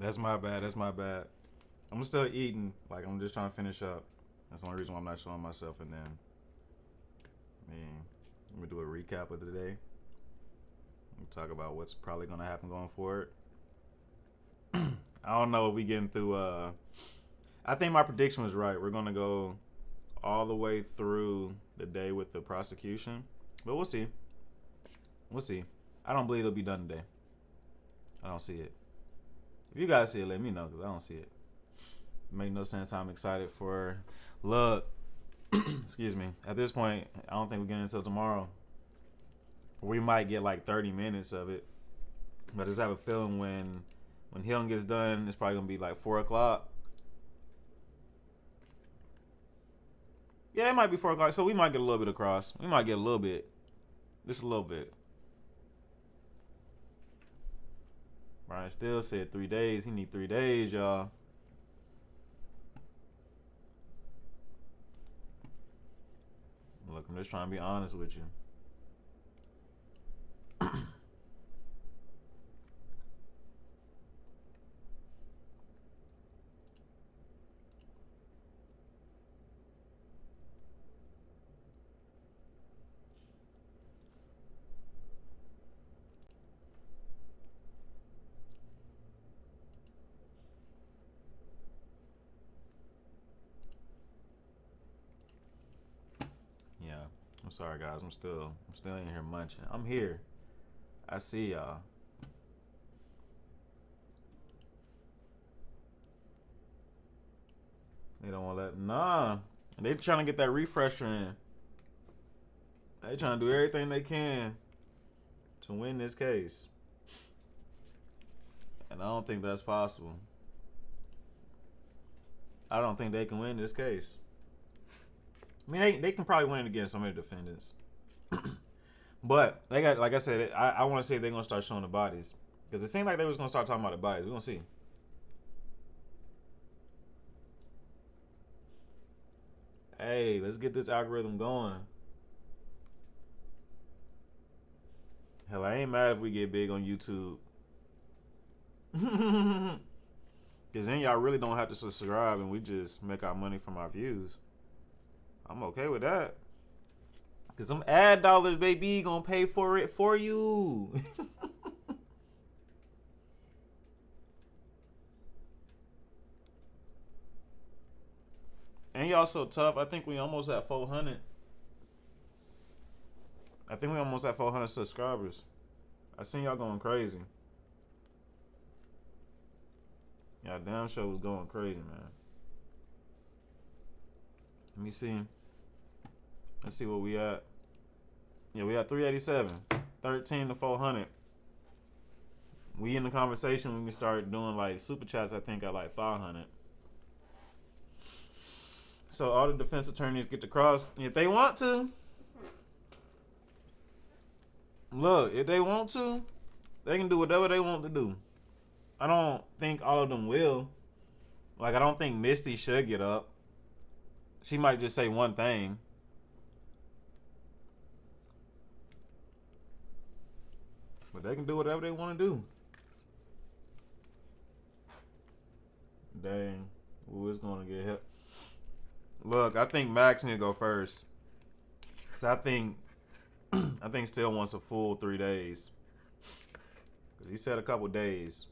That's my bad. That's my bad. I'm still eating. Like, I'm just trying to finish up. That's the only reason why I'm not showing myself. And then, I mean, let me do a recap of the day. We'll talk about what's probably going to happen going forward. I don't know if we getting through. I think my prediction was right. We're going to go all the way through the day with the prosecution. But we'll see. We'll see. I don't believe it'll be done today. I don't see it. If you guys see it, let me know, because I don't see it. Make no sense. I'm excited for look. Excuse me. At this point, I don't think we're getting until tomorrow. We might get like 30 minutes of it, but I just have a feeling when Hilton gets done, it's probably gonna be like 4 o'clock. Yeah, it might be 4 o'clock. So we might get a little bit across. We might get a little bit, just a little bit. Brian still said 3 days. He need 3 days, y'all. Look, I'm just trying to be honest with you. Yeah, I'm sorry, guys. I'm still in here munching. I'm here. I see y'all. They don't want to let. Nah. They trying to get that refresher in. They trying to do everything they can to win this case. And I don't think that's possible. I don't think they can win this case. I mean, they can probably win it against some of the defendants. But they got, like I said, I want to see if they're going to start showing the bodies. Because it seemed like they was going to start talking about the bodies. We're going to see. Hey, let's get this algorithm going. Hell, I ain't mad if we get big on YouTube. Because then y'all really don't have to subscribe and we just make our money from our views. I'm okay with that. Because some ad dollars, baby, gonna pay for it for you. And y'all so tough. I think we almost at 400. I think we almost at 400 subscribers. I seen y'all going crazy. Y'all damn show was going crazy, man. Let me see. Let's see what we at. Yeah, we at 387. 13 to 400. We in the conversation when we start doing like super chats, I think at like 500. So all the defense attorneys get to cross if they want to. Look, if they want to, they can do whatever they want to do. I don't think all of them will. Like, I don't think Misty should get up. She might just say one thing. But they can do whatever they want to do. Dang. Who is going to get hit? Look, I think Max need to go first. Because I think Still wants a full 3 days. Because he said a couple days.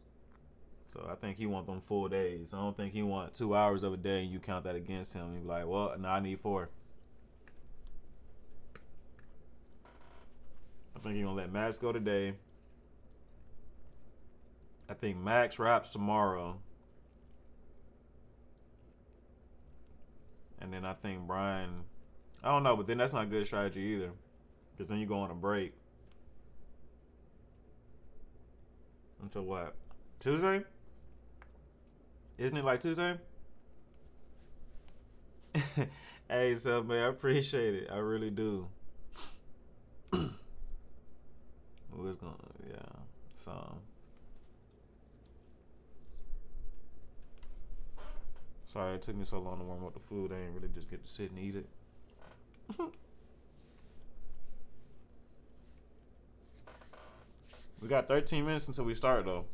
So I think he want them full days. I don't think he want 2 hours of a day and you count that against him. He'd be like, well, no, I need 4. I think he's going to let Max go today. I think Max wraps tomorrow. And then I think Brian, I don't know, but then that's not a good strategy either. Because then you go on a break. Until what? Tuesday? Isn't it like Tuesday? Hey, so man, I appreciate it. I really do. Who's gonna, yeah. So, sorry it took me so long to warm up the food. I didn't really just get to sit and eat it. We got 13 minutes until we start, though.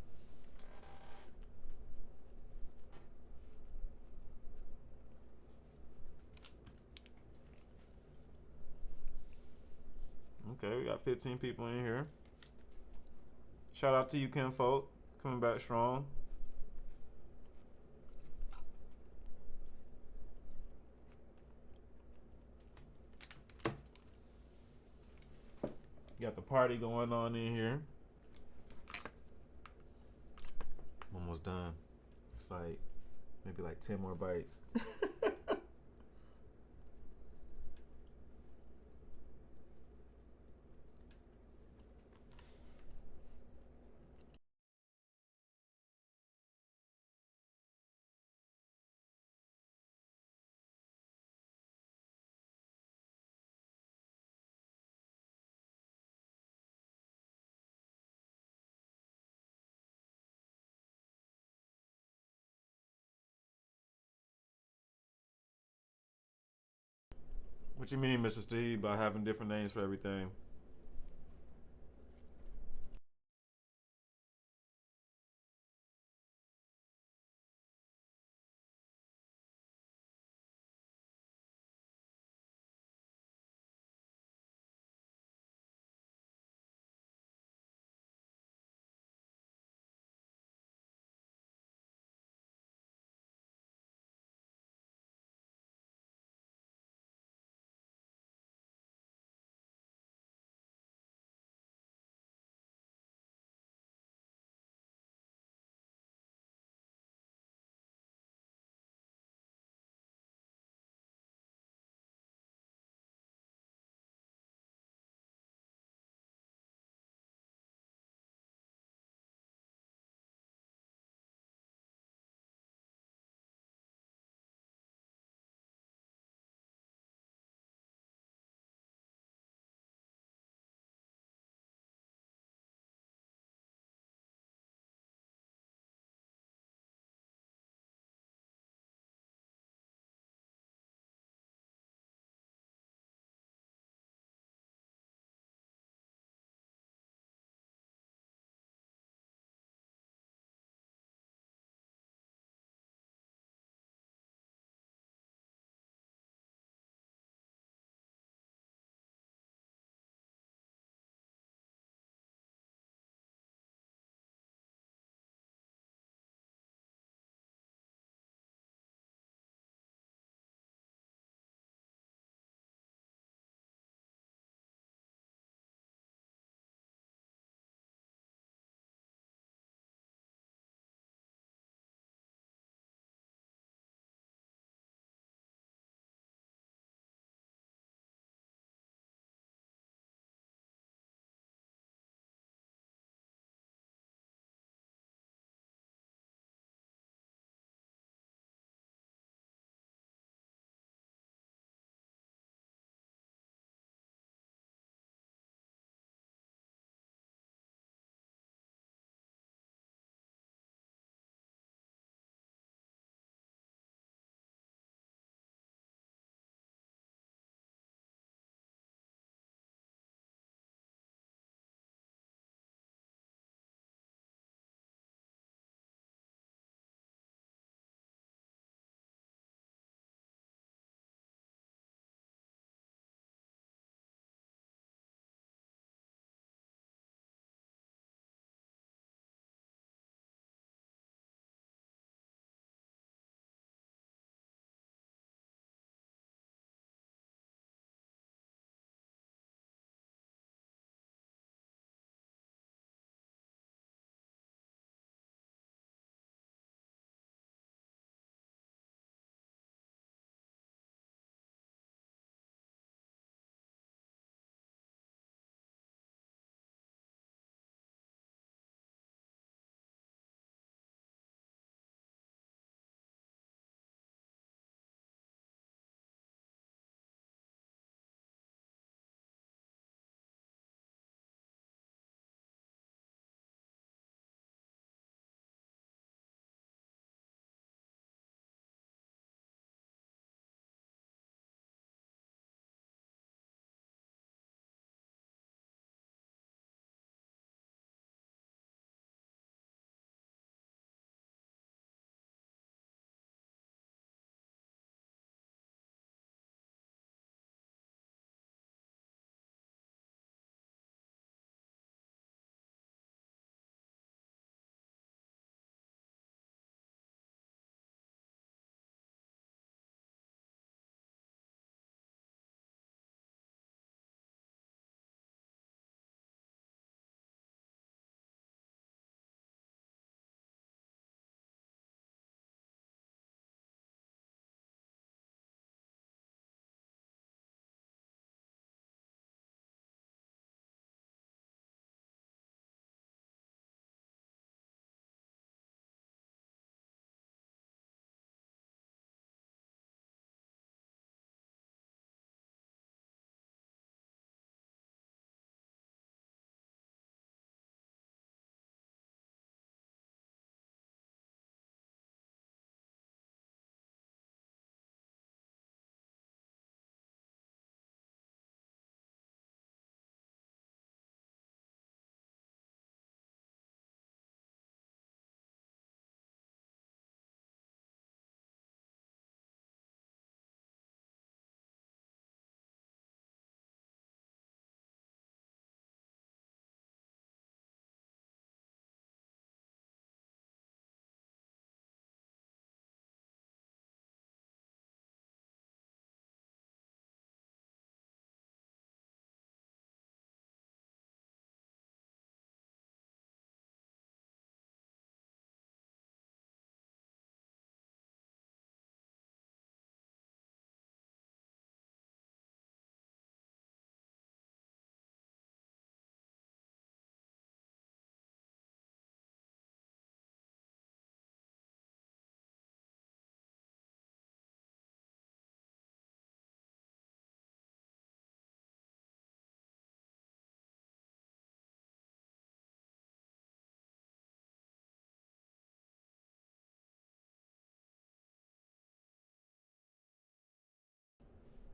Okay, we got 15 people in here. Shout out to you, Kim Folk, coming back strong. Got the party going on in here. I'm almost done. It's like maybe like 10 more bites. What you mean, Mr. Steve, by having different names for everything?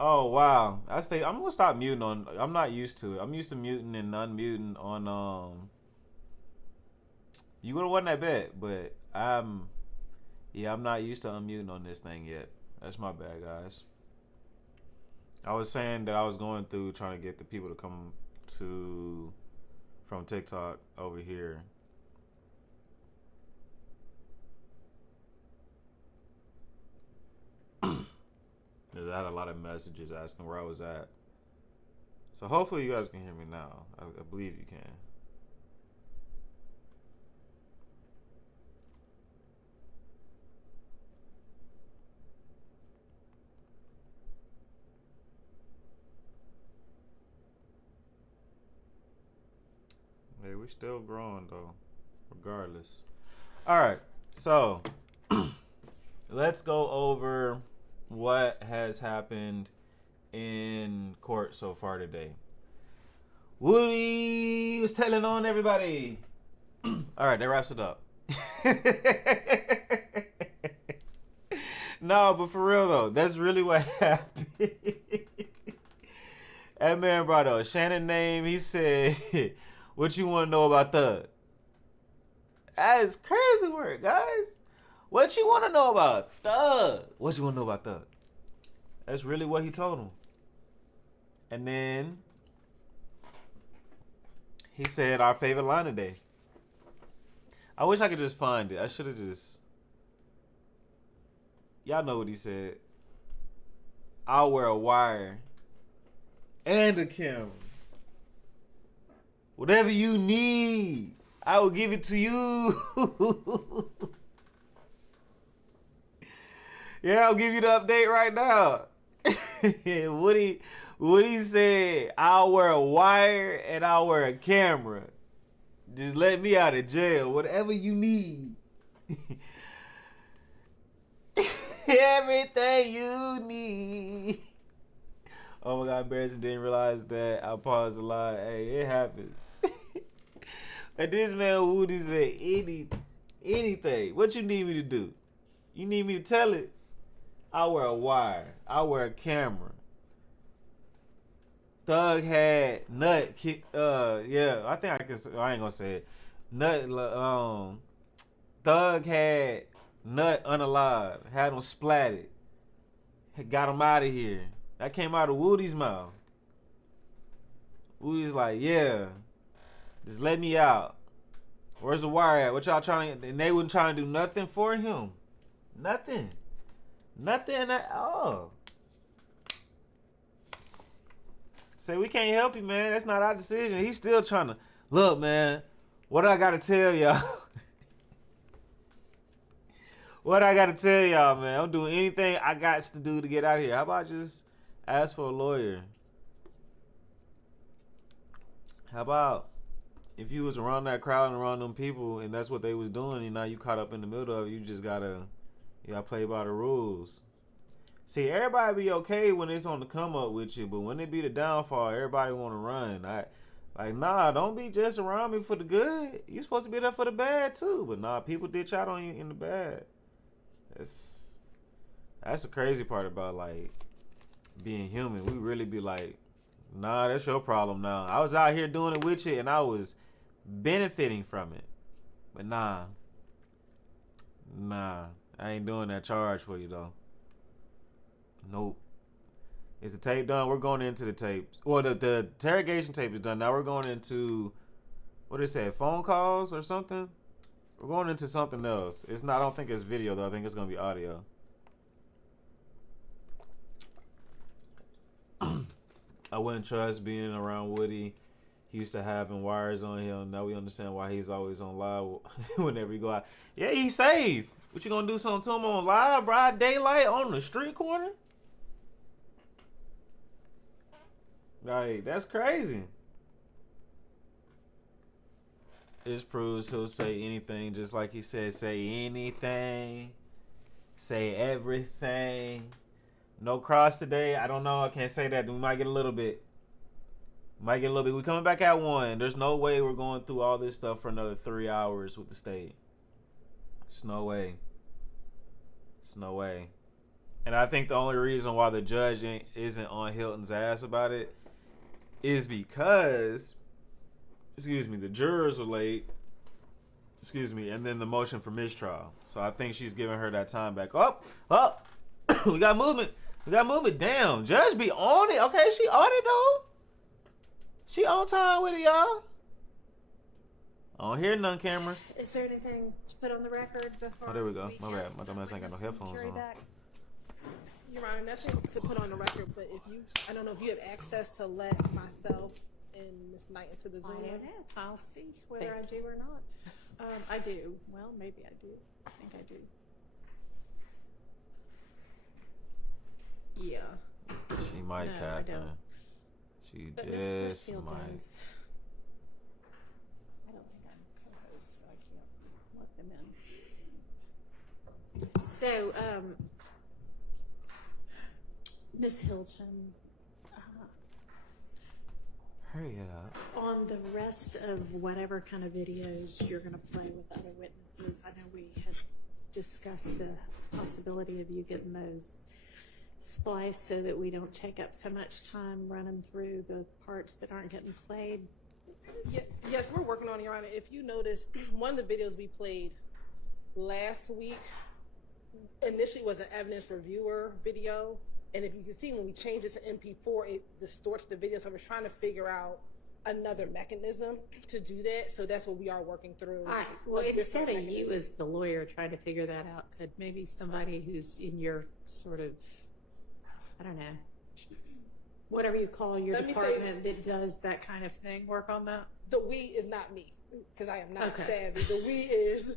Oh wow. I'm gonna stop muting on. I'm not used to it. I'm used to muting and unmuting on. You would have won that bet, but I'm not used to unmuting on this thing yet. That's my bad, guys. I was saying that I was going through trying to get the people to come to from TikTok over here. I had a lot of messages asking where I was at. So hopefully you guys can hear me now. I believe you can. Hey, we're still growing though, regardless. All right, so let's go over what has happened in court so far today. Woody was telling on everybody. All right, that wraps it up. No, but for real though, that's really what happened. That man brought up Shannon name. He said, "What you want to know about Thug?" That is crazy work, guys. What you want to know about Thug? What you want to know about Thug? That's really what he told him. And then he said our favorite line today. I wish I could just find it. I should have just. Y'all know what he said. I'll wear a wire and a camera. Whatever you need, I will give it to you. Yeah, I'll give you the update right now. Woody said, I'll wear a wire and I'll wear a camera. Just let me out of jail. Whatever you need. Everything you need. Oh my God, embarrassing. Didn't realize that. I paused a lot. Hey, it happens. And this man Woody said anything. What you need me to do? You need me to tell it? I'll wear a wire. I'll wear a camera. Thug had nut. Yeah, I think I can. I ain't gonna say it. Nut. Thug had nut unalive. Had him splatted. Got him out of here. That came out of Woody's mouth. Woody's like, yeah, just let me out. Where's the wire at? What y'all trying to? And they wasn't trying to do nothing for him. Nothing at all. Say, we can't help you, man. That's not our decision. He's still trying to. Look, man, what I gotta tell y'all? What I gotta tell y'all, man? I'm doing anything I got to do to get out of here. How about just ask for a lawyer? How about if you was around that crowd and around them people and that's what they was doing and now you caught up in the middle of it, you just gotta play by the rules. See, everybody be okay when it's on the come up with you, but when it be the downfall, everybody want to run. Nah, don't be just around me for the good. You supposed to be there for the bad too. But nah, people ditch out on you in the bad. That's the crazy part about like being human. We really be like, nah, that's your problem now. I was out here doing it with you and I was benefiting from it. But nah, I ain't doing that charge for you though. Nope. Is the tape done? We're going into the tape. Well, the interrogation tape is done. Now we're going into, what did it say, phone calls or something? We're going into something else. It's not, I don't think it's video though. I think it's going to be audio. I wouldn't trust being around Woody. He used to having wires on him. Now we understand why he's always on live whenever he go out. Yeah, he's safe. What you gonna do something to him on live, broad daylight on the street corner? Like, that's crazy. This proves he'll say anything, just like he said, say anything, say everything. No cross today. I don't know. I can't say that. We might get a little bit. We coming back at 1. There's no way we're going through all this stuff for another 3 hours with the state. There's no way. There's no way. And I think the only reason why the judge isn't on Hilton's ass about it is because, excuse me, the jurors were late. Excuse me, and then the motion for mistrial. So I think she's giving her that time back. Up, up. We got movement. We got movement. Damn, judge be on it. Okay, she on it though. She on time with it, y'all. I don't hear none cameras. Is there anything to put on the record before? Oh, there we go. My bad. My dumbass ain't got no headphones on. Your Honor, nothing to put on the record, but if you, I don't know if you have access to let myself and Miss Knight into the Zoom. I don't know. I'll see whether I do or not. I do. Well, maybe I do. I think I do. Yeah. She might, No, I Captain. don't. She But just Miss Litchfield might. does. I don't think I'm co-host, so I can't let them in. So, Miss Hilton, Hurry it up. on the rest of whatever kind of videos you're going to play with other witnesses, I know we had discussed the possibility of you getting those spliced so that we don't take up so much time running through the parts that aren't getting played. Yes, we're working on it, Your Honor. If you notice, one of the videos we played last week initially was an evidence reviewer video. And if you can see, when we change it to MP4, it distorts the video. So we're trying to figure out another mechanism to do that. So that's what we are working through. All right. Well, instead of you as the lawyer trying to figure that out, could maybe somebody who's in your sort of, I don't know, whatever you call your department that does that kind of thing, work on that? The we is not me, because I am not Okay. savvy. The we is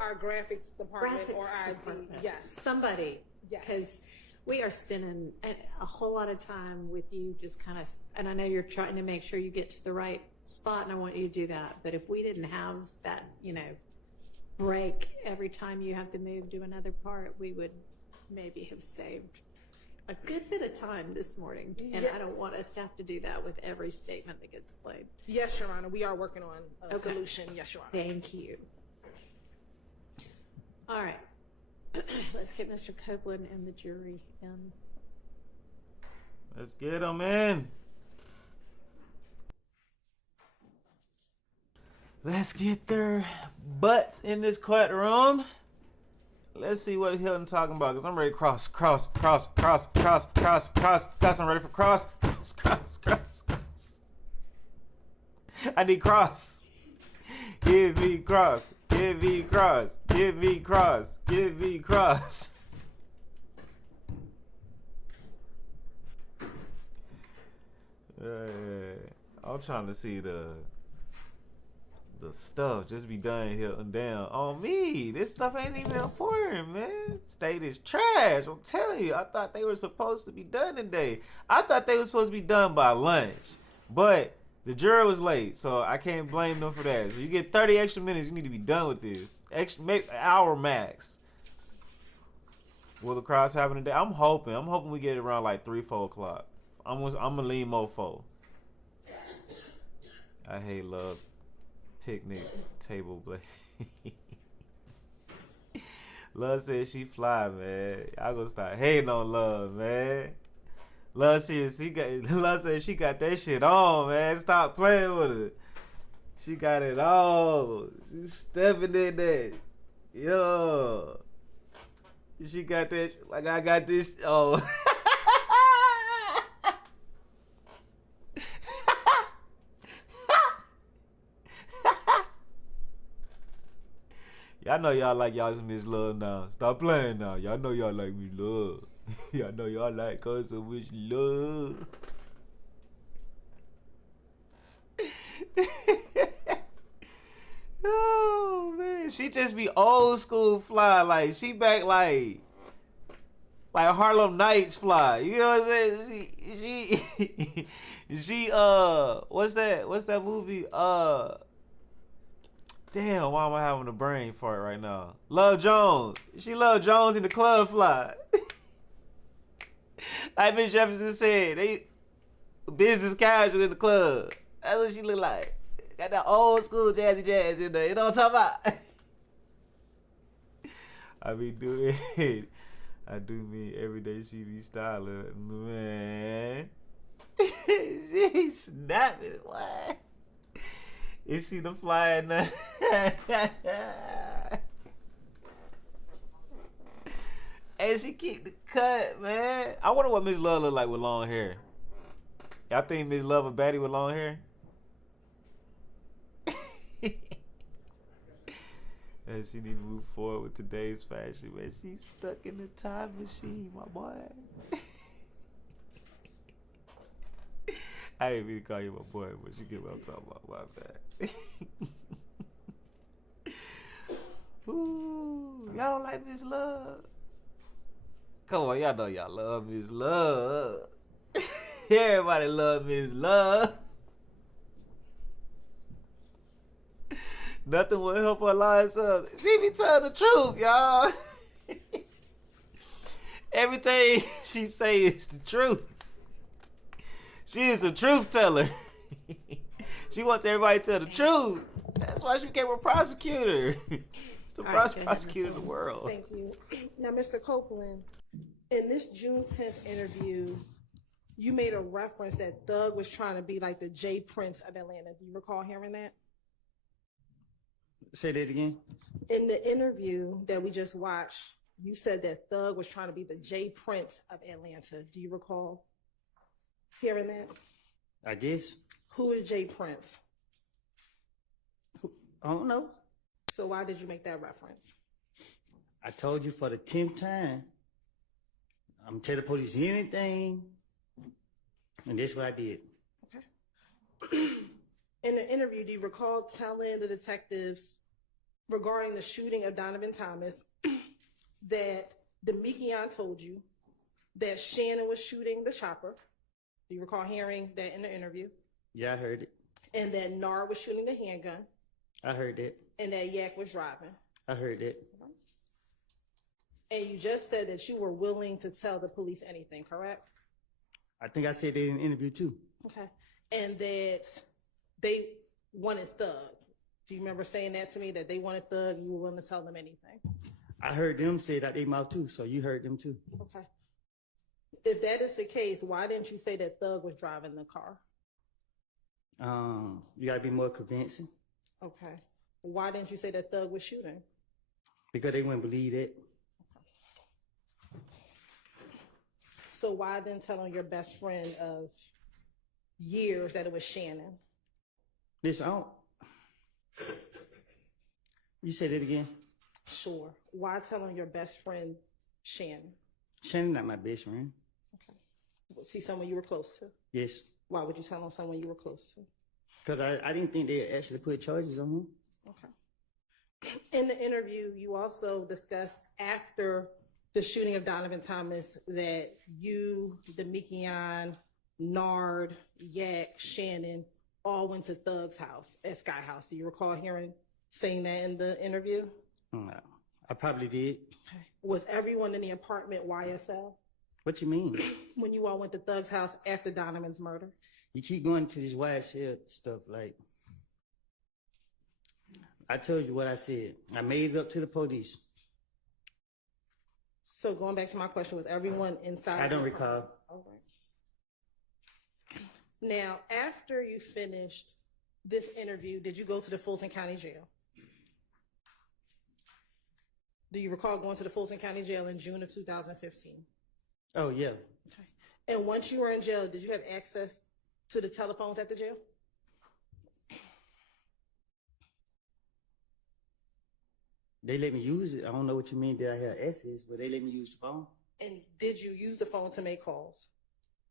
our graphics department or IT. Yes. Somebody. Yes. Because we are spending a whole lot of time with you just kind of, and I know you're trying to make sure you get to the right spot, and I want you to do that. But if we didn't have that, break every time you have to move to another part, we would maybe have saved a good bit of time this morning. And I don't want us to have to do that with every statement that gets played. Yes, Your Honor. We are working on a solution. Yes, Your Honor. Thank you. All right. Let's get Mr. Copeland and the jury in. Let's get them in. Let's get their butts in this courtroom. Let's see what Hilton talking about, because I'm ready to cross. I'm ready for cross. Cross. I need cross. Give me cross. Give me cross. Give me cross. Give me cross. I'm trying to see the stuff just be done Hilton down on me. This stuff ain't even important, man. State is trash. I'm telling you. I thought they were supposed to be done today. I thought they were supposed to be done by lunch, but the juror was late, so I can't blame them for that. So you get 30 extra minutes. You need to be done with this. Make an hour max. Will the cross happen today? I'm hoping we get it around like 3-4 o'clock. I'm gonna lean mofo. I hate love. Picnic table play. Love said she fly, man. I gonna start hating on Love, man. Love said she got that shit on, man. Stop playing with her. She got it all. She's stepping in there. Yo. She got that like I got this. Oh. Y'all know y'all like y'all some Miss Love now. Stop playing now. Y'all know y'all like me love. Y'all know y'all like us so much love. Oh man, she just be old school fly. Like she back like Harlem Nights fly. You know what I'm saying? She what's that movie? Damn, why am I having a brain fart right now? Love Jones. She Love Jones in the club fly. Like Miss Jefferson said, they business casual in the club. That's what she look like. Got that old school jazzy jazz in there. You know what I'm talking about? I be doing it. I do mean every day she be styling, man. She snapping, what? Is she the fly in the... And she keep the cut, man. I wonder what Miss Love look like with long hair. Y'all think Miss Love a baddie with long hair? And she need to move forward with today's fashion, man. She's stuck in the time machine, my boy. I didn't mean to call you my boy, but you get what I'm talking about. My bad. Ooh, y'all don't like Miss Love? Come on, y'all know y'all love Miss Love. Everybody love Miss Love. Nothing will help her lie up. She be telling the truth, y'all. Everything she say is the truth. She is a truth teller. She wants everybody to tell the truth. That's why she became a prosecutor. She's the best prosecutor in the world. Thank you. Now, Mr. Copeland, in this June 10th interview, you made a reference that Thug was trying to be like the Jay Prince of Atlanta. Do you recall hearing that? Say that again. In the interview that we just watched, you said that Thug was trying to be the Jay Prince of Atlanta. Do you recall hearing that? I guess. Who is Jay Prince? I don't know. So why did you make that reference? I told you for the 10th time. I'm tell the police anything. And that's what I did. Okay. In the interview, do you recall telling the detectives regarding the shooting of Donovan Thomas that Demekion told you that Shannon was shooting the chopper? Do you recall hearing that in the interview? Yeah, I heard it. And that Nar was shooting the handgun? I heard that. And that Yak was driving? I heard that. And you just said that you were willing to tell the police anything, correct? I think I said that in the interview too. Okay. And that they wanted Thug. Do you remember saying that to me, that they wanted Thug, you were willing to tell them anything? I heard them say that they mouth too, so you heard them too. Okay. If that is the case, why didn't you say that Thug was driving the car? You gotta be more convincing. Okay. Why didn't you say that Thug was shooting? Because they wouldn't believe it. So why then tell on your best friend of years that it was Shannon? Listen, I don't... You said it again? Sure. Why tell on your best friend Shannon? Shannon not my best friend. Okay. Was he someone you were close to? Yes. Why would you tell on someone you were close to? Because I didn't think they actually put charges on him. Okay. In the interview, you also discussed after the shooting of Donovan Thomas that you, Demekion, Nard, Yak, Shannon all went to Thug's house at Sky House. Do you recall saying that in the interview? No, I probably did. Okay. Was everyone in the apartment YSL What you mean? when you all went to Thug's house after Donovan's murder? You keep going to this YSL stuff like... I told you what I said. I made it up to the police. So going back to my question, was everyone inside? I don't recall. All right. Now, after you finished this interview, did you go to the Fulton County Jail? Do you recall going to the Fulton County Jail in June of 2015? Oh, yeah. Okay. And once you were in jail, did you have access to the telephones at the jail? They let me use it. I don't know what you mean that I have access, but they let me use the phone. And did you use the phone to make calls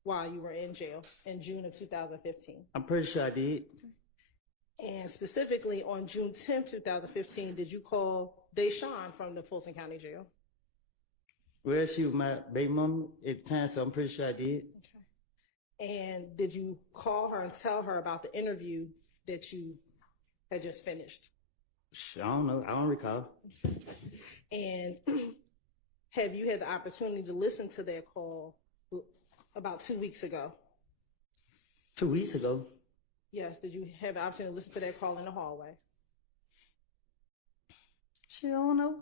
while you were in jail in June of 2015? I'm pretty sure I did. And specifically on June 10, 2015, did you call Deshawn from the Fulton County Jail? Well, she was my baby mama at the time, so I'm pretty sure I did. Okay. And did you call her and tell her about the interview that you had just finished? I don't know. I don't recall. And have you had the opportunity to listen to that call about 2 weeks ago? 2 weeks ago. Yes. Did you have the opportunity to listen to that call in the hallway? Shit, I don't know.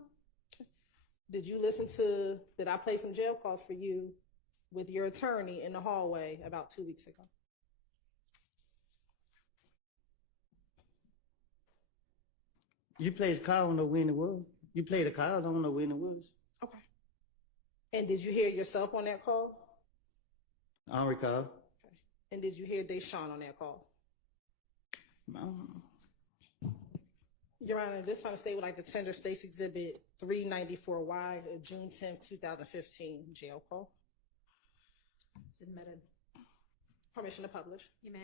Did I play some jail calls for you with your attorney in the hallway about 2 weeks ago? You played the call, I don't know when it was. You played the call, I don't know when it was. Okay. And did you hear yourself on that call? I don't recall. Okay. And did you hear Deshaun on that call? No. Your Honor, this time stay with like the Tender States Exhibit 394Y, June 10th, 2015 jail call. It's admitted. Permission to publish. You may.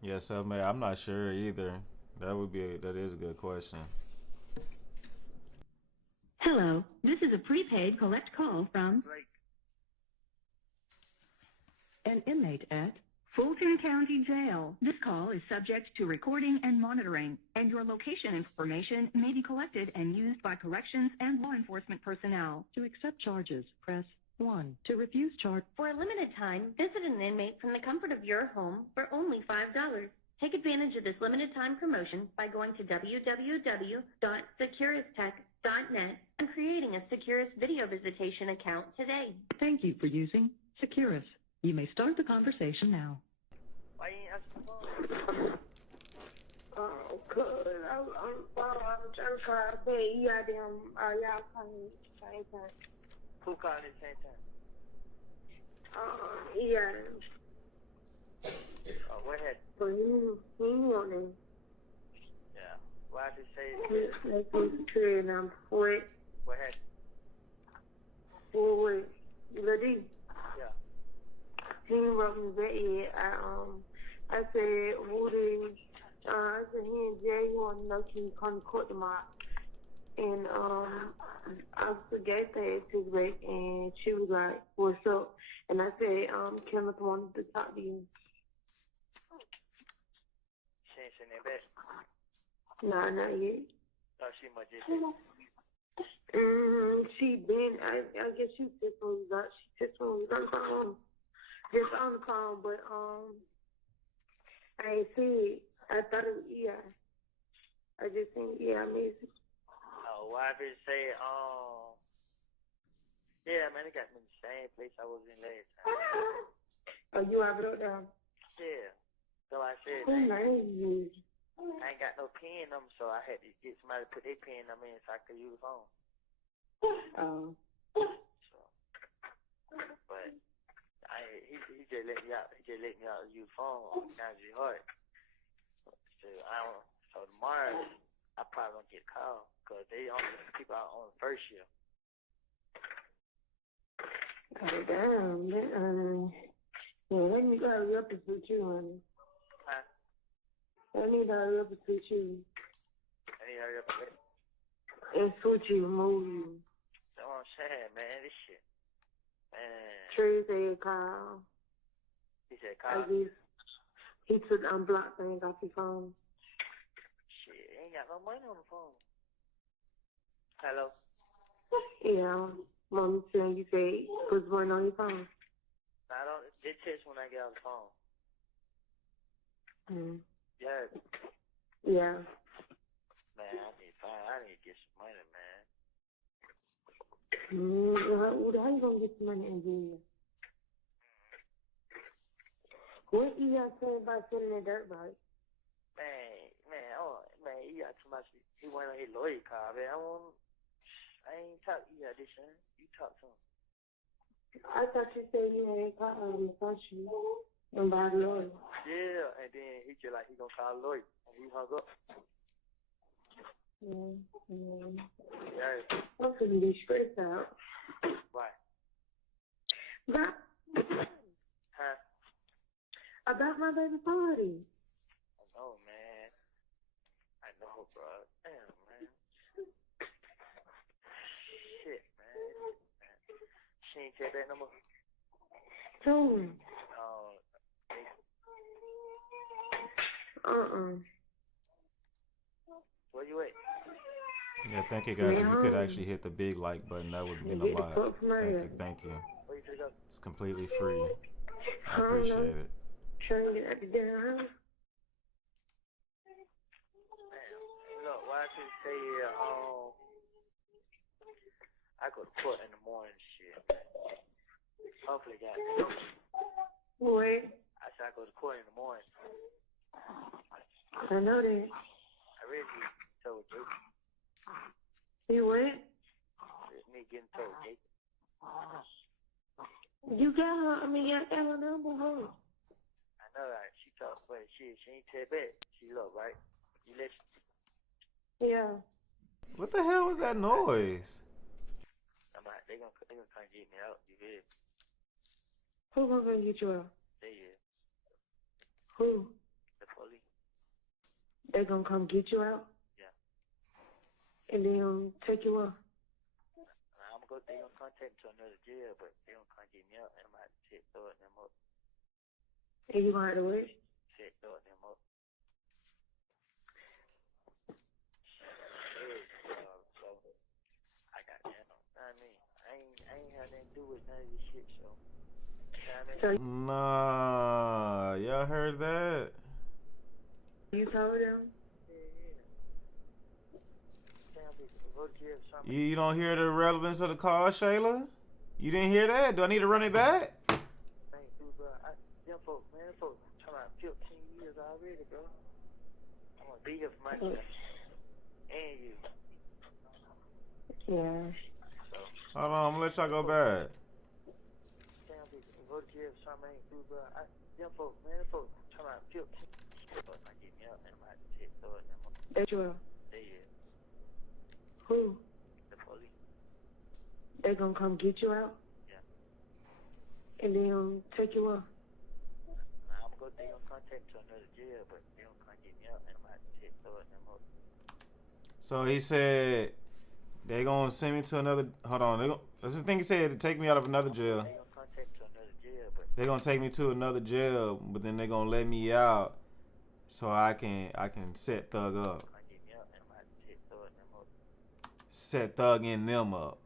Yes, I'm not sure either. That is a good question. Hello, this is a prepaid collect call from an inmate at Fulton County Jail. This call is subject to recording and monitoring, and your location information may be collected and used by corrections and law enforcement personnel. To accept charges, press 1. To refuse charge. For a limited time, visit an inmate from the comfort of your home for only $5. Take advantage of this limited time promotion by going to www.securistech.net and creating a Securus video visitation account today. Thank you for using Securus. You may start the conversation now. Why you ain't answer the phone? Oh, cuz I'm trying to call to pay. Y'all calling at the same time. Who called at the same time? Yeah. Oh, what happened? So he on there. Yeah. Why did they say Like he's true and I'm for it. what happened? For it. Ready? Yeah. He wrote me back yet. I said, Woody, I said, he and Jay, you want to know, can you come to court tomorrow? And Officer Gateway took back, and she was like, what's up? And I said, Kenneth wanted to talk to you. She ain't seen that back. Nah, not yet. Oh, she must just She been, I guess she just was on the phone. Just on the phone, but I ain't see it. I thought it was EI. I just seen EI message. Oh, why did it say, yeah, man, it got me in the same place I was in last time. Oh, you have it up there? Yeah. So I said, Who name is? I ain't got no pen number, so I had to get somebody to put their pen number in so I could use the phone. Oh. So, but he just let me out. He just let me out to use the phone on Kanji Hart. So tomorrow I probably gonna get a call because they only let people out on the first year. Oh, damn. Yeah, let me hurry up and put you, honey. Huh? Let me hurry up and put you. I need to hurry up and And switch you, move you. That's what I'm saying, man. This shit. Man. Trey said call. He said I call. guess he took the unblocked thing off your phone. Shit, ain't got no money on the phone. Hello? Yeah. Mommy said you said put one on your phone. I don't. They text when I get on the phone. Yeah. Yeah. Man, I need to get some money, man. How you gonna get some money in jail? What you got to say about selling that dirt bike? Man, he got too much. He went on his lawyer car, man. I ain't talk to you this time. You talk to him. I thought you said you had called him you and by the lawyer. Yeah, and then he just like he gonna call a lawyer, and he hung up. Yeah. I'm gonna be stressed out. Why? Huh? About my baby party. I know, man. I know, bro. Damn, man. Shit, man. She ain't tell that no more. Who? Where you at? Yeah, thank you guys. If you could actually hit the big like button, that would mean a lot. Thank you. Where you to go? It's completely free. I appreciate it. Trying to get out the damn house. Look, why I should say I go to court in the morning and shit. Hopefully got it. What? I said I go to court in the morning. I know that. I really told Jake. You what? Me getting told Jake. You got her, I got her number, huh? I know that she talked, but she ain't tell back. She look, right? You listen. Yeah. What the hell was that noise? They gonna come get me out. You hear? Who gonna get you out? They is. Who? The police. They gonna come get you out? Yeah. And then take you out? They gonna contact me to another jail, but they gonna come get me out, and I'm gonna have to set throwing them up. And you gonna have to what? Set throwing them up. So I got that on. I mean, I ain't had nothing to do with none of this shit, so. You know what I mean? Nah, y'all heard that? You told them? You don't hear the relevance of the call, Shayla? You didn't hear that? Do I need to run it back? Them folks, man, them folks talking about 15 years already, bro. I'm gonna be here for myself. And you. Yeah. So. Hold on, I'm gonna let y'all go back. Damn, go to jail for something I ain't do, bro. Them folks, man, them folks talking about 15 years. Might get me out, and I'm gonna have to take throw it them up. They will. They is. Who? The police. They gonna come get you out? Yeah. And then take you out? They gonna contact to another jail, but they gonna come get me out, and I'm gonna have to take throw it them up. So he said they gonna send me to another. Hold on, that's the thing he said, to take me out of another jail. They gonna contact to another jail, but they gonna take me to another jail, but then they gonna let me out so I can set Thug up. come get me out, and I'm gonna have to take throw it them up. Set Thug and them up.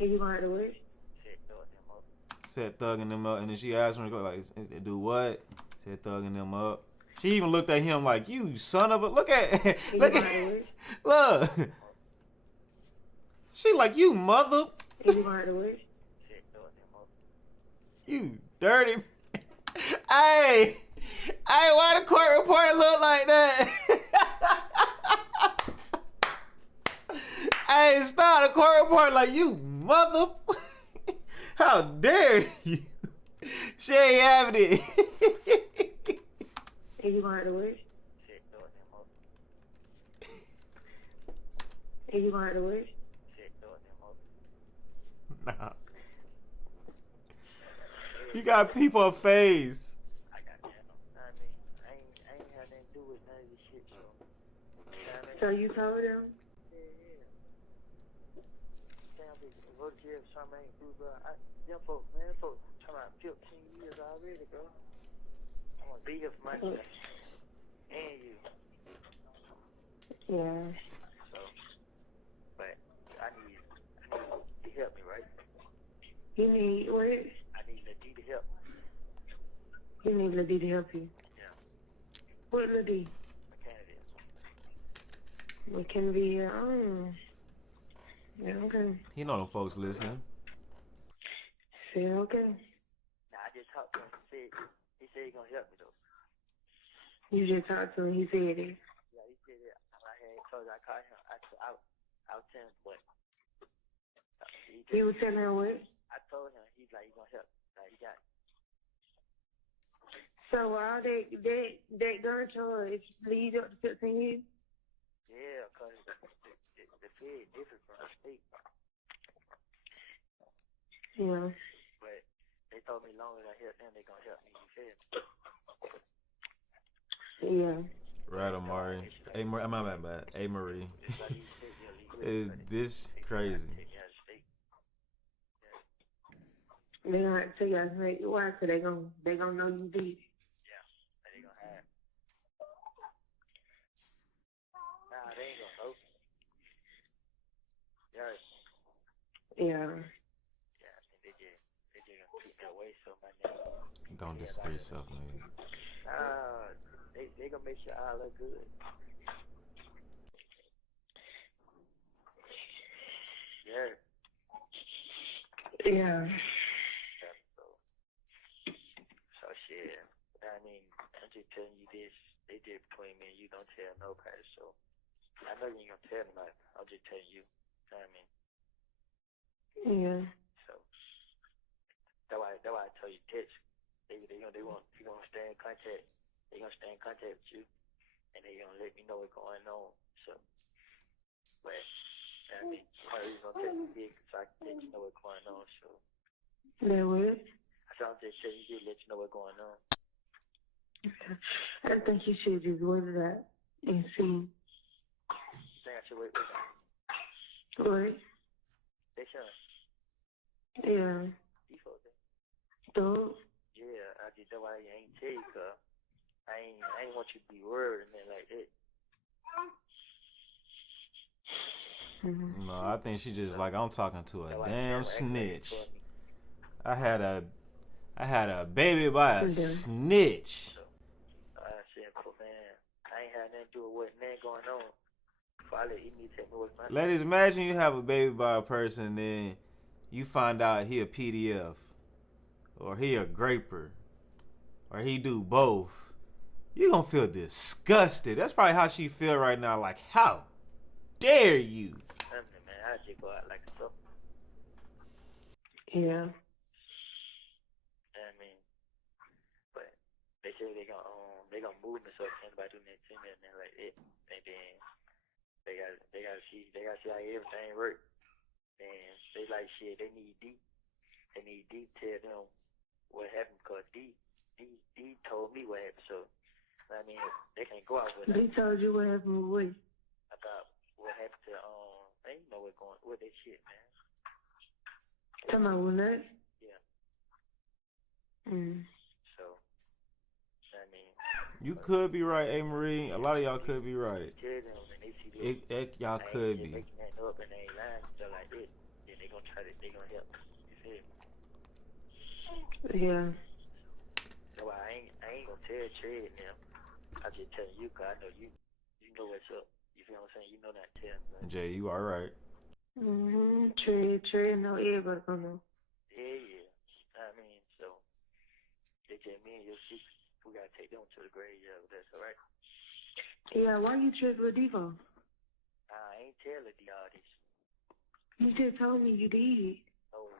And you gonna have to what? Set throw it them up. Set Thug and them up, and then she asked me like, do what? Set Thug and them up. She even looked at him like, you son of a, look at look. She like, you mother. And you gonna have to what? Set throw it them up. You dirty. Hey, why the court report look like that? Hey, stop the court report like, you mother. How dare you? She ain't having it. And you gonna have to what? Set throw it them up. And you gonna have to what? Set throw it them up. Nah. You got people a face. I got that on. I mean, I ain't had nothing to do with none of this shit, so. You know what I mean? So you told them? Yeah. Damn, go to jail for something I ain't do, bro. Them folks, man, them folks talking about 15 years already, bro. I'm gonna be here for myself. And you. Yeah. So, but I need you to help me, right? You need what? I need Ladie to help me. You need Ladie to help you. Yeah. What Ladie? My candidate. What can be here? Yeah, okay. You know them folks listening. Yeah, okay. Nah, I just talked to him. He said he gonna help me though. You just talked to him. He said it. Yeah, he said it. I had told you I called him. I was telling him what. He was telling her what? I told him he's like he gonna help. Like he got. So all that gun charge leads up to 15 years? Yeah, cause the fed different from the state. Yeah. But they told me as long as I help them, they gonna help me. You feel me? Yeah. Right, Amari. Hey, Marie, my bad. Hey, Marie. It's like you said, Is this crazy? They gonna have to tell you how to make it. Why? So they gonna know you did it. Yeah, they gonna have. Nah, they ain't gonna know. Yeah. Yeah. Yeah, they just gonna keep their way so my name. gonna disagree self-made. They gonna make sure I look good. Yeah. Yeah. So shit. I mean, I'm just telling you this. They did between me and you. Don't tell nobody. So I know you ain't gonna tell nobody. I'm just telling you. You know what I mean? Yeah. So that's why I tell you text. They gonna stay in contact. They gonna stay in contact with you, and they gonna let me know what's going on. So, but I mean, part of the reason I'm telling you this, so I can let you know what's going on. So. That was? So I'm just telling you, let you know what's going on. I think you should just wait it out and see. You think I should wait? What? They should. Yeah. Default thing. Dog. Yeah, I just know why I ain't tell you, cause I ain't want you to be worried and then like that. Mm-hmm. No, I think she just like I'm talking to a damn snitch. I I had a baby by a snitch. So, I said, man, I ain't had nothing to do with what man going on. Before I let you tell me what's my Ladies, imagine you have a baby by a person, then you find out he a PDF, or he a graper, or he do both. You gonna feel disgusted. That's probably how she feel right now. Like, how dare you? Man, I just go out like a stuff. Yeah. I mean, but they say they gonna move me so anybody do anything to me and then like it, and then they gotta see how everything work. And they like shit. They need D to tell them what happened, cause D told me what happened. So I mean, they can't go out with it. They told you what happened with About what happened to they know what they shit, man. Talking about with that? Yeah. So I mean, You could be right, A. Marie. A lot of y'all could be right. tell them and they see that Y'all could be. making that up and they ain't lying stuff like that. Then they gonna help. You feel me? Yeah. So I ain't gonna tell Trey now. I just telling you, cause I know you know what's up. You feel what I'm saying? You know that tell me. Jay, you are right. Trey, no, everybody gonna know. Yeah. I mean, so they tell me and your secret. We gotta take them to the grave. Yeah, but that's all right. Yeah, why you tripped with Devo? I ain't telling the all this. You just told me you did. No,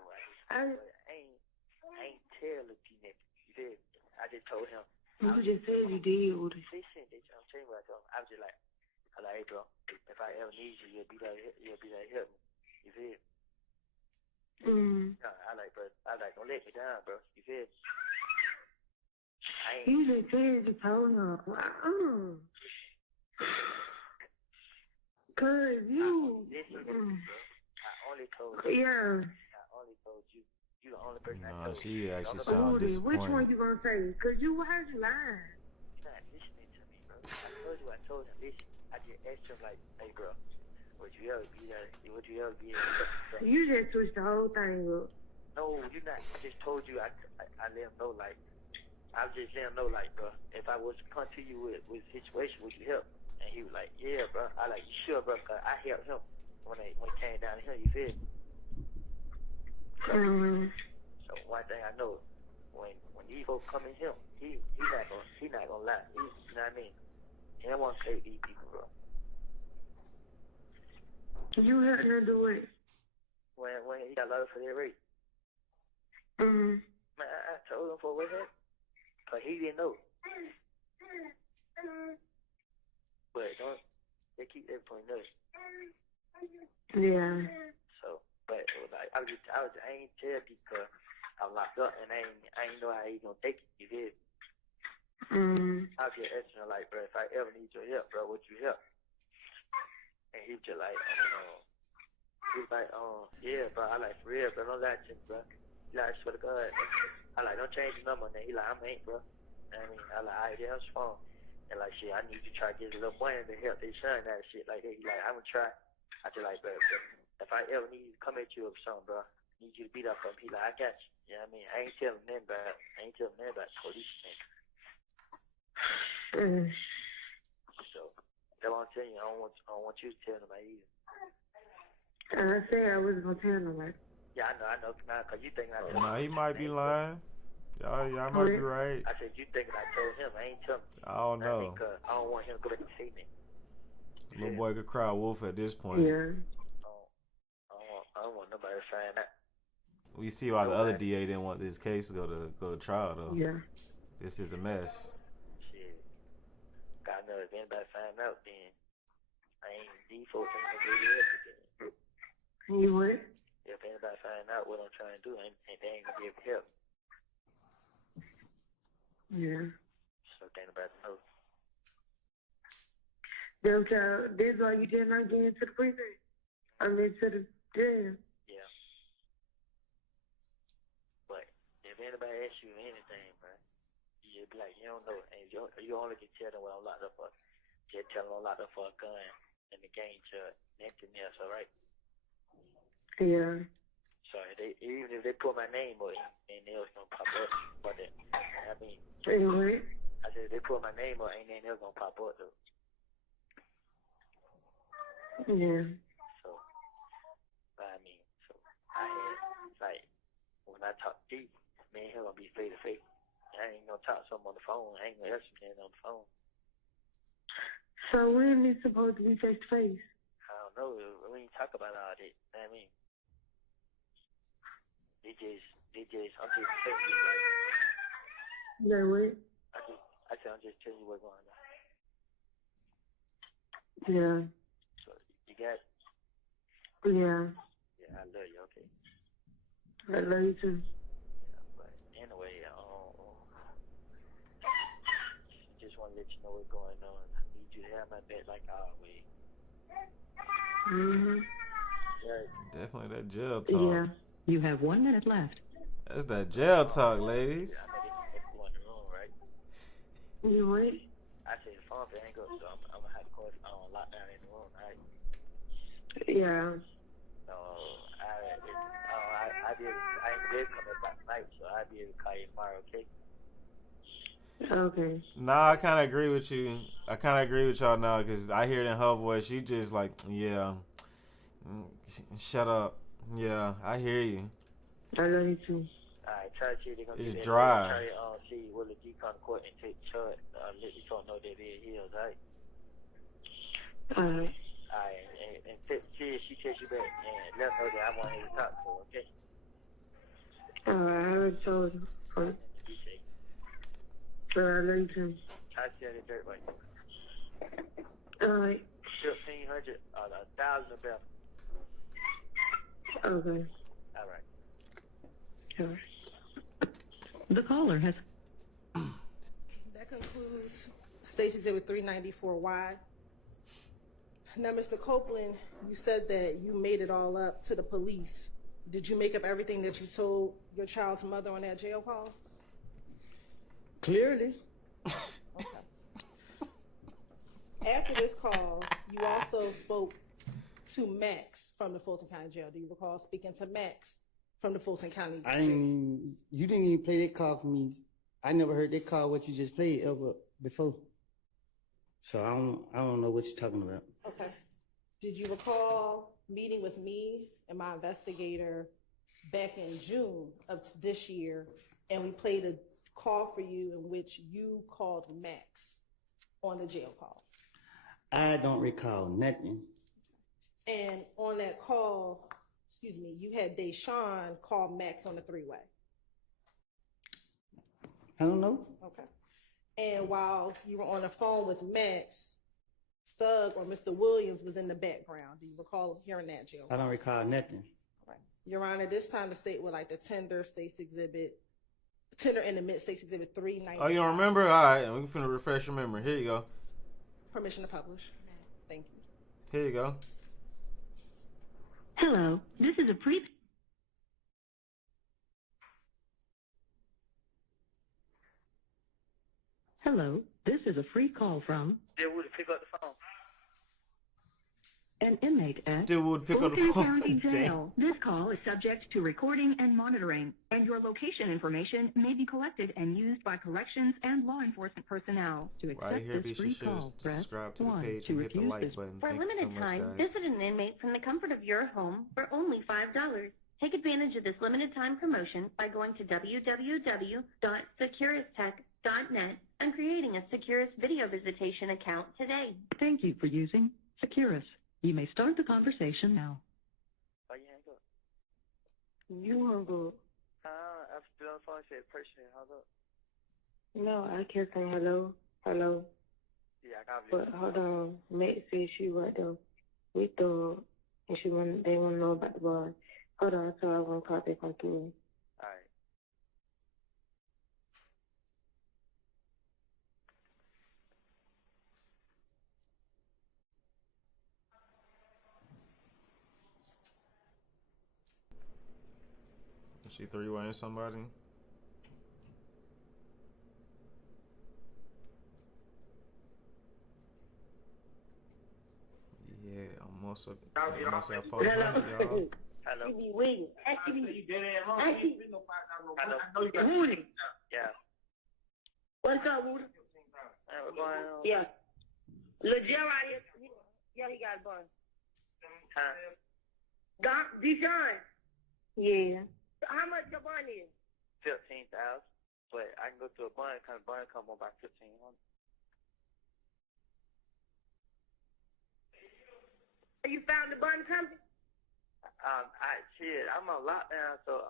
I ain't telling the nigga. You feel me? I just told him. You just said you did with it. Listen, I'm telling you what I told him. I was just like, hey, bro, if I ever need you, you'll be there to help me. You feel me? No, I like, don't let me down, bro. You feel me? You just said you told him. Cause you. Listen to me, bro. I only told you. Yeah. I only told you. You the only person I No, told. she actually sound Which disappointed. one you gonna say? Cause you was lying. You're not listening to me, bro. I told him, listen. I just asked him like, hey, bro, would you ever be there? Would you ever be there? You just switched the whole thing up. No, you're not. I just told you. I let him know like. I just let him know like, bro. If I was to come to you with a situation, would you help? And he was like, yeah, bro. I like, you sure, bro? Cause I helped him when he came down here. You feel me? So one thing I know, when these folks come in here, he not gonna lie. You know what I mean? He don't want to take these people, bro. You helped her do it. When he got love for their race. Mm-hmm. Man, I told him for what happened. But he didn't know. But they keep that between us. Yeah. So, but it was like I ain't tell because I'm locked up and I ain't know how he gonna take it. You did. I was just asking her like, bro, if I ever need your help, bro, would you help? And he was just like, yeah, bro. I like for real, bro. Don't lie to me, bro. He like, I swear to God. I like, don't change the number. And then he like, I ain't, bro. I mean, I like, all right, yeah, that's fine. And like, shit, I need to try to get a little money to help their son that shit like that. He like, I'm gonna try. I just like, bro, if I ever need to come at you or something, bro, need you to beat up on me. He like, I got you. You know what I mean? I ain't telling them about police, man. So that's what I'm telling you. I don't want you to tell nobody either. I said I wasn't gonna tell nobody. Yeah, I know. Cause you thinking I told him. Nah, he might be lying. Y'all might be right. I said you thinking I told him. I ain't telling. I don't know. Cause I don't want him to go back and say that. Little boy could cry wolf at this point. Yeah. I don't want nobody to find out. We see why the other DA didn't want this case to go to trial though. Yeah. This is a mess. Shit. God knows if anybody find out, then I ain't these folks ain't gonna do everything. You what? If anybody find out what I'm trying to do, they ain't gonna be able to help. Yeah. So can't nobody know. This why you did not get into the prison. I mean to the jail. Yeah. But if anybody asks you anything, man, you just be like, you don't know. And you only can tell them what I'm locked up for. Just tell them I'm locked up for a gun and the game charge. Nothing else, all right? Yeah. So even if they put my name on it, ain't else gonna pop up. But I mean, Anyway. I said if they put my name on, ain't else gonna pop up though. Yeah. So, I mean, I had like when I talk deep, me and him gonna be face to face. I ain't gonna talk to him on the phone. I ain't gonna ask him on the phone. So when is supposed to be face to face? I don't know. We ain't talk about all that. You know what I mean? I'm just telling you, like. No, what? I said, I'm just telling you what's going on. Yeah. So, you got it? Yeah. Yeah, I love you, okay? I love you too. Yeah, but anyway, just want to let you know what's going on. I need you to have my back like always. Mm-hmm. Right. Definitely that jail talk. Yeah. You have 1 minute left. That's that jail talk, ladies. Yeah, I think it's going in the room, right? You what? I said the phone thing ain't good, so I'm gonna have to call lockdown in the room, right? Yeah. So I ain't able to come back tonight, so I'll be able to call you tomorrow, okay? Okay. Nah, I kind of agree with you. I kind of agree with y'all now because I hear it in her voice. She just like, yeah, shut up. Yeah, I hear you. I love you too. Alright, try to see if they're gonna It's get dry. Try to see will the G come to court and take charge. Let the court know that they're healed, right? Alright. Alright, and see if she takes you back and let her know that I want her to talk to her, okay? Alright, I already told you. Be safe. So I love you too. Try to see the dirt right. Alright. 1,500, 1,000 or better. Okay. Alright. Alright. The caller has. That concludes State's Exhibit 394Y. Now, Mr. Copeland, you said that you made it all up to the police. Did you make up everything that you told your child's mother on that jail call? Clearly. Okay. After this call, you also spoke to Max from the Fulton County Jail. Do you recall speaking to Max from the Fulton County Jail? You didn't even play that call for me. I never heard that call what you just played ever before. So I don't know what you're talking about. Okay. Did you recall meeting with me and my investigator back in June of this year, and we played a call for you in which you called Max on the jail call? I don't recall nothing. And on that call, you had Deshaun call Max on the three-way. I don't know. Okay. And while you were on the phone with Max, Thug or Mr. Williams was in the background. Do you recall hearing that, jail? I don't recall nothing. Right. Your Honor, this time the state would like to tender in the mid State's Exhibit 390. Oh, you don't remember? All right, we're finna refresh your memory. Here you go. Permission to publish. Thank you. Here you go. Hello, this is a pre. Hello, this is a free call from. They would pick up the phone. An inmate at Dude would pick up the Fulton phone. County Damn. Jail. This call is subject to recording and monitoring, and your location information may be collected and used by corrections and law enforcement personnel. To accept Right here, be this sure free to call, press subscribe to the 1. page To and hit the refuse like this button. For a Thank you so limited much, time, guys. visit an inmate from the comfort of your home for only $5. Take advantage of this limited time promotion by going to www.securistech.net and creating a Securus video visitation account today. Thank you for using Securus. You may start the conversation now. Why you hang up? You hung up. I'm still on the phone. Said person hung up. No, I kept saying hello, hello. Yeah, I got you. But hold on, Matt said she right there with the, and they want to know about the bar. Hold on, so I want to call back on through. All right. She 3-1 somebody. Yeah, almost at full money, y'all. Hello. She be waiting. Actually, Woody. Yeah. what's up, Woody? Hey, what's going on? Yeah. Lil Gerard is, yeah, he got a bun. Huh? Deshaun. Yeah. How much your bun is? 15,000. But I can go to a bun come on by 1,500. You found the bun company? I'm on lockdown, so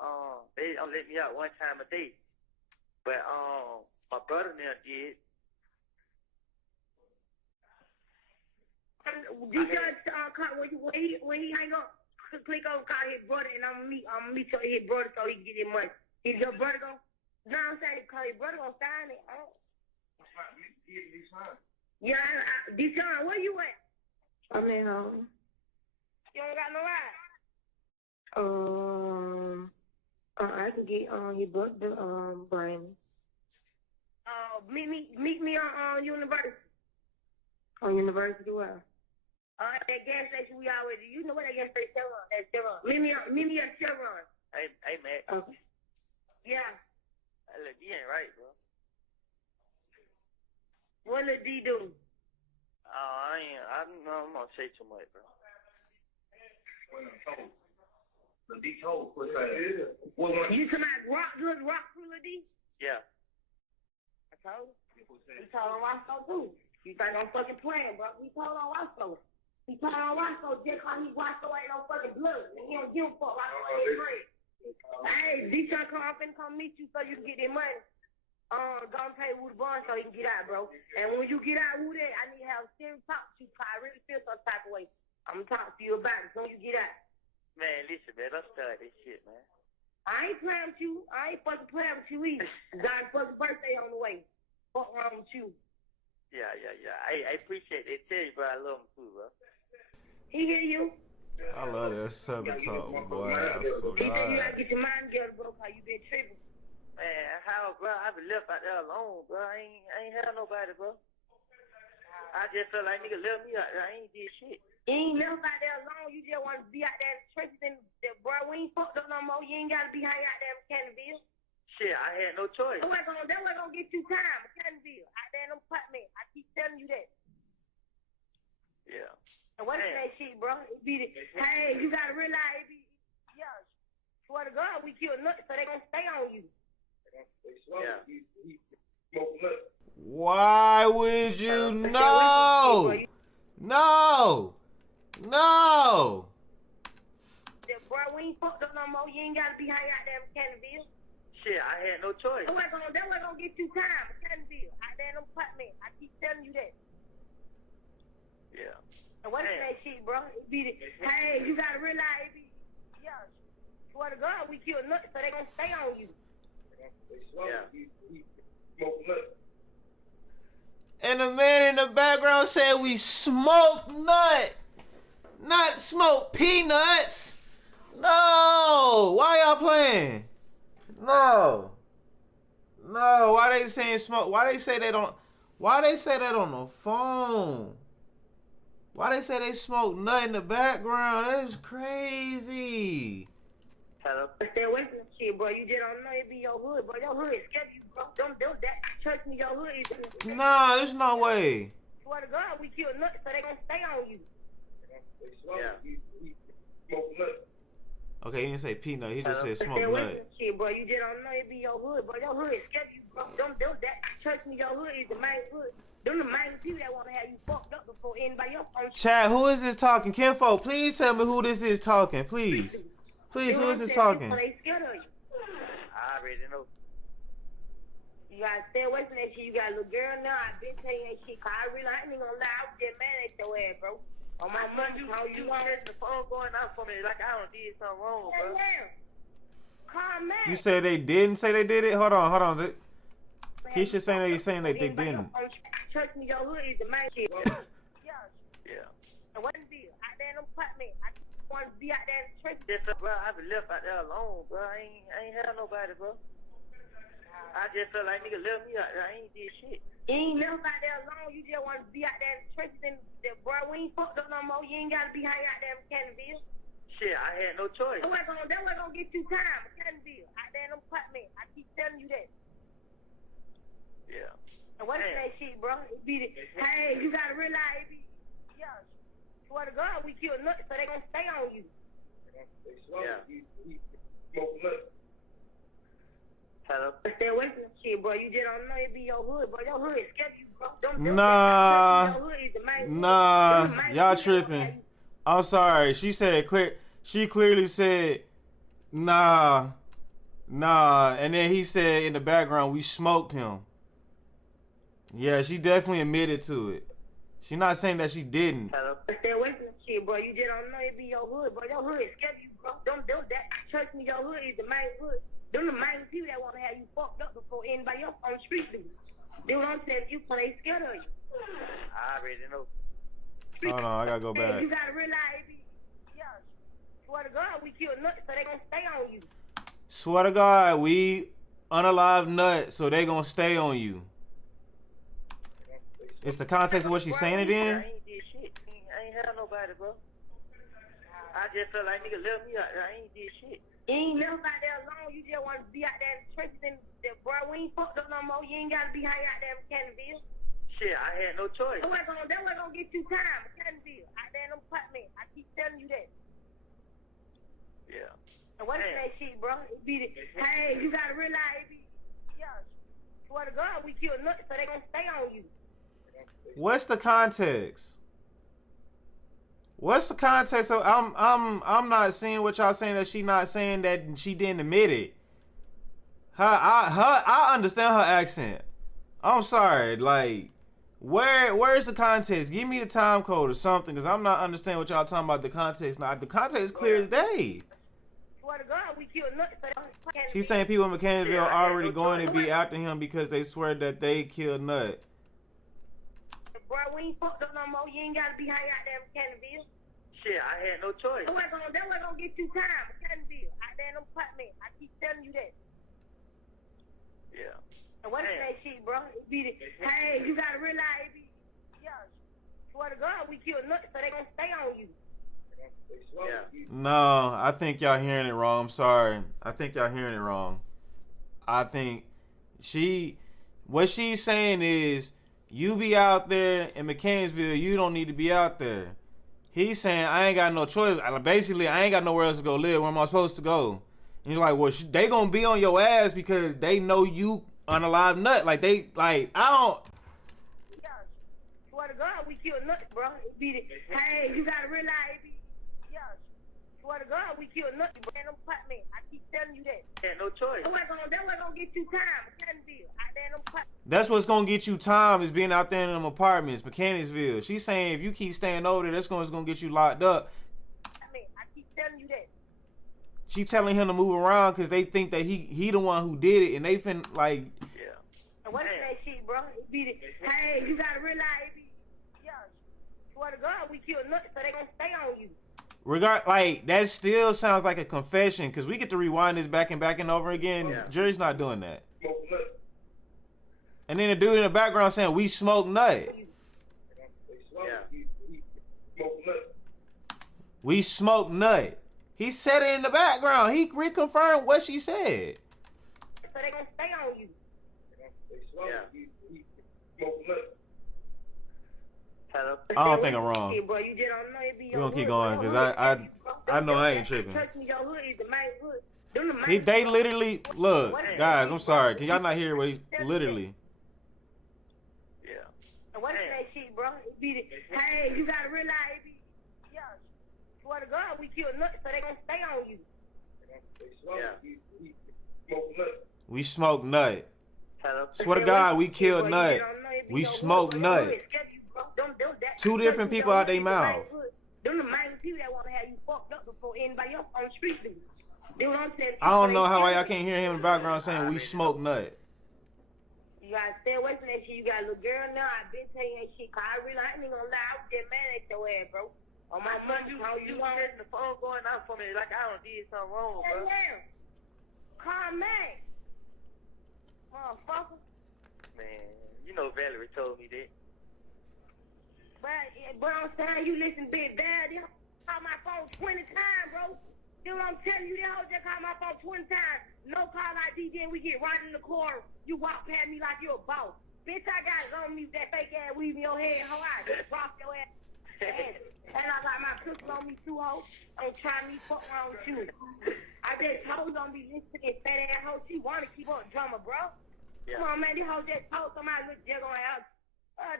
they don't let me out one time a day. But my brother now did. Deshaun, when he hang up, click on call his brother, and I'm gonna meet his brother so he can get his money. Is your brother gonna? No, I'm saying call his brother gonna sign it. Yeah, Deshaun, where you at? I'm at home. You don't got no ride? I can get his brother to bring me. Meet me on University. On University where? At that gas station we always, you know what that gas station Chevron? That's Chevron. Meet me at Chevron. Hey, Matt. Okay. Yeah. Hey, look, you ain't right, bro. What did D do? I'm gonna say too much, bro. The D told. What's that? You talking about rock through the D? Yeah. I told you. He told on Roscoe too. You think I'm fucking playing, bro? He told on Roscoe. He told on Roscoe just cause he Roscoe ain't no fucking blood. And he don't give a fuck. Roscoe ain't friend. Hey, D-Shot, I'm finna come meet you so you can get that money. Go and pay Woody Bond so he can get out, bro. And when you get out, Woody, I need to have a serious talk to you because I really feel some type of way. I'm gonna talk to you about it so you get out. Man, listen, man, don't start this shit, man. I ain't playing with you. I ain't fucking playing with you either. God's fucking birthday on the way. Fuck wrong with you? Yeah. I appreciate it. Tell you, bro, I love him too, bro. He hear you? I love that Southern talk, boy. I He swear said you to gotta get your mind together, bro, cause you been tripping. Man, how, bro? I been left out there alone, bro. I ain't had nobody, bro. I just felt like nigga left me out there. I ain't did shit. You ain't left out there alone. You just want to be out there in the trenches and bro, we ain't fucked up no more. You ain't gotta be hanging out there in Canterville. Shit, I had no choice. That way gonna get you time, Canterville. Out there in them apartments. I keep telling you that. Yeah. And what's that shit, bro? It be hey, you gotta realize it be, yeah. Swear to God, we kill nuts, so they gonna stay on you. Yeah. Why would you know? No. Bro, we ain't fucked up no more. You ain't gotta be hanging out there in Canterville. Shit, I had no choice. That way gonna get you time, Canterville. Out there in them apartments. I keep telling you that. Yeah. And what's that shit, bro? It be hey, you gotta realize it be, yeah. Swear to God, we kill nuts, so they gonna stay on you. Yeah. And the man in the background said we smoke nut, not smoke peanuts. No, why y'all playing? No. Why they saying smoke? Why they say they don't? Why they say that on the phone? Why they say they smoke nut in the background? That's crazy. Hello? Stay away from that shit, bro. You just don't know it be your hood, bro. Your hood scared you, bro. Don't do that. Trust me, your hood is. Nah, there's no way. Swear to God, we kill nuts, so they gonna stay on you. Yeah. Okay, he didn't say peanut. He just said Stay smoke away from nut. that shit, bro. You just don't know it be your hood, bro. Your hood scared you, bro. Don't do that. Trust me, your hood is the main hood. Them the main people that wanna have you fucked up before anybody else on shit. Chat, who is this talking? Kinfolk, please tell me who this is talking. Please. Please, who is this talking? They scared of you. I already know. You gotta stay away from that shit. You got a little girl now. I've been telling you that shit. Cause I ain't even gonna lie. I was just mad at your ass, bro. On my money, how you want the phone going out for me like I don't did something wrong, bro. Calm down. You said they didn't say they did it? Hold on. Keisha saying that they didn't. Trust me, your hood is the main shit. Yeah. And what is it? Out there in them apartments. I just want to be out there in the church. Yes, bro, I been left out there alone, bro. I ain't had nobody, bro. I just felt like nigga left me out there. I ain't did shit. You ain't left out there alone. You just want to be out there in the churches and bro, we ain't fucked up no more. You ain't gotta be hanging out there in Cannonville. Shit, I had no choice. That way gonna get you time, Cannonville. Out there in them apartments. I keep telling you that. Yeah. And what's that shit, bro? It be the, hey, you gotta realize it be, yeah. Swear to God, we kill nuts, so they gonna stay on you. Yeah. Hello? Stay away from that shit, bro. You just don't know it be your hood, bro. Your hood scared you, bro. Don't do Nah. that. Your hood is the main hood. Nah, Them the main y'all people tripping. that you- I'm sorry. She said it clear. She clearly said, nah. And then he said in the background, we smoked him. Yeah, she definitely admitted to it. She not saying that she didn't. Hello? Stay away from that shit, bro. You just don't know it be your hood, bro. Your hood scared you, bro. Don't do that. Trust me, your hood is the main hood. Them the main people that wanna have you fucked up before anybody else on the street do. They what I'm saying, you play scared of you. I already know. Hold on, I gotta go Hey, back. you gotta realize it be, yeah. Swear to God, we kill nuts, so they gonna stay on you. Swear to God, we unalive nut, so they gonna stay on you. It's the context of what she's saying it in. I ain't did shit. I ain't had nobody, bro. I just felt like nigga left me out there. I ain't did shit. You ain't left out there alone. You just want to be out there in the churches and bro, we ain't fucked up no more. You ain't gotta be hanging out there in Cannonville. Shit, I had no choice. That way gonna get you time, Cannonville. Out there in them apartments. I keep telling you that. Yeah. And what's that shit, bro? It be the, hey, you gotta realize it be, yeah. Swear to God, we kill nuts, so they gonna stay on you. What's the context? What's the context of I'm not seeing what y'all saying that she not saying that she didn't admit it. I understand her accent. I'm sorry, like where's the context? Give me the time code or something, because I'm not understanding what y'all talking about the context. Now the context is clear as day. Swear to God, we kill nuts, so they gonna stay on you. She's saying people in McCannville are already going to be after him because they swear that they killed Nut. Bro, we ain't fucked up no more. You ain't gotta be hanging out there in Cannonville. Shit, I had no choice. That way gonna get you time, Cannonville. Out there in them apartments. I keep telling you that. Yeah. And what's that shit, bro? It be the, hey, you gotta realize it be, yeah. Swear to God, we kill nuts, so they gonna stay on you. Yeah. No, I think y'all hearing it wrong. I'm sorry. I think y'all hearing it wrong. I think what she's saying is, you be out there in McCannsville, you don't need to be out there. He's saying, I ain't got no choice. Basically, I ain't got nowhere else to go live. Where am I supposed to go? And he's like, well, they gonna be on your ass because they know you unalive nut. I don't. Yeah. Swear to God, we kill nuts, bro. It be the, hey, you gotta realize it be, yeah. Swear to God, we kill nuts, bro. In them apartments. I keep telling you that. Had no choice. That way gonna get you time, Cannonville. Out there in them apartments. That's what's gonna get you time, is being out there in them apartments, Mechanicsville. She's saying if you keep staying over there, that's gonna get you locked up. I keep telling you that. She telling him to move around because they think that he the one who did it, and they fin like. Yeah. And what's that shit, bro? It be the, hey, you gotta realize it be, yeah. Swear to God, we kill nuts, so they gonna stay on you. That still sounds like a confession, because we get to rewind this back and over again. Yeah. Jury's not doing that. And then the dude in the background saying we smoke nut. Yeah. We smoke nut. He said it in the background. He reconfirmed what she said. So they gonna stay on you. Yeah. He smoking nut. Hello. I don't think I'm wrong. Hey, bro, you just don't know it be We're your gonna keep hood, going bro. because I know I ain't tripping. Touch me, your hood is the main hood. Them the main They literally look, guys. I'm sorry. Can y'all not hear what he literally? Yeah. And what is that shit, bro? It be the, hey, you gotta realize it be, yeah. Swear to God, we kill nuts, so they gonna stay on you. Yeah. He smoking nut. We smoke nut. Hello. Swear to God, we killed nut. We smoke nut. Two different people out their mouth. Them the main people that wanna have you fucked up before anybody else on the street do. They what I'm saying. I don't know how y'all can't hear him in the background saying we smoke nut. You gotta stay away from that shit. You got a little girl now. I've been telling you that shit. Cause I ain't gonna lie. I was just mad at your ass, bro. On my money, how you want the phone going out for me like I don't did something wrong, bro. Yeah. Call Mac. Motherfucker. Man, you know Valerie told me that. But I'm saying you listen big bad. They call my phone 20 times, bro. You know what I'm telling you? They all just call my phone 20 times. No call ID, then we get right in the corner. You walk past me like you're a boss. Bitch, I got it on me with that fake ass weave in your head. How I just drop your ass. And I got my pistol on me too, ho. Don't try me, fuck around with you. I just told you don't be listening to this fat ass hoe. She wanna keep up drama, bro. Yeah. Come on, man. This hoe just told somebody look just gonna have.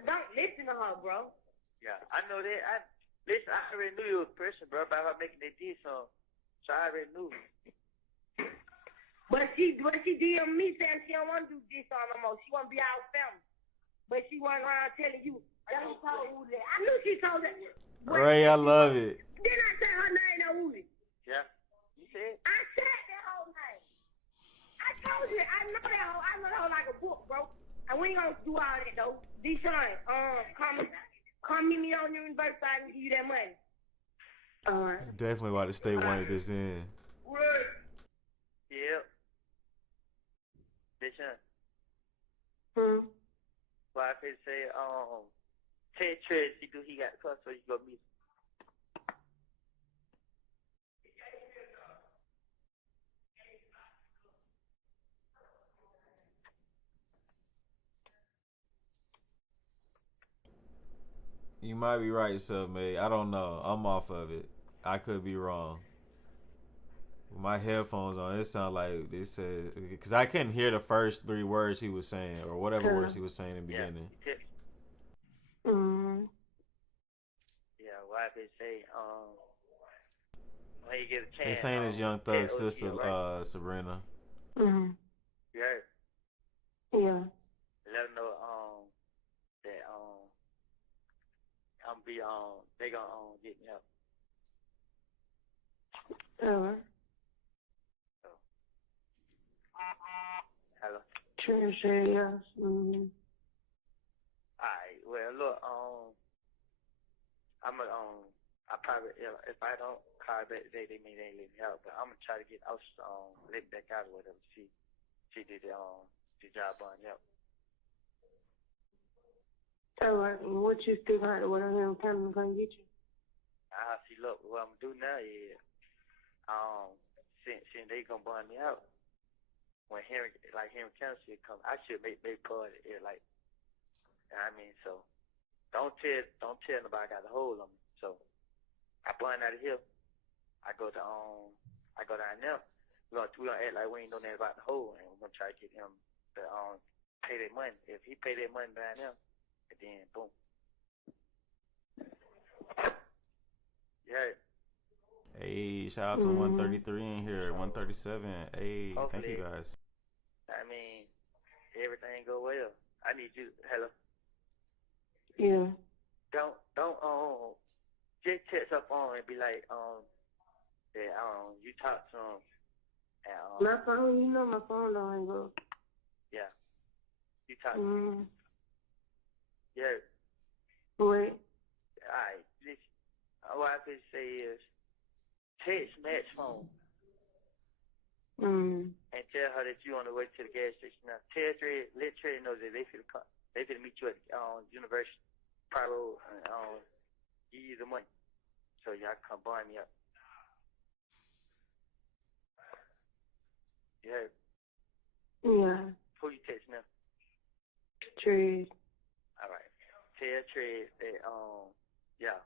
Don't listen to her, bro. Yeah, I know that. I already knew you was a person, bro, about her making that diss song. So I already knew. But she DM me saying she don't want to do this on no more. She want to be our family. But she went around telling you, that who told who that. I knew she told that. Ray, I love it. Then I said her name, no Woody. Yeah. You said? I said that whole name. I told you, I know that whole, I know that whole like a book, bro. And we ain't gonna do all that, though. Deshaun, come meet me on the reverse side and give you that money. Alright. That's definitely why the state wanted this in. Yep. Deshaun. Why I could say, Ted Tracy do he got cut so you go meet him. You might be right, Submate. I don't know. I'm off of it. I could be wrong. With my headphones on, it sounded like they said, because I couldn't hear the first 3 words he was saying or whatever words he was saying in the beginning. Yeah, why I could say, when you get a chance. They saying his Young Thug sister, right? Sabrina. You heard? Yeah. Let them know, that, they gonna, get me up. Hello. Sure, yes. Alright, well, look, I'm gonna, I probably, if I don't call back today, they may let me out, but I'm gonna try to get out, let me back out or whatever. She did the job on help. Alright, what you still got? What I'm coming to get you? See, look, what I'm gonna do now is, since they gonna bond me out, when Henry County come, I should make part of it, like, you know what I mean? So, don't tell nobody I got a hold on me. So, I bond out of here. I go down there. We're gonna act like we ain't know nothing about the hole, and we're gonna try to get him to pay that money. If he pay that money down there, then boom. Yeah. Hey, shout out to 133 in here, 137. Hey, Hopefully, thank you guys. I mean, everything go well. I need you. Hello. Yeah. Don't just text up on and be like that you talk to him. And, my phone, you know my phone don't hang up. Yeah. You talk to him. Yeah. Wait. Alright. What I could say is text Matt's phone. And tell her that you on the way to the gas station. Now, let Trey know that they finna meet you at University Parlo and give you the money. So so y'all come bind me up. You heard? Yeah. Who you text now? Trade. All right. Tell Trey that yeah.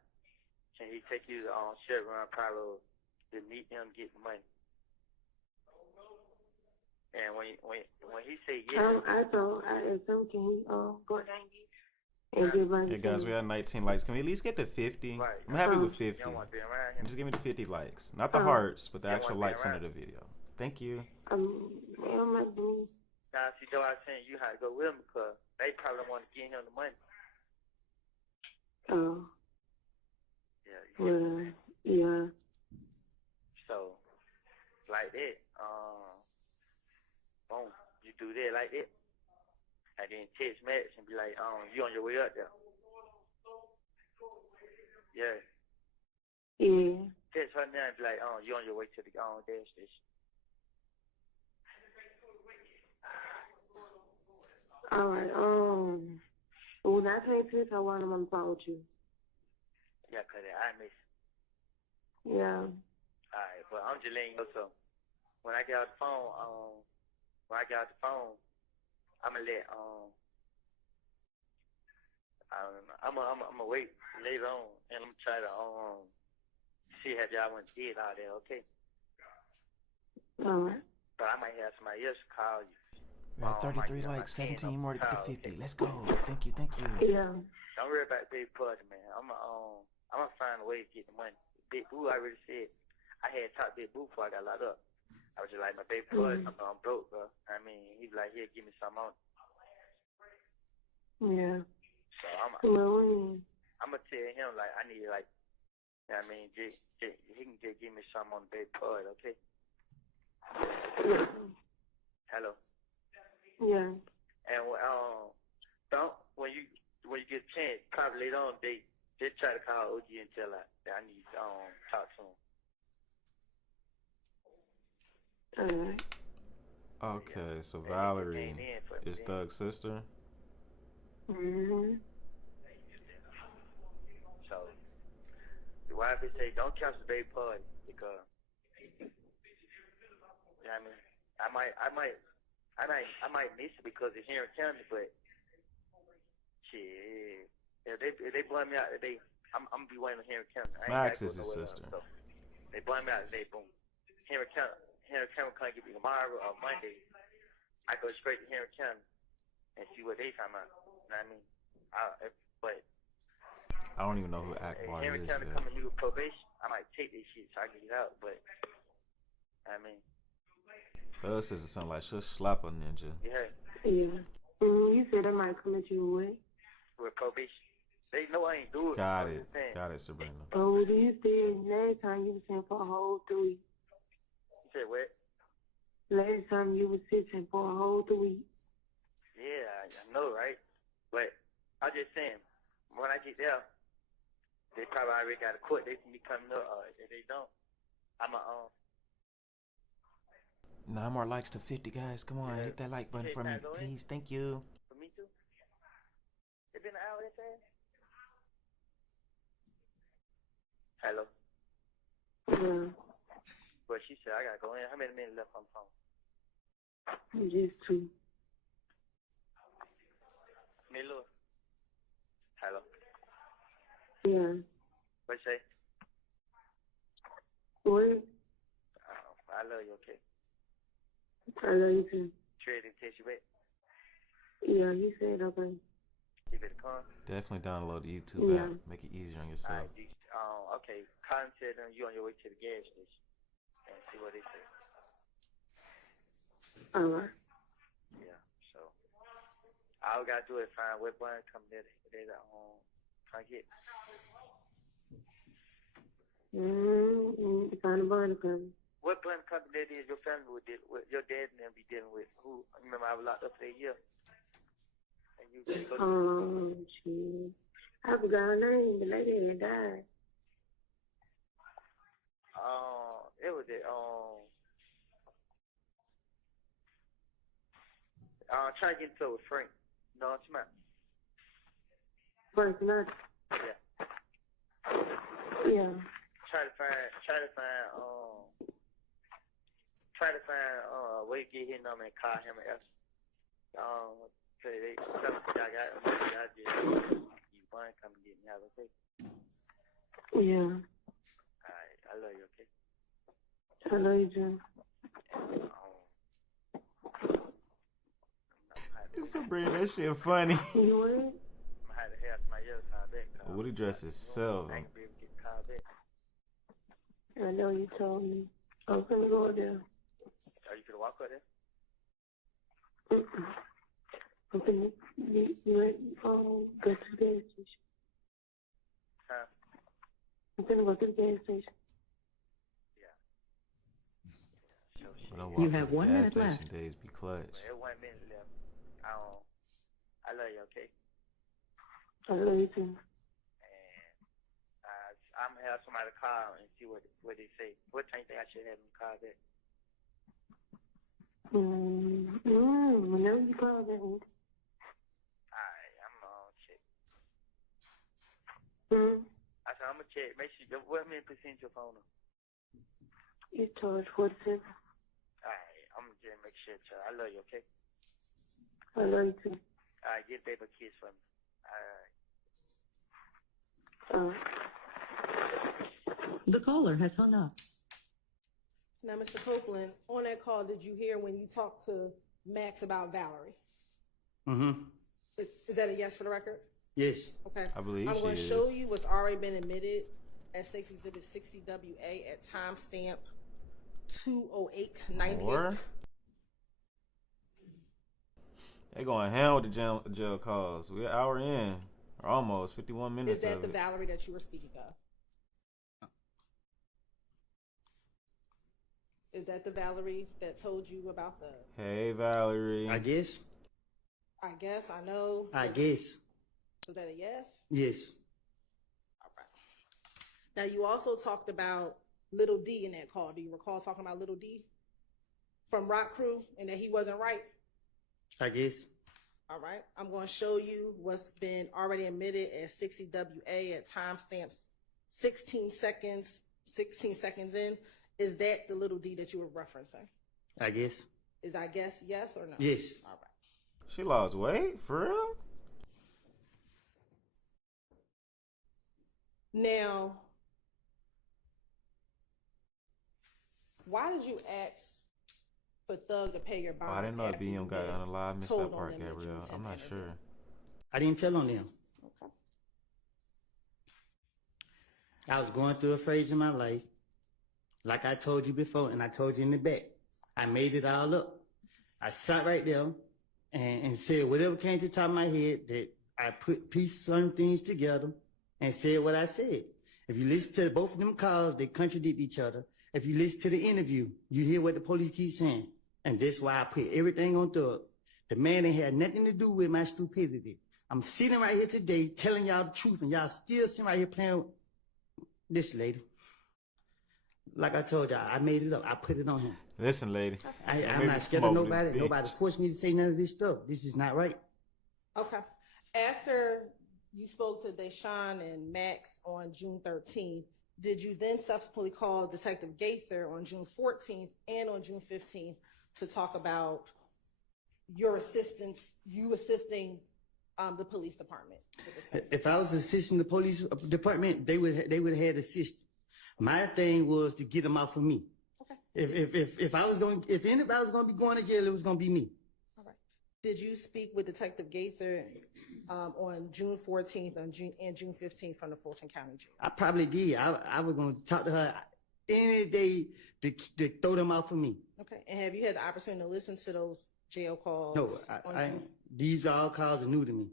Can he take you to Chevron Palo to meet him, get the money? And when he say yes, I asked him, can he go down and get money? Hey guys, we had 19 likes. Can we at least get to 50? right. I'm happy with You 50. don't want to be around him. Just give me the 50 likes. Not the hearts, but the You actual wanna be likes under around. the video. Thank you. I'm not doing. Now, see, though I was saying you had to go with him because they probably don't want to give him the money. Oh, Yeah. well, yeah. So, like that, boom, you do that like that. And then text Max and be like, you on your way up there. Yeah. Yeah. Text her now and be like, you on your way to the gas station. All right. When I can't text her while I'm on the phone with you. Yeah, cause I miss. Yeah. Alright, but I'm just letting you know so when I get out the phone, I'ma let I don't know. I'ma wait later on and I'm try to see how y'all went did all that, okay? All right. But I might have somebody else call you. We had 33 likes, 17 more to get to 50. Let's go. Thank you. Yeah. Don't worry about Big Party, man. I'ma find a way to get the money. Big Boo already said I had talked to Big Boo before I got locked up. I was just like, my baby Party, I'm broke, bro. I mean, he was like, here, give me some on. Yeah. So I'ma tell him like I need like, you know what I mean, he can just give me some on the Baby Party, okay? Yeah. Hello. Yeah. And don't when you get a chance, probably later on they just try to call OG and tell her that I need to talk to him. Alright. Okay, so Valerie is Thug's sister. Mhm. So the wife say don't cancel the Baby Party because you know what I mean. I might miss it because it's here in County, but shit, if they blame me out today, I'm gonna be waiting here in County. Max is his sister. So they blame me out today, boom. Henry County can't get me tomorrow or Monday. I go straight to Henry County and see what they talking about. You know what I mean? But I don't even know who Akbar Henry is County yet. coming new with probation, I might take this shit so I can get out. But I mean, Thug's sister sound like she'll slap a ninja. yeah. Yeah. You said I might come at you with. With probation. They know I ain't do it. Got it, Sabrina. Oh, do you said last time you was saying for a whole 3 weeks? You said what? Last time you was sitting for a whole 3 weeks. Yeah, I know, right? But I'm just saying, when I get there, they probably already got a court. They can be coming up. If they don't, I'm a 9 more likes to 50, guys. Come on, hit that like button for me, please. Thank you. For me too. It's been an hour that fast. Hello. Yeah. But she said I gotta go in. How many minutes left on the phone? Just 2. Milo. Hello. Yeah. What you say? What? I love you, okay? I love you too. Trade and text you back. Yeah, he said okay. Keep it calm. Definitely download the YouTube app. Make it easier on yourself. Okay. Contact them. You on your way to the gas station and see what they say. All right. Yeah. So all we gotta do is find what button come there. They try to get. Find a button coming. What button company that is your family would deal with? Your dad and them be dealing with? Who? Remember I was locked up for a year. And you go to shit. I forgot her name. The lady had died. it was it. Trying to get into it with Frank. No, it's not. Frank, not. Yeah. Yeah. try to find a way to get his number and call him and ask. Cause they tell me I got just you want to come get me out, okay? Yeah. Alright, I love you, okay? I love you, Jim. So Brandon, that shit funny. You what? I'm gonna have to have somebody else call back. Woody dress himself. I ain't gonna be able to get called back. I know you told me. I'm gonna go there. Are you gonna walk up there? Mm-mm. I'm gonna go to the gas station. Huh? I'm gonna go to the gas station. You have 1 minute left. Days be clutch. There's 1 minute left. I love you, okay? I love you too. And I'm gonna have somebody call and see what they say. What time you think I should have them call back? Whenever you call that one. Alright, I'm gonna check. I said I'm gonna check. Make sure what many percent your phone on? You charge 47. Alright, I'm gonna just make sure. I love you, okay? I love you too. Alright, give baby a kiss for me. Alright. The caller has hung up. Now, Mr. Copeland, on that call, did you hear when you talked to Max about Valerie? Mm-hmm. Is that a yes for the record? Yes. Okay. I believe I'm going she to show is. you what's already been admitted at Sex Exhibit 60WA at timestamp 20898. Or they going ham with the jail calls. We're an hour in, or almost 51 minutes. Is that of the it. Valerie that you were speaking of? Is that the Valerie that told you about the? Hey Valerie. I guess. I guess I know. I guess. Was that a yes? Yes. All right. Now you also talked about Little D in that call. Do you recall talking about Little D from Rock Crew and that he wasn't right? I guess. All right. I'm going to show you what's been already admitted at 60WA at timestamps 16 seconds in. Is that the Little D that you were referencing? I guess. Is I guess yes or no? Yes. All right. She lost weight for real. Now, why did you ask for Thug to pay your bond? Oh, I didn't know if after BM you got had on the live. I missed told that on part, them that you Gabrielle. was I'm not having sure. I didn't tell on them. Okay. I was going through a phase in my life, like I told you before, and I told you in the back. I made it all up. I sat right there and said whatever came to the top of my head, that I pieced some things together and said what I said. If you listen to both of them calls, they contradict each other. If you listen to the interview, you hear what the police keep saying. And that's why I put everything on Thug. The man ain't had nothing to do with my stupidity. I'm sitting right here today telling y'all the truth, and y'all still sitting right here playing with this lady. Like I told y'all, I made it up. I put it on him. Listen, lady. I'm not scared of nobody. Nobody forced me to say none of this stuff. This is not right. Okay. After you spoke to Deshaun and Max on June 13th, did you then subsequently call Detective Gaither on June 14th and on June 15th to talk about your assistance, you assisting the police department? If I was assisting the police department, they would have had assistance. My thing was to get them out for me. Okay. If anybody was going to be going to jail, it was going to be me. All right. Did you speak with Detective Gaither on June 14th and June 15th from the Fulton County Jail? I probably did. I was going to talk to her any day to throw them out for me. Okay. And have you had the opportunity to listen to those jail calls? No, these all calls are new to me.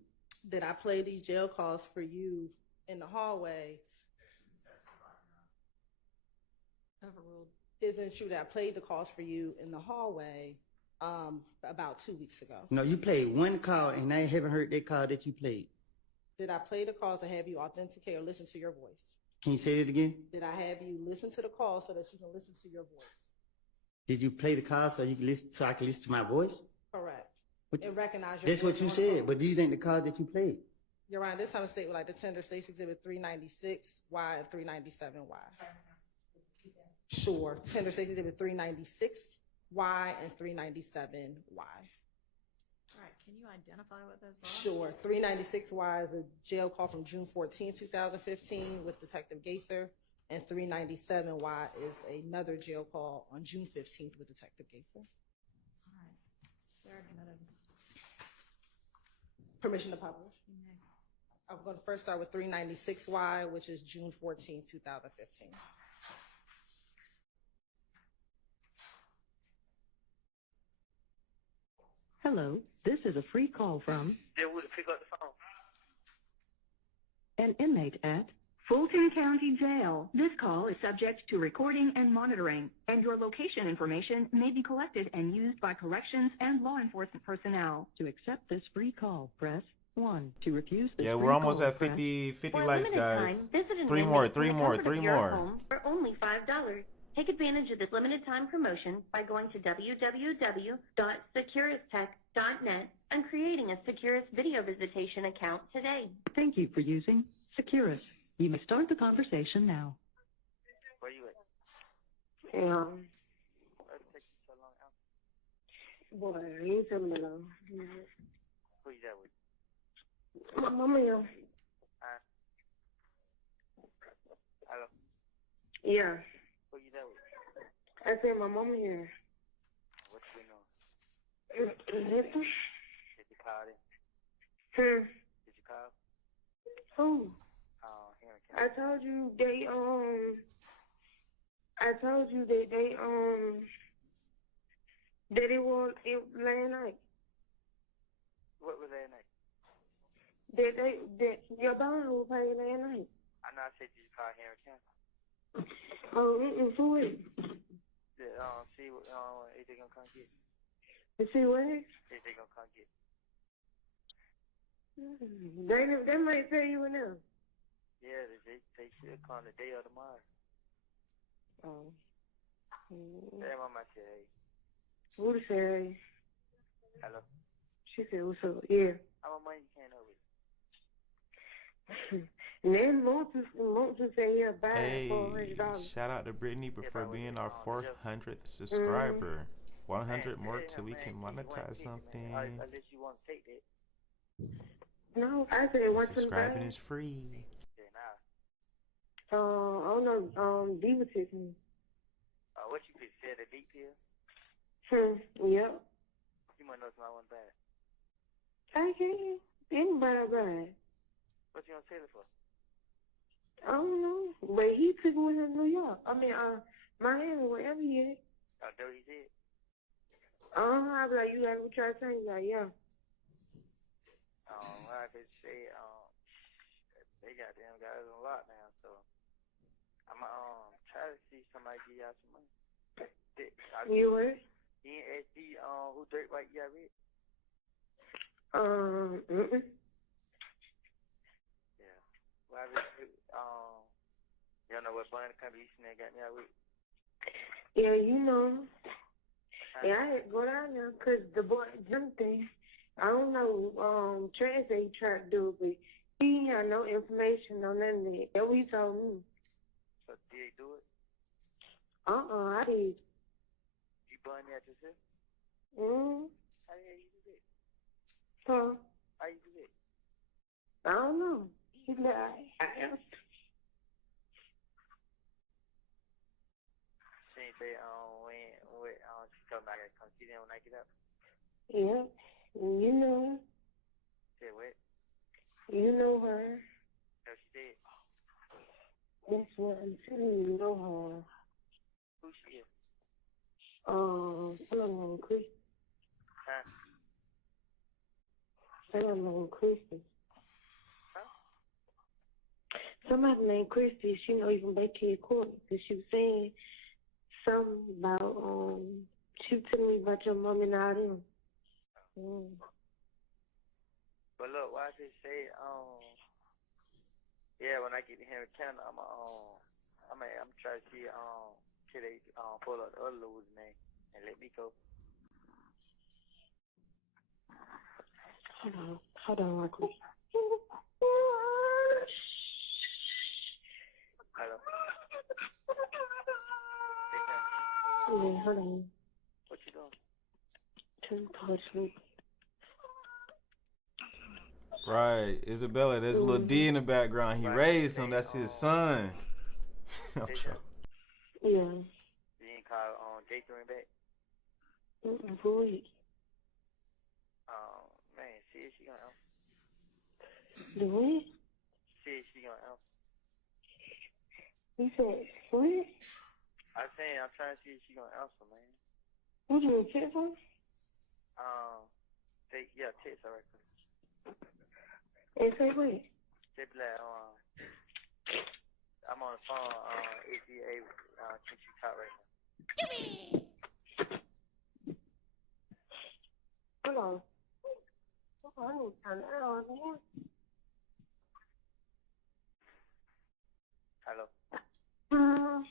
Did I play these jail calls for you in the hallway? Overruled. Isn't it true that I played the calls for you in the hallway about 2 weeks ago? No, you played one call, and I haven't heard that call that you played. Did I play the calls and have you authenticate or listen to your voice? Can you say that again? Did I have you listen to the call so that you can listen to your voice? Did you play the call so you can listen, so I can listen to my voice? Correct. What And recognize your That's voice what you on the said, call. but these ain't the calls that you played. You're right. This time of state with like the tender states exhibit 396Y and 397Y. Sure. Tender Stacy David 396Y and 397Y. All right, can you identify what those are? Sure. 396Y is a jail call from June 14, 2015 with Detective Gaither, and 397Y is another jail call on June 15th with Detective Gaither. All right. They're admitted. Permission to publish? You may. I'm going to first start with 396Y, which is June 14, 2015. Hello, this is a free call from They would pick up the phone. an inmate at Fulton County Jail. This call is subject to recording and monitoring, and your location information may be collected and used by corrections and law enforcement personnel. To accept this free call, press 1. To refuse this Yeah, free we're almost call, at 50 For a likes, limited guys. time, visit an Three inmate more, in three the more, comfort three of your more. home for only $5. Take advantage of this limited time promotion by going to www.securistech.net and creating a Securus video visitation account today. Thank you for using Securus. You may start the conversation now. Where you at? Yeah. Why it take you so long out? Boy, you ain't telling me though. Who you that with? My mama here. Hello? Yeah. Who you that with? I said my mama here. What you been on? Listen. Did you call in? Hmm. Did you call? Who? Henry I told you they that it was last night. What was that night? That your daughter was paid last night. I know I said did you call Henry County? Oh, who is? See what if they gonna come get? You see what? If they gonna come get? They might tell you now. Yeah, they should come today or tomorrow. Oh. Tell mama I said hey. Who say? Hello. She said, "What's up?" Yeah. How much money you came up with? And then Moses said he'll buy it for Hey, $100. shout out to Brittany for being our 400th subscriber. 100 more till we can monetize something. Unless you want to take that. No, I said Subscribing $125. is free. Yeah, nah. I don't know. Diva texted me. What you could say, the deep pill? Yep. You might know somebody want bad. I can't. Anybody buy it. What you gonna sell it for? I don't know. But he took it with him in New York. I mean, Miami, wherever he is. Oh, there he did. I be like, you gotta try to say, he's like, yeah. I could say, they goddamn got us a lot now, so I'm try to see somebody give y'all some money. You what? He ain't asked who Dirt White got rid? Yeah. Well, you don't know what bond contribution they got now with? Yeah, you know. Yeah, I had to go down there because the boy, Jim thing, I don't know, Trey said he tried to do it, but he ain't had no information on none of that. That's what he told me. So did he do it? I did. You bond that yourself? Mm-hmm. How the hell you do that? Huh? How you do that? I don't know. He said, I asked. She say, when she told me I gotta come see them when I get up. Yeah. You know her. Said what? You know her. No, she did. That's what I'm telling you. You know her. Who she is? Somebody named Chris. Huh? Somebody named Christy. Huh? Somebody named Christy. She know even back here at court because she was saying something about she was telling me about your mom and all them. But look, why I just say, yeah, when I get to Henry County, I'm trying to see, till they pull out the other loser's name and let me go. Hold on, real quick. Hello. hold on. What you doing? Trying to touch me. Right, Isabella. There's a little D in the background. He Right. raised him. That's his son. I'm They sure. Yeah. You didn't call J3 back? Boy. Man, see if she gonna answer. The what? See if she gonna answer. You said, what? I'm saying, I'm trying to see if she gonna answer, man. What you mean, text her? Text her right quick. And say what? Just be like, I'm on the phone, if you able, can you talk right now? Hold on. I need to turn that on here. Hello? Mm-hmm.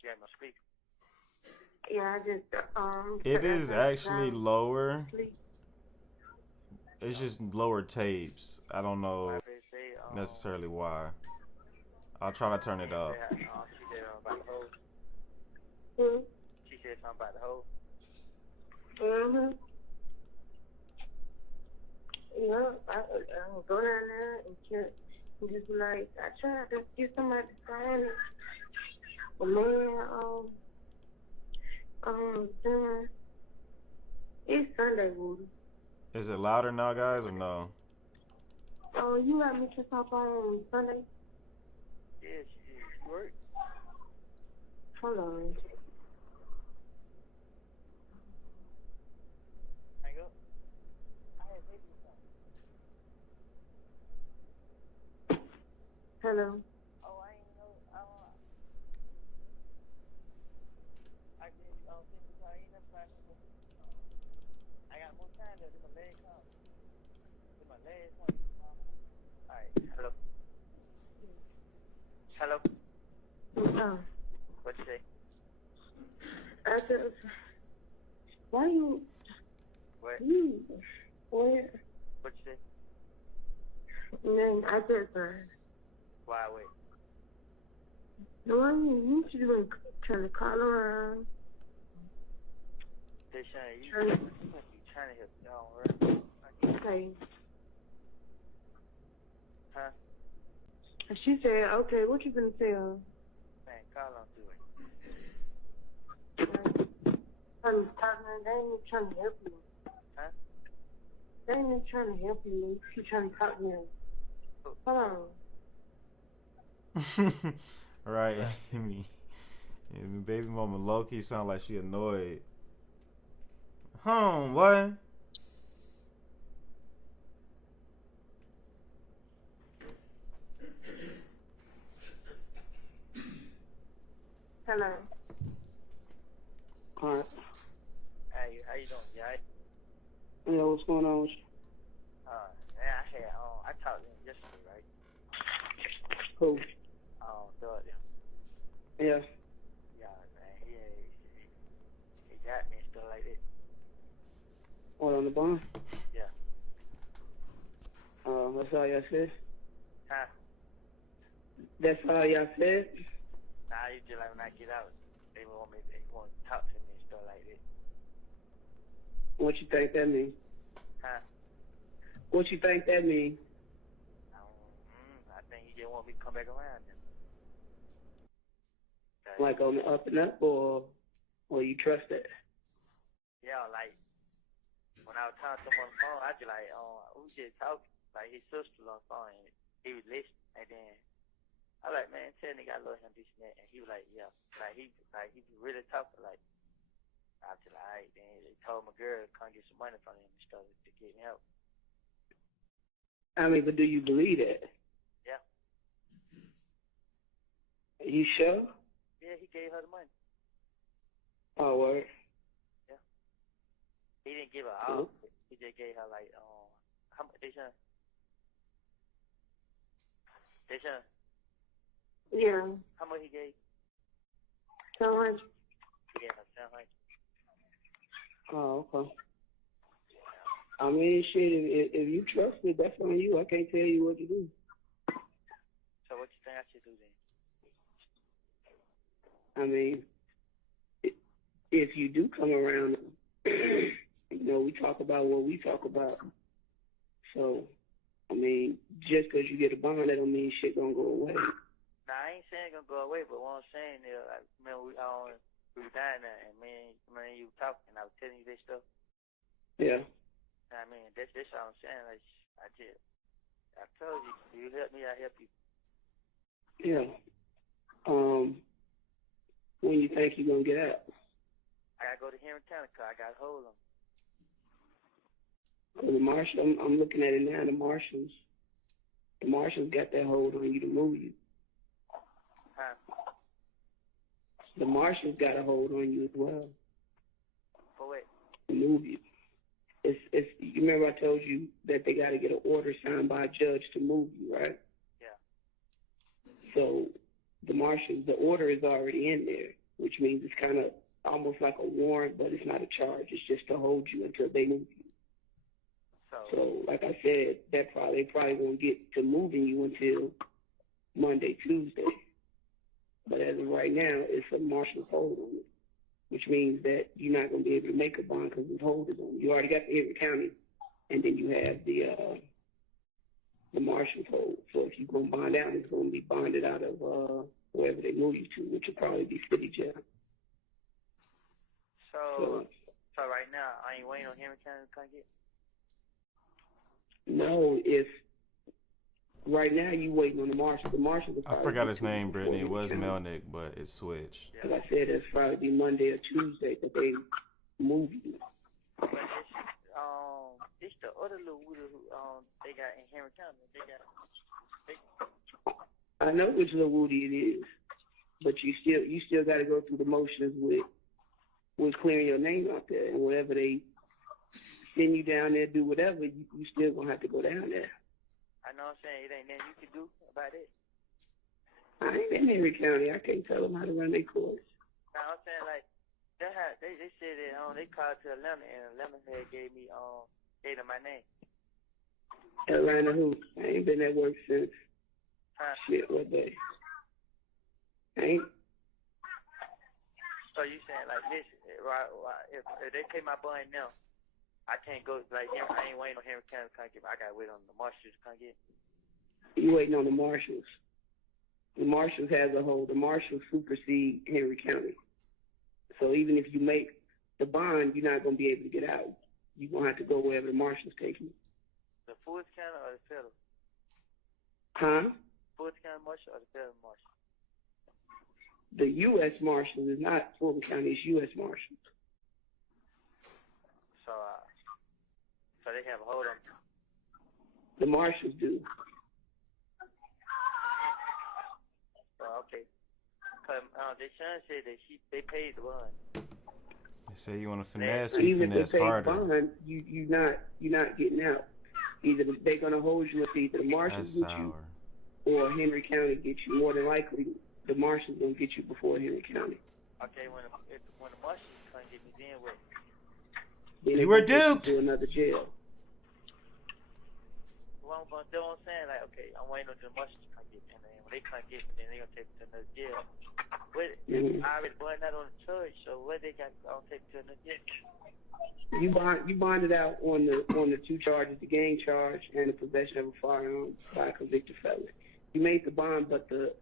You have my speaker. Yeah, I just, It is actually lower. Sleep. It's just lower tapes. I don't know They say, necessarily why. I'll try to turn it up. she said about the hole. Mm-hmm. She said something about the hole. Mm-hmm. Yeah, I'll go down there and just like, I tried to get somebody to sign it. But man, it's Sunday, Woody. Is it louder now, guys, or no? Oh, you let me just hop on Sunday? Yeah, she worked. Hold on. Hang up. Hello. Oh, I ain't know. I did. I ain't never tried to. I got more time though. This my last call. This my last one. All right. Hello. Hello. What you say? I just, why you, What? Where? What you say? Man, I just, Why wait? why you should have been trying to call around. They saying you trying to help me out, right? Okay. Huh? She said, okay, what you gonna tell? Man, call on through it. I'm talking, they ain't even trying to help you. Huh? They ain't even trying to help you. She trying to talk to you. Hold on. Right, Amy. Baby mama low-key sound like she annoyed. What? Hello. Alright. How you doing? You alright? Yeah, what's going on with you? Man, I talked to him yesterday, right? Who? Doug, yeah. Yeah. Yeah, man, he got me and stuff like that. What, on the bond? Yeah. That's all y'all said? Huh? That's all y'all said? Nah, you just like when I get out, they want to talk to me and stuff like that. What you think that means? Huh? What you think that means? I think he just want me to come back around then. Like on the up and up, or you trust it? Yeah, like, when I was talking to him on the phone, I just like, we just talking. Like, his sister on the phone, and he was listening, and then I was like, man, tell nigga I love him, this and that, and he was like, yeah. Like, he really talking, like, I was just like, all right, then he told my girl to come get some money from him and stuff to get me out. I mean, but do you believe that? Yeah. You sure? Yeah, he gave her the money. Oh, word. Yeah. He didn't give her all. He just gave her, like, how much, Deshaun? Yeah. How much he gave? 700. He gave her 700. Oh, okay. I mean, shit, if you trust me, that's on you. I can't tell you what to do. So what you think I should do then? I mean, if you do come around, we talk about what we talk about. So, I mean, just because you get a bond, that don't mean shit gonna go away. Nah, I ain't saying it's gonna go away, but what I'm saying is, like, man, we were dying there, and man, you were talking, and I was telling you this stuff. Yeah. I mean, that's all I'm saying. Like, I told you, you help me, I help you. Yeah. When you think you're gonna get out? I gotta go to Henry County, cause I got a hold on. The marshal, I'm looking at it now. The marshals got that hold on you to move you. Huh? The marshals got a hold on you as well. For what? To move you. It's. You remember I told you that they got to get an order signed by a judge to move you, right? Yeah. So the marshals, the order is already in there, which means it's kind of almost like a warrant, but it's not a charge. It's just to hold you until they move you. So, like I said, they probably won't get to moving you until Monday, Tuesday. But as of right now, it's a marshal's hold on it, which means that you're not going to be able to make a bond because it's holding on. You already got the Henry County, and then you have the marshal's hold. So if you go bond out, it's going to be bonded out of wherever they move you to, which will probably be city jail. So right now, I ain't waiting on Henry County to come get. No, if right now you waiting on the marshal. The marshal. I forgot his name, Brittany. It was Melnick, but it switched. Like I said, it's probably be Monday or Tuesday that they move you. But it's the other little Woody who they got in Henry County. I know which little Woody it is, but you still got to go through the motions with clearing your name out there, and whatever they send you down there, do whatever, you still gonna have to go down there. I know what I'm saying. It ain't nothing you can do about it. I ain't in Henry County. I can't tell them how to run their course. No, I'm saying, like, they said that they called to Atlanta, and Atlanta had gave them my name. Atlanta who? I ain't been at work since. Shit, what day? Ain't. So you saying, like, listen, if they pay my bond now, I can't go, like, I ain't waiting on Henry County to come get me. I got to wait on the marshals to come get me. You waiting on the marshals. The marshals has a hold. The marshals supersede Henry County. So even if you make the bond, you're not going to be able to get out. You're going to have to go wherever the marshals take you. The Fulton County or the federal? Huh? Fulton County marshal or the federal marshal? The U.S. Marshals is not Fulton County, it's U.S. Marshals. So they have a hold on. The marshals do. Okay. The son said that they paid the bond. They say you want to finesse, even finesse if they pay harder. bond, you're not getting out. Either they're gonna hold you if either the marshals get you or Henry County gets you. More than likely, the marshals gonna get you before Henry County. Okay, when the marshals come get me, then what? Then you were duped. To another jail. Well, I'm saying, like, okay, I'm waiting on the marshals to come get me, and then when they come get me, then they're gonna take me to another jail. I already bonded out on the charge, so what they got? I'll take me to another jail. You bonded out on the two charges, the gang charge and the possession of a firearm by a convicted felon. You made the bond, but the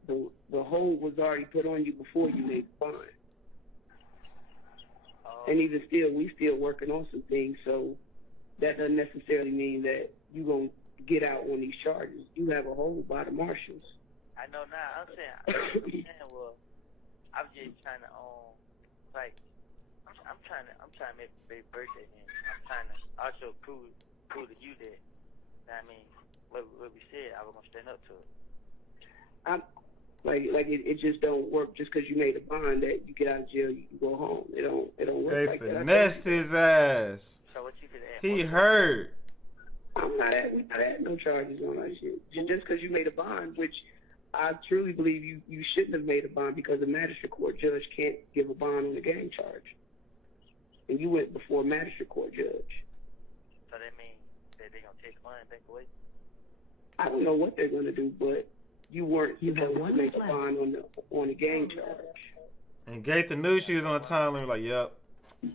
hold was already put on you before you made the bond. And even still, we still working on some things, so that doesn't necessarily mean that you're going to get out on these charges. You have a hold by the marshals. I know now. I'm saying, well, I'm just trying to, like, I'm trying to make a big birthday, and I'm trying to also prove to you that, I mean, what we said, I was going to stand up to it. It just don't work just because you made a bond that you get out of jail, you can go home. It don't work like that. They finessed his ass. So what you could add? He hurt. We not adding no charges on that shit. Just because you made a bond, which I truly believe you shouldn't have made a bond because the magistrate court judge can't give a bond on a gang charge. And you went before a magistrate court judge. So that means that they're going to take money back away? I don't know what they're going to do, but you weren't supposed to make a bond on the gang charge. And Gaither knew she was on the time limit, like, yep, You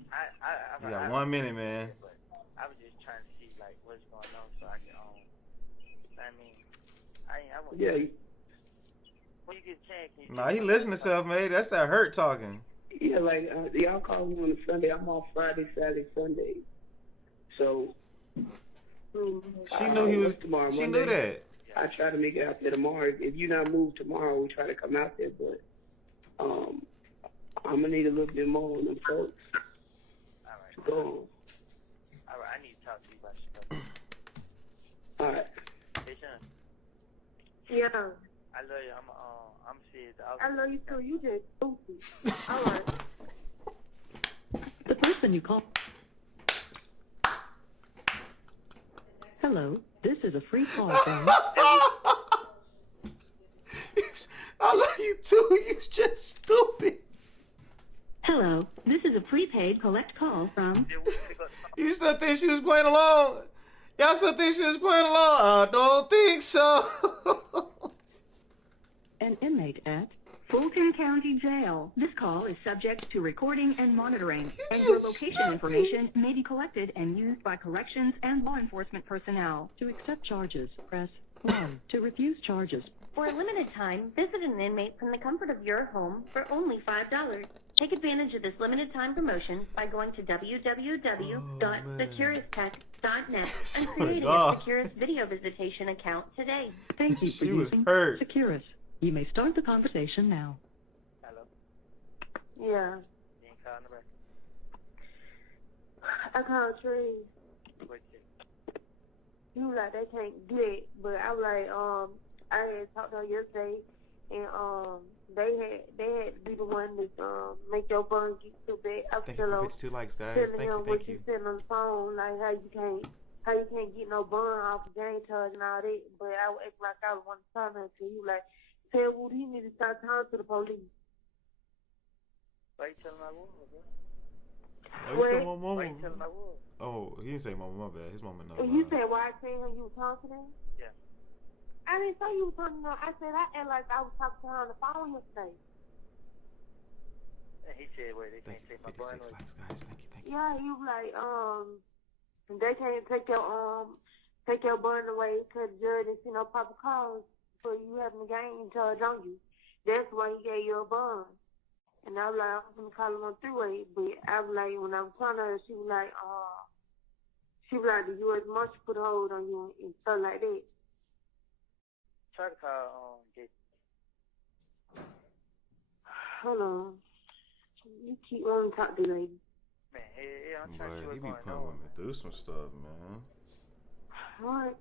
got 1 minute, man. But I was just trying to see like what's going on so I can I mean, I want. Yeah. When you get a chance, can you Nah, he listening, self-made. That's that hurt talking. Yeah, like y'all call me on a Sunday. I'm off Friday, Saturday, Sunday. So She knew he was. Tomorrow, She Monday. knew that. I try to make it out there tomorrow. If you not move tomorrow, we try to come out there. But I'm gonna need a little bit more on them folks. All right. To go on. All right, I need to talk to you about stuff. All right. Hey, Sean. Yeah. I love you. I'm serious. I love you too. You just stupid. All right. The person you call. Hello, this is a free call from. I love you too. You just stupid. Hello, this is a prepaid collect call from. You still think she was playing along? Y'all still think she was playing along? I don't think so. An inmate at Fulton County Jail. This call is subject to recording and monitoring, and your location information may be collected and used by corrections and law enforcement personnel. to accept charges, press 1. To refuse charges. For a limited time, visit an inmate from the comfort of your home for only $5. Take advantage of this limited time promotion by going to www.securistech.net and creating a Securus video visitation account today. Thank you for She was using hurt. Securus. You may start the conversation now. Hello. Yeah. You ain't calling nobody. I called Tree. What you? He was like, they can't get it. But I was like, I had talked to her yesterday, and they had to be the one that make your bun get too bad. I was Thank you for 52 likes, guys. telling him what you said on the phone, like how you can't get no bun off of game charge and all that. But I would act like I was one time to you, like, tell Woody he need to start talking to the police. Why you telling my woman, bro? Oh, you said my mama. Why you telling my woman? Oh, he didn't say mama. My bad. His mama knows. And you said why I tell him you was talking to him? Yeah. I didn't say you was talking to him. I said I act like I was talking to her on the phone yesterday. And he said, wait, they can't take my bun. 56 likes, guys. Thank you. Yeah, he was like, they can't take your bun away because the judge didn't see no proper cause for you having a game charge on you. That's why he gave you a bun. And I was like, I was gonna call him on three-way, but I was like, when I was telling her, she was like, the U.S. Marshal put a hold on you and stuff like that. Try to call Jay. Hold on. You keep wanting to talk to the lady. Man, I'm trying to see Boy, he what's be going putting on. women through some stuff, man. All right.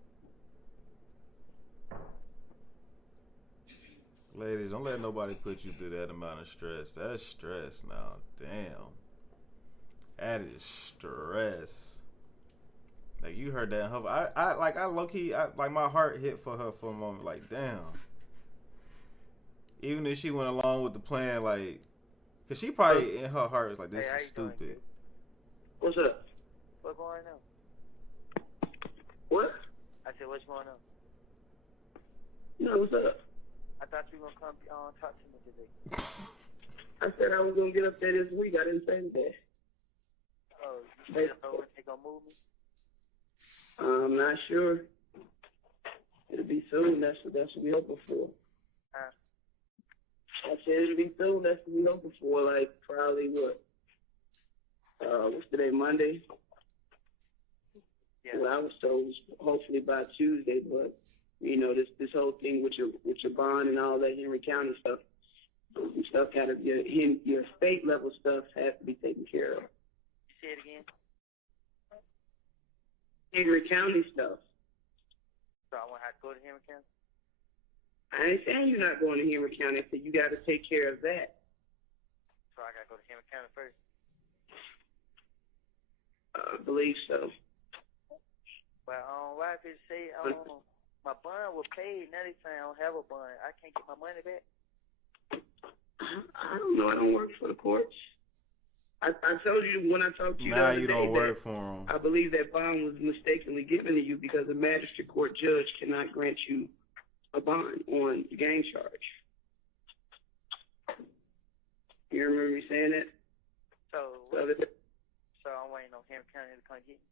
Ladies, don't let nobody put you through that amount of stress. That's stress now. Damn. That is stress. Like, you heard that in her. I low-key, like, my heart hit for her for a moment. Like, damn. Even if she went along with the plan, like, because she probably, in her heart, was like, this Hey, how is you doing, stupid. What's up? What's going on? What? I said, what's going on? No, what's up? I thought you were going to come talk to me today. I said I was gonna get up there this week. I didn't say that. Oh, you still know when they going to move me? I'm not sure. It'll be soon. That's what we hoping for. Huh? I said it'll be soon. That's what we hoping for. Like probably what? What's today? Monday. Yeah. Well, I was told hopefully by Tuesday, but you know this whole thing with your bond and all that Henry County stuff, some stuff kind of your state level stuff has to be taken care of. You say it again? Henry County stuff. So I want to have to go to Henry County? I ain't saying you're not going to Henry County. I said you got to take care of that. So I got to go to Henry County first? I believe so. Well, why did it say my bond was paid? Now they saying I don't have a bond. I can't get my money back? I don't know. I don't work for the courts. I told you when I talked to you the Now other you day don't that work for him. I believe that bond was mistakenly given to you because a magistrate court judge cannot grant you a bond on the gang charge. You remember me saying that? So So I'm waiting on Henry County to come get me.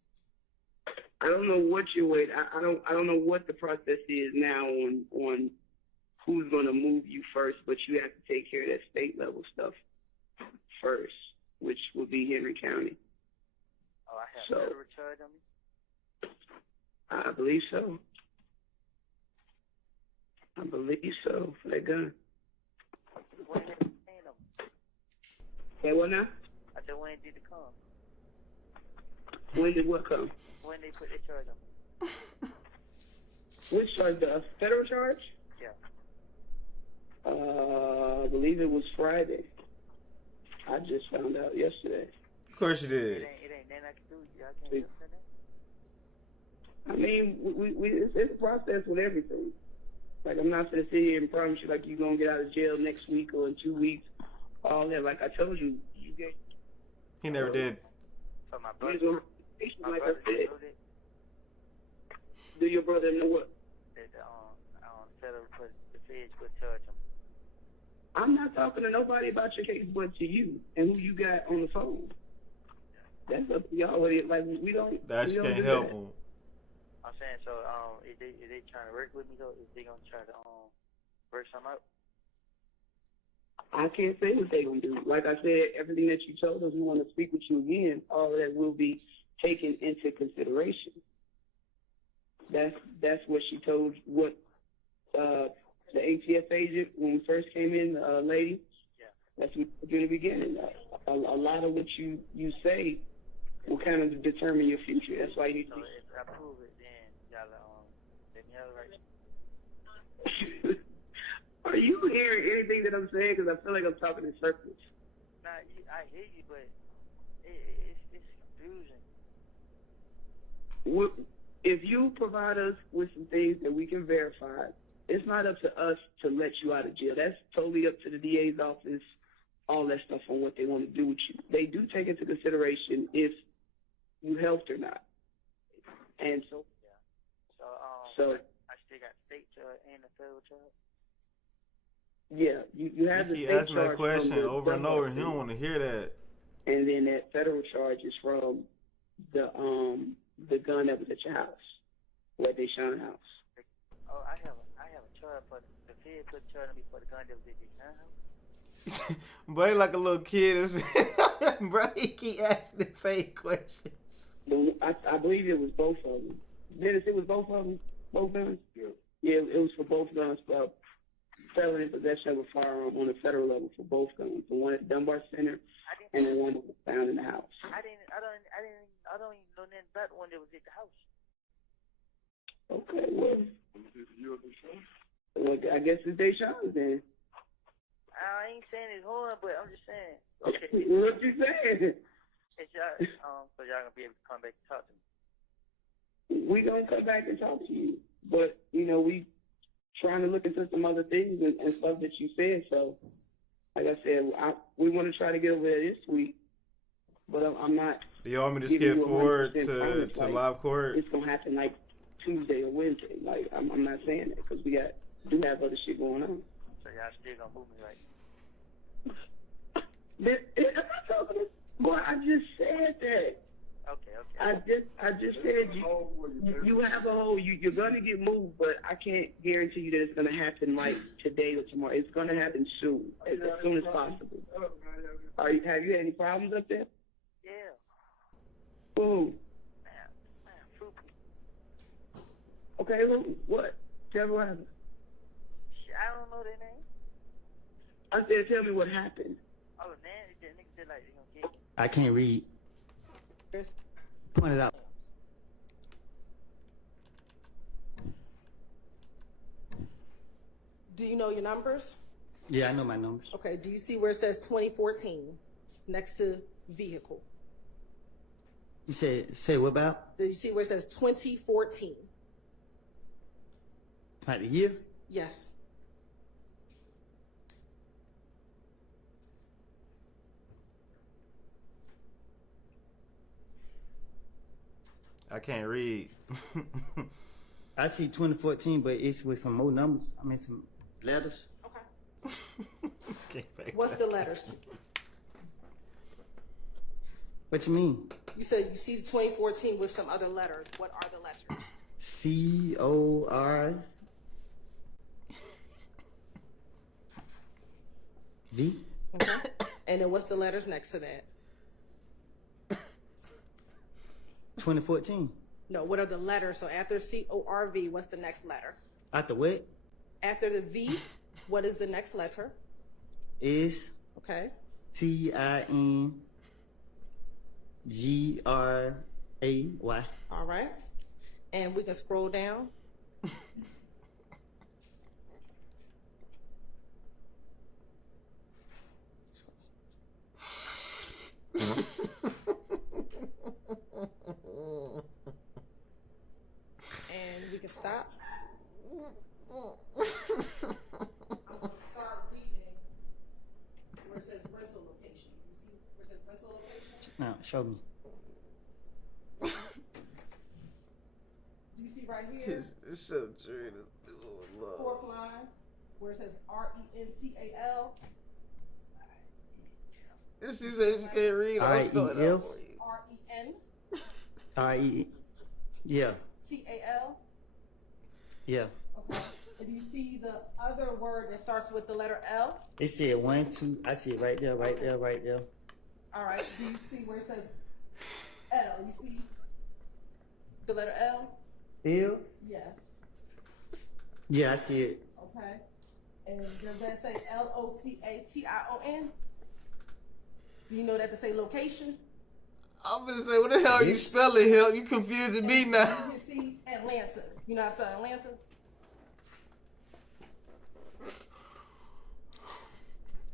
I don't know what you're waiting. I don't know what the process is now on who's going to move you first, but you have to take care of that state level stuff first, which would be Henry County. Oh, I have So, federal charge on me? I believe so. I believe so for that gun. When did they paying them? Say what now? I said, when did it come? When did what come? When they put their charge on me? Which charge? The federal charge? Yeah. I believe it was Friday. I just found out yesterday. Of course you It did. ain't nothing I can do. I can't do that. I mean, it's a process with everything. Like, I'm not going to sit here and promise you, like, you're going to get out of jail next week or in 2 weeks. All that. Like I told you, you get. He never did. So my brother, Like I said. Do your brother know what? That federal put the feds put charge on me. I'm not talking to nobody about your case but to you and who you got on the phone. That's up to y'all. Like, we don't. That we don't can't do help that. him. I'm saying, so is they trying to work with me though? Is they gonna try to work something out? I can't say what they're going to do. Like I said, everything that you told us, we want to speak with you again. All of that will be taken into consideration. That's what she told, what the ATF agent, when we first came in, lady, Yeah. that's what we did in the beginning. A lot of what you say will kind of determine your future. That's why you need to So be. if I prove it, then y'all let me have it right. Are you hearing anything that I'm saying? Because I feel like I'm talking in circles. Nah, I hear you, but it's confusing. If you provide us with some things that we can verify, it's not up to us to let you out of jail. That's totally up to the DA's office, all that stuff on what they want to do with you. They do take into consideration if you helped or not. And so, So I still got state charge and the federal charge. Yeah, you have the He state asking that charge question from the over and over. He government, don't want to hear that. and then that federal charge is from the gun that was at your house, or at Deshaun house. Oh, I have a charge for the fed put charge on me for the gun that was at the house. Boy, he like a little kid. Bro, he keep asking the same questions. I believe it was both of them. Dennis, it was both of them? Both guns? Yeah. Yeah, it was for both guns. Felony possession of a firearm on the federal level for both guns. The one at Dunbar Center and the one that was found in the house. I don't even know nothing about the one that was at the house. Okay, well, I guess it's Deshaun's then. I ain't saying it's horn, but I'm just saying. Okay. What you saying? It's y'all, so y'all gonna be able to come back and talk to me. We gonna come back and talk to you, but we trying to look into some other things and stuff that you said. So, like I said, we want to try to get over there this week, but I'm not. Do you want me to giving skip you a forward 100% to promise, live court? It's gonna happen like Tuesday or Wednesday. Like I'm not saying that because we do have other shit going on. So y'all still gonna move me right? I'm not talking to. Boy, I just said that. Okay. I just said you have a whole. You're gonna get moved, but I can't guarantee you that it's gonna happen like today or tomorrow. It's gonna happen soon, as soon as possible. Have you had any problems up there? Yeah. Who? Man, Fuku. Okay, what? Tell me what happened. Shit, I don't know their name. I said, tell me what happened. Oh man, the nigga said like they gonna get me. I can't read. Point it out. Do you know your numbers? Yeah, I know my numbers. Okay, do you see where it says 2014 next to vehicle? You say what about? Do you see where it says 2014? Like the year? Yes. I can't read. I see 2014, but it's with some more numbers. I mean, some letters. Okay. What's the letters? What you mean? You said you see 2014 with some other letters. What are the letters? COR V. Okay. And then what's the letters next to that? 2014. No, what are the letters? So after CORV, what's the next letter? After what? After the V, what is the next letter? Is Okay. TINGRAY. All right. And we can scroll down. And we can stop. Start reading where it says rental location. You see where it says rental location? Now, show me. Do you see right here? It's so true. Fourth line where it says RENTAL. She said you can't read. I'll spell it out for you. REN. Yeah. TAL. Yeah. Okay. And do you see the other word that starts with the letter L? It said 1, 2. I see it right there, right there, right there. All right. Do you see where it says L? You see the letter L? L? Yes. Yeah, I see it. Okay. And does that say LOCATION? Do you know that to say location? I'm gonna say, what the hell are you spelling, Hill? You confusing me now. You see Atlanta. You know how to spell Atlanta?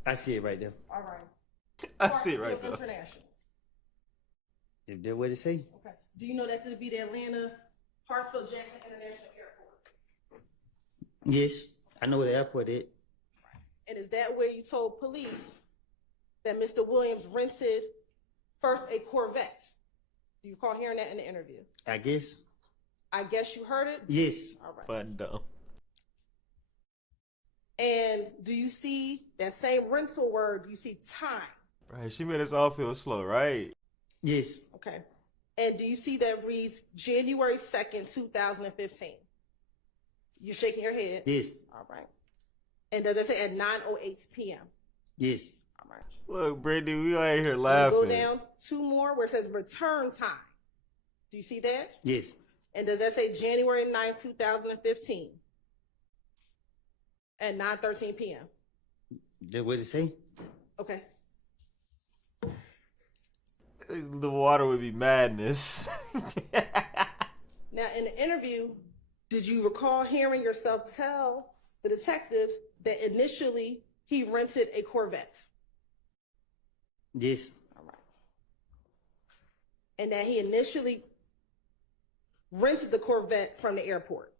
I see it right there. All right. I see it right Hartsfield there. International. If that's what it say. Okay. Do you know that to be the Atlanta Hartsfield Jackson International Airport? Yes, I know where the airport is. And is that where you told police that Mr. Williams rented first a Corvette? Do you recall hearing that in the interview? I guess. I guess you heard it? Yes. All right. Fun dumb. And do you see that same rental word? Do you see time? Right, she made us all feel slow, right? Yes. Okay. And do you see that reads January 2nd, 2015? You're shaking your head? Yes. All right. And does it say at 9:08 p.m.? Yes. All right. Look, Brittany, we all ain't here Go laughing. down two more where it says return time. Do you see that? Yes. And does that say January 9th, 2015? At 9:13 p.m.? That's what it say. Okay. The water would be madness. Now, in the interview, did you recall hearing yourself tell the detective that initially he rented a Corvette? Yes. All right. And that he initially rented the Corvette from the airport?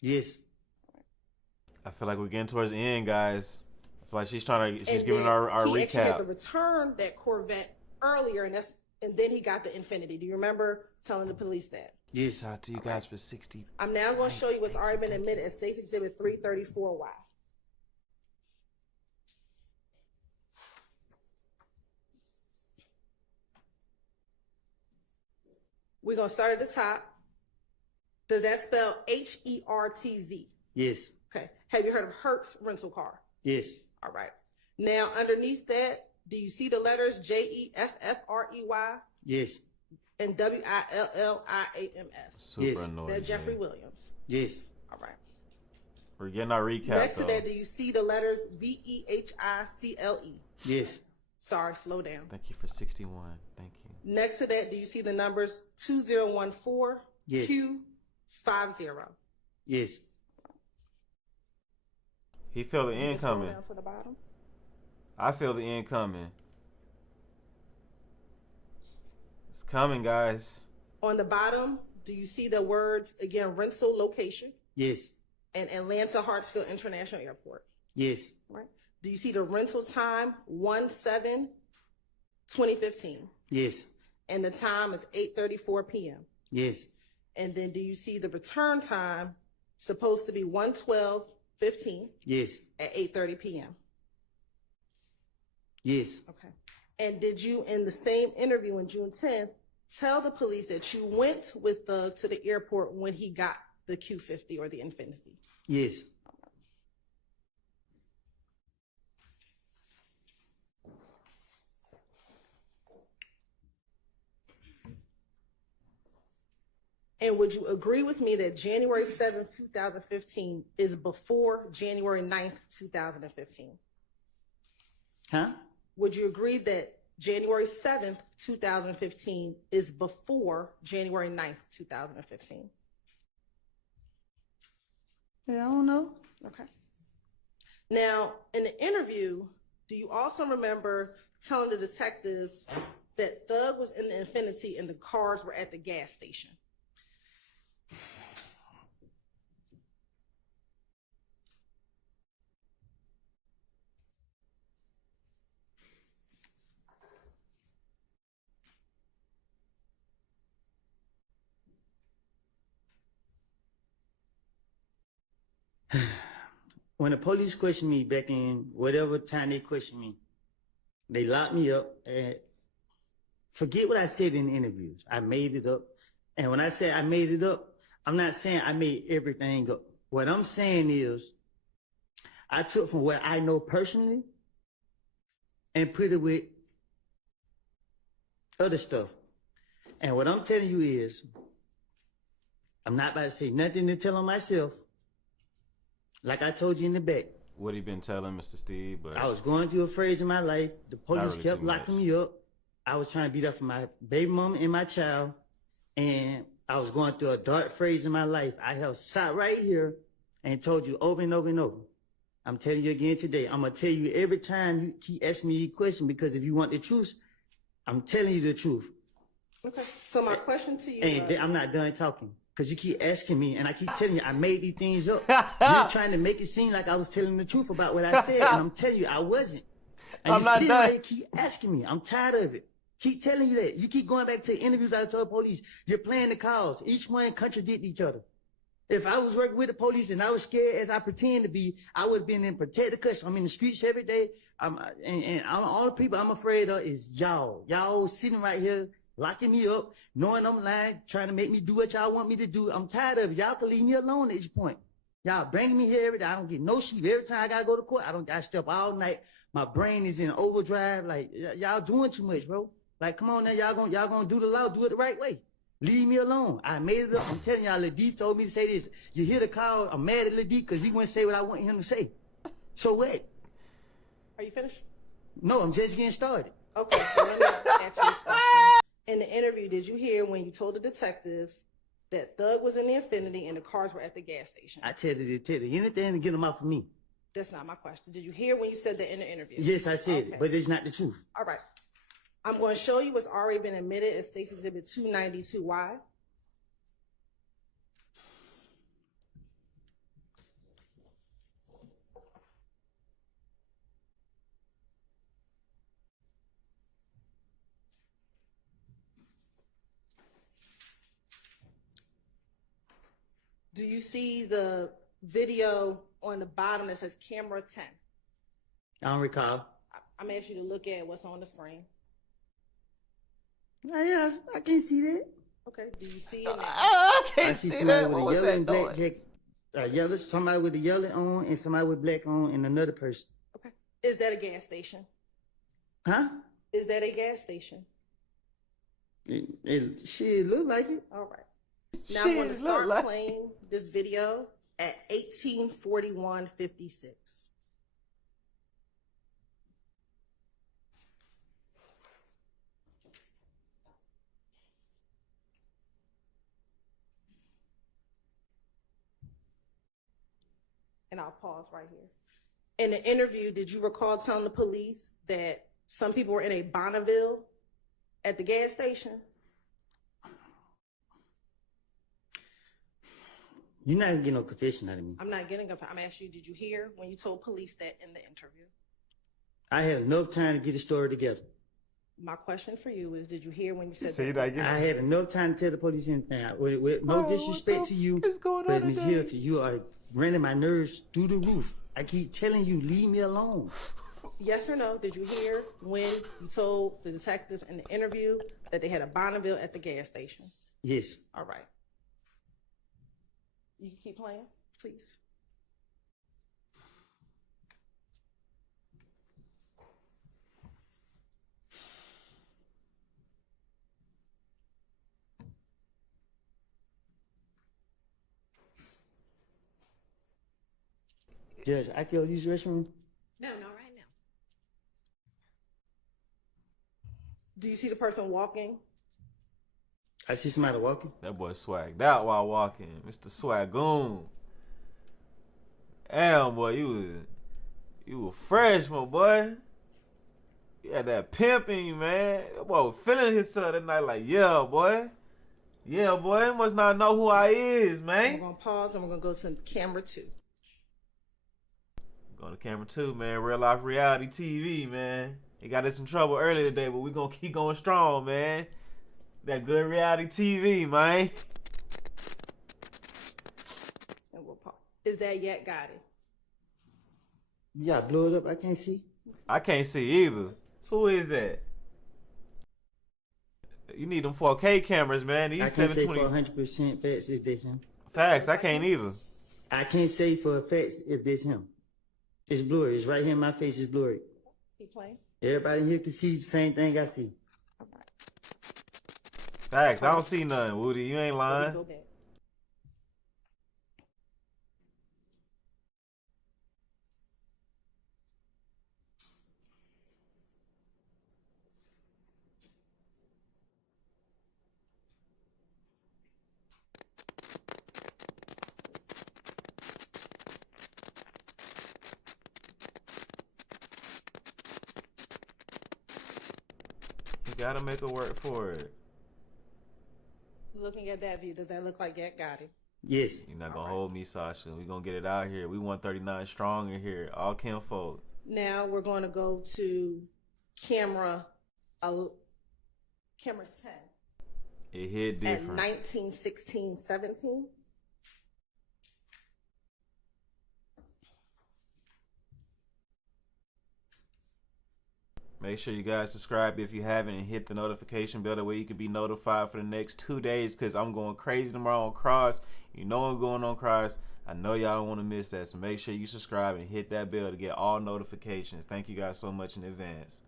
Yes. I feel like we're getting towards the end, guys. I feel like she's And giving then our he actually had to recap. return that Corvette earlier, and then he got the Infinity. Do you remember telling the police that? Yes. Shout out to you guys for 60. I'm now going to show you what's already been admitted as State's Exhibit 334Y. We're going to start at the top. Does that spell Hertz? Yes. Okay. Have you heard of Hertz rental car? Yes. All right. Now, underneath that, do you see the letters JEFFREY Yes. and WILLIAMS? Super Yes. annoying. They're Jeffrey man. Williams. Yes. All right. We're getting our recap. Next though. to that, do you see the letters VEHICLE? Yes. Sorry, slow down. Thank you for 61. Thank you. Next to that, do you see the numbers 2014 Yes. Q50? Yes. He feel the You can end scroll coming. down to the bottom. I feel the end coming. It's coming, guys. On the bottom, do you see the words, again, rental location Yes. and Atlanta Hartsfield International Airport? Yes. Right. Do you see the rental time 1/7/2015? Yes. And the time is 8:34 p.m. Yes. And then do you see the return time supposed to be 1/12/15 Yes. at 8:30 p.m.? Yes. Okay. And did you, in the same interview on June 10th, tell the police that you went with Thug to the airport when he got the Q50 or the Infinity? Yes. And would you agree with me that January 7th, 2015 is before January 9th, 2015? Huh? Would you agree that January 7th, 2015 is before January 9th, 2015? Yeah, I don't know. Okay. Now, in the interview, do you also remember telling the detectives that Thug was in the Infinity and the cars were at the gas station? When the police questioned me back in whatever time they questioned me, they locked me up. And forget what I said in the interviews. I made it up. And when I say I made it up, I'm not saying I made everything up. What I'm saying is I took from what I know personally and put it with other stuff. And what I'm telling you is I'm not about to say nothing to tell on myself. Like I told you in the back. What he been telling Mr. Steve, but I was going through a phase in my life. The police really kept too locking much. me up. I was trying to be there for my baby mama and my child. And I was going through a dark phase in my life. I have sat right here and told you over and over and over. I'm telling you again today. I'm going to tell you every time you keep asking me a question, because if you want the truth, I'm telling you the truth. Okay. So my question to you, And I'm not done talking. Because you keep asking me, and I keep telling you, I made these things up. You're trying to make it seem like I was telling the truth about what I said, and I'm telling you, I wasn't. And I'm you not sit done. there and keep asking me. I'm tired of it. Keep telling you that. You keep going back to interviews I told police. You're playing the calls. Each one contradict each other. If I was working with the police and I was scared as I pretend to be, I would have been in protective custody. I'm in the streets every day. All the people I'm afraid of is y'all. Y'all sitting right here locking me up, knowing I'm lying, trying to make me do what y'all want me to do. I'm tired of it. Y'all can leave me alone at this point. Y'all bring me here every day. I don't get no sleep. Every time I gotta go to court, I stay up all night. My brain is in overdrive. Like, y'all doing too much, bro. Like, come on now, y'all gonna do the law, do it the right way. Leave me alone. I made it up. I'm telling y'all, Lil D told me to say this. You hear the call, I'm mad at Lil D because he wouldn't say what I want him to say. So what? are you finished? No, I'm just getting started. Okay, so let me ask you this question. In the interview, did you hear when you told the detectives that Thug was in the Infinity and the cars were at the gas station? I tell you, anything to get them off of me. That's not my question. Did you hear when you said that in the interview? Yes, I said Okay. it, but it's not the truth. All right. I'm going to show you what's already been admitted as State's Exhibit 292Y. Do you see the video on the bottom that says camera 10? I don't recall. I'm going to ask you to look at what's on the screen. Yeah, I can see that. Okay, do you see it now? I I can't see see somebody that. with What a was yellow and that black doing? jacket. Somebody with a yellow on and somebody with black on and another person. Okay. Is that a gas station? Huh? Is that a gas station? Shit, look like it. All right. Now Shit, I'm going to look start like- playing this video at 18:41:56. And I'll pause right here. In the interview, did you recall telling the police that some people were in a Bonneville at the gas station? You're not gonna get no confession out of me. I'm not getting up. I'm asking you, did you hear when you told police that in the interview? I had enough time to get the story together. My question for you is, did you hear when you said See, that? like, I had enough time to tell the police anything. With no disrespect to you, but Ms. Hilton, you are running my nerves through the roof. I keep telling you, leave me alone. Yes or no, did you hear when you told the detectives in the interview that they had a Bonneville at the gas station? Yes. All right. You can keep playing, please. Judge, I can go use the restroom? No, not right now. Do you see the person walking? I see somebody walking. That boy swagged out while walking. Mr. Swaggoon. Damn, boy, you were fresh, my boy. You had that pimp in you, man. That boy was feeling himself that night like, yeah, boy. Yeah, boy, he must not know who I is, man. We're going to pause and we're going to go to camera 2. Going to camera 2, man. Real life reality TV, man. He got us in trouble earlier today, but we going to keep going strong, man. That good reality TV, man. And we'll pause. Is that yet got it? You got blow it up. I can't see. I can't see either. Who is that? You need them 4K cameras, man. These I can't say for 720 100% facts if this him. facts. I can't either. I can't say for a fact if this him. It's blurry. It's right here. My face is blurry. Keep playing. Everybody here can see the same thing I see. Facts. I don't see nothing, Woody. You ain't lying. Go back. You gotta make it work for it. Looking at that view, does that look like yet got it? Yes. You're not gonna hold me, Sasha. We gonna get it out here. We 139 strong in here. All kinfolk. Now we're going to go to camera 10 It hit at different. 19, 16, 17. Make sure you guys subscribe if you haven't and hit the notification bell. That way you can be notified for the next 2 days, because I'm going crazy tomorrow on Cross. You know I'm going on Cross. I know y'all don't want to miss that. So make sure you subscribe and hit that bell to get all notifications. Thank you guys so much in advance.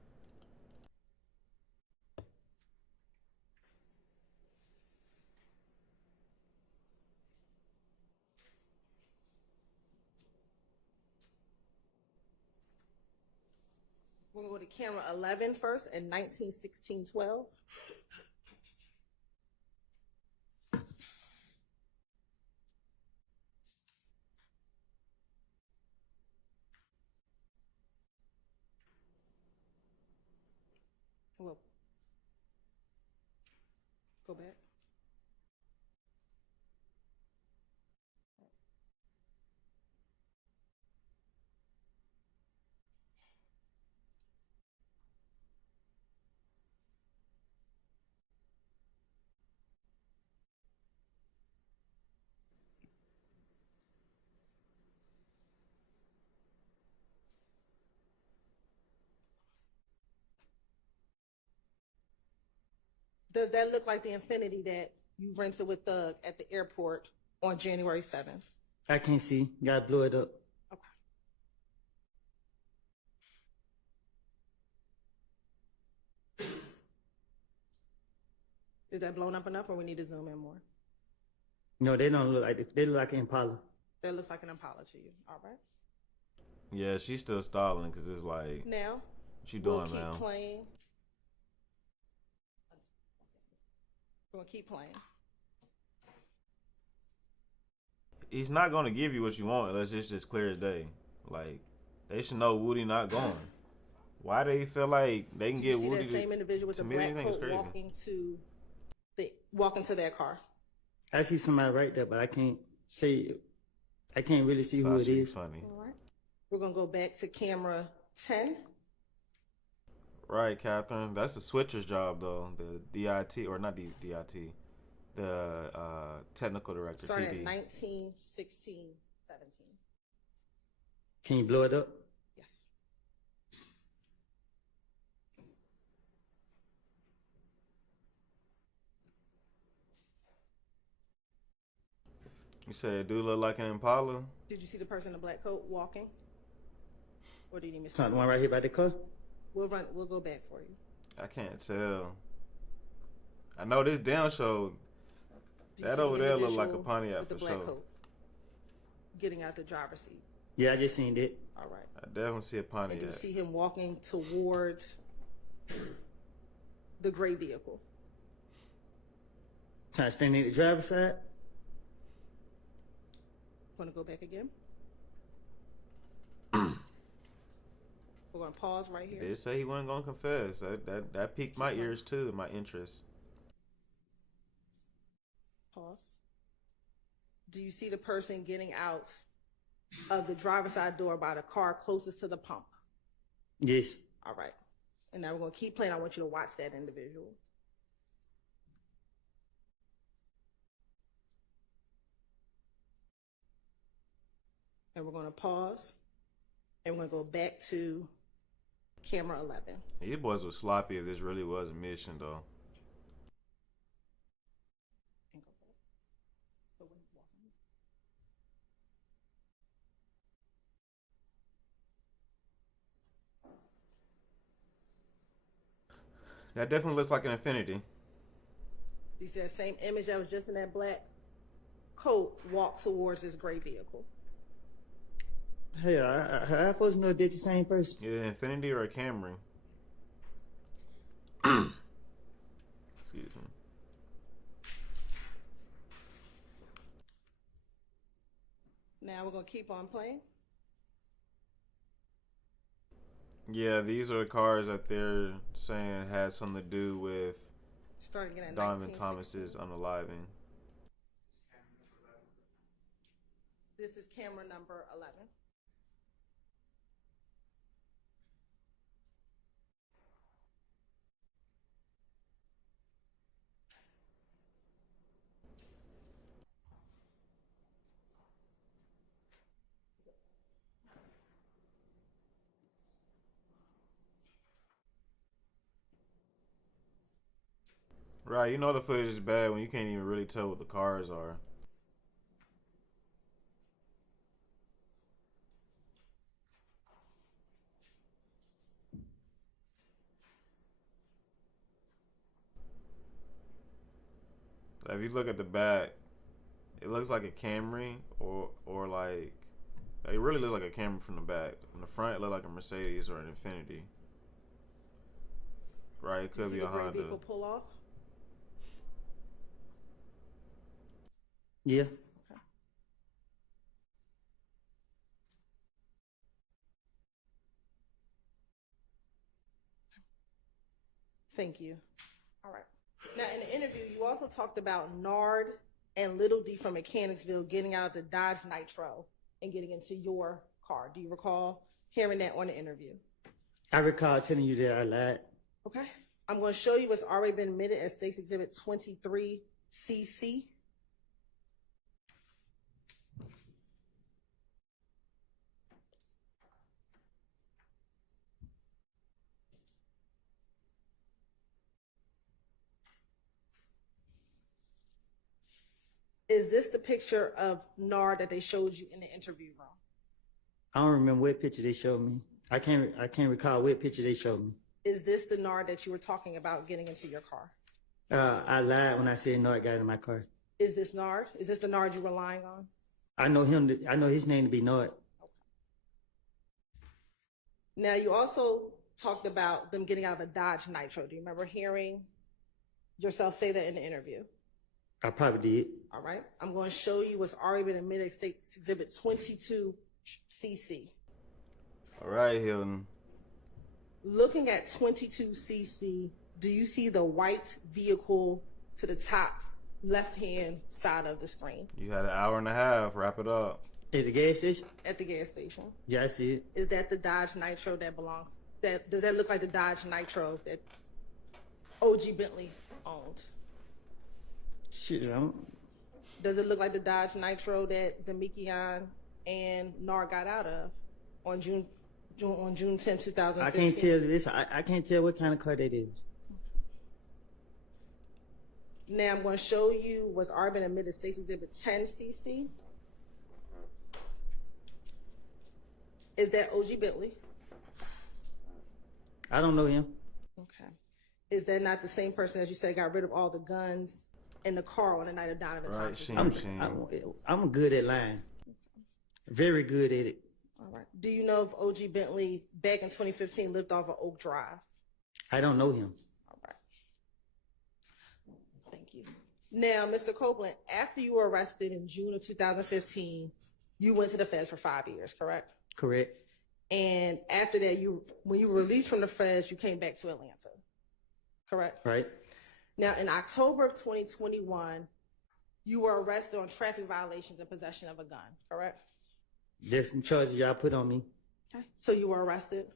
We're going to go to camera 11 first and 19, 16, 12. Well, go back. Does that look like the Infinity that you rented with Thug at the airport on January 7th? I can't see. Gotta blow it up. Is that blown up enough, or we need to zoom in more? No, they don't look like it. They look like an Impala. That looks like an Impala to you. All right. Yeah, she's still stalling because it's like, Now, what you we'll doing, keep man? playing. We're going to keep playing. He's not gonna give you what you want unless it's just clear as day. Like, they should know Woody not going. Why they feel like they can Do you get see Woody? that same individual with the to me, black anything is coat crazy. walking to their car? I see somebody right there, but I can't say. I can't really see who it Sasha, you is. funny. All right. We're going to go back to camera 10. Right, Catherine. That's the switcher's job, though. The DIT, or not DIT, the technical director, Starting TD. at 19, 16, 17. Can you blow it up? Yes. You said dude look like an Impala? Did you see the person in the black coat walking? Or did he miss The one right here by the car? We'll go back for you. I can't tell. I know this down show. Do you That see over the there look like a individual Pontiac with the for black sure. coat getting out the driver's seat? Yeah, I just seen it. All right. I definitely see a And do Pontiac. you see him walking towards the gray vehicle? Trying to stand in the driver's side? Want to go back again? We're going to pause right He here. did say he wasn't gonna confess. That piqued my ears too, my interest. Pause. Do you see the person getting out of the driver's side door by the car closest to the pump? Yes. All right. And now we're going to keep playing. I want you to watch that individual. And we're going to pause. And we're going to go back to camera 11. These boys was sloppy if this really was a mission though. That definitely looks like an Infinity. You see that same image that was just in that black coat walk towards this gray vehicle. Hell, I supposed to know they're the same person. Yeah, Infinity or a Camry. Excuse me. Now we're going to keep on playing. Yeah, these are the cars that they're saying had something to do with Starting in Donovan 1960. Thomas's unaliving. This is camera number 11. Right, you know the footage is bad when you can't even really tell what the cars are. If you look at the back, it looks like a Camry or like it really looks like a Camry from the back. From the front, it looks like a Mercedes or an Infinity. Right, it could be a the gray Honda. vehicle pull off. Yeah. Okay. Thank you. All right. Now, in the interview, you also talked about Nard and Little D from Mechanicsville getting out of the Dodge Nitro and getting into your car. Do you recall hearing that on the interview? I recall telling you that I lied. Okay. I'm going to show you what's already been admitted as State's Exhibit 23CC. Is this the picture of Nard that they showed you in the interview room? I don't remember what picture they showed me. I can't recall what picture they showed me. Is this the Nard that you were talking about getting into your car? I lied when I said no. I got in my car. Is this Nard? Is this the Nard you're relying on? I know him. I know his name to be Nord. Now, you also talked about them getting out of a Dodge Nitro. Do you remember hearing yourself say that in the interview? I probably did. All right. I'm going to show you what's already been admitted as State Exhibit 22CC. All right, Hilton. Looking at 22CC, do you see the white vehicle to the top left-hand side of the screen? You had an hour and a half. Wrap it up. At the gas station? At the gas station. Yeah, I see it. Is that the Dodge Nitro that belongs? Does that look like the Dodge Nitro that OG Bentley owned? Shit, I don't. Does it look like the Dodge Nitro that Demikian and Nar got out of on June 10, 2015? I can't tell this. I can't tell what kind of car that is. Now I'm going to show you what's already been admitted, State's Exhibit 10cc. Is that OG Bentley? I don't know him. Okay. Is that not the same person as you said got rid of all the guns in the car on the night of Donovan's Right, house? I'm good at lying. Very good at it. All right. Do you know if OG Bentley back in 2015 lived off of Oak Drive? I don't know him. All right. Thank you. Now, Mr. Copeland, after you were arrested in June of 2015, you went to the feds for 5 years, correct? Correct. And after that, when you were released from the feds, you came back to Atlanta, correct? Right. Now, in October of 2021, you were arrested on traffic violations and possession of a gun, correct? There's some charges y'all put on me. Okay. So you were arrested?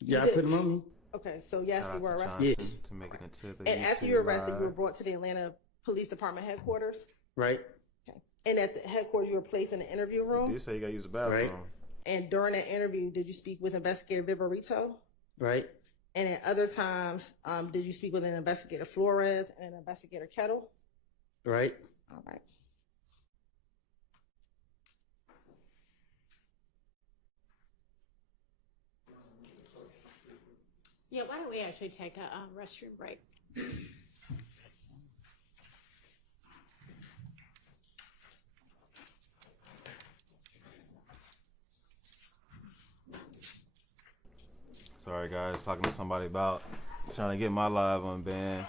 Y'all put them on me. Okay, so yes, you were arrested. Yes. To make it into the And after you were arrested, you were brought to the Atlanta Police Department headquarters? Right. Okay. And at the headquarters, you were placed in the interview room? You say you got to use the bathroom. Right. And during that interview, did you speak with Investigator Viverito? Right. And at other times, did you speak with an Investigator Flores and an Investigator Kettle? Right. All right. Yeah, why don't we actually take a restroom break? Sorry guys, talking to somebody about trying to get my live unbanned.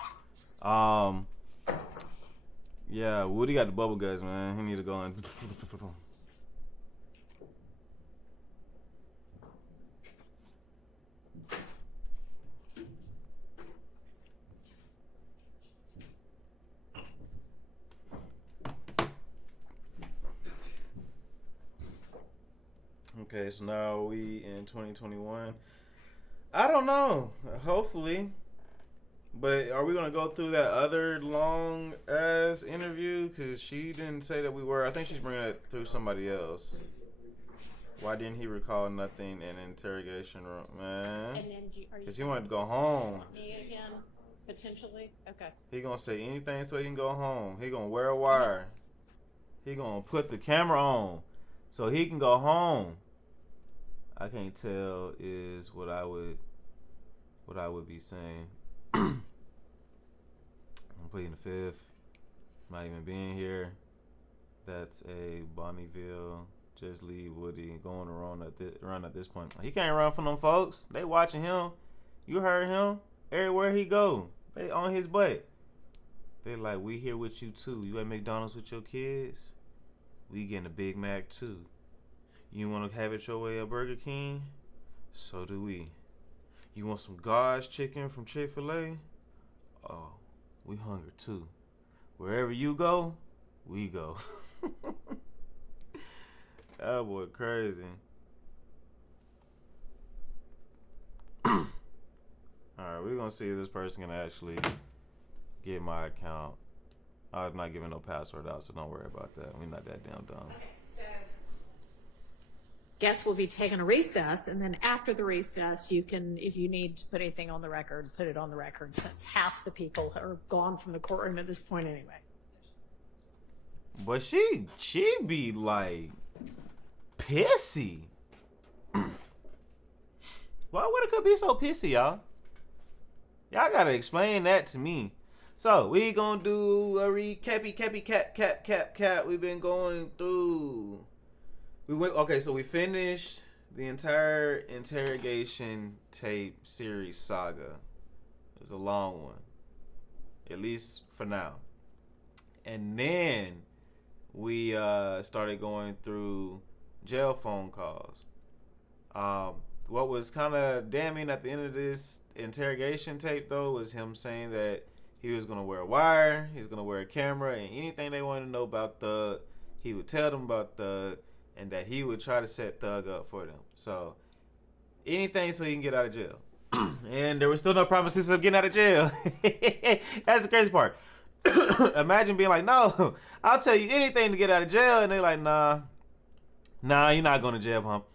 Yeah, Woody got the bubble guts, man. He need to go and Okay, so now we in 2021. I don't know. Hopefully. But are we going to go through that other long ass interview? Because she didn't say that we were. I think she's bringing it through somebody else. Why didn't he recall nothing in interrogation room, man? And then Because he wanted to go home. Me again, potentially? Okay. He going to say anything so he can go home. He going to wear a wire. He going to put the camera on so he can go home. I can't tell is what I would be saying. I'm pleading the fifth. Not even being here. That's a Bonneville. Just leave Woody going around at this point. He can't run from them folks. They watching him. You heard him. Everywhere he go, they on his butt. They like, we here with you too. You at McDonald's with your kids? We getting a Big Mac too. You want to have it your way at Burger King? So do we. You want some God's chicken from Chick-fil-A? Oh, we hungry too. Wherever you go, we go. That boy crazy. Alright, we're going to see if this person can actually get my account. I'm not giving no password out, so don't worry about that. We're not that damn dumb. Okay, so guests will be taking a recess, and then after the recess, you can, if you need to put anything on the record, put it on the record, since half the people are gone from the courtroom at this point anyway. But she be like pissy. Why would it be so pissy, y'all? Y'all gotta explain that to me. So we gonna do a recap. We've been going through. So we finished the entire interrogation tape series saga. It was a long one, at least for now. And then we started going through jail phone calls. What was kind of damning at the end of this interrogation tape, though, was him saying that he was going to wear a wire, he was going to wear a camera, and anything they wanted to know about Thug, he would tell them about Thug, and that he would try to set Thug up for them. So, anything so he can get out of jail. And there was still no promises of getting out of jail. That's the crazy part. Imagine being like, no, I'll tell you anything to get out of jail. And they're like, nah, you're not going to jail, hump.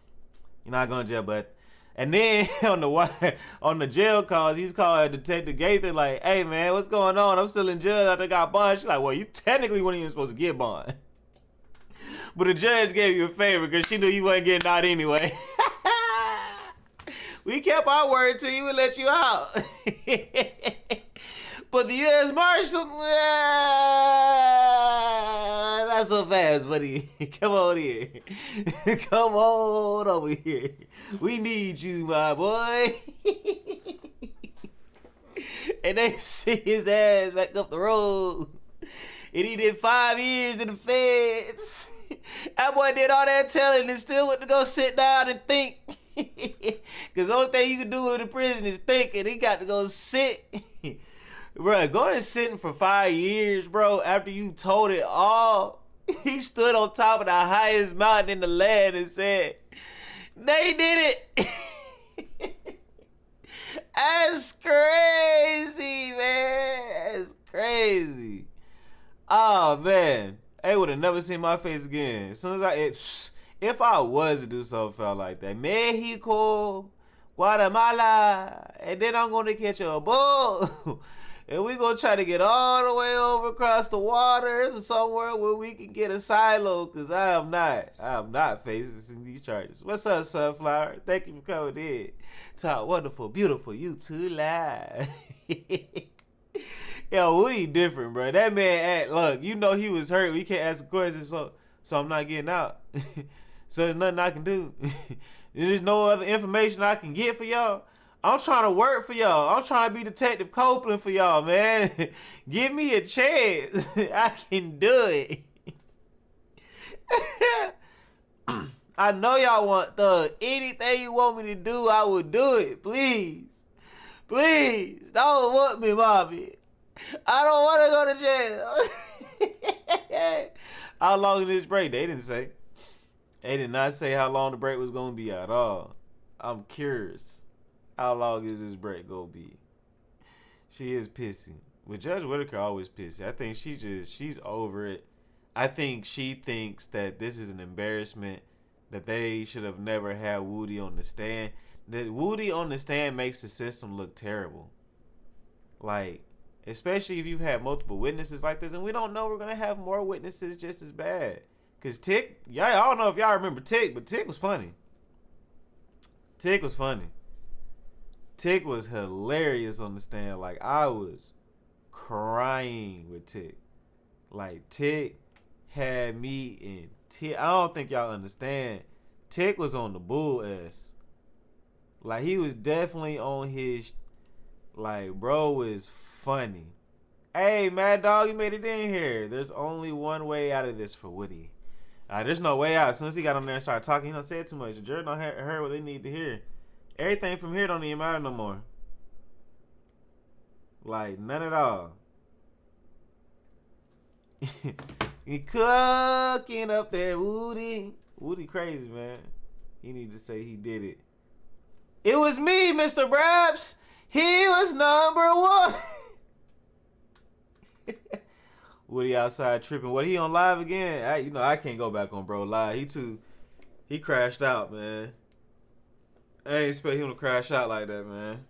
You're not going to jail, but And then on the jail calls, he's calling Detective Gaither like, "Hey man, what's going on? I'm still in jail. I think I got bond." She's like, "Well, you technically weren't even supposed to get bond, but the judge gave you a favor because she knew you wasn't getting out anyway." We kept our word to you and let you out. But the U.S. Marshal, not so fast, buddy. Come on here. Come on over here. We need you, my boy. And they sent his ass back up the road. And he did 5 years in the feds. That boy did all that telling and still went to go sit down and think. Because the only thing you can do in the prison is think, and he got to go sit. Bro, going and sitting for 5 years, bro, after you told it all. He stood on top of the highest mountain in the land and said, "They did it." That's crazy, man. That's crazy. Oh, man. They would have never seen my face again. As soon as if I was to do something felt like that, Mexico, Guatemala, and then I'm going to catch a bull. And we gonna try to get all the way over across the waters or somewhere where we can get asylum, because I am not facing these charges. What's up, Sunflower? Thank you for coming in. Talk wonderful, beautiful, you too live. Yo, Woody different, bro. That man look, you know he was hurt. We can't ask a question, so I'm not getting out. So there's nothing I can do. There's no other information I can get for y'all. I'm trying to work for y'all. I'm trying to be Detective Copeland for y'all, man. Give me a chance. I can do it. I know y'all want anything you want me to do, I will do it. Please. Please. Don't want me, mommy. I don't want to go to jail. How long is this break? They didn't say. They did not say how long the break was going to be at all. I'm curious. How long is this break gonna be? She is pissy. With Judge Whitaker always pissy. I think she's over it. I think she thinks that this is an embarrassment, that they should have never had Woody on the stand. That Woody on the stand makes the system look terrible. Like, especially if you've had multiple witnesses like this, and we don't know we're gonna have more witnesses just as bad. Cause Tick, I don't know if y'all remember Tick, but Tick was funny. Tick was funny. Tick was hilarious on the stand. Like, I was crying with Tick. Like, Tick had me in tears. I don't think y'all understand. Tick was on the bull ass. Like, he was definitely on his, like, bro was funny. Hey, Mad Dog, you made it in here. There's only one way out of this for Woody. There's no way out. As soon as he got on there and started talking, he don't say too much. The jury don't heard what they need to hear. Everything from here don't even matter no more. Like, none at all. He cooking up there, Woody. Woody crazy, man. He need to say he did it. It was me, Mr. Brabs. He was number 1. Woody outside tripping. What, he on live again? I can't go back on bro live. He crashed out, man. I ain't expect him to crash out like that, man.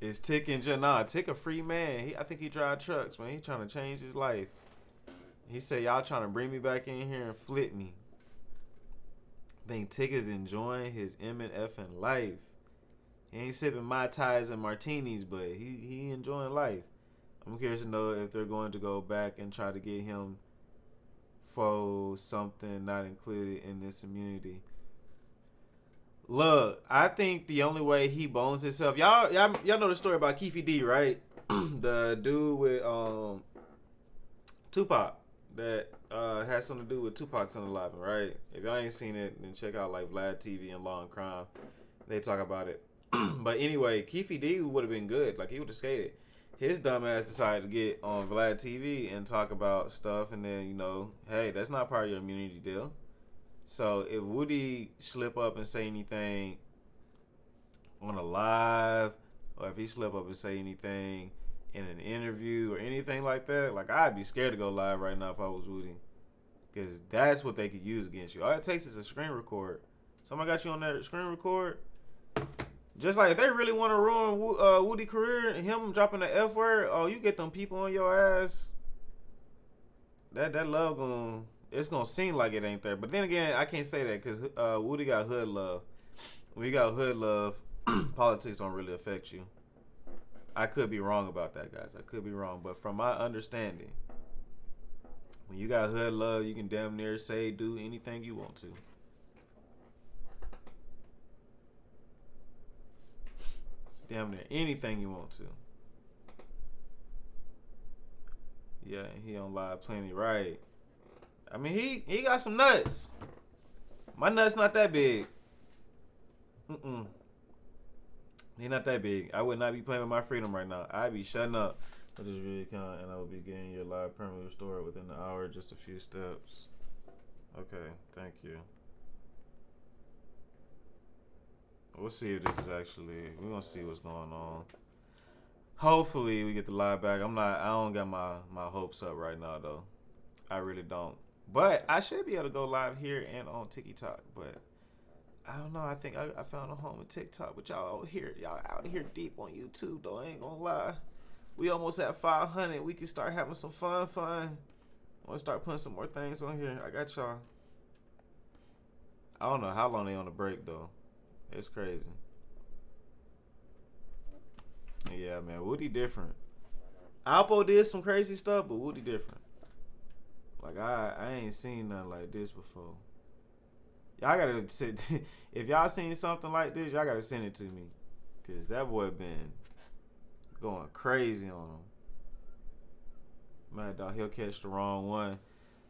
It's Tick and Tick a free man. I think he drive trucks, man. He trying to change his life. He said, y'all trying to bring me back in here and flip me. I think Tick is enjoying his M&F-ing life. He ain't sipping Mai Tais and martinis, but he enjoying life. I'm curious to know if they're going to go back and try to get him for something not included in this immunity. Look, I think the only way he bones himself, y'all know the story about Keefe D, right? The dude with Tupac that had something to do with Tupac's unalive, right? If y'all ain't seen it, then check out like Vlad TV and Law and Crime. They talk about it. But anyway, Keefe D would have been good. Like, he would have skated. His dumb ass decided to get on Vlad TV and talk about stuff, and then, hey, that's not part of your immunity deal. So if Woody slip up and say anything on a live, or if he slip up and say anything in an interview or anything like that, like, I'd be scared to go live right now if I was Woody, because that's what they could use against you. All it takes is a screen record Somebody got you on that screen record. Just like if they really want to ruin Woody's career and him dropping the F word, oh, you get them people on your ass. That love it's gonna seem like it ain't there. But then again, I can't say that because Woody got hood love. When you got hood love, politics don't really affect you. I could be wrong about that, guys. I could be wrong, but from my understanding, when you got hood love, you can damn near say, do anything you want to. Damn near anything you want to. Yeah, he on live plenty, right? I mean, he got some nuts. My nuts not that big. He not that big. I would not be playing with my freedom right now. I'd be shutting up. I just really count, and I will be getting your live permanently restored within the hour. Just a few steps. Okay, thank you. We'll see if this is actually. We're gonna see what's going on. Hopefully we get the live back. I don't got my hopes up right now though. I really don't. But I should be able to go live here and on TikTok. But I don't know. I think I found a home with TikTok. But y'all out here deep on YouTube though. I ain't gonna lie. We almost at 500. We can start having some fun. I want to start putting some more things on here. I got y'all. I don't know how long they on the break though. It's crazy. Yeah, man, Woody different. Alpo did some crazy stuff, but Woody different. Like I ain't seen nothing like this before. Y'all gotta sit. If y'all seen something like this, y'all gotta send it to me, cause that boy been going crazy on him. Mad dog, he'll catch the wrong one.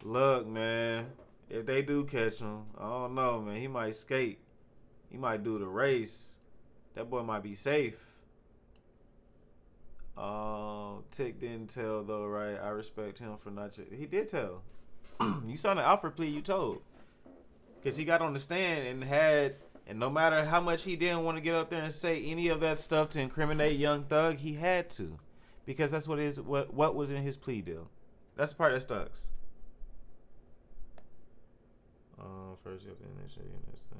Look, man, if they do catch him, I don't know, man. He might skate. He might do the race. That boy might be safe. Tick didn't tell though, right? I respect him for not. He did tell. You saw the Alfred plea you told, cause he got on the stand and no matter how much he didn't want to get up there and say any of that stuff to incriminate Young Thug, he had to, because that's what was in his plea deal. That's the part that sucks. First you have to initiate your next thing.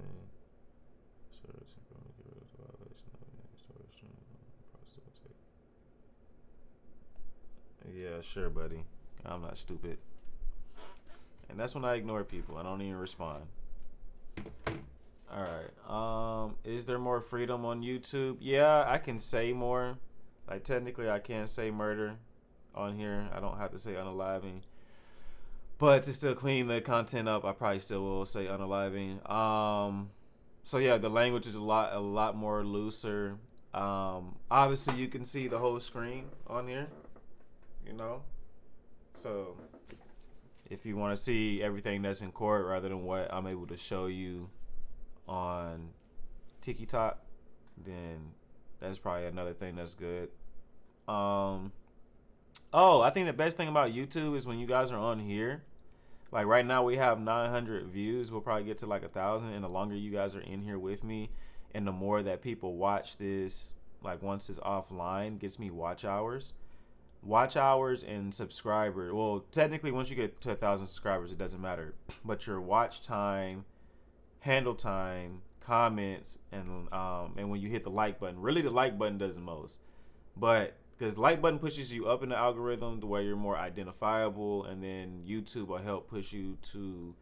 Yeah, sure, buddy. I'm not stupid. And that's when I ignore people. I don't even respond. Alright. Is there more freedom on YouTube? Yeah, I can say more. Like, technically, I can say murder on here. I don't have to say unaliving. But to still clean the content up, I probably still will say unaliving. So yeah, the language is a lot more looser. Obviously, you can see the whole screen on here. You know, so if you want to see everything that's in court rather than what I'm able to show you on TikTok, then that's probably another thing that's good. I think the best thing about YouTube is when you guys are on here. Like right now we have 900 views. We'll probably get to like 1,000, and the longer you guys are in here with me, and the more that people watch this, like once it's offline, gets me watch hours. Watch hours and subscribers. Well, technically, once you get to 1,000 subscribers, it doesn't matter. But your watch time, handle time, comments, and when you hit the like button, really the like button does the most. But because like button pushes you up in the algorithm the way you're more identifiable, and then YouTube will help push you to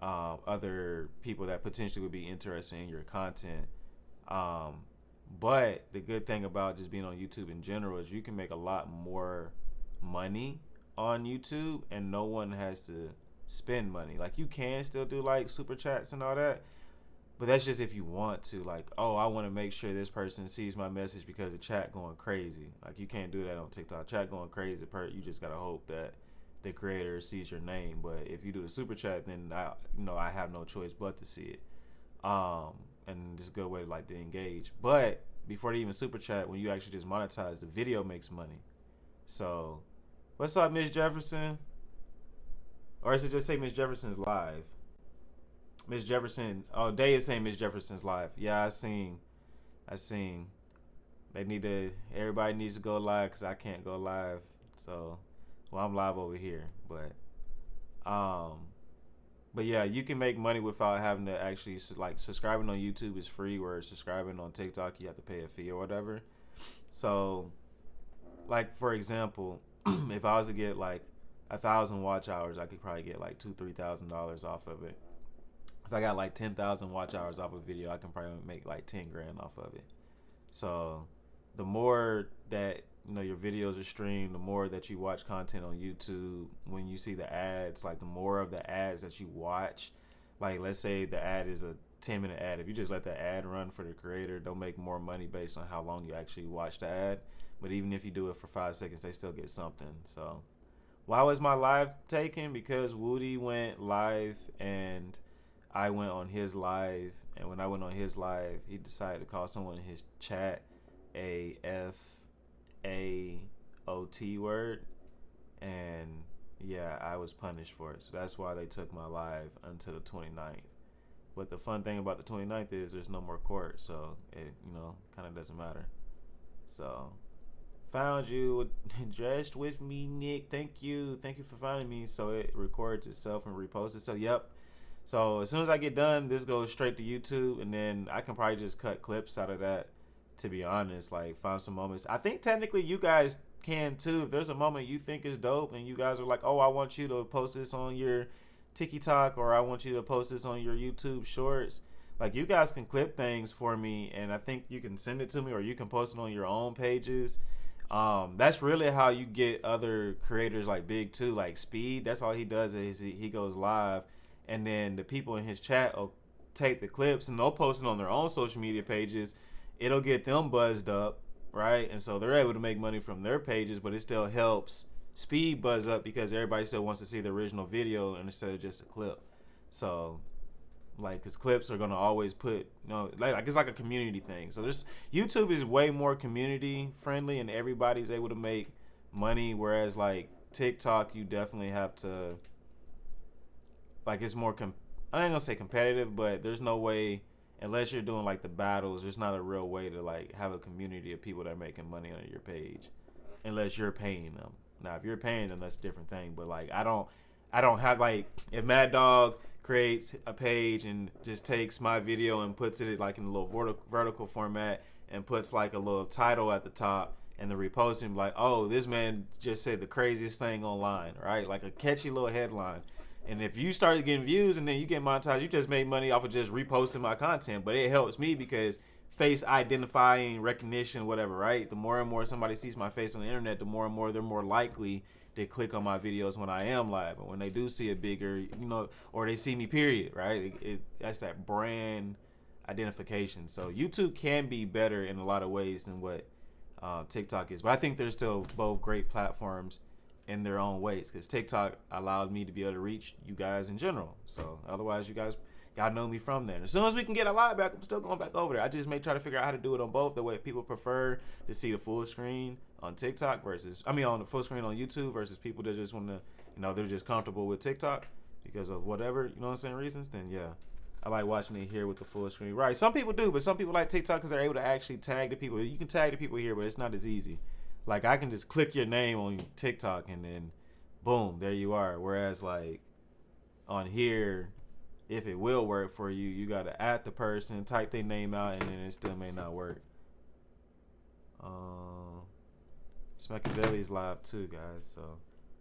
other people that potentially would be interested in your content. But the good thing about just being on YouTube in general is you can make a lot more money on YouTube, and no one has to spend money. Like, you can still do like super chats and all that, but that's just if you want to. Like, oh, I want to make sure this person sees my message because the chat going crazy. Like, you can't do that on TikTok. Chat going crazy, you just gotta hope that the creator sees your name. But if you do the super chat, then I have no choice but to see it. And it's a good way to engage. But before they even super chat, when you actually just monetize, the video makes money. So, what's up, Miss Jefferson? Or is it just say Miss Jefferson's live? Miss Jefferson. Oh, Day is saying Miss Jefferson's live. Yeah, I seen. Everybody needs to go live because I can't go live. So, well, I'm live over here, but But yeah, you can make money without having to actually like subscribing on YouTube is free, whereas subscribing on TikTok you have to pay a fee or whatever. So, like for example, if I was to get like 1,000 watch hours, I could probably get like $2,000-3,000 off of it. If I got like 10,000 watch hours off a video, I can probably make like 10 grand off of it. So, the more that your videos are streamed, the more that you watch content on YouTube, when you see the ads, like the more of the ads that you watch, like let's say the ad is a 10-minute ad. If you just let the ad run for the creator, they'll make more money based on how long you actually watch the ad. But even if you do it for 5 seconds, they still get something. So why was my live taken? Because Woody went live and I went on his live. And when I went on his live, he decided to call someone in his chat a FAOT word, and yeah, I was punished for it. So that's why they took my live until the 29th. But the fun thing about the 29th is there's no more court, so it kind of doesn't matter. So found you, dressed with me, Nick. Thank you for finding me. So it records itself and reposts itself. Yep. So as soon as I get done, this goes straight to YouTube, and then I can probably just cut clips out of that. To be honest, like find some moments. I think technically you guys can too. If there's a moment you think is dope and you guys are like, oh, I want you to post this on your TikTok, or I want you to post this on your YouTube shorts, like you guys can clip things for me, and I think you can send it to me, or you can post it on your own pages. That's really how you get other creators like big too, like Speed. That's all he does is he goes live, and then the people in his chat will take the clips and they'll post it on their own social media pages. It'll get them buzzed up, right? And so they're able to make money from their pages, but it still helps Speed buzz up because everybody still wants to see the original video instead of just a clip. So, like, because clips are going to always put, like it's like a community thing. So YouTube is way more community friendly and everybody's able to make money, whereas like TikTok, you definitely have to, like, it's more, I ain't going to say competitive, but there's no way, unless you're doing like the battles, there's not a real way to like have a community of people that are making money on your page, unless you're paying them. Now, if you're paying them, that's a different thing. But like, I don't have like, if Mad Dog creates a page and just takes my video and puts it like in a little vertical format and puts like a little title at the top and the reposting like, oh, this man just said the craziest thing online, right? Like a catchy little headline. And if you start getting views and then you get monetized, you just made money off of just reposting my content. But it helps me because face identifying, recognition, whatever, right? The more and more somebody sees my face on the internet, the more and more they're more likely to click on my videos when I am live. And when they do see it bigger, or they see me, period, right? That's that brand identification. So YouTube can be better in a lot of ways than what TikTok is. But I think they're still both great platforms in their own ways, because TikTok allowed me to be able to reach you guys in general. So otherwise, y'all know me from there. And as soon as we can get a live back, I'm still going back over there. I just may try to figure out how to do it on both, the way people prefer to see the full screen on TikTok on the full screen on YouTube versus people that just want to, they're just comfortable with TikTok because of whatever, reasons. Then yeah, I like watching it here with the full screen. Right, some people do, but some people like TikTok because they're able to actually tag the people. You can tag the people here, but it's not as easy. Like, I can just click your name on TikTok and then boom, there you are. Whereas like on here, if it will work for you, you got to add the person, type their name out, and then it still may not work. Smackadeli's live too, guys. So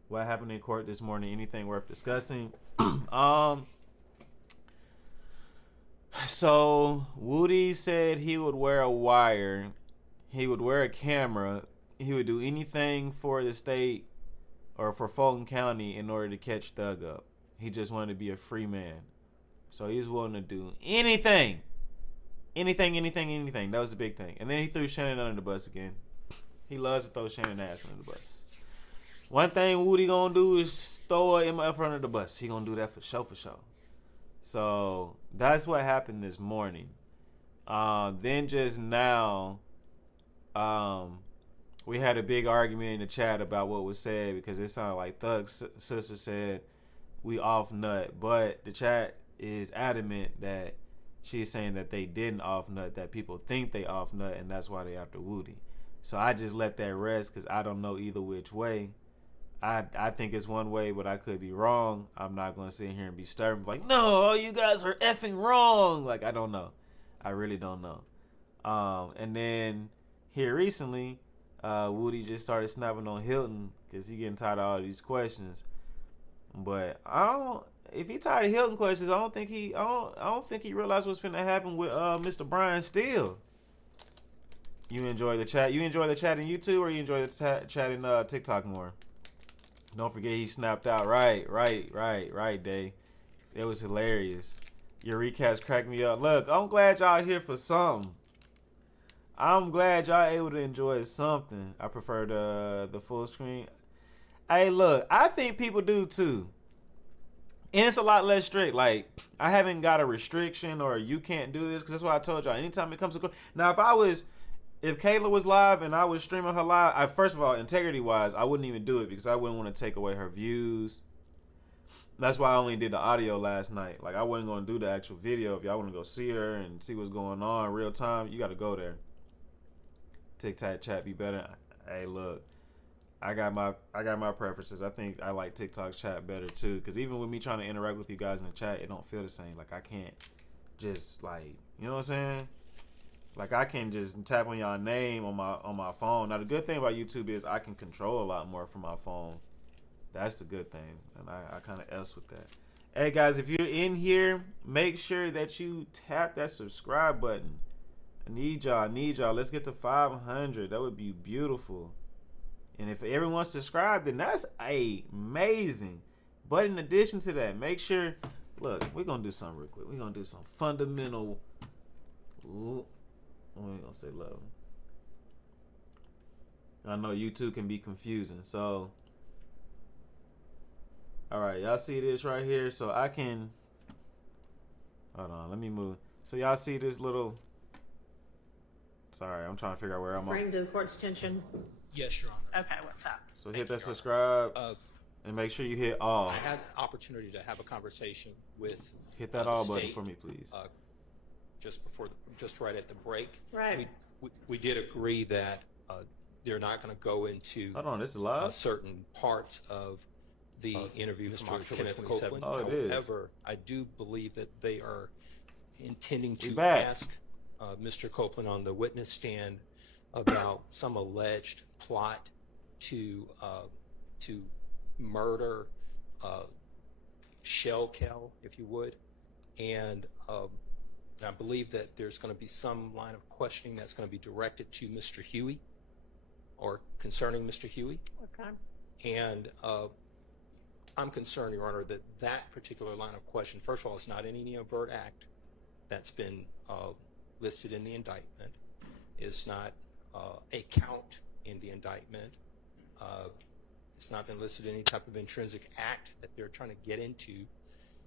what happened in court this morning? Anything worth discussing? So Woody said he would wear a wire, he would wear a camera, he would do anything for the state or for Fulton County in order to catch Thug up. He just wanted to be a free man. So he's willing to do anything. Anything. That was the big thing. And then he threw Shannon under the bus again. He loves to throw Shannon ass under the bus. One thing Woody gonna do is throw a MF under the bus. He gonna do that for sure. So that's what happened this morning. Then just now, we had a big argument in the chat about what was said because it sounded like Thug's sister said we off nut, but the chat is adamant that she's saying that they didn't off nut, that people think they off nut, and that's why they after Woody. So I just let that rest because I don't know either which way. I think it's one way, but I could be wrong. I'm not going to sit here and be stubborn, like, no, all you guys are effing wrong. Like, I don't know. I really don't know. And then here recently, Woody just started snapping on Hilton because he getting tired of all these questions. But if he tired of Hilton questions, I don't think he realized what's finna happen with Mr. Brian Steele. You enjoy the chat? You enjoy the chat in YouTube, or you enjoy the chat in TikTok more? Don't forget he snapped out. Right, Day. It was hilarious. Your recaps cracked me up. Look, I'm glad y'all here for something. I'm glad y'all able to enjoy something. I prefer the full screen. Hey, look, I think people do too. And it's a lot less strict. Like, I haven't got a restriction or you can't do this, because that's what I told y'all. Anytime it comes to... Now, if Kayla was live and I was streaming her live, first of all, integrity-wise, I wouldn't even do it because I wouldn't want to take away her views. That's why I only did the audio last night. Like, I wasn't going to do the actual video. If y'all want to go see her and see what's going on real time, you got to go there. TikTok chat be better. Hey, look, I got my preferences. I think I like TikTok's chat better too, because even with me trying to interact with you guys in the chat, it don't feel the same. Like, I can't just, like, you know what I'm saying? Like, I can just tap on y'all name on my phone. Now, the good thing about YouTube is I can control a lot more from my phone. That's the good thing, and I kind of else with that. Hey guys, if you're in here, make sure that you tap that subscribe button. I need y'all. Let's get to 500. That would be beautiful. And if everyone's subscribed, then that's amazing. But in addition to that, make sure, look, we're going to do something real quick. We're going to do some fundamental, we ain't going to say love. I know YouTube can be confusing. So, all right, y'all see this right here? So I can, hold on, let me move. So y'all see this little, sorry, I'm trying to figure out where I'm Bring to the court's attention. Yes, Your Honor. Okay, what's up? So hit that subscribe and make sure you hit all. I had the opportunity to have a conversation with. Hit that all button for me, please. Just right at the break. Right. We did agree that they're not going to go into. Hold on, this is live. Certain parts of the interview from October 27th. Oh, it is. However, I do believe that they are intending to ask Mr. Copeland on the witness stand about some alleged plot to murder Shell Kel, if you would, and I believe that there's going to be some line of questioning that's going to be directed to Mr. Huey, or concerning Mr. Huey. Okay. And I'm concerned, Your Honor, that that particular line of question, first of all, it's not any overt act that's been listed in the indictment. It's not a count in the indictment. It's not been listed in any type of intrinsic act that they're trying to get into.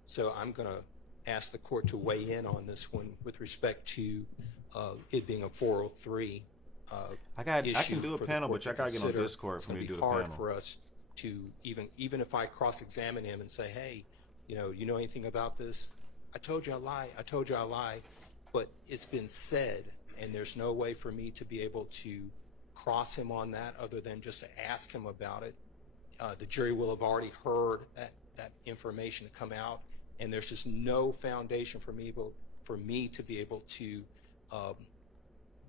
So I'm going to ask the court to weigh in on this one with respect to it being a 403 I can do a panel, but I gotta get on Discord for me to do the panel. It's hard for us to even if I cross-examine him and say, hey, you know anything about this? I told you I lie, but it's been said, and there's no way for me to be able to cross him on that other than just to ask him about it. The jury will have already heard that information come out, and there's just no foundation for me to be able to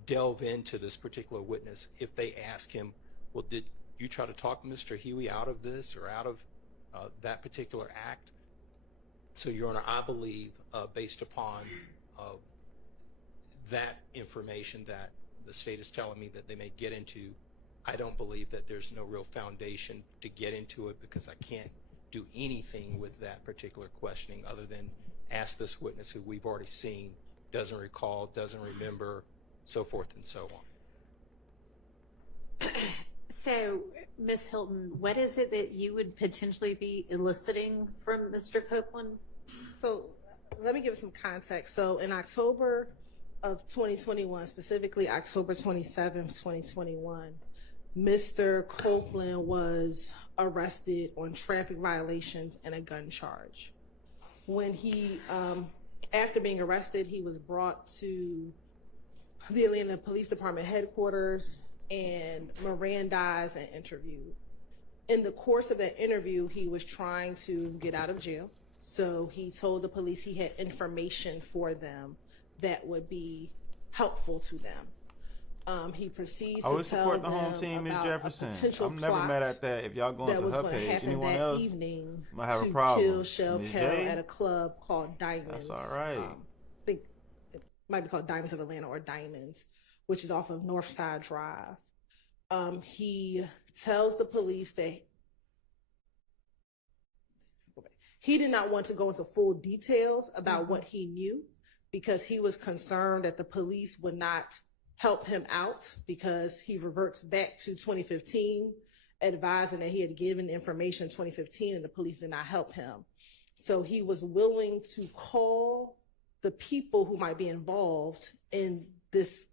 delve into this particular witness if they ask him, well, did you try to talk Mr. Huey out of this or out of that particular act? So, Your Honor, I believe based upon that information that the state is telling me that they may get into, I don't believe that there's no real foundation to get into it, because I can't do anything with that particular questioning other than ask this witness who we've already seen, doesn't recall, doesn't remember, so forth and so on. So, Ms. Hilton, what is it that you would potentially be eliciting from Mr. Copeland? So let me give some context. So in October of 2021, specifically October 27th, 2021, Mr. Copeland was arrested on traffic violations and a gun charge. When he, after being arrested, he was brought to the Atlanta Police Department headquarters and Mirandized and interviewed. In the course of that interview, he was trying to get out of jail. So he told the police he had information for them that would be helpful to them. He proceeds I to would tell support the them home team, Miss about Jefferson. a potential I'm never plot mad at that. If y'all go that into was her going to page, happen anyone that else evening might have to a problem. kill Shell Ms. Kell J? at a club called Diamonds. That's all right. I think it might be called Diamonds of Atlanta or Diamonds, which is off of Northside Drive. He tells the police that he did not want to go into full details about what he knew because he was concerned that the police would not help him out because he reverts back to 2015, advising that he had given information in 2015 and the police did not help him. So he was willing to call the people who might be involved in this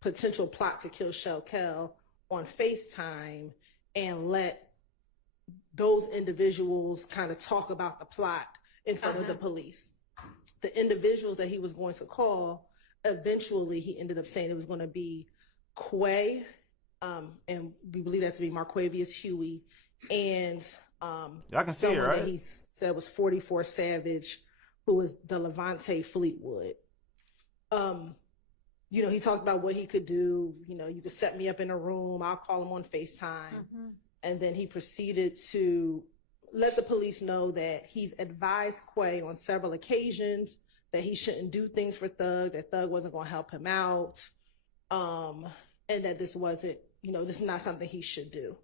potential plot to kill Shell Kell on FaceTime and let those individuals kind of talk about the plot in front of the police. The individuals that he was going to call, eventually he ended up saying it was going to be Quay, and we believe that to be Marquavius Huey, and y'all can see it, someone right? that he said was 44 Savage, who was Delevante Fleetwood. You know, he talked about what he could do. You know, you could set me up in a room. I'll call him on FaceTime. And then he proceeded to let the police know that he's advised Quay on several occasions that he shouldn't do things for Thug, that Thug wasn't going to help him out, and that this wasn't, you know, this is not something he should do.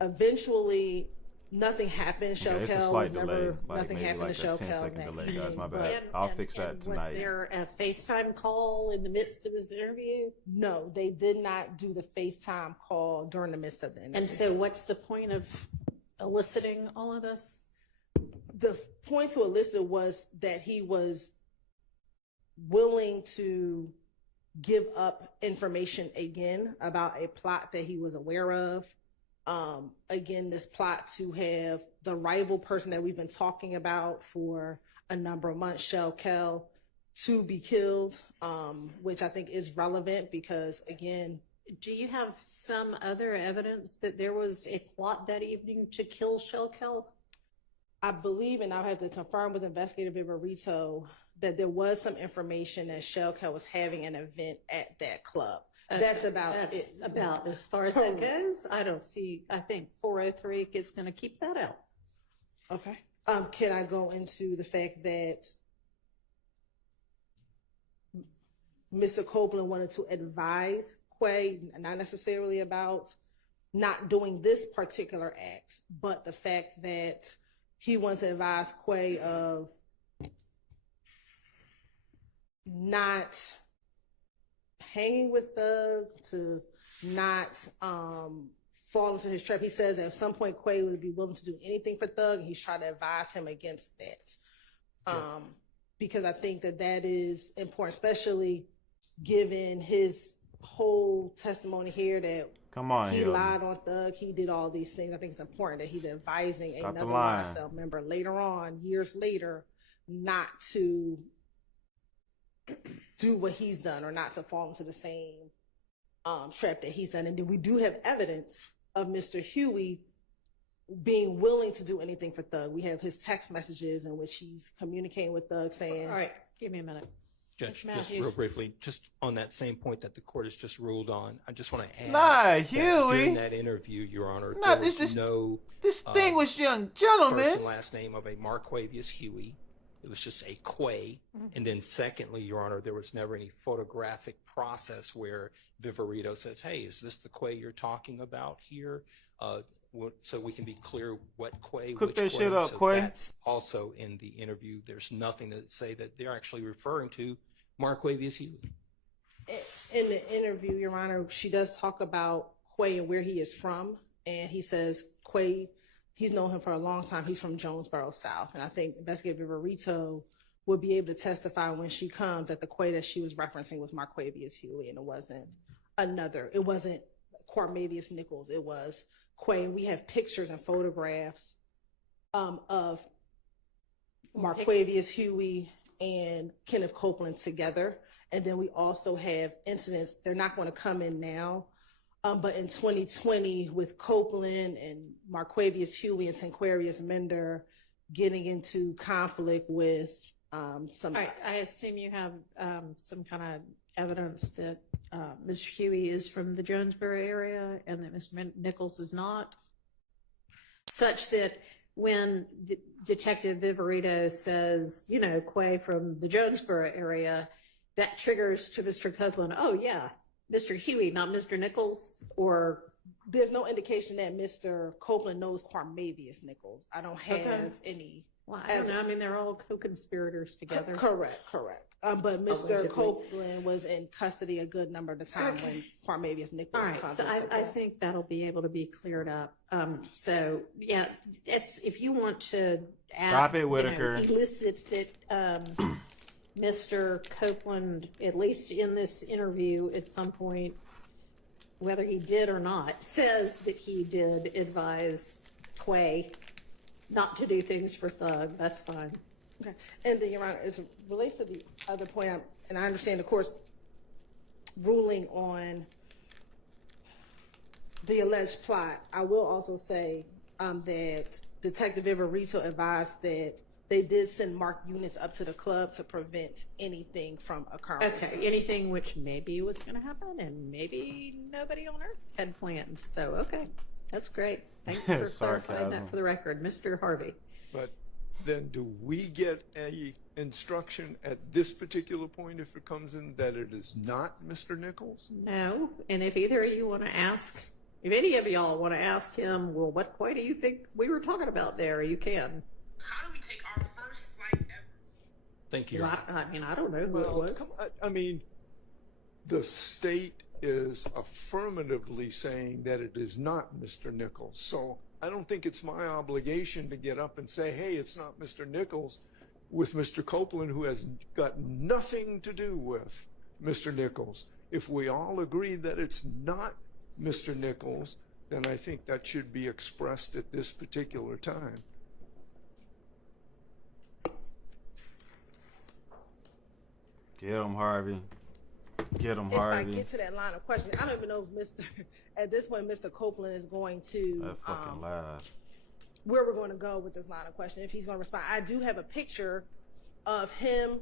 Eventually, nothing happened. Shell it's a Kell slight was delay, never, like nothing maybe happened like to a Shell 10 Kell second that delay, guys. evening. My but- bad. I'll fix that tonight. Was there a FaceTime call in the midst of this interview? No, they did not do the FaceTime call during the midst of the interview. And so what's the point of eliciting all of this? The point to elicit was that he was willing to give up information again about a plot that he was aware of. Again, this plot to have the rival person that we've been talking about for a number of months, Shell Kell, to be killed, which I think is relevant because, again, do you have some other evidence that there was a plot that evening to kill Shell Kell? I believe, and I'll have to confirm with Investigator Viverito, that there was some information that Shell Kell was having an event at that club. That's about it. About as far as that goes. I don't see. I think 403 is going to keep that out. Okay. Can I go into the fact that Mr. Copeland wanted to advise Quay, not necessarily about not doing this particular act, but the fact that he wants to advise Quay of not hanging with Thug, to not fall into his trap. He says that at some point Quay would be willing to do anything for Thug, and he's trying to advise him against that. Because I think that that is important, especially given his whole testimony here that he lied on Thug, he did all these things. I think it's important that he's advising another YSL member later on, years later, not to do what he's done or not to fall into the same trap that he's done. And then we do have evidence of Mr. Huey being willing to do anything for Thug. We have his text messages in which he's communicating with Thug saying, all right, give me a minute. Judge, just real briefly, just on that same point that the court has just ruled on, I just want to add that Huey. during that interview, Your Honor, Not there was this no distinguished young gentleman. First and last name of a Marquavius Huey. It was just a Quay. And then secondly, Your Honor, there was never any photographic process where Viverito says, hey, is this the Quay you're talking about here? So we can be clear what Quay, Cook which that Quay. shit up, So Quay. that's also in the interview. There's nothing to say that they're actually referring to Marquavius Huey. in the interview, Your Honor, she does talk about Quay and where he is from. And he says Quay, he's known him for a long time. He's from Jonesboro South. And I think Investigator Viverito will be able to testify when she comes that the Quay that she was referencing was Marquavius Huey, and it wasn't Cormavius Nichols. It was Quay. We have pictures and photographs of Marquavius Huey and Kenneth Copeland together. And then we also have incidents. They're not going to come in now, But in 2020, with Copeland and Marquavius Huey and Tanquarius Mender getting into conflict with some. I assume you have some kind of evidence that Mr. Huey is from the Jonesboro area and that Mr. Nichols is not, such that when Detective Viverito says, you know, Quay from the Jonesboro area, that triggers to Mr. Copeland, oh yeah, Mr. Huey, not Mr. Nichols, or... There's no indication that Mr. Copeland knows Quarmavius Nichols. I don't have any... Well, I don't know. I mean, they're all co-conspirators together. Correct. But Mr. Copeland was in custody a good number of the time when Quarmavius Nichols. All right, so I think that'll be able to be cleared up. So yeah, it's if you want to add, stop it, Whitaker. Elicit that Mr. Copeland, at least in this interview at some point, whether he did or not, says that he did advise Quay not to do things for Thug. That's fine. Okay. And then, Your Honor, as it relates to the other point, and I understand, of course, ruling on the alleged plot, I will also say that Detective Viverito advised that they did send marked units up to the club to prevent anything from occurring. Okay, anything which maybe was going to happen and maybe nobody on Earth had planned. So, okay, that's great. Thanks for clarifying that for the record. Mr. Harvey. But then do we get a instruction at this particular point if it comes in that it is not Mr. Nichols? No, and if either of you want to ask, if any of y'all want to ask him, well, what Quay do you think we were talking about there, you can. How do we take our first flight ever? Thank you. Well, I mean, I don't know who it was. I mean, the state is affirmatively saying that it is not Mr. Nichols. So I don't think it's my obligation to get up and say, hey, it's not Mr. Nichols, with Mr. Copeland, who has got nothing to do with Mr. Nichols. If we all agree that it's not Mr. Nichols, then I think that should be expressed at this particular time. Get him, Harvey. Get him, Harvey. If I get to that line of questioning, I don't even know if at this point, Mr. Copeland is going to, where we're going to go with this line of questioning, if he's going to respond. I do have a picture of him,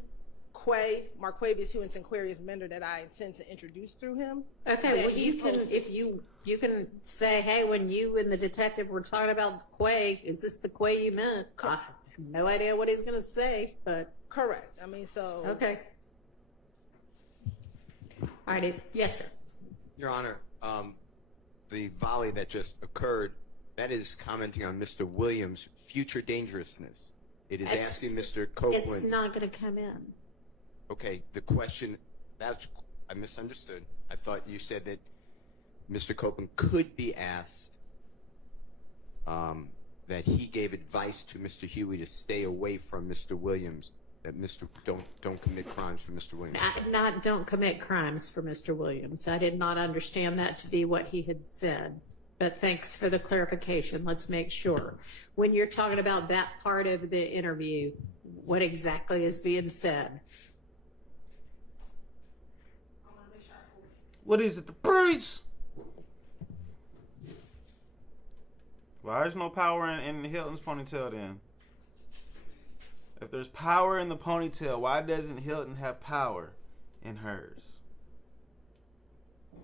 Quay, Marquavius Huey, and Tanquarius Mender that I intend to introduce through him. Okay, well, you can, if you can say, hey, when you and the detective were talking about Quay, is this the Quay you meant? I have no idea what he's going to say, but. Correct. I mean, so. Okay. All right. Yes, sir. Your Honor, the volley that just occurred, that is commenting on Mr. Williams' future dangerousness. It is asking Mr. Copeland. It's not going to come in. Okay, the question, I misunderstood. I thought you said that Mr. Copeland could be asked that he gave advice to Mr. Huey to stay away from Mr. Williams, that don't commit crimes for Mr. Williams. Don't commit crimes for Mr. Williams. I did not understand that to be what he had said. But thanks for the clarification. Let's make sure. When you're talking about that part of the interview, what exactly is being said? What is it? The breach? Why there's no power in Hilton's ponytail then? If there's power in the ponytail, why doesn't Hilton have power in hers?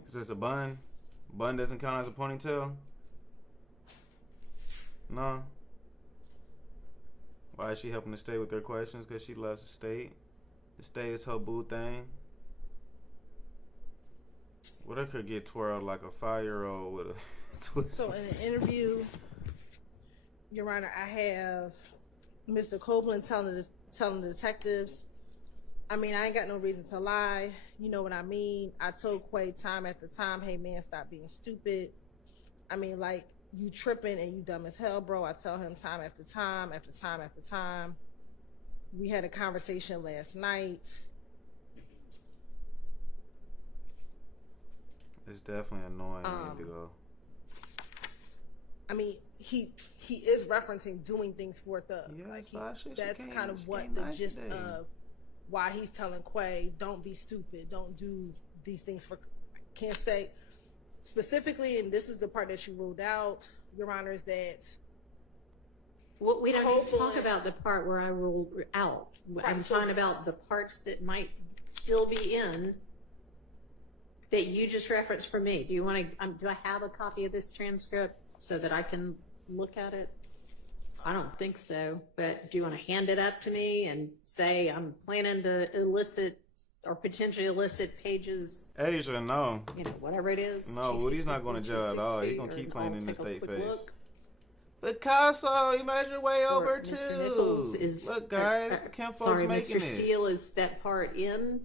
Is this a bun? Bun doesn't count as a ponytail? No. Why is she helping the state with their questions? Because she loves the state. The state is her boo thing. What if could get twirled like a 5-year-old with a twist? So in an interview, Your Honor, I have Mr. Copeland telling the detectives, I mean, I ain't got no reason to lie. You know what I mean? I told Quay time after time, hey man, stop being stupid. I mean, like, you tripping and you dumb as hell, bro. I tell him time after time after time after time. We had a conversation last night. It's definitely annoying. Indigo. I mean, he is referencing doing things for Thug. Yes, like that's kind of what the gist of why he's telling Quay, don't be stupid, don't do these things for. Can't say. specifically, and this is the part that you ruled out, Your Honor, is that Well, we don't need to talk Copeland- about the part where I ruled out. I'm Right, so- talking about the parts that might still be in that you just referenced for me. Do you want to? Do I have a copy of this transcript so that I can look at it? I don't think so. But do you want to hand it up to me and say I'm planning to elicit or potentially elicit pages? Asia, no. You know, whatever it is. No, Woody's not going to jail at all. He's 260, going to keep or playing I'll in the take a state quick face. look. Picasso, you made your way Or over Mr. too. Nichols is, Look, guys, the Kim folks sorry, making Mr. it. Steele, is that part in?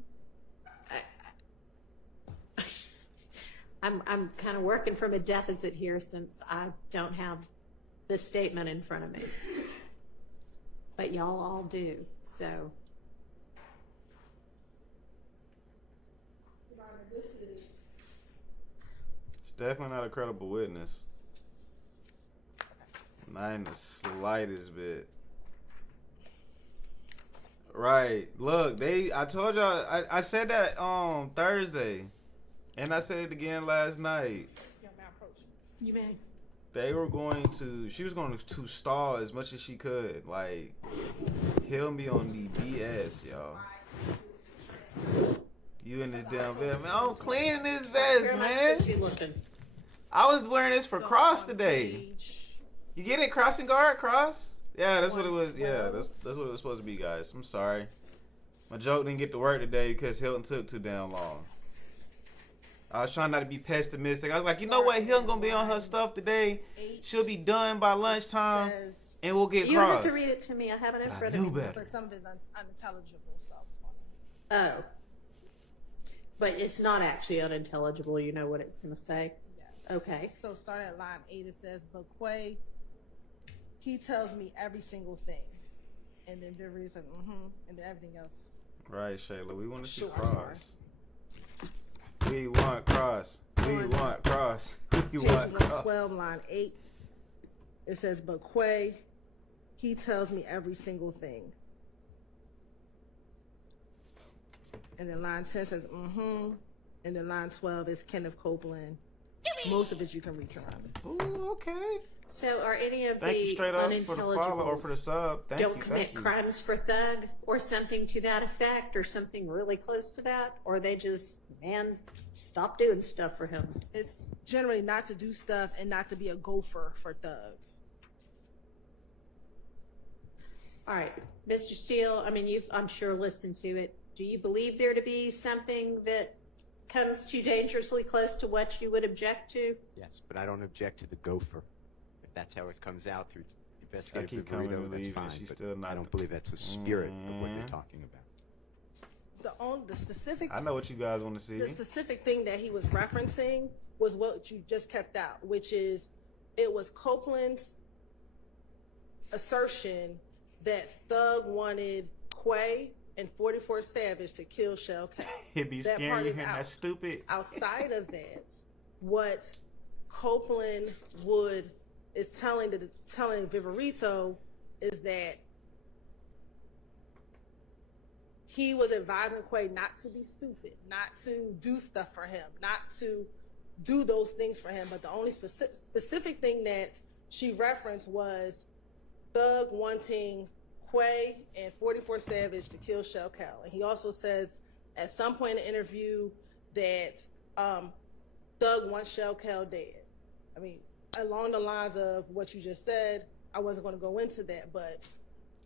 I'm kind of working from a deficit here since I don't have the statement in front of me, but y'all all do. So Your Honor, this is It's definitely not a credible witness. Not in the slightest bit. Right. Look, I told y'all, I said that on Thursday. And I said it again last night. you may. She was going to stall as much as she could. Like, he'll be on the BS, y'all. You in this damn vest, man. I'm cleaning this vest, man. I was wearing this for cross today. You get it? Crossing guard? Cross? Yeah, that's what it was. Yeah, that's what it was supposed to be, guys. I'm sorry. My joke didn't get to work today because Hilton took too damn long. I was trying not to be pessimistic. I was like, you know what? Hilton gonna be on her stuff today. She'll be done by lunchtime, and we'll get You don't have crossed. to read it to me. I have it in I front knew of me. better. but some of it's unintelligible, so I was wondering. Oh, but it's not actually unintelligible. You know what it's going to say. Yes. Okay. So starting at line 8, it says, "But Quay, he tells me every single thing," and then Vivi's like, and then everything else. Right, Shayla. We want to see Sure, cross. We want cross. We want cross. We Page want cross. 112, line 8. It says, "But Quay, he tells me every single thing." And then line 10 says, and then line 12 is Kenneth Copeland. Most of it you can read around. Ooh, okay. So are any of Thank you the straight up for the follow or for the unintelligibles sub. Thank don't you. commit Thank you. crimes for thug or something to that effect or something really close to that? Or they just, man, stop doing stuff for him? It's generally not to do stuff and not to be a gopher for thug. All right, Mr. Steele, I mean, you've, I'm sure, listened to it. Do you believe there to be something that comes too dangerously close to what you would object to? Yes, but I don't object to the gopher. If that's how it comes out through I investigative keep coming burrito, and that's leaving. fine. She's But still not. I don't believe that's the spirit of what they're talking about. The specific I know what you guys want to see. the specific thing that he was referencing was what you just kept out, which is it was Copeland's assertion that Thug wanted Quay and 44 Savage to kill Shell K. It be That scaring part you is hearing out. that stupid. Outside of that, what Copeland is telling Viverito is that he was advising Quay not to be stupid, not to do stuff for him, not to do those things for him. But the only specific thing that she referenced was Thug wanting Quay and 44 Savage to kill Shell Cal. And he also says at some point in the interview that Thug wants Shell Cal dead. I mean, along the lines of what you just said, I wasn't going to go into that, but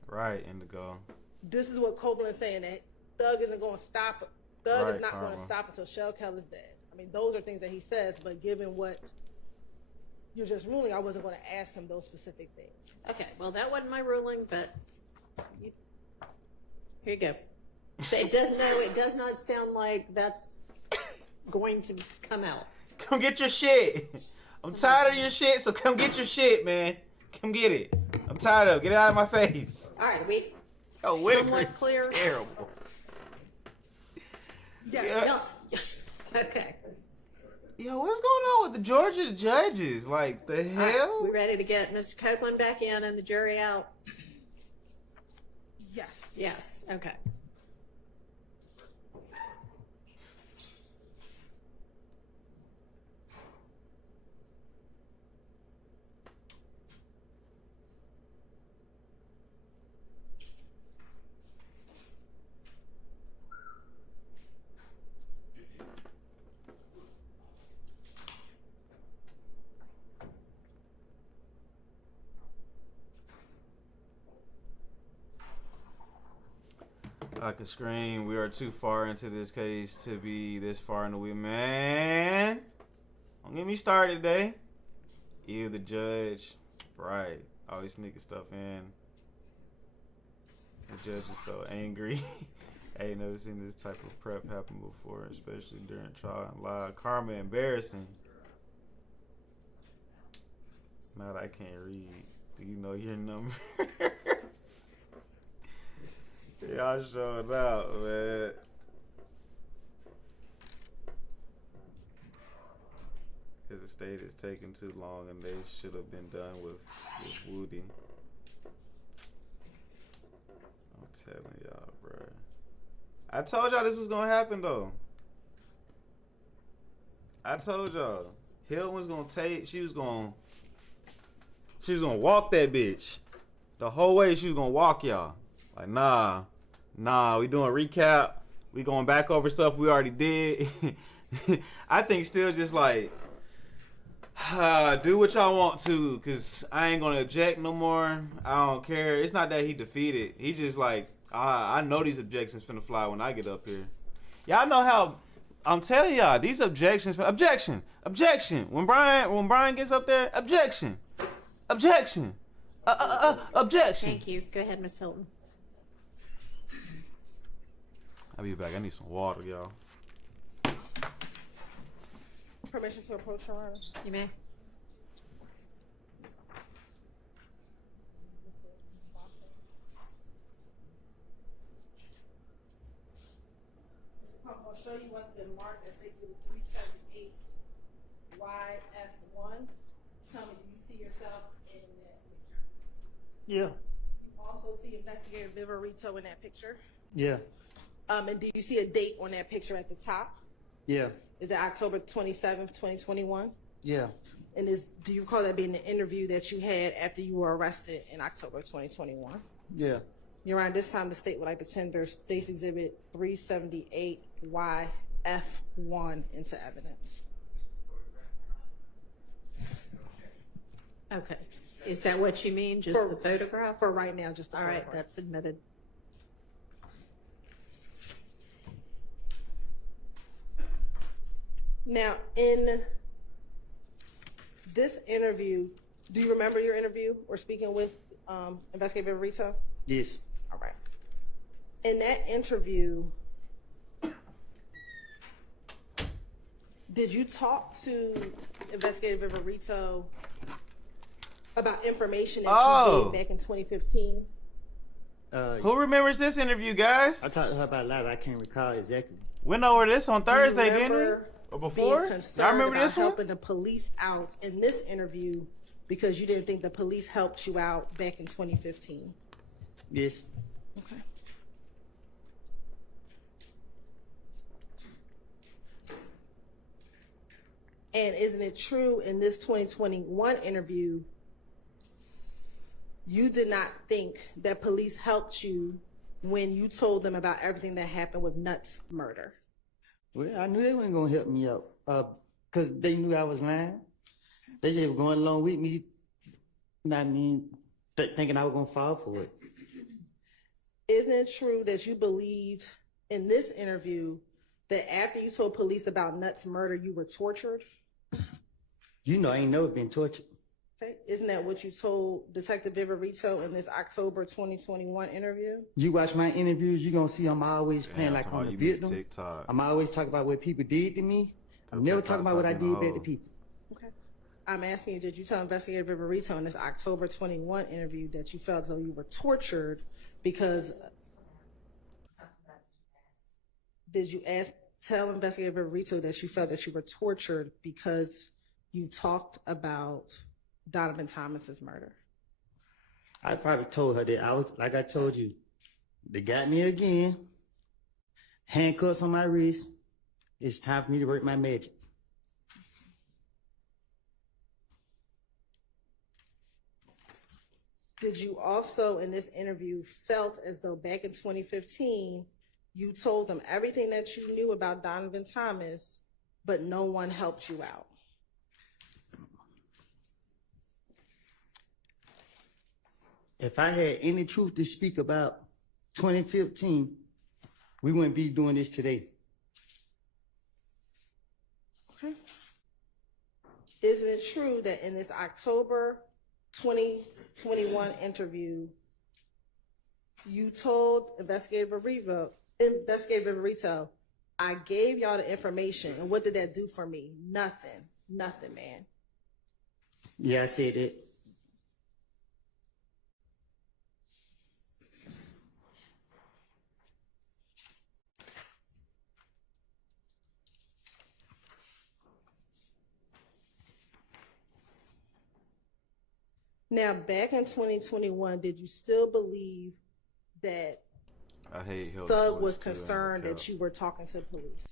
Right, Indigo. this is what Copeland's saying, that Thug isn't going to stop. Thug Right, is not going to Karma. stop until Shell Cal is dead. I mean, those are things that he says, but given what you're just ruling, I wasn't going to ask him those specific things. Okay, well, that wasn't my ruling, but here you go. So it does not sound like that's going to come out. Come get your shit. I'm tired of your shit, so come get your shit, man. Come get it. I'm tired of it. Get it out of my face. All right, we Oh, Whitaker somewhat is clear. terrible. Yeah. Yes. Okay. Yo, what's going on with the Georgia judges? Like, the All right, hell? we ready to get Mr. Copeland back in and the jury out? Yes. Yes. Okay. I could scream. We are too far into this case to be this far in the weed. Man, don't get me started today. You, the judge. Right. Always sneaking stuff in. The judge is so angry. I ain't never seen this type of prep happen before, especially during trial and live. Karma embarrassing. Now that I can't read. Do you know your number? Y'all showing out, man. Because the state is taking too long and they should have been done with Woody. I'm telling y'all, bro. I told y'all this was gonna happen though. I told y'all. Hill was gonna take, she was gonna walk that bitch. The whole way she was gonna walk y'all. Like, nah, we doing a recap. We going back over stuff we already did. I think still just like, do what y'all want to, cause I ain't gonna object no more. I don't care. It's not that he defeated. He just like, I know these objections finna fly when I get up here. Y'all know how, I'm telling y'all, these objections, objection. When Brian gets up there, objection. Objection. Thank you. Go ahead, Miss Hilton. I'll be back. I need some water, y'all. Permission to approach, Your Honor. You may. I'm going to show you what's been marked as stated 378 YF1. Tell me, do you see yourself in that picture? Yeah. You also see Investigator Viverito in that picture. Yeah. And do you see a date on that picture at the top? Yeah. Is it October 27th, 2021? Yeah. And do you recall that being the interview that you had after you were arrested in October 2021? Yeah. Your Honor, this time the state would like to tender State's Exhibit 378 YF1 into evidence. Okay. Is that what you mean? Just the photograph? For right now, just the All photograph. right, that's admitted. Now, in this interview, do you remember your interview or speaking with Investigator Viverito? Yes. All right. In that interview, did you talk to Investigator Viverito about information that you gave back in 2015? Who remembers this interview, guys? I talked to her about a lot. I can't recall exactly. Went over this on Thursday, didn't we? Or before? Being Y'all concerned remember about this one? helping the police out in this interview because you didn't think the police helped you out back in 2015. Yes. Okay. And isn't it true in this 2021 interview, you did not think that police helped you when you told them about everything that happened with Nutt's murder? Well, I knew they weren't gonna help me out, cause they knew I was lying. They just were going along with me. You know what I mean? Thinking I was gonna fall for it. Isn't it true that you believed in this interview that after you told police about Nutt's murder, you were tortured? You know, I ain't never been tortured. Okay. Isn't that what you told Detective Viverito in this October 2021 interview? You watch my interviews, you gonna see I'm always playing like talking I'm a about you miss victim. TikTok. I'm always talking about what people did to me. I'm never talking about what I did back to people. Okay. I'm asking you, did you tell Investigator Viverito in this October 21 interview that you felt as though you were tortured because... Did you tell Investigator Viverito that you felt that you were tortured because you talked about Donovan Thomas's murder? I probably told her that I was, like I told you, they got me again. Handcuffs on my wrist. It's time for me to work my magic. Did you also, in this interview, felt as though back in 2015, you told them everything that you knew about Donovan Thomas, but no one helped you out? If I had any truth to speak about 2015, we wouldn't be doing this today. Okay. Isn't it true that in this October 2021 interview, you told Investigator Rito, I gave y'all the information, and what did that do for me? Nothing, man. Yeah, I said it. Now, back in 2021, did you still believe that I hate Hilda Thug Boys was too, concerned and that you were talking to the police?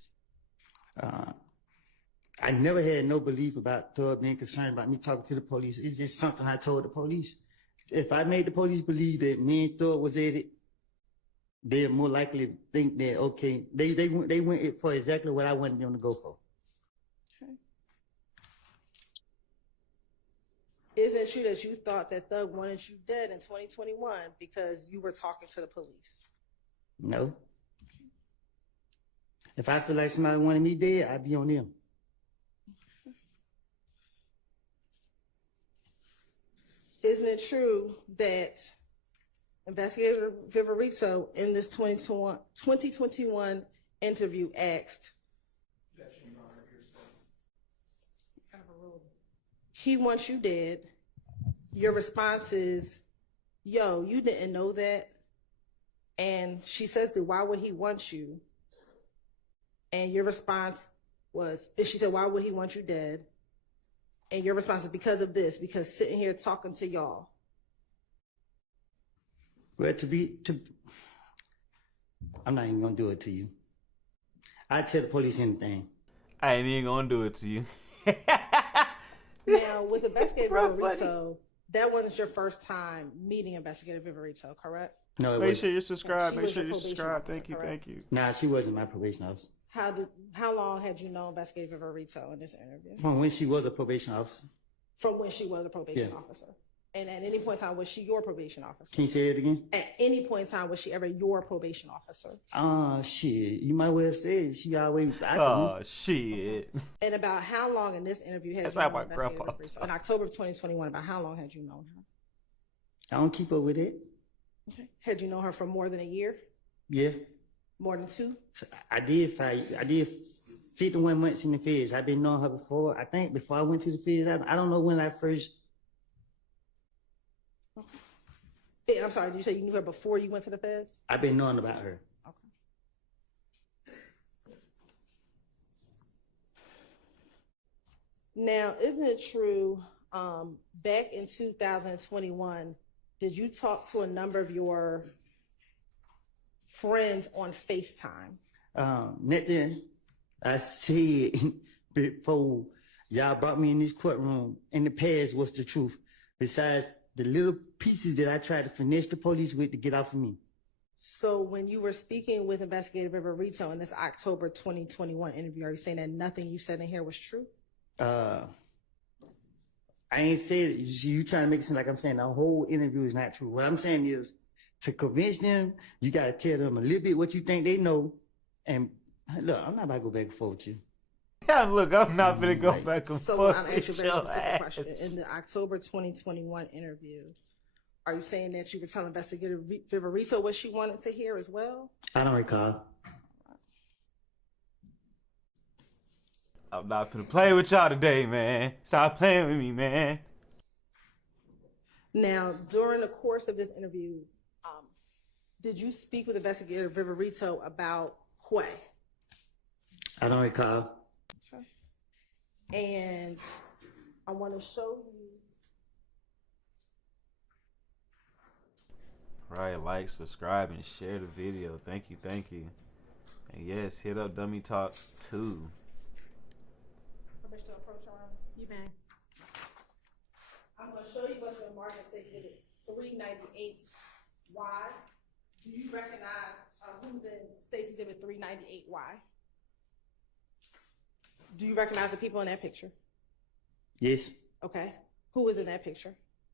I never had no belief about Thug being concerned about me talking to the police. It's just something I told the police. If I made the police believe that me and Thug was at it, they're more likely to think that, okay, they went for exactly what I wanted them to go for. Isn't it true that you thought that Thug wanted you dead in 2021 because you were talking to the police? No. If I feel like somebody wanted me dead, I'd be on them. Isn't it true that Investigator Viverito in this 2021 interview asked, he wants you dead. Your response is, yo, you didn't know that. And she says, why would he want you? And your response was, she said, why would he want you dead? And your response is because of this, because sitting here talking to y'all. Well, I'm not even gonna do it to you. I tell the police anything. I ain't even gonna do it to you. Now, with Investigator Viverito, that wasn't your first time meeting Investigator Viverito, correct? No, it Make wasn't. sure you subscribe. She Make was sure your you probation subscribe. officer, Thank you. correct? Thank you. Nah, she wasn't my probation officer. How long had you known Investigator Viverito in this interview? From when she was a probation officer. From when she was a probation Yeah. officer. And at any point in time, was she your probation officer? Can you say it again? At any point in time, was she ever your probation officer? Shit. You might well say it. She always. Oh, shit. And about how long in this interview had That's you how known my Investigator grandpa Viverito? In October of 2021, about how long had you known her? I don't keep up with it. Okay. Had you known her for more than a year? Yeah. More than 2? I did 51 months in the feds. I've been knowing her before. I think before I went to the feds. I don't know when I first. I'm sorry, did you say you knew her before you went to the feds? I've been knowing about her. Now, isn't it true, back in 2021, did you talk to a number of your friends on FaceTime? Nothing I said before y'all brought me in this courtroom in the past was the truth. Besides the little pieces that I tried to finesse the police with to get off of me. So when you were speaking with Investigator Viverito in this October 2021 interview, are you saying that nothing you said in here was true? I ain't said it. You trying to make it seem like I'm saying the whole interview is not true. What I'm saying is, to convince them, you got to tell them a little bit what you think they know. And look, I'm not about to go back and forth with you. Yeah, look, I'm not gonna go back and So forth. I'm asking with a very your specific ass. question. In the October 2021 interview, are you saying that you were telling Investigator Viverito what she wanted to hear as well? I don't recall. I'm not gonna play with y'all today, man. Stop playing with me, man. Now, during the course of this interview, did you speak with Investigator Viverito about Quay? I don't recall. Okay. And I want to show you. Right, like, subscribe, and share the video. Thank you, thank you. And yes, hit up Dummy Talk 2. Permission to approach her? You may. I'm going to show you what's in Martin States Exhibit 398Y. Do you recognize who's in States Exhibit 398Y? Do you recognize the people in that picture? Yes. Okay. Who is in that picture?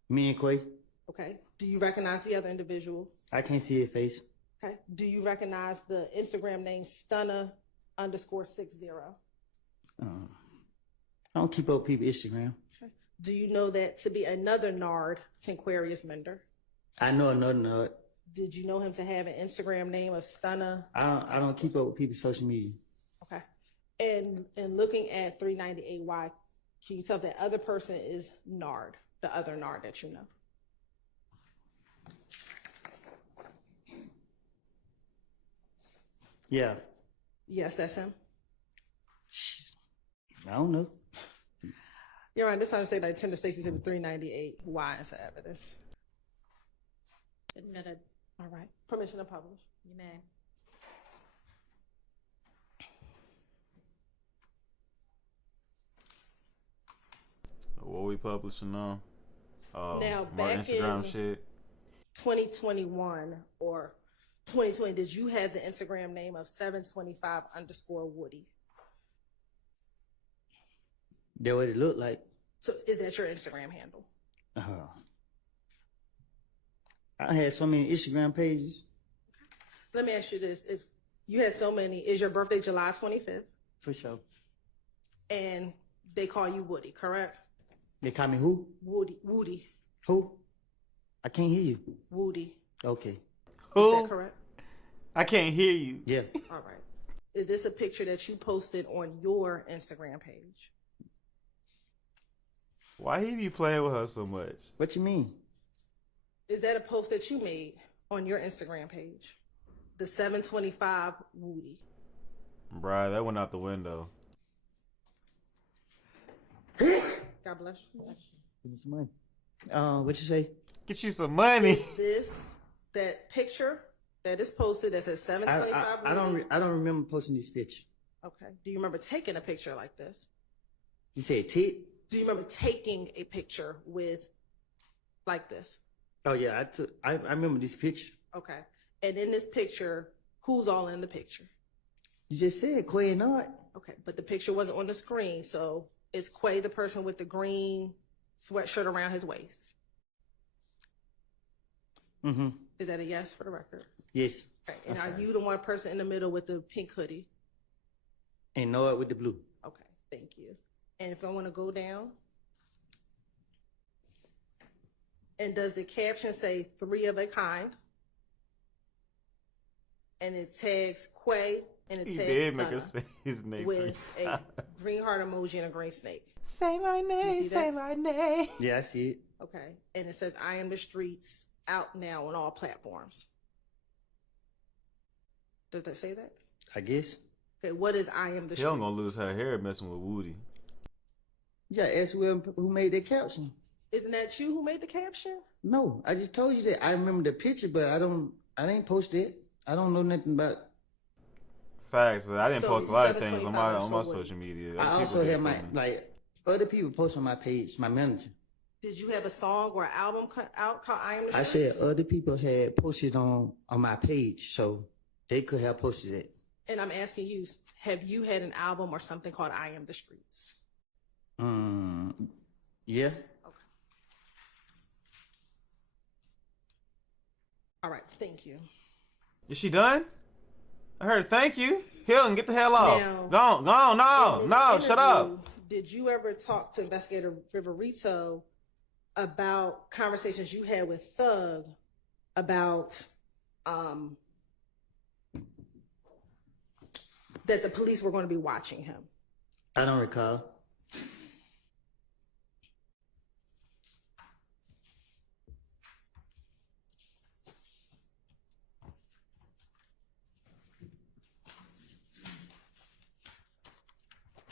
Me and Quay. Okay. Do you recognize the other individual? I can't see her face. Okay. Do you recognize the Instagram name Stunna_60? I don't keep up with people's Instagram. Okay. Do you know that to be another Nard Tinquarius Mender? I know another nerd. Did you know him to have an Instagram name of Stunna? I don't keep up with people's social media. Okay. And looking at 398Y, can you tell if that other person is Nard, the other Nard that you know? Yeah. Yes, that's him. I don't know. You're right. This time to say that Tender Stacy said 398Y as evidence. Admitted. All right. Permission to publish. You may. What we publishing on? Now, more back Instagram in shit. 2021 or 2020, did you have the Instagram name of 725_Woody? That what it looked like. So is that your Instagram handle? I had so many Instagram pages. Let me ask you this. If you had so many, is your birthday July 25th? For sure. And they call you Woody, correct? They call me who? Woody. Who? I can't hear you. Woody. Okay. Is that correct? I can't hear you. Yeah. All right. Is this a picture that you posted on your Instagram page? Why he be playing with her so much? What you mean? Is that a post that you made on your Instagram page? The 725 Woody. Bruh, that went out the window. God bless you. Give me some money. What you say? Get you some money. Is this that picture that is posted that says 725 Woody? I don't remember posting this picture. Okay. Do you remember taking a picture like this? You said tit? Do you remember taking a picture with like this? Oh yeah, I remember this picture. Okay. And in this picture, who's all in the picture? You just said Quay and Nard. Okay, but the picture wasn't on the screen, so is Quay the person with the green sweatshirt around his waist? Mm-hmm. Is that a yes for the record? Yes. Okay. And are you the one person in the middle with the pink hoodie? And Nard with the blue. Okay, thank you. And if I want to go down, and does the caption say 3 of a kind? And it tags Quay and it He tags did make Stunna us say his name with 3 a times. green heart emoji and a green snake. Say my Do you name, see say that? my name. Yeah, I see it. Okay. And it says I Am the Streets, out now on all platforms. Does that say that? I guess. Okay, what is I Am the She Streets? don't gonna lose her hair messing with Woody. You gotta ask who made that caption. Isn't that you who made the caption? No, I just told you that. I remember the picture, but I didn't post it. I don't know nothing about. Facts. I didn't So, post a lot of things on my $725 for social media. I People also did have for my me. other people post on my page. My manager. Did you have a song or album out called I Am the I Streets? said other people had posted on my page, so they could have posted it. And I'm asking you, have you had an album or something called I Am the Streets? Yeah. All right, thank you. Is she done? I heard thank you. Hilton, get the hell off. Now, Go on, no, In this no, shut up. interview, Did you ever talk to Investigator Viverito about conversations you had with Thug about that the police were going to be watching him? I don't recall.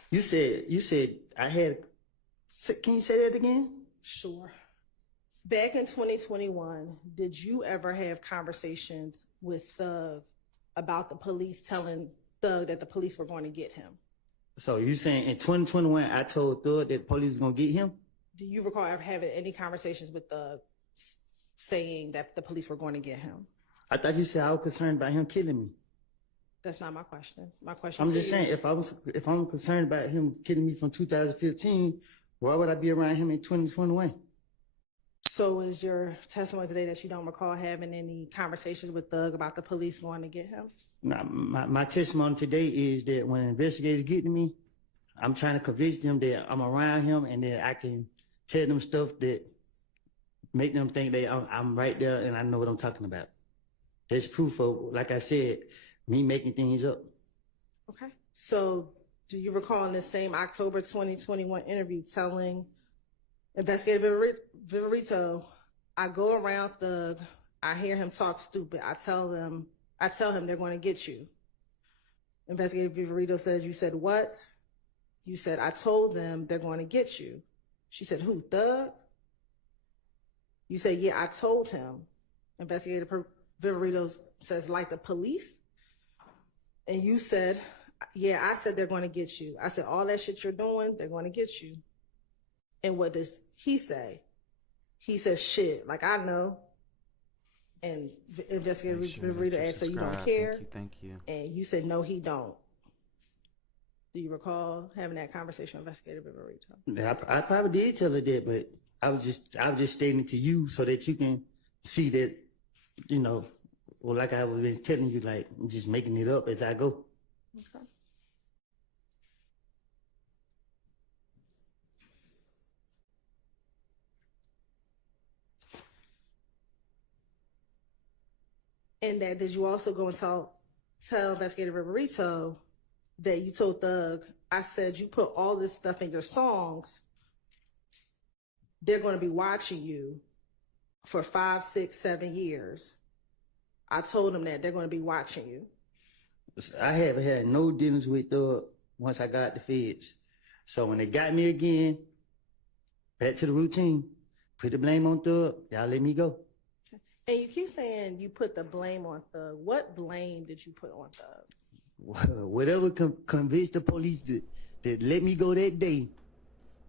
You said I had. Can you say that again? Sure. Back in 2021, did you ever have conversations with Thug about the police telling Thug that the police were going to get him? So you saying in 2021 I told Thug that police was gonna get him? Do you recall ever having any conversations with Thug saying that the police were going to get him? I thought you said I was concerned about him killing me. That's not my question. My question I'm to just you- saying if I'm concerned about him killing me from 2015, why would I be around him in 2021? So is your testimony today that you don't recall having any conversations with Thug about the police going to get him? Now, my testimony today is that when investigators get to me, I'm trying to convince them that I'm around him and that I can tell them stuff that make them think that I'm right there and I know what I'm talking about. There's proof of, like I said, me making things up. Okay. So do you recall in the same October 2021 interview telling Investigator Viverito, I go around Thug, I hear him talk stupid, I tell him they're going to get you. Investigator Viverito says, you said what? You said, I told them they're going to get you. She said, who, Thug? You said, yeah, I told him. Investigator Viverito says, like the police? And you said, yeah, I said they're going to get you. I said, all that shit you're doing, they're going to get you. And what does he say? He says, shit, like I know. And Investigator Viverito asked, so you don't care? Thank you. And you said, no, he don't. Do you recall having that conversation with Investigator Viverito? I probably did tell her that, but I was just stating it to you so that you can see that, you know, or like I was telling you, like I'm just making it up as I go. Okay. And that did you also go and tell Investigator Viverito that you told Thug, I said you put all this stuff in your songs, they're going to be watching you for 5, 6, 7 years. I told him that they're going to be watching you. I haven't had no dealings with Thug once I got the feds. So when they got me again, back to the routine, put the blame on Thug, y'all let me go. And you keep saying you put the blame on Thug. What blame did you put on Thug? Whatever convinced the police that let me go that day,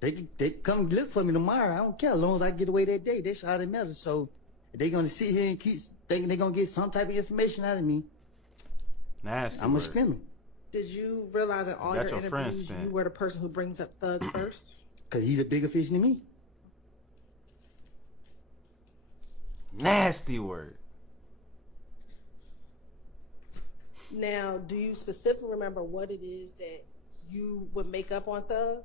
they come look for me tomorrow. I don't care as long as I get away that day. That's all that matters. So if they gonna sit here and keep thinking they're gonna get some type of information out of me, nasty. I'm gonna spin me. Did you realize that all your interviews you were the person who brings up Thug first? Cause he's a bigger fish than me. Nasty word. Now, do you specifically remember what it is that you would make up on Thug?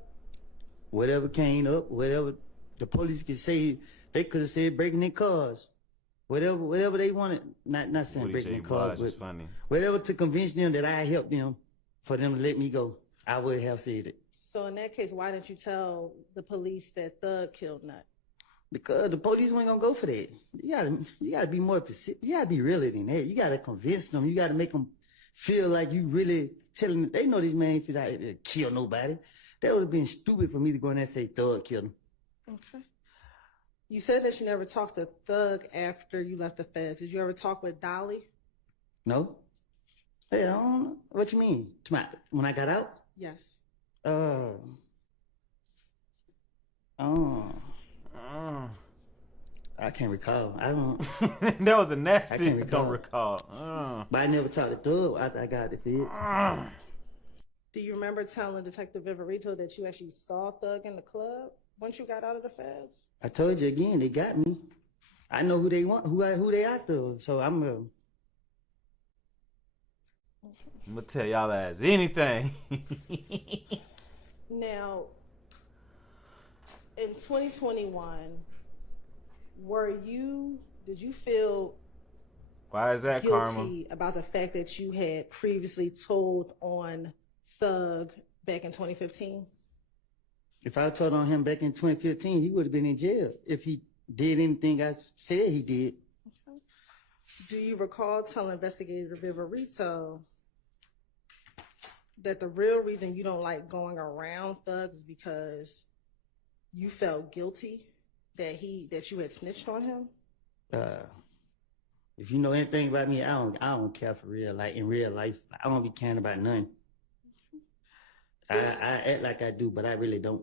Whatever came up, whatever the police could say, they could have said breaking their cars. Whatever they wanted, not saying breaking their cars, but funny. Whatever to convince them that I helped them for them to let me go, I would have said it. So in that case, why didn't you tell the police that Thug killed Nut? Because the police weren't gonna go for that. You gotta be more specific. You gotta be realer than that. You gotta convince them. You gotta make them feel like you really telling them. They know this man feel like to kill nobody. That would have been stupid for me to go in there and say Thug killed him. Okay. You said that you never talked to Thug after you left the feds. Did you ever talk with Dolly? No. Hey, I don't know. What you mean? When I got out? Yes. I can't recall. I don't. That was a nasty. I can't Don't recall. But I never talked to Thug after I got the feds. Do you remember telling Detective Viverito that you actually saw Thug in the club once you got out of the feds? I told you again, they got me. I know who they want, who they after. So I'm gonna tell y'all as anything. Now, in 2021, did you feel Why is that, guilty Karma? about the fact that you had previously told on Thug back in 2015? If I told on him back in 2015, he would have been in jail if he did anything I said he did. Okay. Do you recall telling Investigator Viverito that the real reason you don't like going around Thug is because you felt guilty that you had snitched on him? If you know anything about me, I don't care for real. Like in real life, I don't be caring about nothing. I act like I do, but I really don't.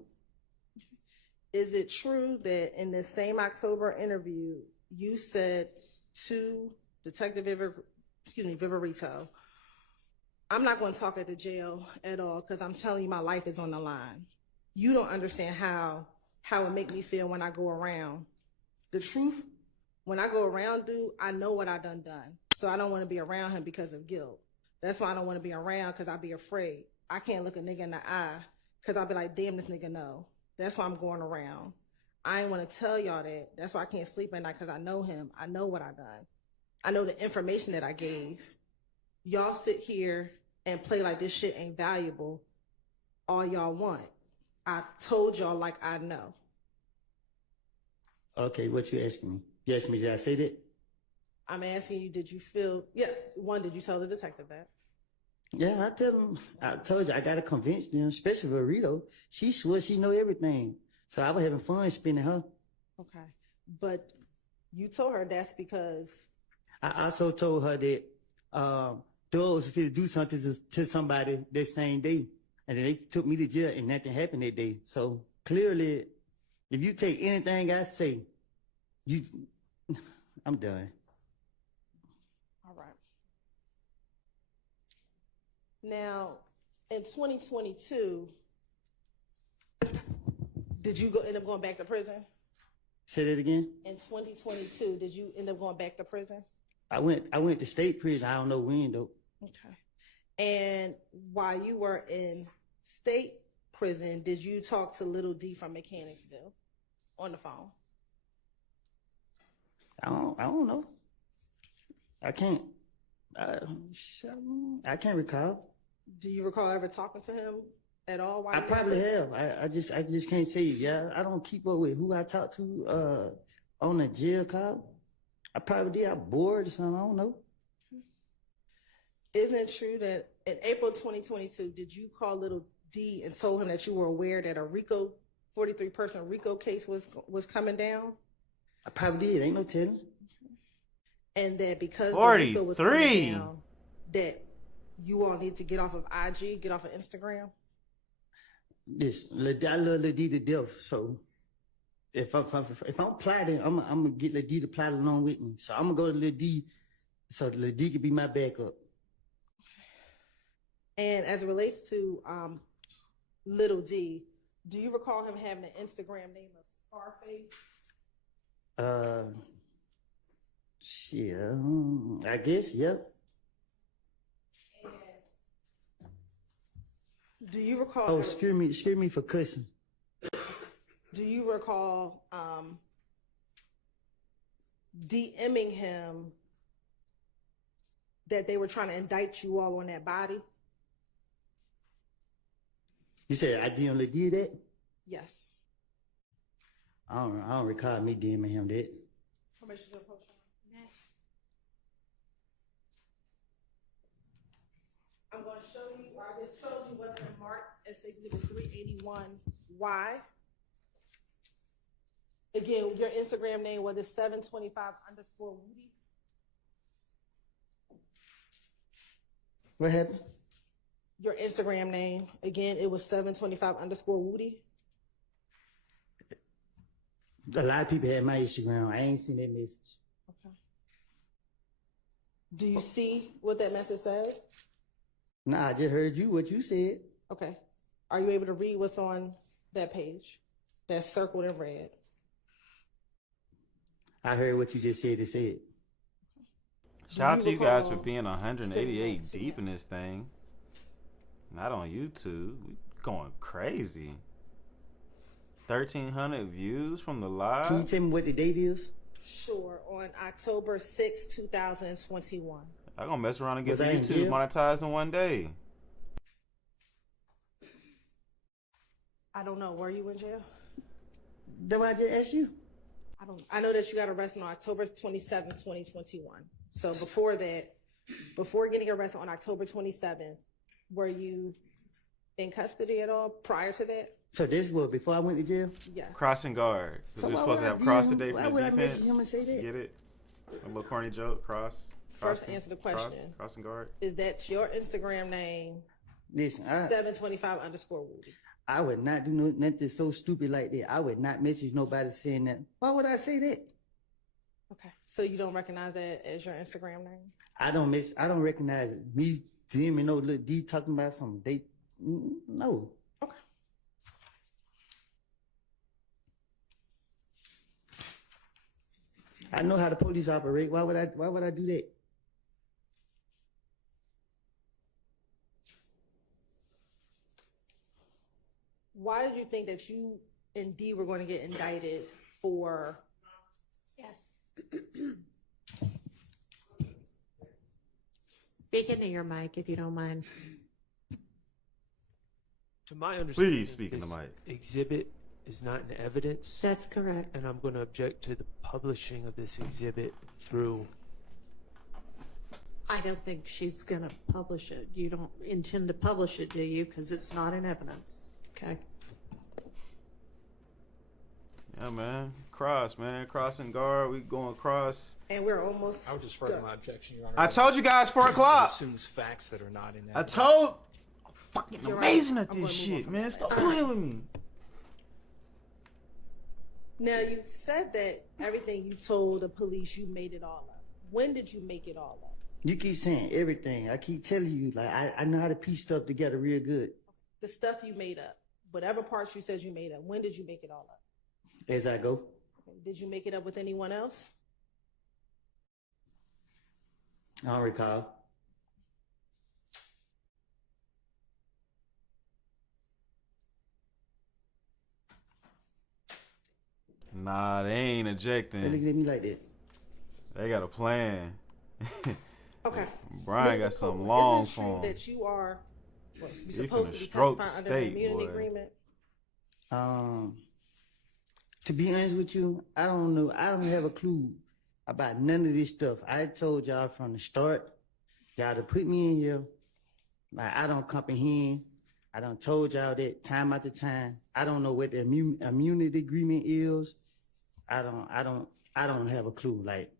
Is it true that in this same October interview, you said to Detective Viverito, I'm not going to talk at the jail at all because I'm telling you my life is on the line. You don't understand how it make me feel when I go around the truth, when I go around dude, I know what I done. So I don't want to be around him because of guilt. That's why I don't want to be around, because I'll be afraid. I can't look a nigga in the eye because I'll be like, damn, this nigga know. That's why I'm going around. I ain't want to tell y'all that. That's why I can't sleep at night, because I know him. I know what I done. I know the information that I gave. Y'all sit here and play like this shit ain't valuable all y'all want. I told y'all like I know. Okay, what you asking me? You asked me, did I say that? I'm asking you, did you feel, yes, one, did you tell the detective that? Yeah, I told you, I gotta convince them, especially Rito. She swore she know everything. So I was having fun spinning her. Okay. But you told her that's because... I also told her that Doug was fit to do something to somebody that same day. And then they took me to jail and nothing happened that day. So clearly, if you take anything I say, I'm done. All right. Now, in 2022, did you end up going back to prison? Say that again? In 2022, did you end up going back to prison? I went to state prison. I don't know when though. Okay. And while you were in state prison, did you talk to Little D from Mechanicsville on the phone? I don't know. I can't recall. Do you recall ever talking to him at all? While I you were probably in prison? have. I just can't say. Yeah, I don't keep up with who I talk to on the jail call. I probably did. I'm bored or something. I don't know. Isn't it true that in April 2022, did you call Little D and told him that you were aware that a 43-person RICO case was coming down? I probably did. Ain't no telling. And that because the 43. RICO was coming down, that you all need to get off of IG, get off of Instagram? Listen, I love Lil D to death. So if I'm plotting, I'm gonna get Lil D to plot along with me. So I'm gonna go to Lil D, so Lil D can be my backup. And as it relates to Little D, do you recall him having an Instagram name of Scarface? Shit, I guess, yep. Do you recall? Oh, excuse me for cussing. Do you recall DMing him that they were trying to indict you all on that body? You said I didn't let you that? Yes. I don't recall me DMing him that. Permission to approach him. I'm going to show you, I just told you what's been marked as Exhibit 381Y. Again, your Instagram name was 725_Woody. What happened? Your Instagram name, again, it was 725_Woody. A lot of people had my Instagram. I ain't seen that message. Okay. Do you see what that message says? Nah, I just heard what you said. Okay. Are you able to read what's on that page that's circled in red? I heard what you just said. It said. Shout out to you guys for being 188 deep in this thing. Not on YouTube. We going crazy. 1,300 views from the live. Can you tell me what the date is? Sure, on October 6, 2021. I'm gonna mess around and get Was the I in YouTube jail? monetized in one day. I don't know. Were you in jail? Then I just asked you. I know that you got arrested on October 27, 2021. So before that, before getting arrested on October 27th, were you in custody at all prior to that? So this was before I went to jail? Yes. Crossing guard. Because So we're why supposed to would I have cross DM today for why the would I defense. message him and say that? Get it? A little corny joke. Cross. First Crossing, answer the cross, question. crossing guard. Is that your Instagram name? Listen, 725_Woody. I would not do nothing so stupid like that. I would not message nobody saying that. Why would I say that? Okay. So you don't recognize that as your Instagram name? I don't recognize it. Me DMing no little D talking about some date. No. Okay. I know how the police operate. Why would I do that? Why did you think that you and Dee were going to get indicted for? Yes. Speak into your mic if you don't mind. To my understanding, Please speak in the this mic. exhibit is not in evidence. That's correct. And I'm going to object to the publishing of this exhibit through. I don't think she's going to publish it. You don't intend to publish it, do you? Because it's not in evidence. Okay. Yeah, man. Cross, man. Cross and guard. We going cross. And we're almost. I would just further my objection, Your Honor. I told you guys 4 It o'clock. assumes facts that are not in I evidence. told. Fucking You're amazing right. at I'm this gonna move shit, on man. from Stop that. playing with me. Now, you said that everything you told the police, you made it all up. When did you make it all up? You keep saying everything. I keep telling you, like, I know how to piece stuff together real good. The stuff you made up, whatever parts you said you made up, when did you make it all up? As I go. Did you make it up with anyone else? I don't recall. Nah, they ain't They ejecting. looking at me like that. They got a plan. Okay. Brian Mr. got some Cole, long is it true form. that you are He supposed finna to be stroke testifying the under an state, immunity boy. agreement? To be honest with you, I don't know. I don't have a clue about none of this stuff. I told y'all from the start, y'all to put me in here. Like, I don't comprehend. I done told y'all that time after time. I don't know what the immunity agreement is. I don't have a clue. Like,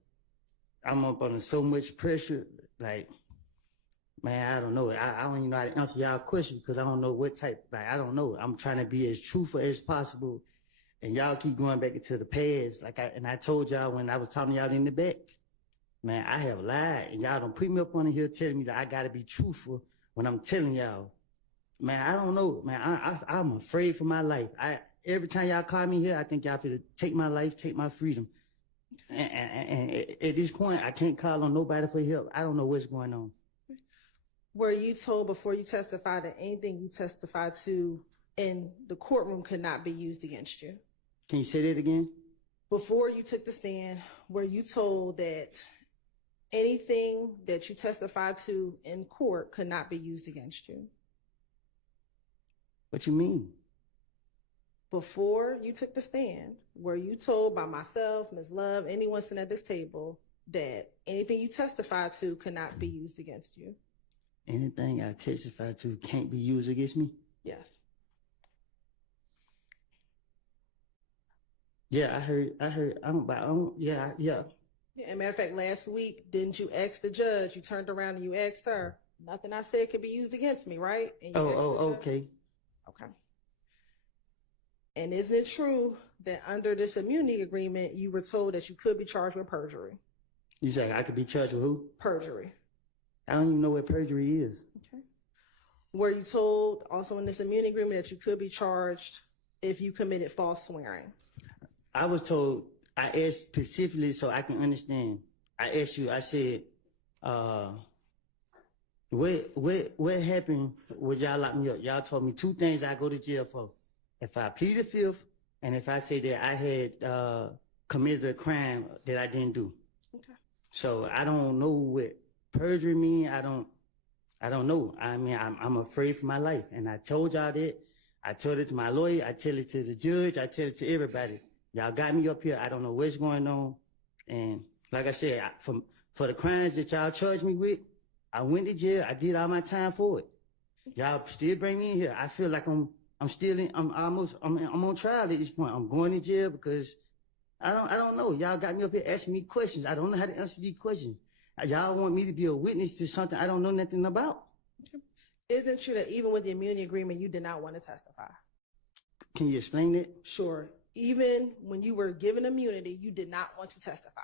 I'm up under so much pressure. Like, man, I don't know. I don't even know how to answer y'all question because I don't know what type. Like, I don't know. I'm trying to be as truthful as possible, and y'all keep going back into the past. Like, I told y'all when I was talking to y'all in the back, man, I have lied, and y'all don't put me up on here telling me that I gotta be truthful when I'm telling y'all. Man, I don't know. Man, I'm afraid for my life. Every time y'all call me here, I think y'all finna take my life, take my freedom. And at this point, I can't call on nobody for help. I don't know what's going on. Were you told before you testified that anything you testified to in the courtroom could not be used against you? Can you say that again? Before you took the stand, were you told that anything that you testified to in court could not be used against you? What you mean? Before you took the stand, were you told by myself, Ms. Love, anyone sitting at this table, that anything you testified to could not be used against you? Anything I testify to can't be used against me? Yes. Yeah, I heard, yeah. Yeah, as a matter of fact, last week, didn't you ask the judge? You turned around and you asked her, nothing I said could be used against me, right? And you asked the judge? Okay. Okay. And isn't it true that under this immunity agreement, you were told that you could be charged with perjury? You say I could be charged with who? Perjury. I don't even know what perjury is. Okay. Were you told also in this immunity agreement that you could be charged if you committed false swearing? I was told, I asked specifically so I can understand. I asked you, I said, what happened when y'all locked me up? Y'all told me 2 things I go to jail for. If I plead the 5th, and if I say that I had committed a crime that I didn't do. Okay. So I don't know what perjury mean. I don't know. I mean, I'm afraid for my life. And I told y'all that. I told it to my lawyer. I tell it to the judge. I tell it to everybody. Y'all got me up here. I don't know what's going on. And like I said, for the crimes that y'all charged me with, I went to jail. I did all my time for it. Y'all still bring me in here. I feel like I'm on trial at this point. I'm going to jail because I don't know. Y'all got me up here asking me questions. I don't know how to answer these questions. Y'all want me to be a witness to something I don't know nothing about. Isn't it true that even with the immunity agreement, you did not want to testify? Can you explain that? Sure. Even when you were given immunity, you did not want to testify.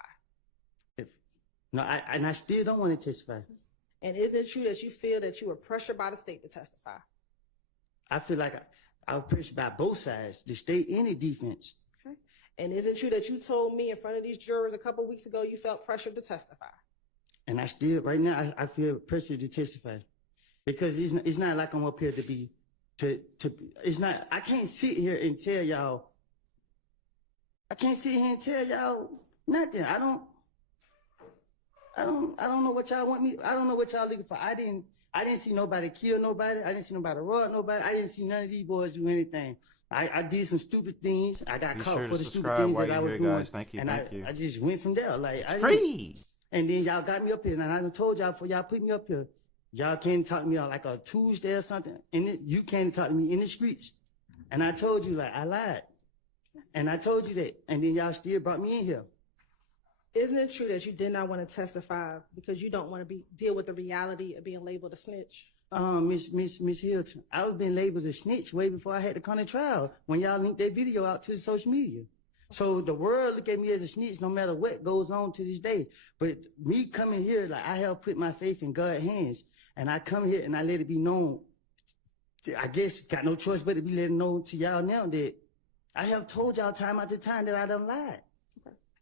No, I still don't want to testify. And isn't it true that you feel that you were pressured by the state to testify? I feel like I was pressured by both sides, the state and the defense. Okay. And is it true that you told me in front of these jurors a couple weeks ago you felt pressured to testify? And I still, right now, I feel pressure to testify. Because it's not like I'm up here to be, it's not, I can't sit here and tell y'all, nothing. I don't know what y'all want me, I don't know what y'all looking for. I didn't see nobody kill nobody. I didn't see nobody rob nobody. I didn't see none of these boys do anything. I did some stupid things. I got caught for the stupid things that I was doing. Guys. Thank you. I just went from there. Like, it's free. And then y'all got me up here, and I done told y'all before y'all put me up here, y'all can't talk to me on like a Tuesday or something, and you can't talk to me in the streets. And I told you, like, I lied. And I told you that, and then y'all still brought me in here. Isn't it true that you did not want to testify because you don't want to deal with the reality of being labeled a snitch? Miss Hilton, I was being labeled a snitch way before I had to come to trial when y'all linked that video out to the social media. So the world look at me as a snitch no matter what goes on to this day. But me coming here, like, I have put my faith in God's hands, and I come here and I let it be known. I guess got no choice but to be letting know to y'all now that I have told y'all time after time that I done lied.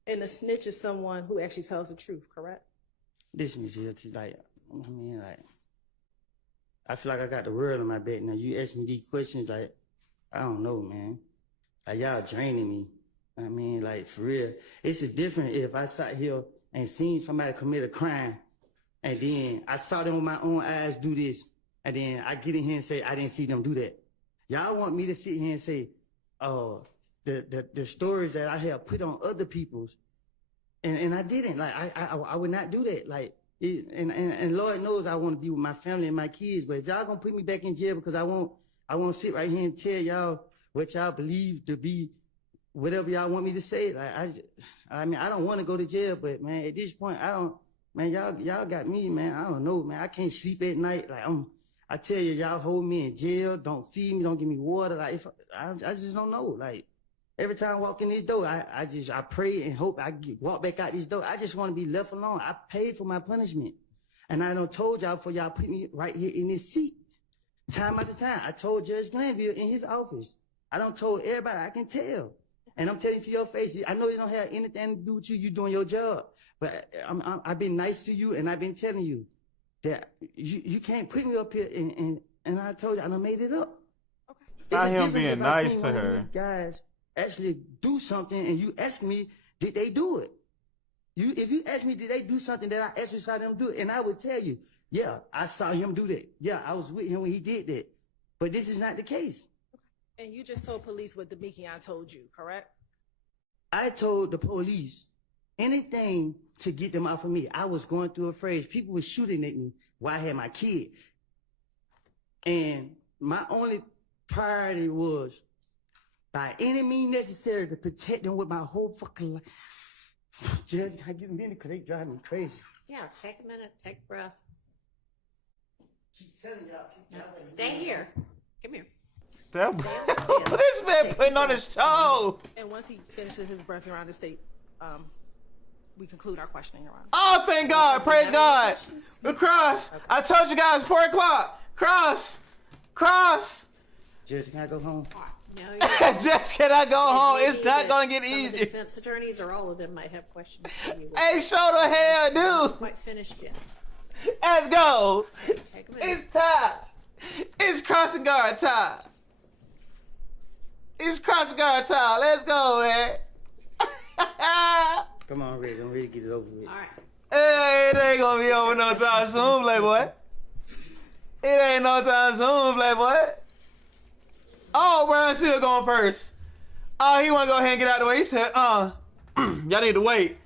And a snitch is someone who actually tells the truth, correct? This Miss Hilton, I feel like I got the world on my back now. You ask me these questions, like, I don't know, man. Like, y'all draining me. I mean, like, for real. It's different if I sat here and seen somebody commit a crime, and then I saw them with my own eyes do this, and then I get in here and say, I didn't see them do that. Y'all want me to sit here and say, the stories that I have put on other people's, and I didn't. Like, I would not do that. Like, and Lord knows I want to be with my family and my kids, but if y'all gonna put me back in jail because I won't sit right here and tell y'all what y'all believe to be whatever y'all want me to say. Like, I mean, I don't want to go to jail, but man, at this point, man, y'all got me, man. I don't know, man. I can't sleep at night. Like, I tell you, y'all hold me in jail, don't feed me, don't give me water. Like, I just don't know. Like, every time I walk in this door, I pray and hope I walk back out this door. I just want to be left alone. I paid for my punishment. And I done told y'all before y'all put me right here in this seat. Time after time. I told Judge Glanville in his office. I done told everybody I can tell. And I'm telling you to your face, I know it don't have anything to do with you. You doing your job. But I've been nice to you, and I've been telling you that you can't put me up here, and I told you, I done made it up. Okay. Not him being nice to her. Guys actually do something, and you ask me, did they do it? If you ask me, did they do something that I actually saw them do it, and I would tell you, yeah, I saw him do that. Yeah, I was with him when he did that. But this is not the case. And you just told police what Demekion told you, correct? I told the police anything to get them off of me. I was going through a phase. People were shooting at me while I had my kid. And my only priority was, by any means necessary, to protect them with my whole fucking life. Judge, I get a minute because they drive me crazy. Yeah, take a minute, take a breath. Keep telling y'all. Stay here. Come here. This man putting on a show. And once he finishes his breath, Your Honor, the state, we conclude our questioning, Your Honor. Oh, thank God. Praise God. Cross. Okay. I told you guys, 4 o'clock. Cross. Judge, can I go home? No, just can I go home? It's not going to get easier. The defense attorneys or all of them might have questions for you. Hey, show the hell, dude. Quite finished yet. Let's go. Take a minute. It's time. It's crossing guard time. It's crossing guard time. Let's go, man. Come on, Rick. I'm ready to get it over with. All right. Hey, it ain't going to be over no time soon, Playboy. It ain't no time soon, Playboy. Oh, Brian still going first. Oh, he want to go ahead and get out of the way. He said, y'all need to wait.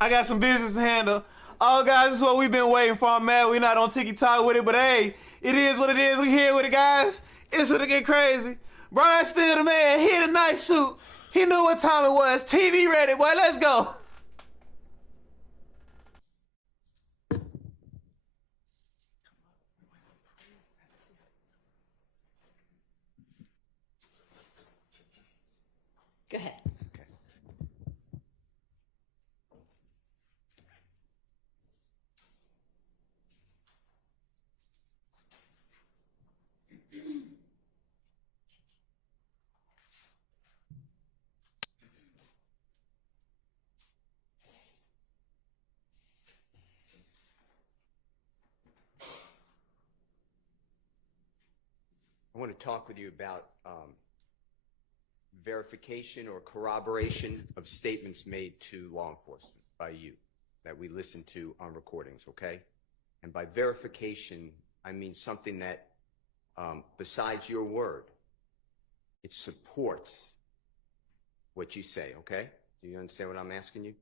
I got some business to handle. Oh, guys, this is what we've been waiting for. I'm mad we not on TikTok with it, but hey, it is what it is. We here with it, guys. It's gonna get crazy. Brian still the man. He in a nice suit. He knew what time it was. TV ready, boy. Let's go. Go ahead. want to talk with you about verification or corroboration of statements made to law enforcement by you that we listen to on recordings, okay? And by verification, I mean something that, besides your word, it supports what you say, okay? Do you understand what I'm asking you?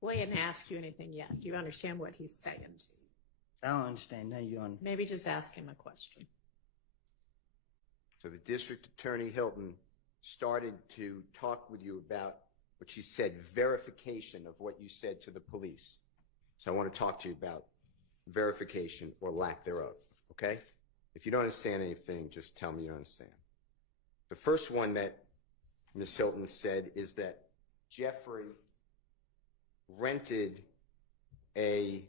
Well, he didn't ask you anything yet. Do you understand what he's saying to you? I don't understand. Now you on. Maybe just ask him a question. So the district attorney Hilton started to talk with you about what she said, verification of what you said to the police. So I want to talk to you about verification or lack thereof, okay? If you don't understand anything, just tell me you don't understand. The first one that Ms. Hilton said is that Jeffrey rented a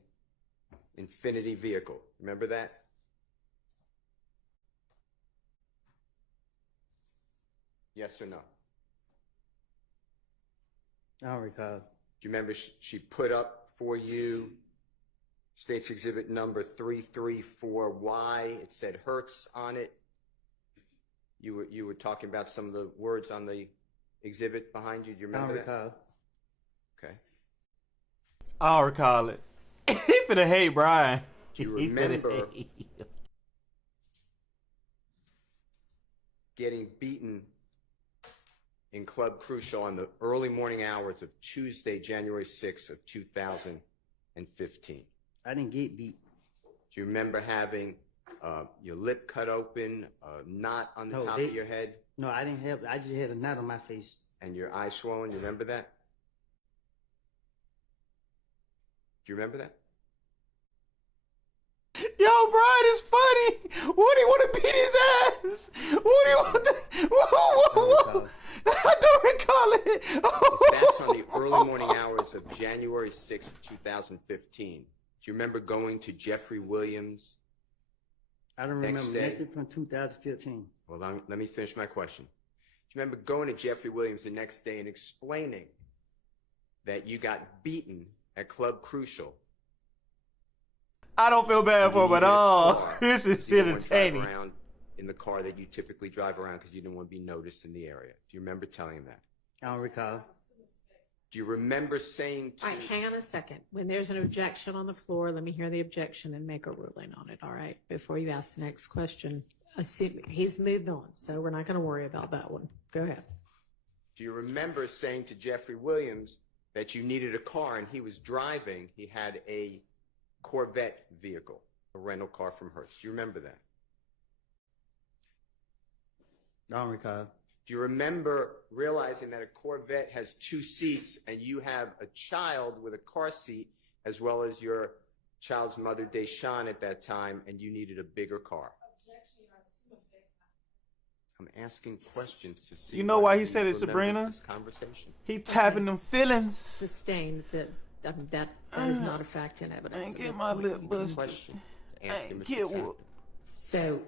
Infinity vehicle. Remember that? Yes or no? I don't recall. Do you remember she put up for you State's Exhibit number 334Y? It said Hertz on it. You were talking about some of the words on the exhibit behind you. Do you remember I don't that? recall. Okay. I'll recall it. He finna hate Brian. Do you He finna remember hate. getting beaten in Club Crucial on the early morning hours of Tuesday, January 6th of 2015? I didn't get beat. Do you remember having your lip cut open, a knot on the No, top they- of your head, No, I didn't have. I just had a knot on my face. and your eyes swollen? You remember that? Do you remember that? Yo, Brian is funny. Woody want to beat his ass. Woody want to. Whoa, whoa, whoa. I don't recall it. If that's on the early morning hours of January 6th, 2015, do you remember going to Jeffrey Williams? I don't Next remember day. nothing from 2015. Well, let me finish my question. Do you remember going to Jeffrey Williams the next day and explaining that you got beaten at Club Crucial? I don't feel bad for him at all. This is You didn't want to drive entertaining. around in the car that you typically drive around because you didn't want to be noticed in the area. Do you remember telling him that? I don't recall. Do you remember saying to All right, hang on a second. When there's an objection on the floor, let me hear the objection and make a ruling on it, all right? Before you ask the next question. Assume he's moved on, so we're not going to worry about that one. Go ahead. Do you remember saying to Jeffrey Williams that you needed a car and he was driving? He had a Corvette vehicle, a rental car from Hertz. Do you remember that? I don't recall. Do you remember realizing that a Corvette has 2 seats and you have a child with a car seat as well as your child's mother, Deshawn, at that time, and you needed a bigger car? I'm asking questions to see. You know why he you said it, remember Sabrina? This conversation. He tapping them feelings. Sustained that. I mean, that is not a fact in evidence. I ain't at get this my point. lip busted. Question. I Ask him ain't if get it's whooped. happened. So,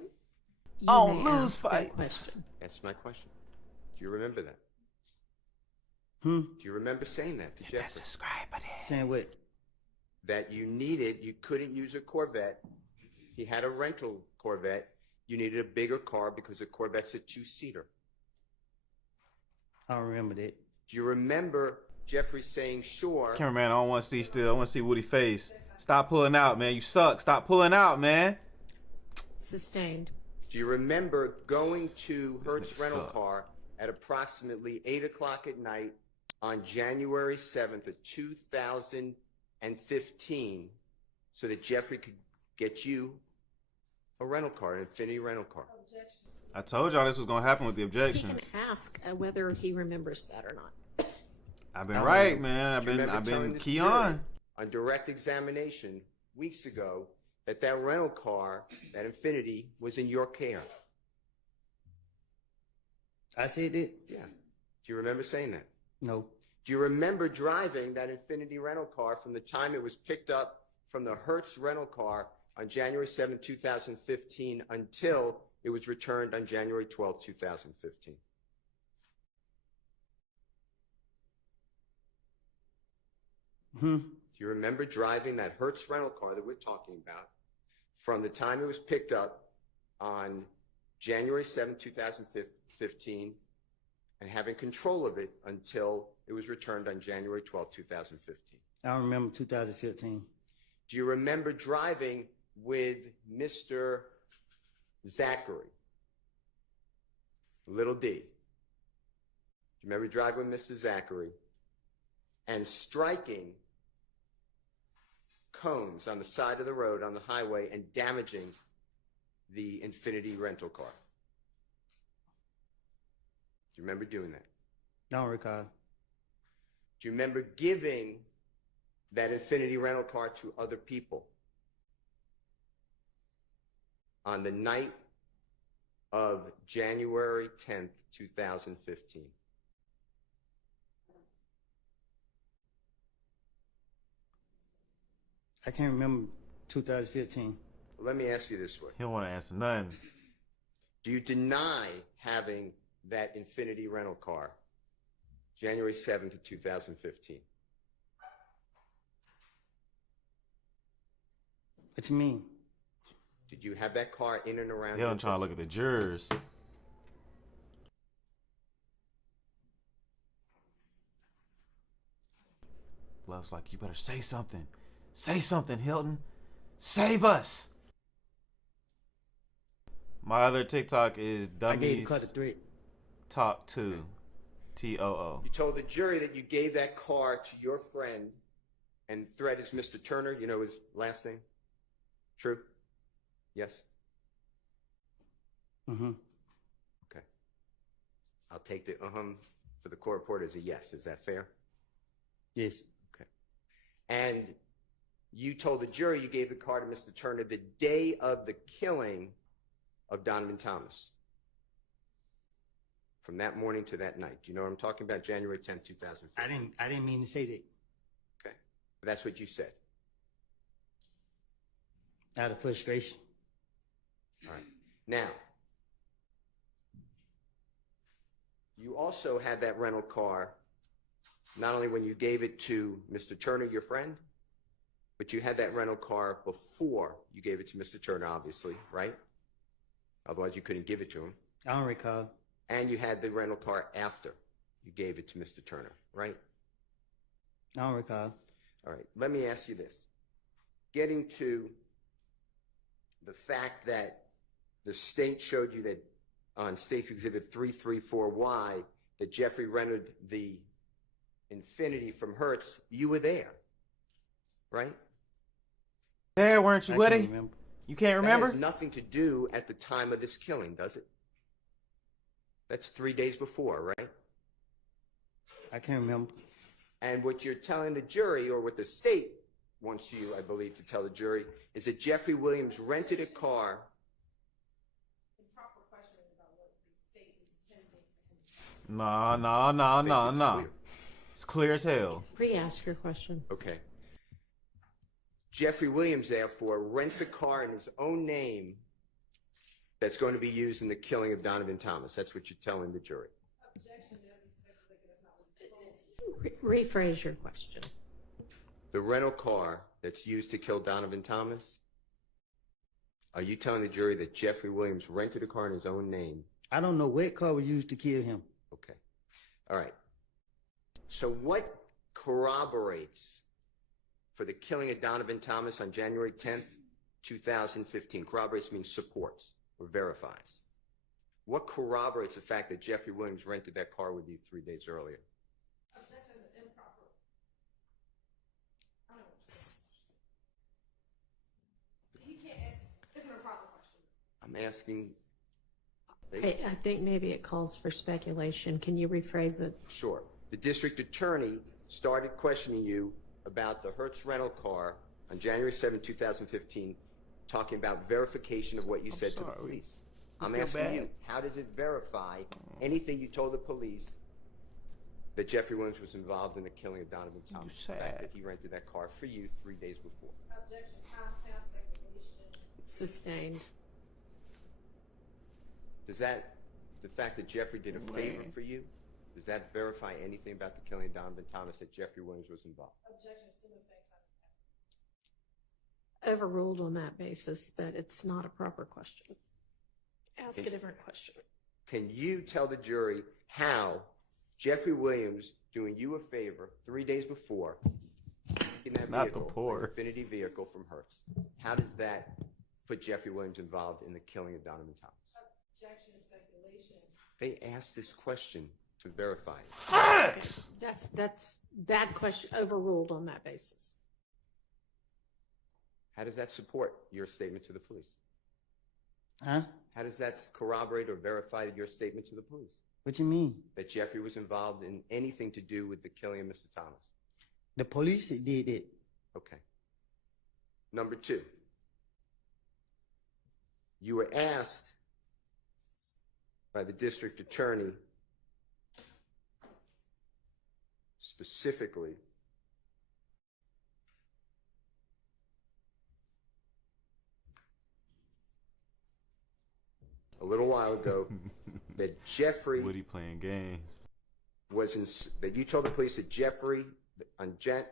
you I don't may lose ask that fights. question. That's my question. Do you remember that? Hmm. Do you remember saying that to Jeffrey? Subscribe, buddy. Saying what? That you couldn't use a Corvette. He had a rental Corvette. You needed a bigger car because a Corvette's a 2-seater. I don't remember that. Do you remember Jeffrey saying, sure? Cameraman, I don't want to see still. I want to see Woody's face. Stop pulling out, man. You suck. Stop pulling out, man. Sustained. Do you remember going to Hertz nigga rental suck. car at approximately 8 o'clock at night on January 7th of 2015 so that Jeffrey could get you a rental car, an Infinity rental car? I told y'all this was gonna happen with the He can objections. ask whether he remembers that or not. I've been right, man. I've Do you been remember telling this key jury on. on direct examination weeks ago that rental car, that Infinity, was in your care? I said that? Yeah. Do you remember saying that? No. Do you remember driving that Infinity rental car from the time it was picked up from the Hertz rental car on January 7, 2015 until it was returned on January 12, 2015? Hmm. Do Do you remember driving that Hertz rental car that we're talking about from the time it was picked up on January 7, 2015, and having control of it until it was returned on January 12, 2015? I don't remember 2015. Do you remember driving with Mr. Zachary? Little D. Do you remember driving with Mr. Zachary and striking cones on the side of the road on the highway and damaging the Infinity rental car? Do you remember doing that? Don't recall. Do you remember giving that Infinity rental car to other people on the night of January 10th, 2015? I can't remember 2015. Well, let me ask you this way. He don't want to answer none. Do you deny having that Infinity rental car January 7th of 2015? What you mean? Did you have that car in and around? He don't trying to look at the jurors. Love's like, you better say something. Say something, Hilton. Save us. My other TikTok is I gave the Dummies car to threat. Talk 2. TOO. You told the jury that you gave that car to your friend, and threat is Mr. Turner. You know his last name? True? Yes? Mm-hmm. Okay. I'll take the for the court report as a yes. Is that fair? Yes. Okay. And you told the jury you gave the car to Mr. Turner the day of the killing of Donovan Thomas. From that morning to that night. Do you know what I'm talking about? January 10th, 2015. I didn't mean to say that. Okay. But that's what you said. Out of frustration. All right. Now, you also had that rental car, not only when you gave it to Mr. Turner, your friend, but you had that rental car before you gave it to Mr. Turner, obviously, right? Otherwise, you couldn't give it to him. I don't recall. And you had the rental car after you gave it to Mr. Turner, right? I don't recall. All right. Let me ask you this. Getting to the fact that the state showed you that on State's Exhibit 334Y that Jeffrey rented the Infinity from Hertz, you were there, right? There, weren't you, I Woody? can't remember. You can't remember? That has nothing to do at the time of this killing, does it? That's 3 days before, right? I can't remember. And what you're telling the jury, or what the state wants you, I believe, to tell the jury, is that Jeffrey Williams rented a car. No. It's clear as hell. Re-ask your question. Okay. Jeffrey Williams, therefore, rents a car in his own name that's going to be used in the killing of Donovan Thomas. That's what you're telling the jury. Rephrase your question. The rental car that's used to kill Donovan Thomas, are you telling the jury that Jeffrey Williams rented a car in his own name? I don't know what car was used to kill him. Okay. All right. So what corroborates for the killing of Donovan Thomas on January 10th, 2015? Corroborates means supports or verifies. What corroborates the fact that Jeffrey Williams rented that car with you 3 days earlier? Objection is improper. He can't ask. It's an improper question. I'm asking. I think maybe it calls for speculation. Can you rephrase it? Sure. The district attorney started questioning you about the Hertz rental car on January 7, 2015, talking about verification of what you said to the police. I'm asking you, how does it verify anything you told the police that Jeffrey Williams was involved in the killing of Donovan Thomas? The fact that he rented that car for you 3 days before. Objection. Past speculation. Sustained. Does that, the fact that Jeffrey did a favor for you, does that verify anything about the killing of Donovan Thomas that Jeffrey Williams was involved? Objection. Assume the facts overruled on that basis, but it's not a proper question. Ask a different question. Can you tell the jury how Jeffrey Williams doing you a favor 3 days before, taking that Not the vehicle, poor. an Infinity vehicle from Hertz, how does that put Jeffrey Williams involved in the killing of Donovan Thomas? Objection, speculation. They asked this question to verify it. Facts! That's that question overruled on that basis. How does that support your statement to the police? Huh? How does that corroborate or verify your statement to the police? What you mean? That Jeffrey was involved in anything to do with the killing of Mr. Thomas? The police did it. Okay. Number two, you were asked by the district attorney specifically a little while ago that Jeffrey Woody playing games. was in, that you told the police that Jeffrey on June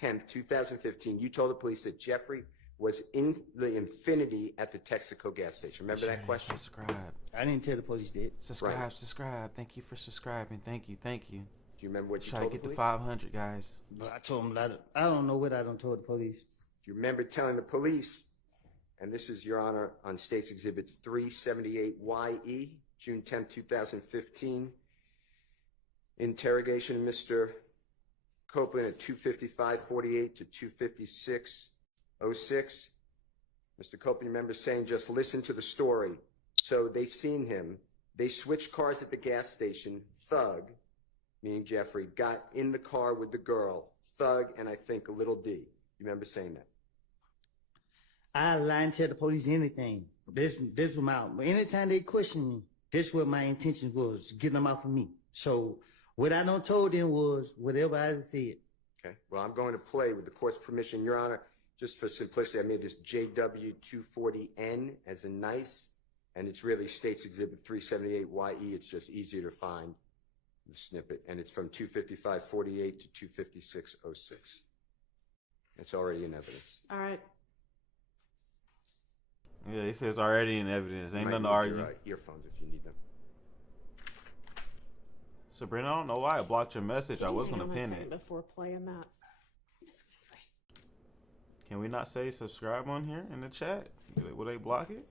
10th, 2015, you told the police that Jeffrey was in the Infinity at the Texaco gas station. Remember that question? Subscribe. I didn't tell the police that. Subscribe, Right. subscribe. Thank you for subscribing. Thank you, thank you. Do you remember what you Try to told the get to police? 500, guys. But I told them I don't know what I done told the police. Do you remember telling the police, and this is, Your Honor, on State's Exhibit 378YE, June 10, 2015, interrogation of Mr. Copeland at 255:48 to 256:06. Mr. Copeland, you remember saying, just listen to the story. So they seen him. They switched cars at the gas station. Thug, meaning Jeffrey, got in the car with the girl. Thug and I think a little D. You remember saying that? I lie and tell the police anything. This was my, anytime they question me, this what my intention was, getting them out of me. So what I done told them was whatever I said. Okay. Well, I'm going to play with the court's permission, Your Honor. Just for simplicity, I made this JW240N as a nice, and it's really State's Exhibit 378YE. It's just easier to find the snippet, and it's from 255:48 to 256:06. It's already in evidence. All right. Yeah, he says already in evidence. You Ain't might nothing to need argue. your earphones if you need them. Sabrina, I don't know why I blocked your message. I was Hang going to on a pin second it. before playing that. Can we not say subscribe on here in the chat? Will they block it?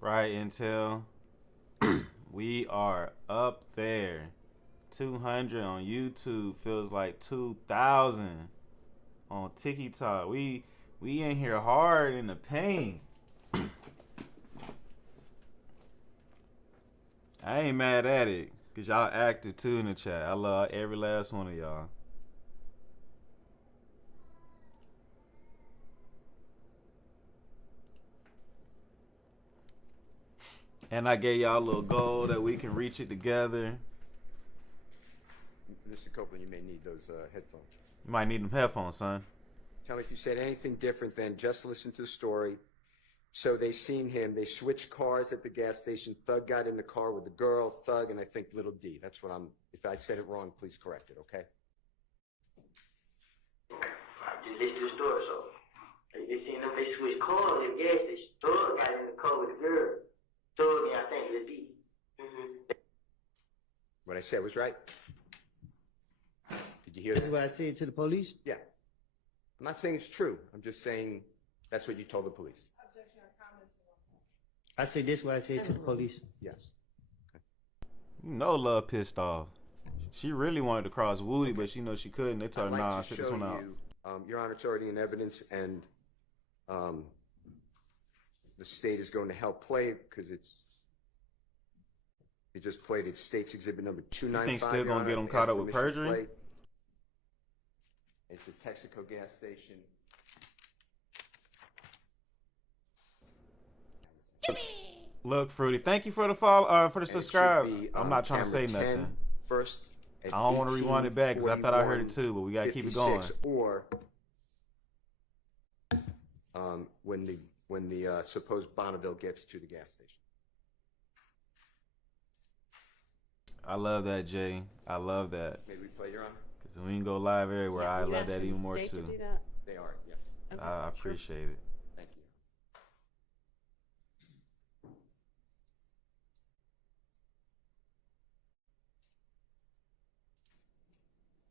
Right, Intel. We are up there. 200 on YouTube feels like 2,000 on TikTok. We in here hard in the paint. I ain't mad at it, cause y'all active too in the chat. I love every last one of y'all. And I gave y'all a little goal that we can reach it together. Mr. Copeland, you may need those headphones. You might need them headphones, son. Tell me if you said anything different than just listen to the story. So they seen him. They switched cars at the gas station. Thug got in the car with the girl. Thug and I think little D. That's what I'm. If I said it wrong, please correct it. Okay. I just listened to the story, so they just seen them. They switched cars at the gas station. Thug got in the car with the girl. Thug and I think little D. What I said was right. Did you hear That's that? what I said to the police. Yeah. I'm not saying it's true. I'm just saying that's what you told the police. Objection or comments? I said this what I said to the police. Yes. You know Love pissed off. She really wanted to cross Woody, but she knows she couldn't. They told her, nah, sit this one out. Your Honor, it's already in evidence, and the state is going to help play it because they just played it. State's exhibit number 295. You think still gonna get them caught up with perjury? It's a Texaco gas station. Look, Fruity, thank you for the follow, for the subscribe. I'm not trying to say camera 10 nothing. First, I don't want to rewind it back because I thought I heard it too, but we gotta keep it going. Or when the supposed Bonneville gets to the gas station. I love that, Jay. I love that. Maybe we play, Your Honor? Because when we can go live everywhere, I love that even more too. To do that? They are, yes. Okay, I appreciate it. Thank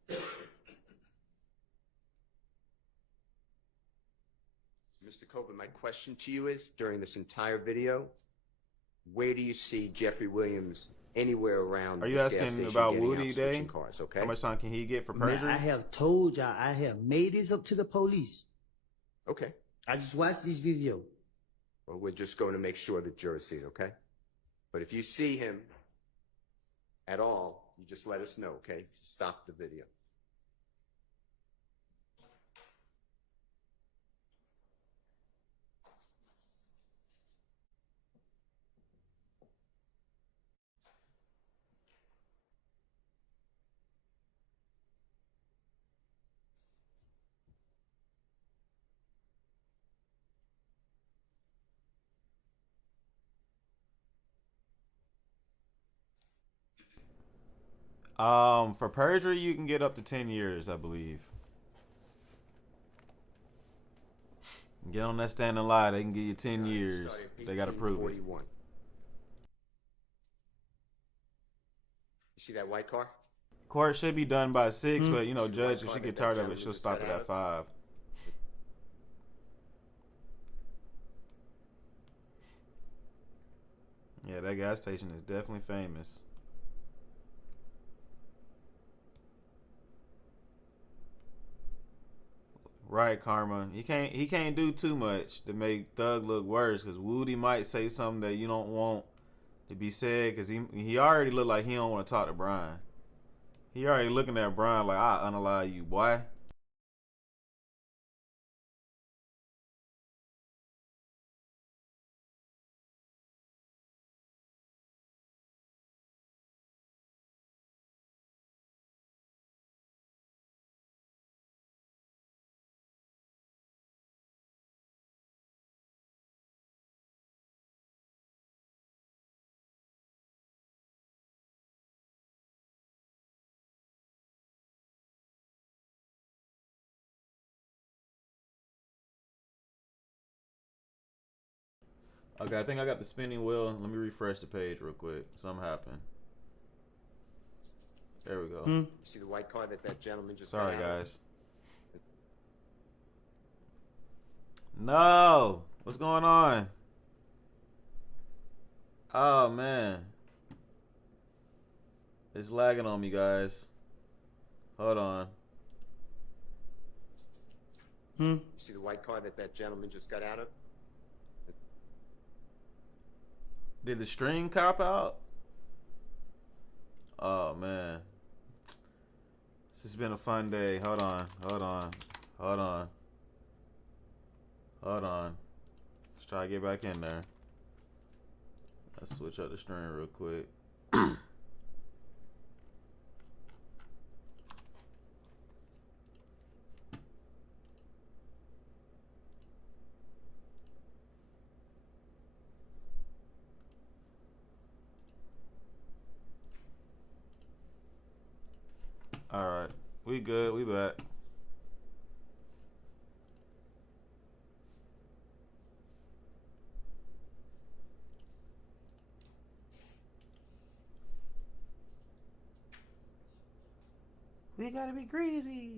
you. Mr. Copeland, my question to you is, during this entire video, where do you see Jeffrey Williams anywhere around? Are you this gas asking station about getting Woody out, Day? switching cars, okay? How much time can he get for Man, perjury? I have told y'all, I have made this up to the police. Okay. I just watched this video. Well, we're just going to make sure the jurors see it, okay? But if you see him at all, you just let us know, okay? Stop the video. For perjury, you can get up to 10 years, I believe. Get on that stand and lie, they can give you 10 years. They got to prove it. 1841. You see that white car? Court should be done by 6, but you know, judge, if she get tired of it, she'll stop it at 5. Yeah, that gas station is definitely famous. Right, Karma. He can't do too much to make Thug look worse, because Woody might say something that you don't want to be said, because he already looked like he don't want to talk to Brian. He already looking at Brian like, I'll unalive you, boy. Okay, I think I got the spinning wheel. Let me refresh the page real quick. Something happened. There we go. You see the white car that gentleman just Sorry, got out of? guys. No! What's going on? Oh, man. It's lagging on me, guys. Hold on. You see the white car that gentleman just got out of? Did the stream cop out? Oh, man. This has been a fun day. Hold on. Let's try to get back in there. Let's switch up the stream real quick. Alright. We good. We back. We gotta be greasy.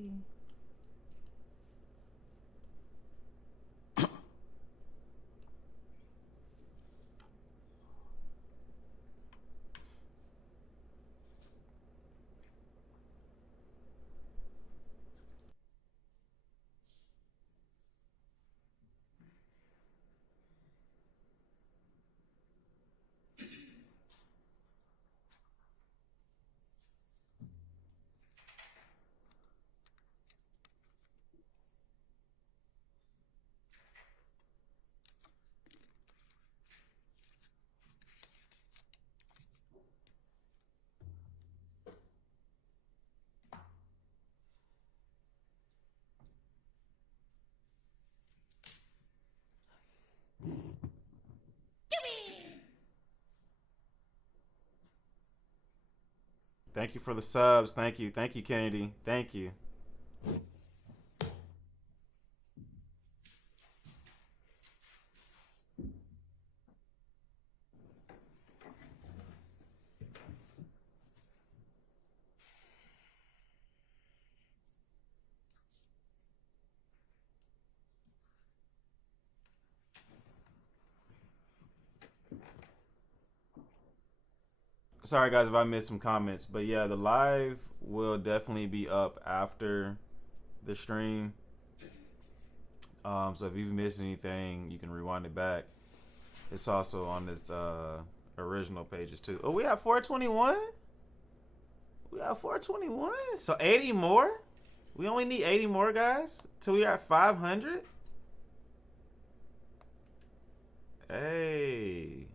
Thank you for the subs. Thank you, Kennedy. Thank you. Sorry guys if I missed some comments, but yeah, the live will definitely be up after the stream. So if you've missed anything, you can rewind it back. It's also on this original pages too. Oh, we have 421. We have 421. So 80 more. We only need 80 more guys till we are at 500. Hey,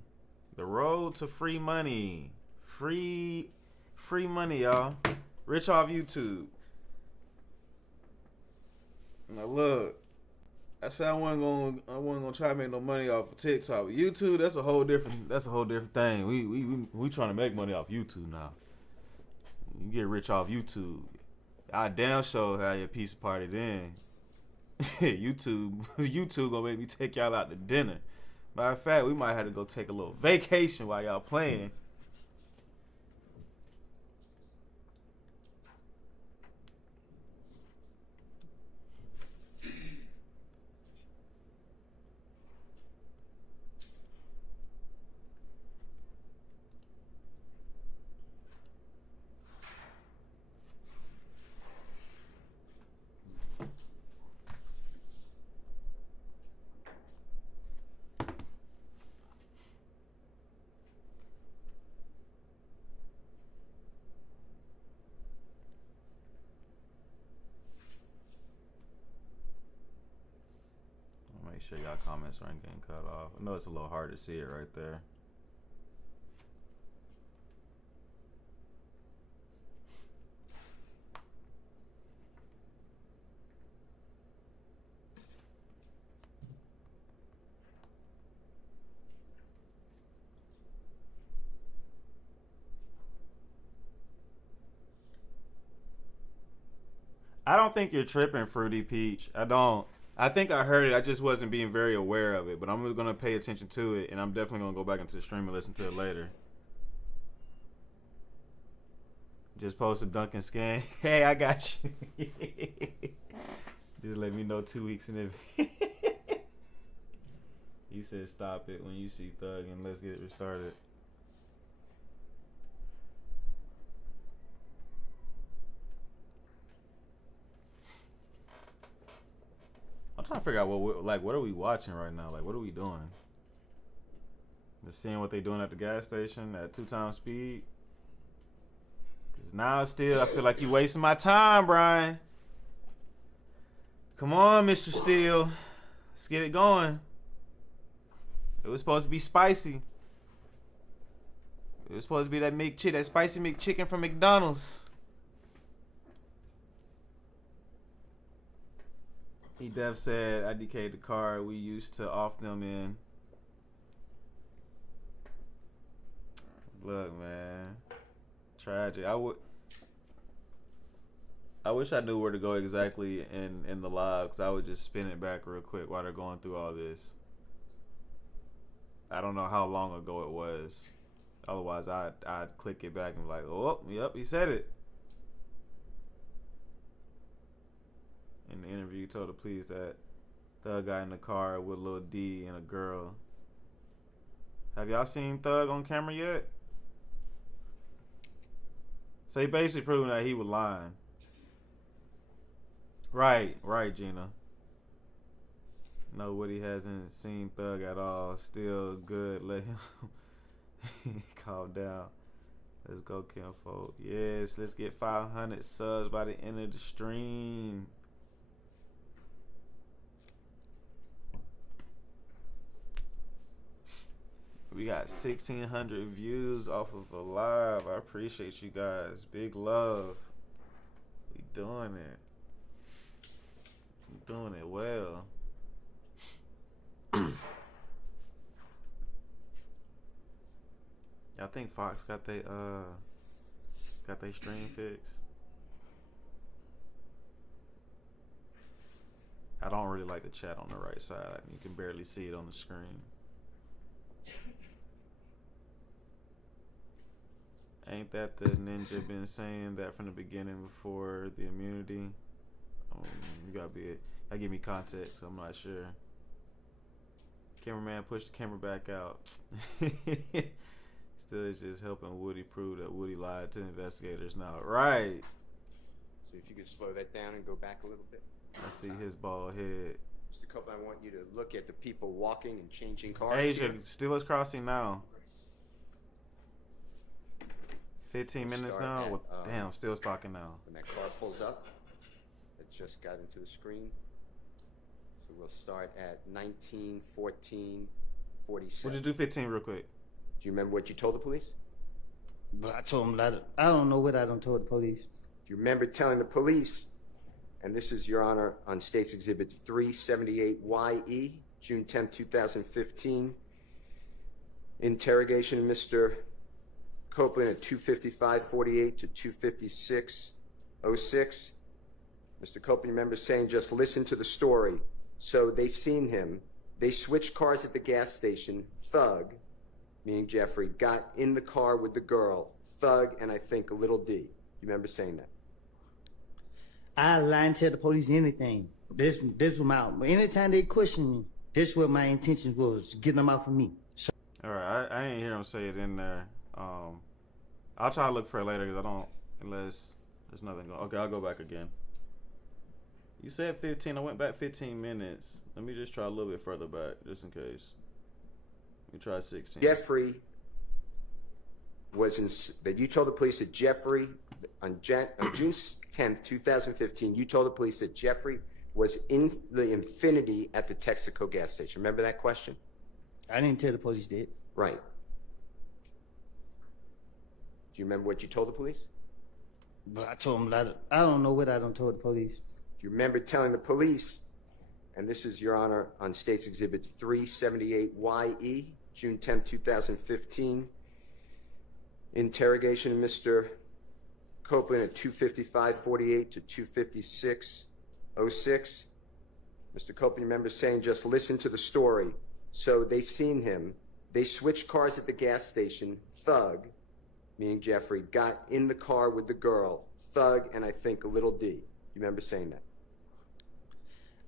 the road to free money. Free money, y'all. Rich off YouTube. Now look, I said I wasn't gonna try to make no money off of TikTok. But YouTube, that's a whole different thing. We trying to make money off YouTube now. You get rich off YouTube. I damn sure have your pizza party then. YouTube gonna make me take y'all out to dinner. Matter of fact, we might have to go take a little vacation while y'all playing. Make sure y'all comments aren't getting cut off. I know it's a little hard to see it right there. I don't think you're tripping, Fruity Peach. I don't. I think I heard it. I just wasn't being very aware of it. But I'm going to pay attention to it, and I'm definitely going to go back into the stream and listen to it later. Just post a Dunkin' scan. Hey, I got you. Just let me know 2 weeks in advance. He said stop it when you see Thug and let's get it restarted. I'm trying to figure out what are we watching right now? Like, what are we doing? Just seeing what they doing at the gas station at 2 times speed. Cause now still, I feel like you wasting my time, Brian. Come on, Mr. Steele. Let's get it going. It was supposed to be spicy. It was supposed to be that spicy McChicken from McDonald's. He Dev said, I DK'd the car we used to off them in. Look, man. Tragic. I wish I knew where to go exactly in the live, because I would just spin it back real quick while they're going through all this. I don't know how long ago it was. Otherwise, I'd click it back and be like, oh, yep, he said it. In the interview, he told the police that Thug got in the car with Lil D and a girl. Have y'all seen Thug on camera yet? So he basically proving that he was lying. Right, Gina. No, Woody hasn't seen Thug at all. Still good. Let him calm down. Let's go, Kinfolk. Yes, let's get 500 subs by the end of the stream. We got 1,600 views off of a live. I appreciate you guys. Big love. We doing it. We doing it well. I think Fox got Got their stream fixed. I don't really like the chat on the right side. You can barely see it on the screen. Ain't that the ninja been saying that from the beginning before the immunity? You gotta give me context. I'm not sure. Cameraman, push the camera back out. Still, it's just helping Woody prove that Woody lied to investigators now. Right. So if you could slow that down and go back a little bit. I see his bald head. Just a couple. I want you to look at the people walking and changing cars. Asia, here. Steelers crossing now. 15 minutes now. At, Well, damn, still stalking now. When that car pulls up, it just got into the screen. So we'll start at 19:14:47. Would you do 15 real quick? Do you remember what you told the police? But I told him that I don't know what I done told the police. Do you remember telling the police, and this is, Your Honor, on State's Exhibit 378YE, June 10, 2015, interrogation of Mr. Copeland at 2:55:48 to 2:56:06. Mr. Copeland, remember saying, just listen to the story. So they seen him. They switched cars at the gas station. Thug, meaning Jeffrey, got in the car with the girl. Thug and I think a little D. You remember saying that? I lie and tell the police anything. This was my, anytime they question me, this what my intention was, getting them out from me. So, all right, I didn't hear him say it in there. I'll try to look for it later because I don't, unless there's nothing going. Okay, I'll go back again. You said 15. I went back 15 minutes. Let me just try a little bit further back, just in case. Let me try 16. Jeffrey was in, that you told the police that Jeffrey, on June 10th, 2015, you told the police that Jeffrey was in the Infiniti at the Texaco gas station. Remember that question? I didn't tell the police that. Right. Do you remember what you told the police? But I told them that I don't know what I done told the police. Do you remember telling the police, and this is, Your Honor, on State's Exhibit 378YE, June 10, 2015, interrogation of Mr. Copeland at 2:55:48 to 2:56:06. Mr. Copeland, remember saying, just listen to the story. So they seen him. They switched cars at the gas station. Thug, meaning Jeffrey, got in the car with the girl. Thug and I think a little D. You remember saying that?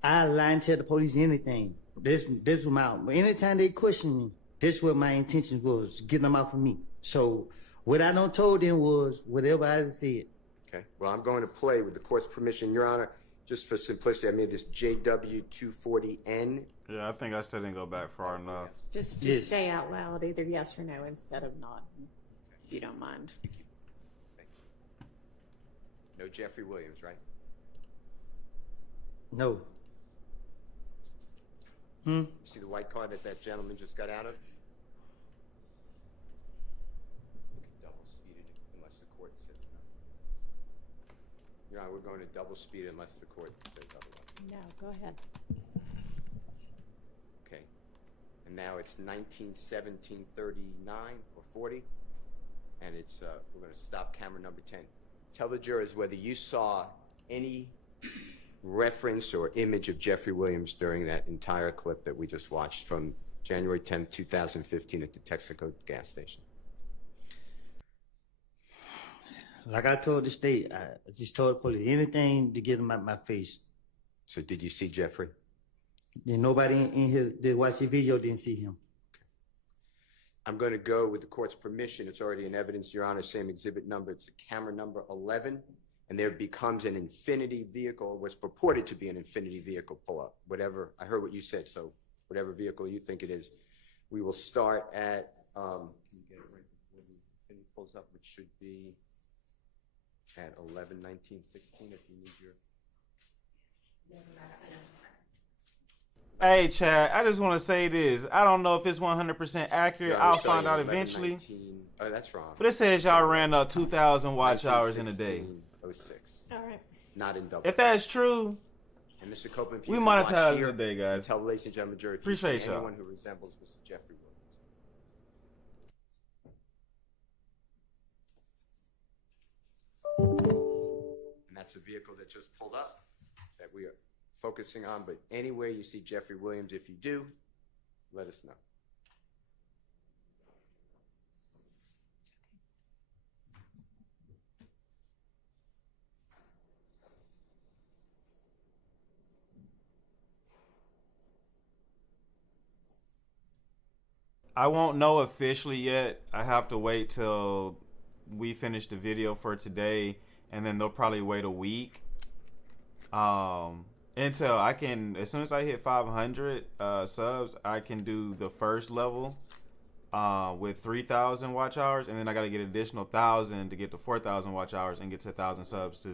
I lie and tell the police anything. This was my, anytime they question me, this what my intention was, getting them out from me. So what I done told them was whatever I said. Okay. Well, I'm going to play with the court's permission, Your Honor. Just for simplicity, I made this JW240N. Yeah, I think I still didn't go back far enough. Just say out loud either yes or no instead of not, if you don't mind. No Jeffrey Williams, right? No. You see the white car that gentleman just got out of? We can double speed it unless the court says no. Your Honor, we're going to double speed it unless the court says otherwise. No, go ahead. Okay. And now it's 19:17:39 or 40, and it's we're going to stop camera number 10. Tell the jurors whether you saw any reference or image of Jeffrey Williams during that entire clip that we just watched from January 10, 2015 at the Texaco gas station. Like I told the state, I just told the police anything to get them out my face. So did you see Jeffrey? Then nobody in here that watched the video didn't see him. I'm going to go with the court's permission. It's already in evidence, Your Honor, same exhibit number. It's camera number 11. And there becomes an Infiniti vehicle, what's purported to be an Infiniti vehicle pull-up. Whatever, I heard what you said, so whatever vehicle you think it is. We will start at, can you get it right before the Infiniti pulls up, which should be at 11:19:16 if you need your... Hey, Chad, I just want to say this. I don't know if it's 100% accurate. Yeah, I'll find out eventually. Oh, that's wrong. But it says y'all ran up 2,000 watch hours in a day. 06. All right. Not in double. If that's true, and Mr. Copeland, we monetize the day, guys. Tell the ladies and gentlemen, jury, if Appreciate you see y'all. anyone who resembles Mr. Jeffrey Williams. That's a vehicle that just pulled up that we are focusing on. But anywhere you see Jeffrey Williams, if you do, let us know. I won't know officially yet. I have to wait till we finish the video for today, and then they'll probably wait a week. Until I can, as soon as I hit 500 subs, I can do the first level with 3,000 watch hours, and then I got to get additional 1,000 to get to 4,000 watch hours and get to 1,000 subs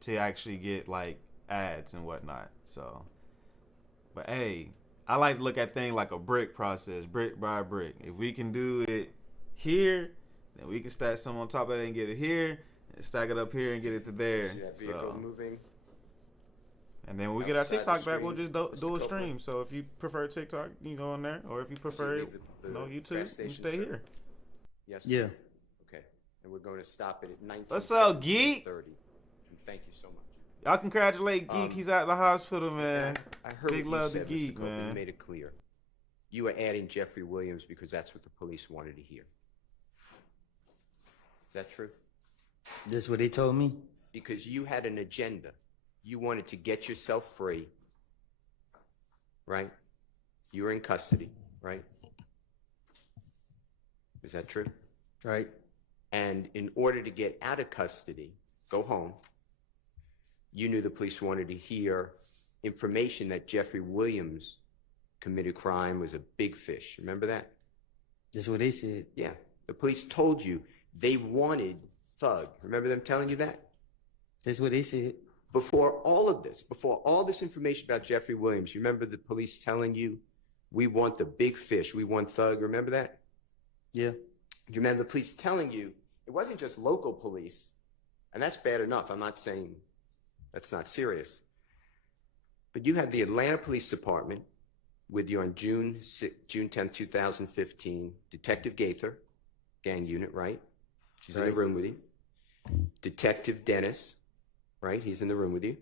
to actually get like ads and whatnot. So, but hey, I like to look at things like a brick process, brick by brick. If we can do it here, then we can stack some on top of it and get it here, and stack it up here and get it to there. See that vehicle moving? And then when we get our Outside the TikTok back, screen, we'll just Mr. do a Copeland. stream. So if you prefer TikTok, you can go on there. Or if you prefer leave the YouTube, gas you station, stay sir? here. Yes? Yeah. Okay. And we're going to stop it at 19. What's up, Geek? 30. And thank you so much. Y'all congratulate Geek. He's out of the hospital, man. I heard Big what love you to said, Geek, Mr. Copeland. You man. made it clear. You were adding Jeffrey Williams because that's what the police wanted to hear. Is that true? This what they told me. Because you had an agenda. You wanted to get yourself free, right? You were in custody, right? Is that true? Right. And in order to get out of custody, go home, you knew the police wanted to hear information that Jeffrey Williams committed crime, was a big fish. Remember that? This what they said. Yeah. The police told you they wanted Thug. Remember them telling you that? This what they said. Before all this information about Jeffrey Williams, you remember the police telling you, we want the big fish, we want Thug. Remember that? Yeah. Do you remember the police telling you, it wasn't just local police, and that's bad enough. I'm not saying that's not serious. But you had the Atlanta Police Department with you on June 10, 2015, Detective Gaither, gang unit, right? She's in the Right. room with you. Detective Dennis, right? He's in the room with you.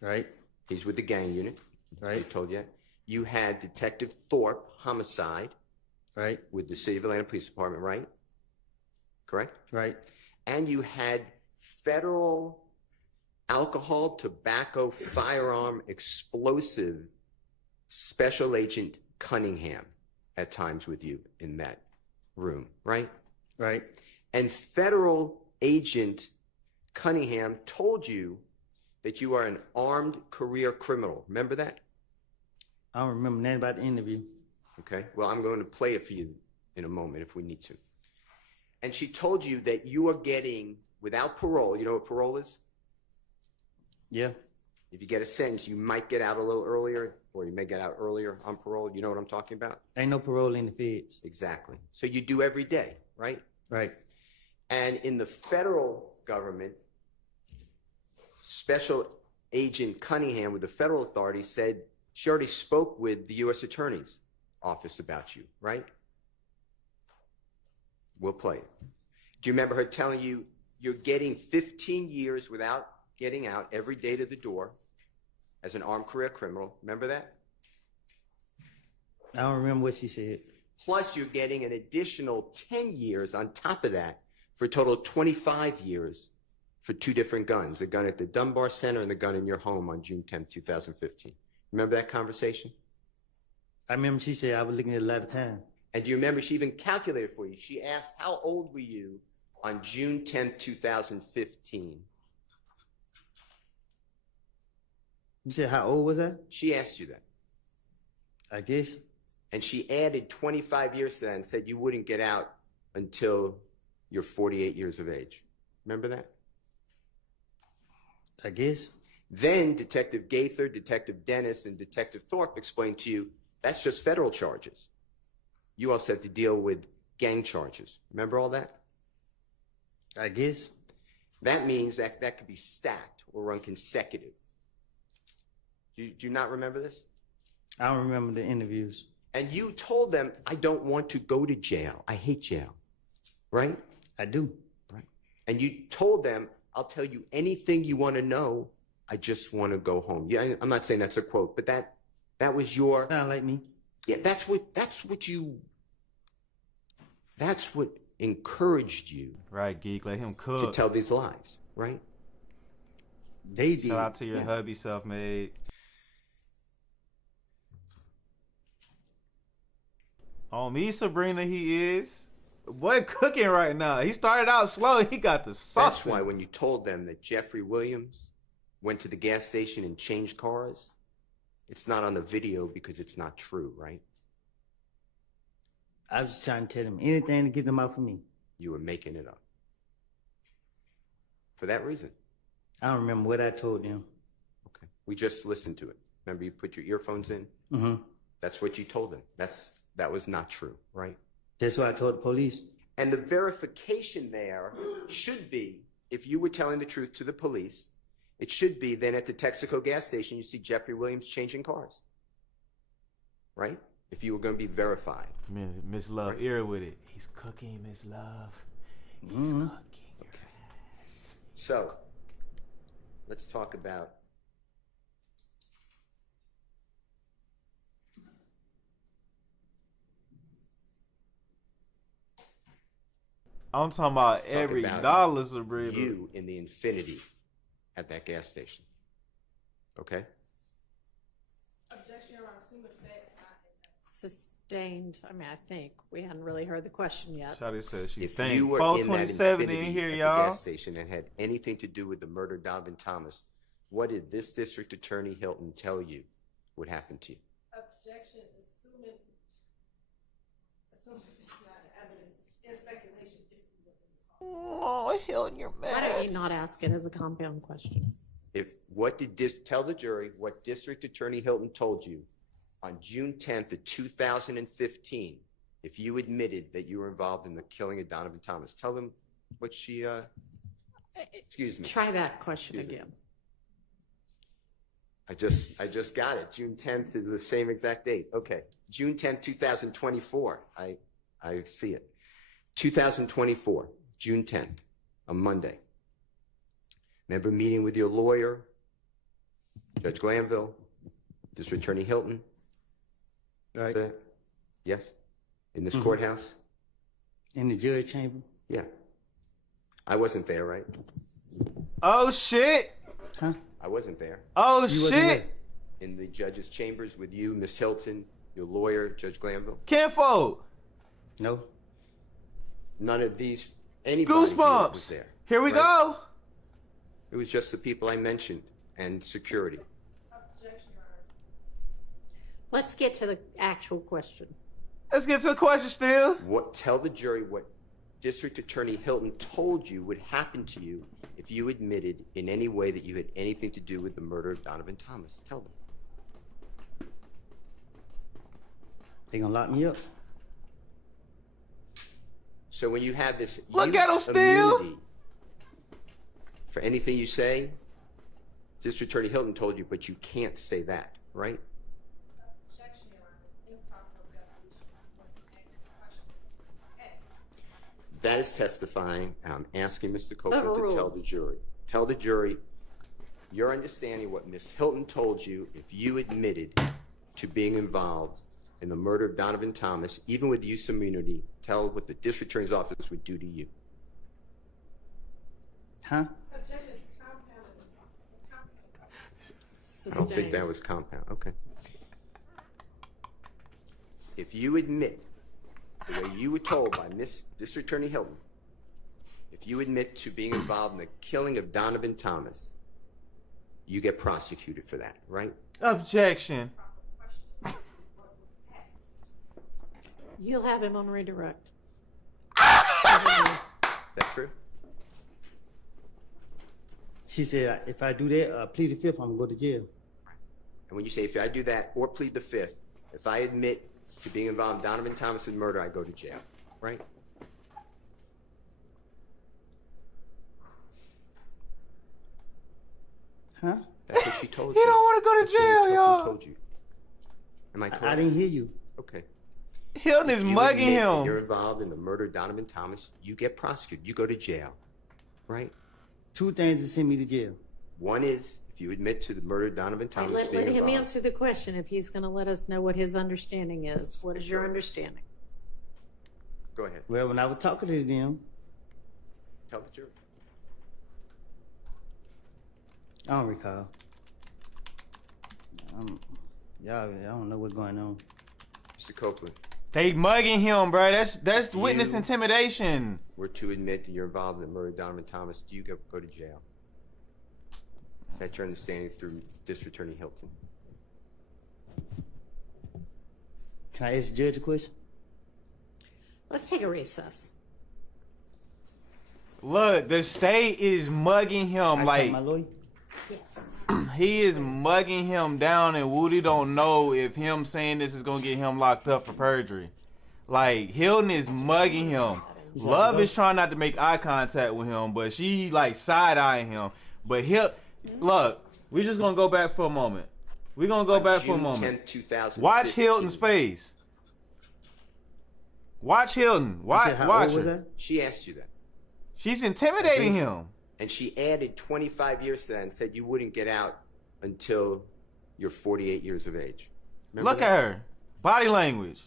Right. He's with the gang unit. Right. I told you. You had Detective Thorpe, homicide. Right. With the City of Atlanta Police Department, right? Correct? Right. And you had federal alcohol, tobacco, firearm, explosive Special Agent Cunningham at times with you in that room, right? Right. And Federal Agent Cunningham told you that you are an armed career criminal. Remember that? I don't remember nothing about the interview. Okay. Well, I'm going to play it for you in a moment if we need to. And she told you that you are getting, without parole, you know what parole is? Yeah. If you get a sentence, you might get out a little earlier, or you may get out earlier on parole. You know what I'm talking about? Ain't no parole in the feds. Exactly. So you do every day, right? Right. And in the federal government, Special Agent Cunningham with the federal authorities said she already spoke with the U.S. Attorney's office about you, right? We'll play it. Do you remember her telling you you're getting 15 years without getting out every day to the door as an armed career criminal? Remember that? I don't remember what she said. Plus, you're getting an additional 10 years on top of that for a total of 25 years for two different guns, the gun at the Dunbar Center and the gun in your home on June 10, 2015. Remember that conversation? I remember she said I was looking at a lot of time. And do you remember she even calculated for you? She asked, how old were you on June 10, 2015? You said how old was I? She asked you that. I guess. And she added 25 years to that and said you wouldn't get out until you're 48 years of age. Remember that? I guess. Then Detective Gaither, Detective Dennis, and Detective Thorpe explained to you that's just federal charges. You also have to deal with gang charges. Remember all that? I guess. That means that could be stacked or run consecutive. Do you not remember this? I don't remember the interviews. And you told them, I don't want to go to jail. I hate jail. Right? I do. Right. And you told them, I'll tell you anything you want to know. I just want to go home. Yeah, I'm not saying that's a quote, but that was your. Sound like me. Yeah, that's what encouraged you. Right, geek. Let him cook. To tell these lies, right? They did. Shout out to your hubby, self-made. On me, Sabrina, he is. Boy, cooking right now. He started out slow. He got the sauce. That's why when you told them that Jeffrey Williams went to the gas station and changed cars, it's not on the video because it's not true, right? I was trying to tell them anything to get them out for me. You were making it up. For that reason. I don't remember what I told them. Okay. We just listened to it. Remember you put your earphones in? Mm-hmm. That's what you told them. That was not true, right? That's what I told the police. And the verification there should be, if you were telling the truth to the police, it should be then at the Texaco gas station you see Jeffrey Williams changing cars. Right? If you were going to be verified. Miss Love, right. Ear with it. He's cooking, Miss Love. He's cooking. Okay. So, let's talk about I'm talking about every dollar, Sabrina. You in the infinity at that gas station. Okay? Objection, Your Honor. Assuming facts not Sustained. I mean, I think we hadn't really heard the question yet. Shawty says she If thinks. you were in that 427 infinity in here, at the y'all. gas station and had anything to do with the murder of Donovan Thomas, what did this district attorney Hilton tell you would happen to you? Objection, assuming it's not evidence, it's speculation. Oh, Hilton, you're mad. Why don't you not ask it as a compound question? Tell the jury what district attorney Hilton told you on June 10th of 2015 if you admitted that you were involved in the killing of Donovan Thomas. Tell them what she, excuse me. Try that question again. I just got it. June 10th is the same exact date. Okay. June 10th, 2024. I see it. 2024, June 10th, a Monday. Remember meeting with your lawyer, Judge Glanville, District Attorney Hilton? Right. Yes? In this courthouse? In the judge chamber? Yeah. I wasn't there, right? Oh, shit. Huh? I wasn't there. Oh, shit. In the judge's chambers with you, Miss Hilton, your lawyer, Judge Glanville? Kinfolk. No. None of these, anybody was Goosebumps. there. Here we go. It was just the people I mentioned and security. Objection, Your Honor. Let's get to the actual question. Let's get to the question still. Tell the jury what District Attorney Hilton told you would happen to you if you admitted in any way that you had anything to do with the murder of Donovan Thomas. Tell them. They gonna lock me up. So when you have this Look at him still. immunity for anything you say, District Attorney Hilton told you, but you can't say that, right? Objection, Your Honor. Improper definition. That is testifying. I'm asking Mr. Copeland to Overruled. tell the jury. Tell the jury your understanding what Miss Hilton told you if you admitted to being involved in the murder of Donovan Thomas, even with use of immunity. Tell what the district attorney's office would do to you. Huh? Objection is compounded. I don't think that was compound. Okay. If you admit, the way you were told by Miss District Attorney Hilton, if you admit to being involved in the killing of Donovan Thomas, you get prosecuted for that, right? Objection. You'll have him on redirect. Is that true? She said, if I do that, plead the fifth, I'm gonna go to jail. And when you say, if I do that or plead the fifth, if I admit to being involved in Donovan Thomas's murder, I go to jail, right? Huh? That's what she told He you. don't want to go to That's what Miss jail, Hilton y'all. told you. Am I correct? I didn't hear you. Okay. Hilton is If you mugging admit that him. You're involved in the murder of Donovan Thomas, you get prosecuted. You go to jail, right? two things to send me to jail. One is if you admit to the murder of Donovan Thomas Let being him involved. answer the question if he's going to let us know what his understanding is. What is your understanding? Go ahead. Well, when I was talking to them, Tell the jury. I don't recall. Y'all, I don't know what's going on. Mr. Copeland. They mugging him, bro. That's If witness you intimidation. Were to admit that you're involved in the murder of Donovan Thomas, do you go to jail? Is that your understanding through District Attorney Hilton? Can I ask the judge a question? Let's take a recess. Look, the state is mugging him like my lawyer? Yes. he is mugging him down, and Woody don't know if him saying this is gonna get him locked up for perjury. Like Hilton is mugging him. Love is trying not to make eye contact with him, but she like side eyeing him. But look, we're just gonna go back for a moment. We're gonna go back for a June moment. 10th, 2015. Watch Hilton's face. Watch Hilton. Watch her. She asked you that. She's intimidating him. And she added 25 years to that and said you wouldn't get out until you're 48 years of age. Remember Look that? at her. Body language.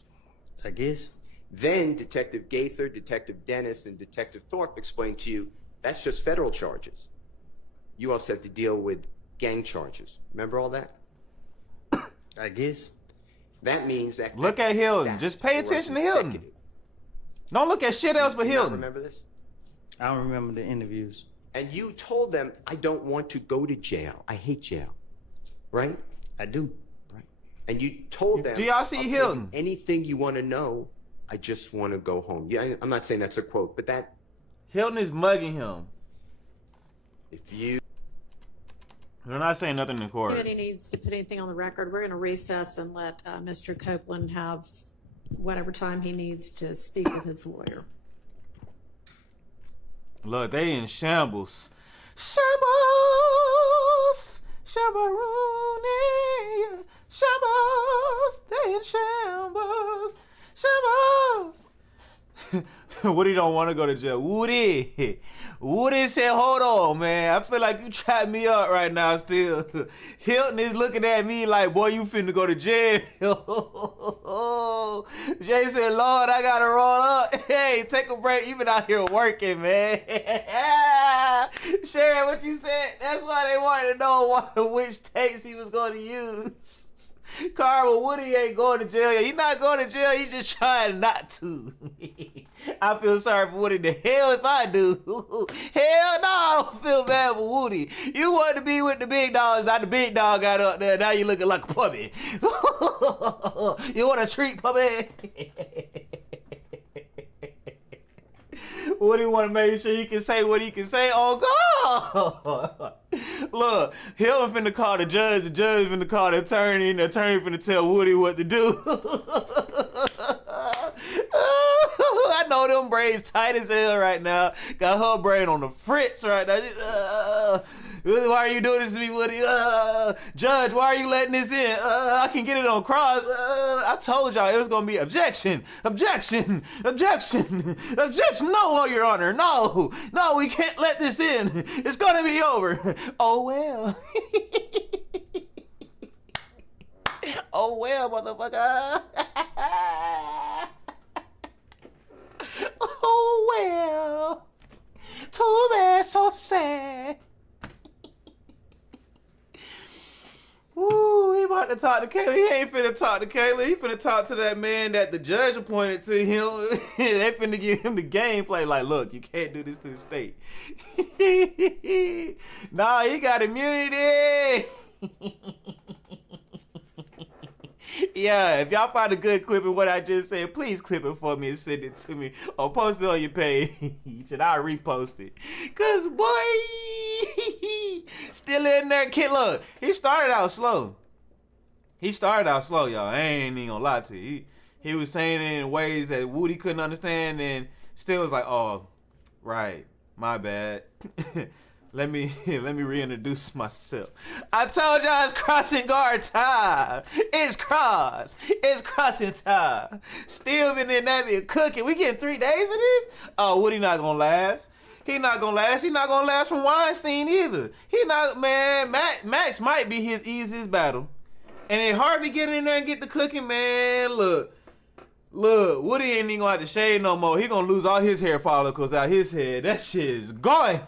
I guess. Then Detective Gaither, Detective Dennis, and Detective Thorpe explained to you that's just federal charges. You also have to deal with gang charges. Remember all that? I guess. That means that. Look at Hilton. Just pay attention to Hilton. Don't look at shit else but Do you not Hilton. remember this? I don't remember the interviews. And you told them, I don't want to go to jail. I hate jail. Right? I do. Right. And you told them, Do y'all see I'll tell Hilton? you anything you want to know, I just want to go home. Yeah, I'm not saying that's a quote, but that. Hilton is mugging him. If you. They're not saying nothing in court. Anybody needs to put anything on the record, we're going to recess and let Mr. Copeland have whatever time he needs to speak with his lawyer. Look, they in shambles. Shambles! Shambaroonie! Shambles! They in shambles! Shambles! Woody don't want to go to jail. Woody! Woody said, hold on, man. I feel like you trapped me up right now still. Hilton is looking at me like, boy, you finna go to jail. Jay said, Lord, I gotta roll up. Hey, take a break. You been out here working, man. Sharon, what you said? That's why they wanted to know which tapes he was going to use. Carl, Woody ain't going to jail. He's not going to jail. He's just trying not to. I feel sorry for Woody. The hell if I do. Hell no, I don't feel bad for Woody. You wanted to be with the big dogs. Now the big dog got up there. Now you looking like a puppy. You want a treat, puppy? Woody want to make sure he can say what he can say. Oh, God. Look, Hilton finna call the judge finna call the attorney, and the attorney finna tell Woody what to do. I know them braids tight as hell right now. Got her brain on the fritz right now. Why are you doing this to me, Woody? Judge, why are you letting this in? I can get it on cross. I told y'all it was going to be objection. Objection. Objection. Objection. No, Your Honor. No. No, we can't let this in. It's going to be over. Oh, well. Oh, well, motherfucker. Oh, well. Too bad, so sad. Ooh, he about to talk to Kayla. He ain't finna talk to Kayla. He finna talk to that man that the judge appointed to him. They finna give him the gameplay. Like, look, you can't do this to the state. Nah, he got immunity. Yeah, if y'all find a good clip of what I just said, please clip it for me and send it to me. Or post it on your page. And I'll repost it. Cause boy, still in there. Kid, look, he started out slow. Y'all. I ain't even gonna lie to you. He was saying it in ways that Woody couldn't understand and still was like, oh, right, my bad. Let me reintroduce myself. I told y'all it's crossing guard time. It's crossing time. Still been in that be cooking. We getting 3 days of this? Oh, Woody not gonna last. He not gonna last. He not gonna last from Weinstein either. He not, man. Max might be his easiest battle. And if Harvey get in there and get the cooking, man, look, Woody ain't even gonna have to shave no more. He gonna lose all his hair follicles out his head. That shit is going.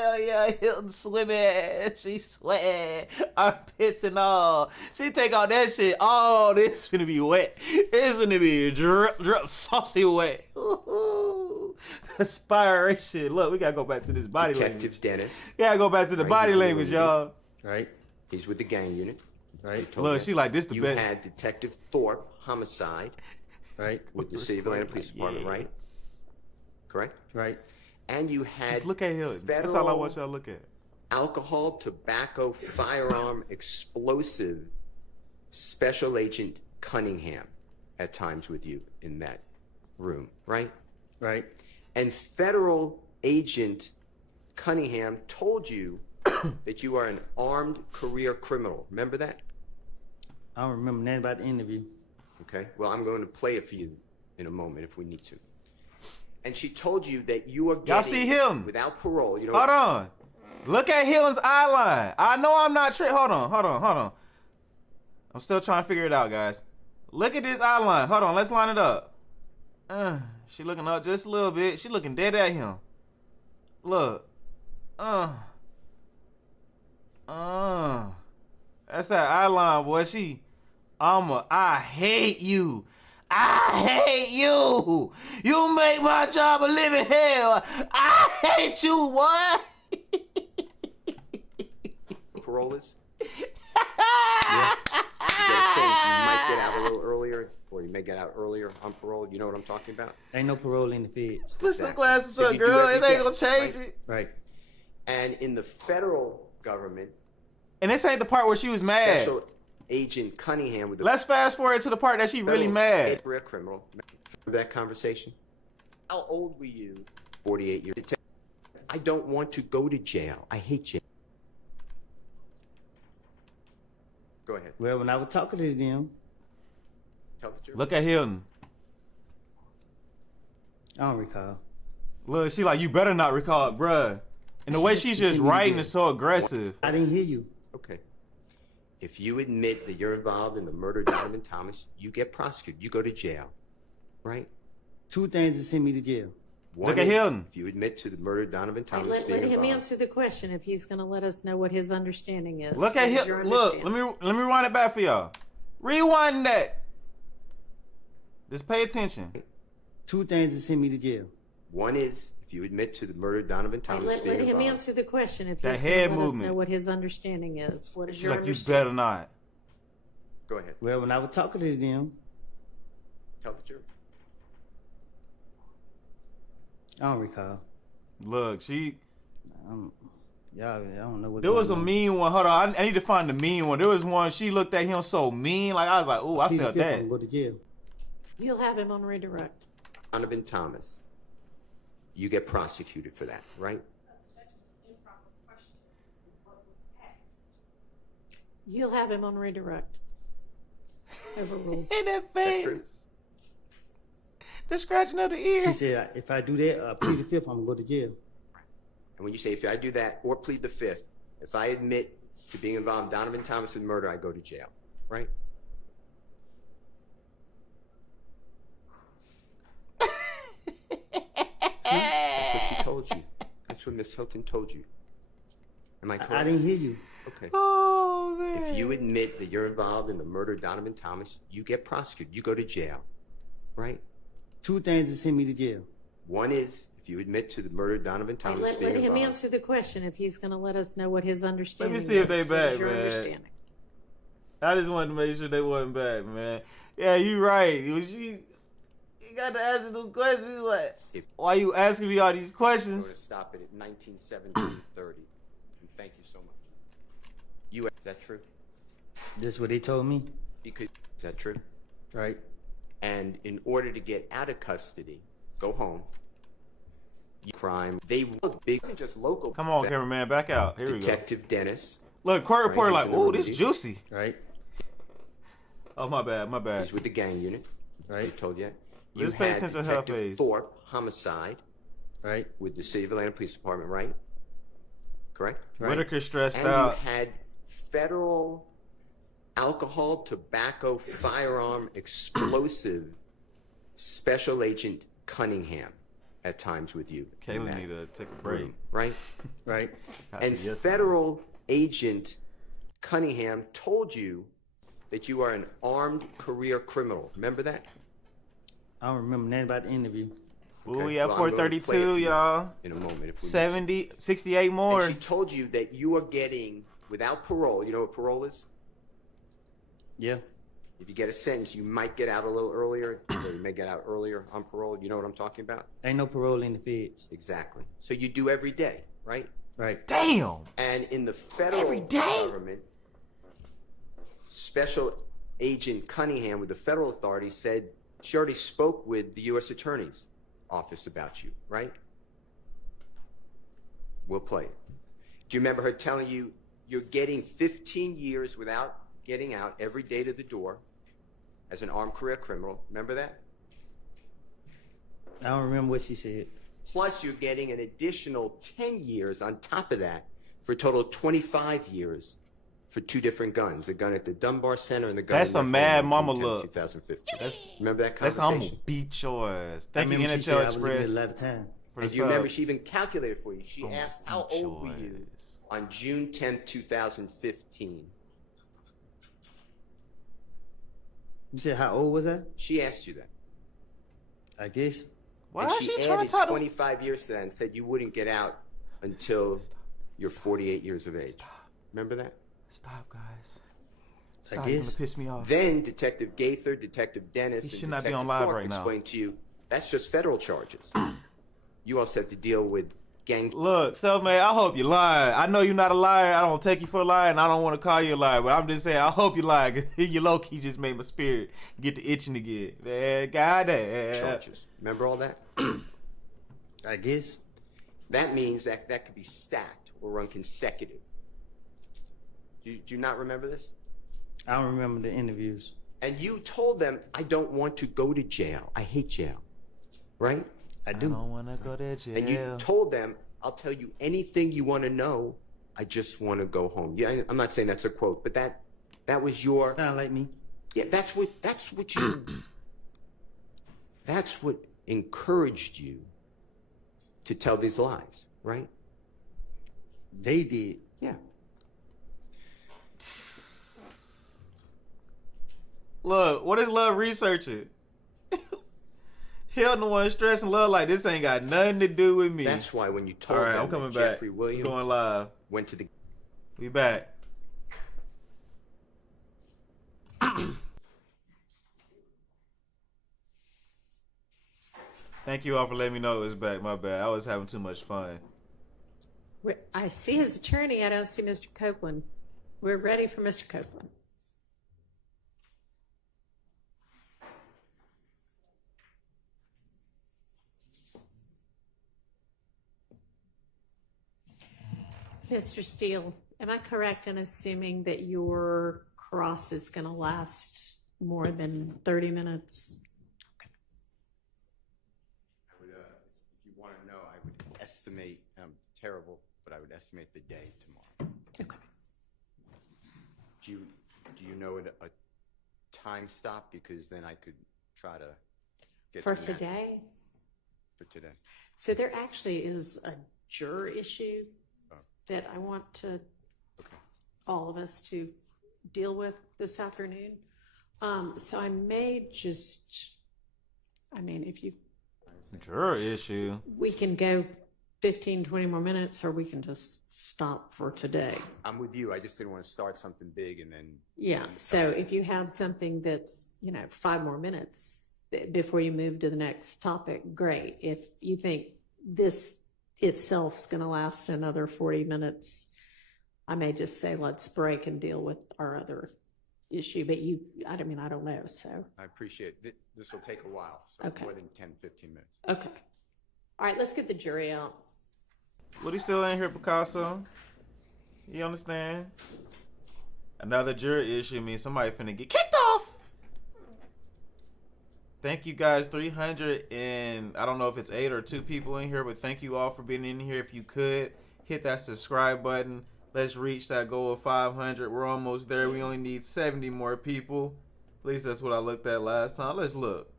Hell yeah, Hilton swimming. She sweating. Armpits and all. She take out that shit. Oh, this finna be wet. This finna be drip, saucy wet. Ooh. Aspiration. Look, we gotta go back to this body language. Detective Dennis. Gotta go back to the body language, y'all. Right. He's with the gang unit. Right. Look, she like this the you best. You had Detective Thorpe, homicide. Right. With the City of Atlanta Police Department, right? Correct? Right. And you had just look at him. That's all I want y'all to look at. Alcohol, tobacco, firearm, explosive, Special Agent Cunningham at times with you in that room, right? Right. And Federal Agent Cunningham told you that you are an armed career criminal. Remember that? I don't remember nothing about the interview. Okay. Well, I'm going to play it for you in a moment if we need to. And she told you that you are getting... Y'all see him? Without parole. You know hold on. Look at Hilton's eye line. I know I'm not tricked. Hold on. I'm still trying to figure it out, guys. Look at this eye line. Hold on. Let's line it up. She looking up just a little bit. She looking dead at him. Look. That's that eye line, boy. I hate you. I hate you. You make my job a living hell. I hate you, boy. Parole is? Yeah. You get a sense you might get out a little earlier, or you may get out earlier on parole. You know what I'm talking about? Ain't no parole in the feds. Put some glasses on, girl. It ain't gonna change it. Right. And in the federal government. And this ain't the part where she was mad. Special Agent Cunningham with the... Let's fast forward to the part that she really mad. Career criminal. Remember that conversation? How old were you? 48 years. I don't want to go to jail. I hate jail. Go ahead. Well, when I was talking to them... Tell the truth. Look at Hilton. I don't recall. Look, she like, you better not recall it, bruh. And the way she's just writing is so aggressive. I didn't hear you. Okay. If you admit that you're involved in the murder of Donovan Thomas, you get prosecuted. You go to jail. Right? Two things to send me to jail. Look at him. If you admit to the murder of Donovan Thomas, let him answer the question if he's going to let us know what his understanding is. Look at him. Look, let me rewind it back for y'all. Rewind that. Just pay attention. Two things to send me to jail. One is if you admit to the murder of Donovan Thomas, let him answer the question if that he's head going to let us movement. know what his understanding is. What is She's your like, you understanding? better not. Go ahead. Well, when I was talking to them, tell the truth. I don't recall. Look, she. I don't know what. There was a mean one. Hold on, I need to find the mean one. There was one. She looked at him so mean, like I was like, "Ooh, I felt that." Go to jail. You'll have him on redirect. Donovan Thomas, you get prosecuted for that, right? You'll have him on redirect. Overruled. In that face. The scratching of the ear. She said, if I do that, plead the fifth, I'm going to go to jail. And when you say, if I do that or plead the fifth, if I admit to being involved in Donovan Thomas's murder, I go to jail, right? That's what she told you. That's what Miss Hilton told you. Am I correct? I didn't hear you. Okay. Oh, man. If you admit that you're involved in the murder of Donovan Thomas, you get prosecuted. You go to jail, right? Two things to send me to jail. One is if you admit to the murder of Donovan Thomas, Let him answer the question if he's going to let us know what his understanding is. Let me see if they What back, is your man. understanding? I just wanted to make sure they wasn't back, man. Yeah, you right. You got to answer them questions. Like, why you asking me all these I'm questions? going to stop it at 1917-30. And thank you so much. Is that true? This is what they told me. Because is that true? Right. And in order to get out of custody, go home. Crime. They want big, just local. Come on, cameraman, back out. Here we go. Detective Dennis. Look, court reporter Right, like, he's in the oh, this movie. juicy. Right. Oh, my bad. He's with the gang unit. Right. You told you. You Let's pay had attention to her Detective face. Thorpe, homicide. Right. With the City of Atlanta Police Department, right? Correct? Whitaker stressed and out. You had federal alcohol, tobacco, firearm, explosive special agent Cunningham at times with you. Kayla need to take a break. Right? Right. And federal agent Cunningham told you that you are an armed career criminal. Remember that? I don't remember nothing about the interview. Ooh, yeah, 432, y'all. In a moment. If we 70, 68 more. And she told you that you are getting, without parole, you know what parole is? Yeah. If you get a sentence, you might get out a little earlier, or you may get out earlier on parole. You know what I'm talking about? Ain't no parole in the feds. Exactly. So you do every day, right? Right. Damn. And in the federal government, Special Agent Cunningham with the federal authorities said she already spoke with the U.S. Attorney's Office about you, right? We'll play it. Do you remember her telling you you're getting 15 years without getting out every day to the door as an armed career criminal? Remember that? I don't remember what she said. Plus, you're getting an additional 10 years on top of that for a total of 25 years for two different guns, a gun at the Dunbar Center and the gun That's in their some mad home mama on June 10th, look. 2015. Remember that That's conversation? I'm gonna beat your ass. Thank you, remember she said NHL I was living Express. a lot of time. For And the you remember sub. she even calculated for you. She asked, how old were you on June 10th, 2015? You said how old was I? She asked you that. I guess. Why and is she she trying added to talk? 25 years to that and said you wouldn't get out until you're 48 years of age. Remember that? Stop, guys. I Stop, you're guess. gonna piss me off. Then Detective Gaither, Detective Dennis, He and should not be Detective on live Thorpe right now. explained to you that's just federal charges. You also have to deal with gang. Look, self-made, I hope you're lying. I know you're not a liar. I don't take you for a liar, and I don't want to call you a liar. But I'm just saying, I hope you're lying. 'Cause you low-key just made my spirit get to itching again. Man, goddamn. Charges. Remember all that? I guess. That means that could be stacked or run consecutive. Do you not remember this? I don't remember the interviews. And you told them, I don't want to go to jail. I hate jail. Right? I I do. don't want to go to jail. And you told them, I'll tell you anything you want to know. I just want to go home. Yeah, I'm not saying that's a quote, but that was your. Sound like me. Yeah, that's what you. That's what encouraged you to tell these lies, right? They did. Yeah. Look, what is love researching? Hell, no one stressing love like this ain't got nothing to do with me. That's why when you told All right, them I'm coming that back. Jeffrey Williams Going live. went to the. We back. Thank you all for letting me know it was back. My bad. I was having too much fun. I see his attorney. I don't see Mr. Copeland. We're ready for Mr. Copeland. Mr. Steele, am I correct in assuming that your cross is going to last more than 30 minutes? I would, if you want to know, I would estimate. Terrible, but I would estimate the day tomorrow. Okay. Do you know a time stop? Because then I could try to get For to that. today? For today. So there actually is a juror issue that I want all of us to deal with this afternoon. So I may just, if you, Juror issue. we can go 15, 20 more minutes, or we can just stop for today. I'm with you. I just didn't want to start something big and then. Yeah, so if you have something that's, 5 more minutes before you move to the next topic, great. If you think this itself is going to last another 40 minutes, I may just say, let's break and deal with our other issue. But I don't know, so. I appreciate it. This will take a while, so Okay. more than 10, 15 minutes. Okay. All right, let's get the jury out. What, he still ain't here, Picasso? You understand? Another jury issue means somebody finna get kicked off. Thank you guys, 300 and I don't know if it's 8 or 2 people in here, but thank you all for being in here. If you could, hit that subscribe button. Let's reach that goal of 500. We're almost there. We only need 70 more people. At least that's what I looked at last time. Let's look.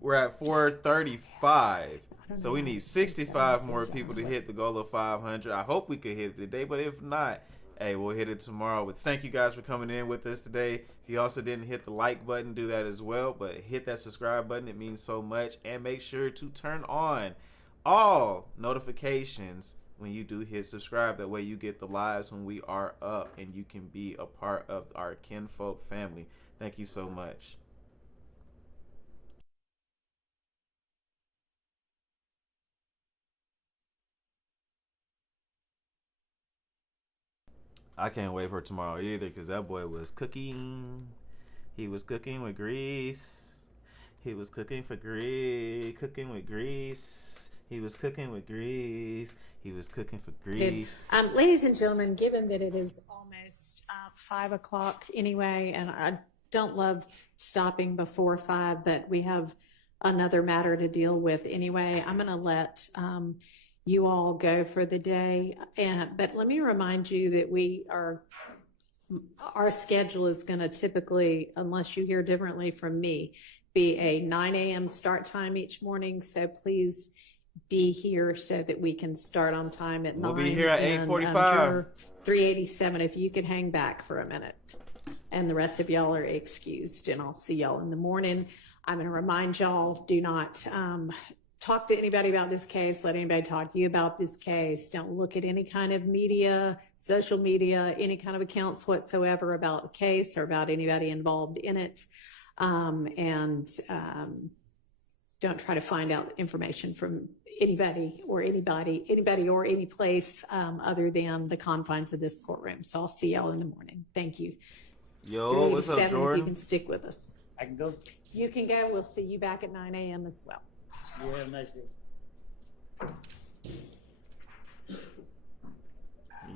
We're at 435. So we need 65 more people to hit the goal of 500. I hope we could hit it today, but if not, hey, we'll hit it tomorrow. But thank you guys for coming in with us today. If you also didn't hit the like button, do that as well. But hit that subscribe button. It means so much. And make sure to turn on all notifications when you do hit subscribe. That way you get the lives when we are up and you can be a part of our kinfolk family. Thank you so much. I can't wait for tomorrow either, because that boy was cooking. He was cooking with grease. He was cooking for grease. Cooking with grease. He was cooking with grease. He was cooking for grease. Ladies and gentlemen, given that it is almost 5 o'clock anyway, and I don't love stopping before 5, but we have another matter to deal with anyway, I'm going to let you all go for the day. But let me remind you that our schedule is going to typically, unless you hear differently from me, be a 9 a.m. start time each morning. So please be here so that we can start on time at 9. We'll be here at 8:45. 387, if you could hang back for a minute. And the rest of y'all are excused, and I'll see y'all in the morning. I'm going to remind y'all, do not talk to anybody about this case. Let anybody talk to you about this case. Don't look at any kind of media, social media, any kind of accounts whatsoever about the case or about anybody involved in it. And don't try to find out information from anybody or any place other than the confines of this courtroom. So I'll see y'all in the morning. Thank you. Yo, what's up, Jordan? If you can stick with us. I can go. You can go. We'll see you back at 9 a.m. as well. You have a nice day.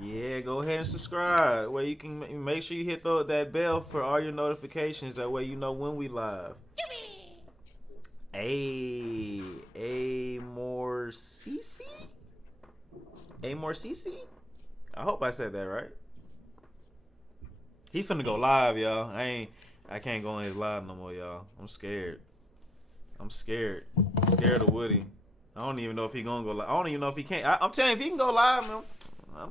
Yeah, go ahead and subscribe. Where you can make sure you hit that bell for all your notifications. That way you know when we live. More CC? More CC? I hope I said that right. He finna go live, y'all. I can't go on his live no more, y'all. I'm scared. I'm scared of Woody. I don't even know if he gonna go live. I don't even know if he can't. I'm telling you, if he can go live, man,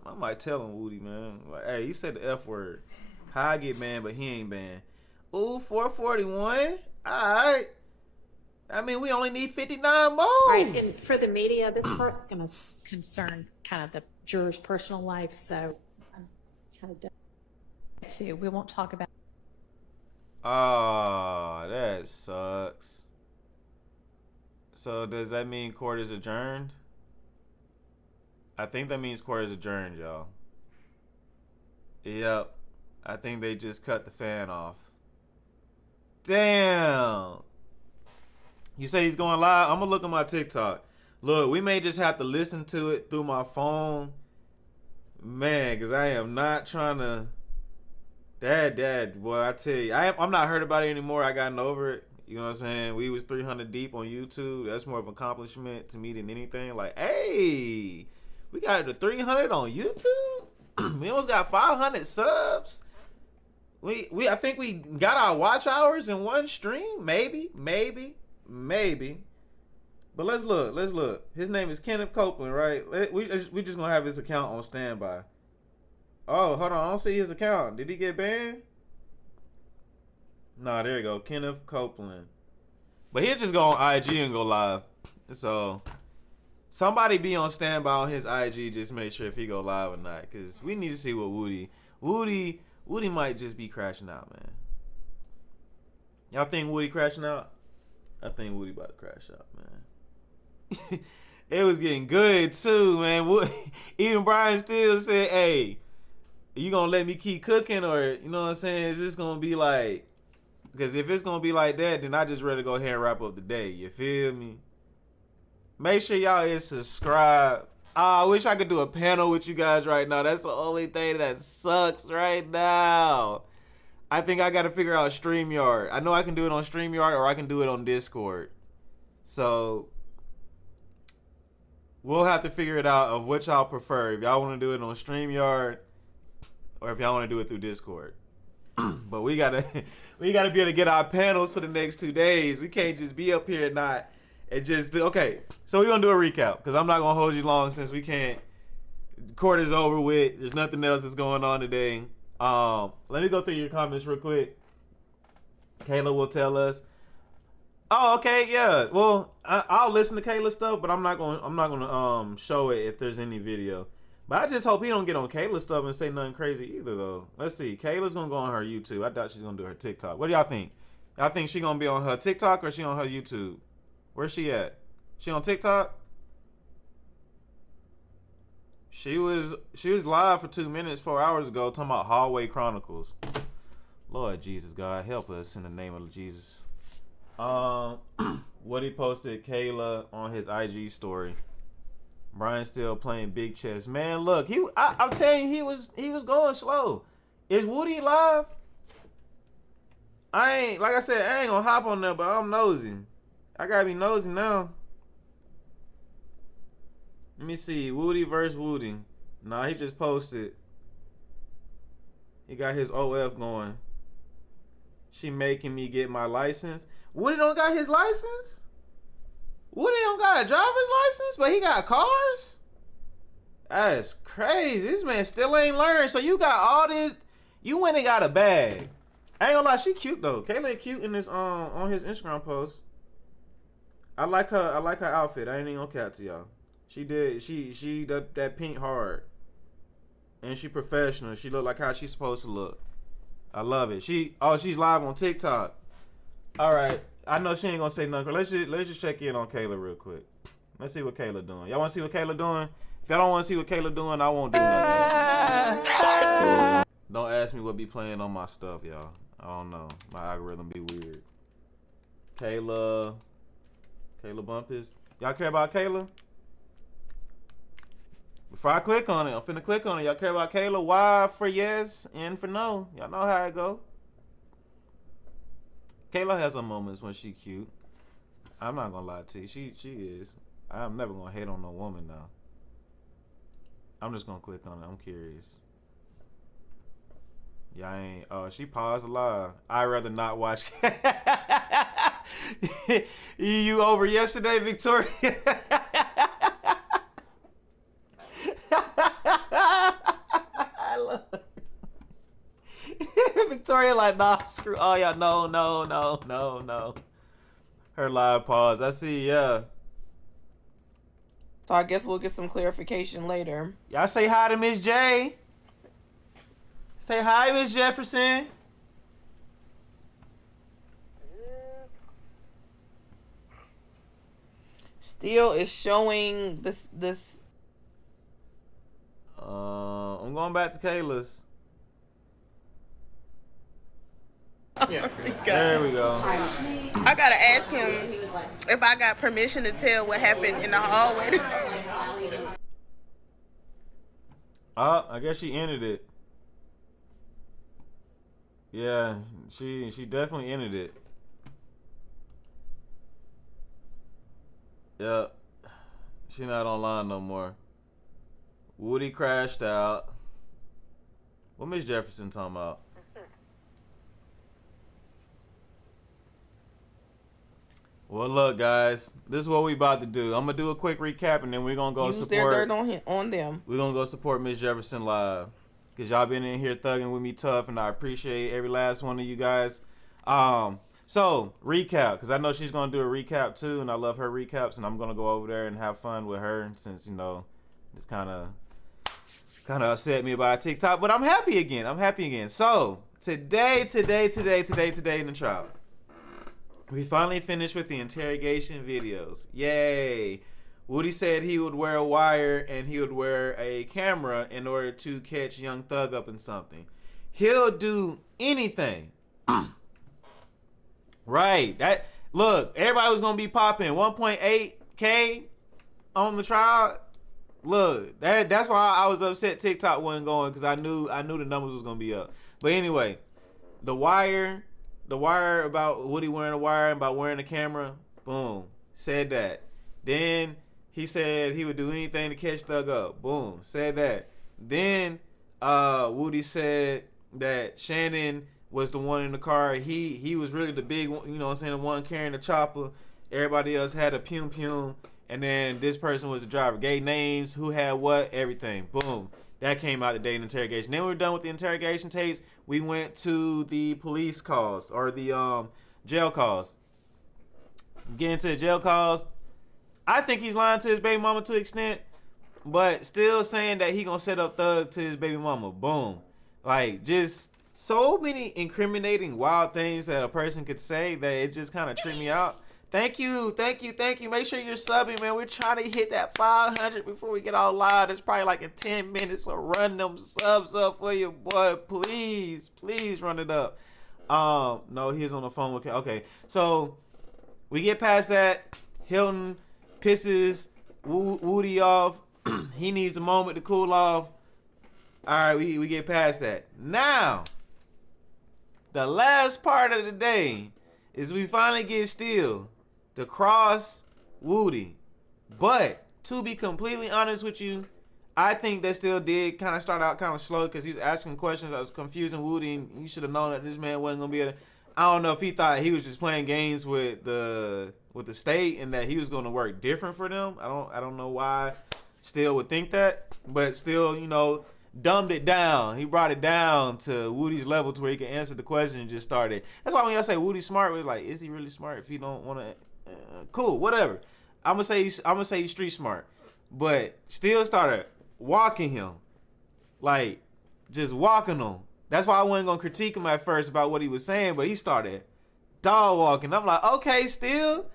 I might tell him, Woody, man. Like, hey, he said the F word. How I get banned, but he ain't banned. Ooh, 441. All right. I mean, we only need 59 more. Right, and for the media, this part's going to concern kind of the juror's personal life, so I'm kind of done too. We won't talk about. Oh, that sucks. So does that mean court is adjourned? I think that means court is adjourned, y'all. Yep. I think they just cut the fan off. Damn. You say he's going live? I'm going to look at my TikTok. Look, we may just have to listen to it through my phone. Man, because I am not trying to... Dad, boy, I tell you. I'm not heard about it anymore. I gotten over it. You know what I'm saying? We was 300 deep on YouTube. That's more of an accomplishment to me than anything. Like, hey, we got it to 300 on YouTube? We almost got 500 subs. I think we got our watch hours in one stream. Maybe. But let's look. His name is Kenneth Copeland, right? We just gonna have his account on standby. Oh, hold on. I don't see his account. Did he get banned? Nah, there you go. Kenneth Copeland. But he'll just go on IG and go live. So somebody be on standby on his IG. Just make sure if he go live or not. Because we need to see what Woody might just be crashing out, man. Y'all think Woody crashing out? I think Woody about to crash out, man. It was getting good too, man. Even Brian still said, hey, you gonna let me keep cooking, or you know what I'm saying? Is this gonna be like, because if it's gonna be like that, then I just rather go ahead and wrap up the day. You feel me? Make sure y'all is subscribe. I wish I could do a panel with you guys right now. That's the only thing that sucks right now. I think I got to figure out StreamYard. I know I can do it on StreamYard or I can do it on Discord. So we'll have to figure it out of which y'all prefer. If y'all want to do it on StreamYard or if y'all want to do it through Discord. But we gotta be able to get our panels for the next 2 days. We can't just be up here and just do. Okay, so we're gonna do a recap because I'm not gonna hold you long since we can't. Court is over with. There's nothing else that's going on today. Let me go through your comments real quick. Kayla will tell us. Oh, okay, yeah. Well, I'll listen to Kayla's stuff, but I'm not gonna show it if there's any video. But I just hope he don't get on Kayla's stuff and say nothing crazy either, though. Let's see. Kayla's gonna go on her YouTube. I doubt she's gonna do her TikTok. What do y'all think? Y'all think she gonna be on her TikTok or she on her YouTube? Where's she at? She on TikTok? She was live for 2 minutes 4 hours ago talking about Hallway Chronicles. Lord Jesus, God, help us in the name of Jesus. What he posted Kayla on his IG story. Brian still playing big chess. Man, look, I'm telling you, he was going slow. Is Woody live? I ain't gonna hop on there, but I'm nosy. I gotta be nosy now. Let me see. Woody versus Woody. Nah, he just posted. He got his OF going. She making me get my license. Woody don't got his license? Woody don't got a driver's license, but he got cars? That's crazy. This man still ain't learned. So you got all this. You went and got a bag. I ain't gonna lie, she cute though. Kayla cute in this on his Instagram post. I like her outfit. I ain't even gonna cap to y'all. She did. She that pink hard. And she professional. She look like how she's supposed to look. I love it. She's live on TikTok. All right. I know she ain't gonna say nothing. Let's just check in on Kayla real quick. Let's see what Kayla doing. Y'all want to see what Kayla doing? If y'all don't want to see what Kayla doing, I won't do nothing. Don't ask me what be playing on my stuff, y'all. I don't know. My algorithm be weird. Kayla Bumpus. Y'all care about Kayla? Before I click on it, I'm finna click on it. Y'all care about Kayla? Y for yes, N for no. Y'all know how it go. Kayla has some moments when she cute. I'm not gonna lie to you. She is. I'm never gonna hate on no woman now. I'm just gonna click on it. I'm curious. Y'all ain't. Oh, she paused live. I'd rather not watch. You over yesterday, Victoria? I love it. Victoria like, nah, screw all y'all. No. Her live pause. I see, yeah. So I guess we'll get some clarification later. Y'all say hi to Miss J. Say hi, Miss Jefferson. Still is showing this. I'm going back to Kayla's. Yeah. There we go. I gotta ask him if I got permission to tell what happened in the hallway. I guess she ended it. Yeah, she definitely ended it. Yep. She not online no more. Woody crashed out. What Miss Jefferson talking about? Well, look, guys. This is what we about to do. I'm gonna do a quick recap, and then we're gonna go Use support. their dirt on them. We're gonna go support Miss Jefferson live, cause y'all been in here thugging with me tough, and I appreciate every last one of you guys. So recap, cause I know she's gonna do a recap too, and I love her recaps, and I'm gonna go over there and have fun with her, since it's kind of upset me about TikTok, but I'm happy again. So today in the trial, we finally finished with the interrogation videos. Yay! Woody said he would wear a wire and he would wear a camera in order to catch Young Thug up in something. He'll do anything. Right. Look, everybody was gonna be popping 1.8K on the trial. Look, that's why I was upset TikTok wasn't going, because I knew the numbers was gonna be up. But anyway, the wire about Woody wearing a wire and about wearing a camera. Boom, said that. Then he said he would do anything to catch Thug up. Boom, said that. Then Woody said that Shannon was the one in the car. He was really the big one, you know what I'm saying, the one carrying the chopper. Everybody else had a pum. And then this person was the driver. Gave names, who had what, everything. Boom. That came out the day in interrogation. Then we were done with the interrogation tapes. We went to the police calls, or the jail calls. Getting to the jail calls. I think he's lying to his baby mama to an extent, but still saying that he gonna set up Thug to his baby mama. Boom. Like, just so many incriminating wild things that a person could say that it just kind of tripped me out. Thank you. Make sure you're subbing, man. We're trying to hit that 500 before we get all live. It's probably like in 10 minutes, so run them subs up for you, boy. Please run it up. No, he's on the phone with... Okay, so we get past that. Hilton pisses Woody off. He needs a moment to cool off. All right, we get past that. Now, the last part of the day is we finally get Steele to cross Woody. But to be completely honest with you, I think that Steele did kind of start out kind of slow because he was asking questions. I was confusing Woody, and you should have known that this man wasn't gonna be able to... I don't know if he thought he was just playing games with the state and that he was gonna work different for them. I don't know why Steele would think that, but still, you know, dumbed it down. He brought it down to Woody's level to where he can answer the question and just started. That's why when y'all say Woody's smart, we're like, is he really smart? If he don't want to, cool, whatever. I'm gonna say he's street smart, but still started walking him, like just walking him. That's why I wasn't gonna critique him at first about what he was saying, but he started dog walking. I'm like, okay, still.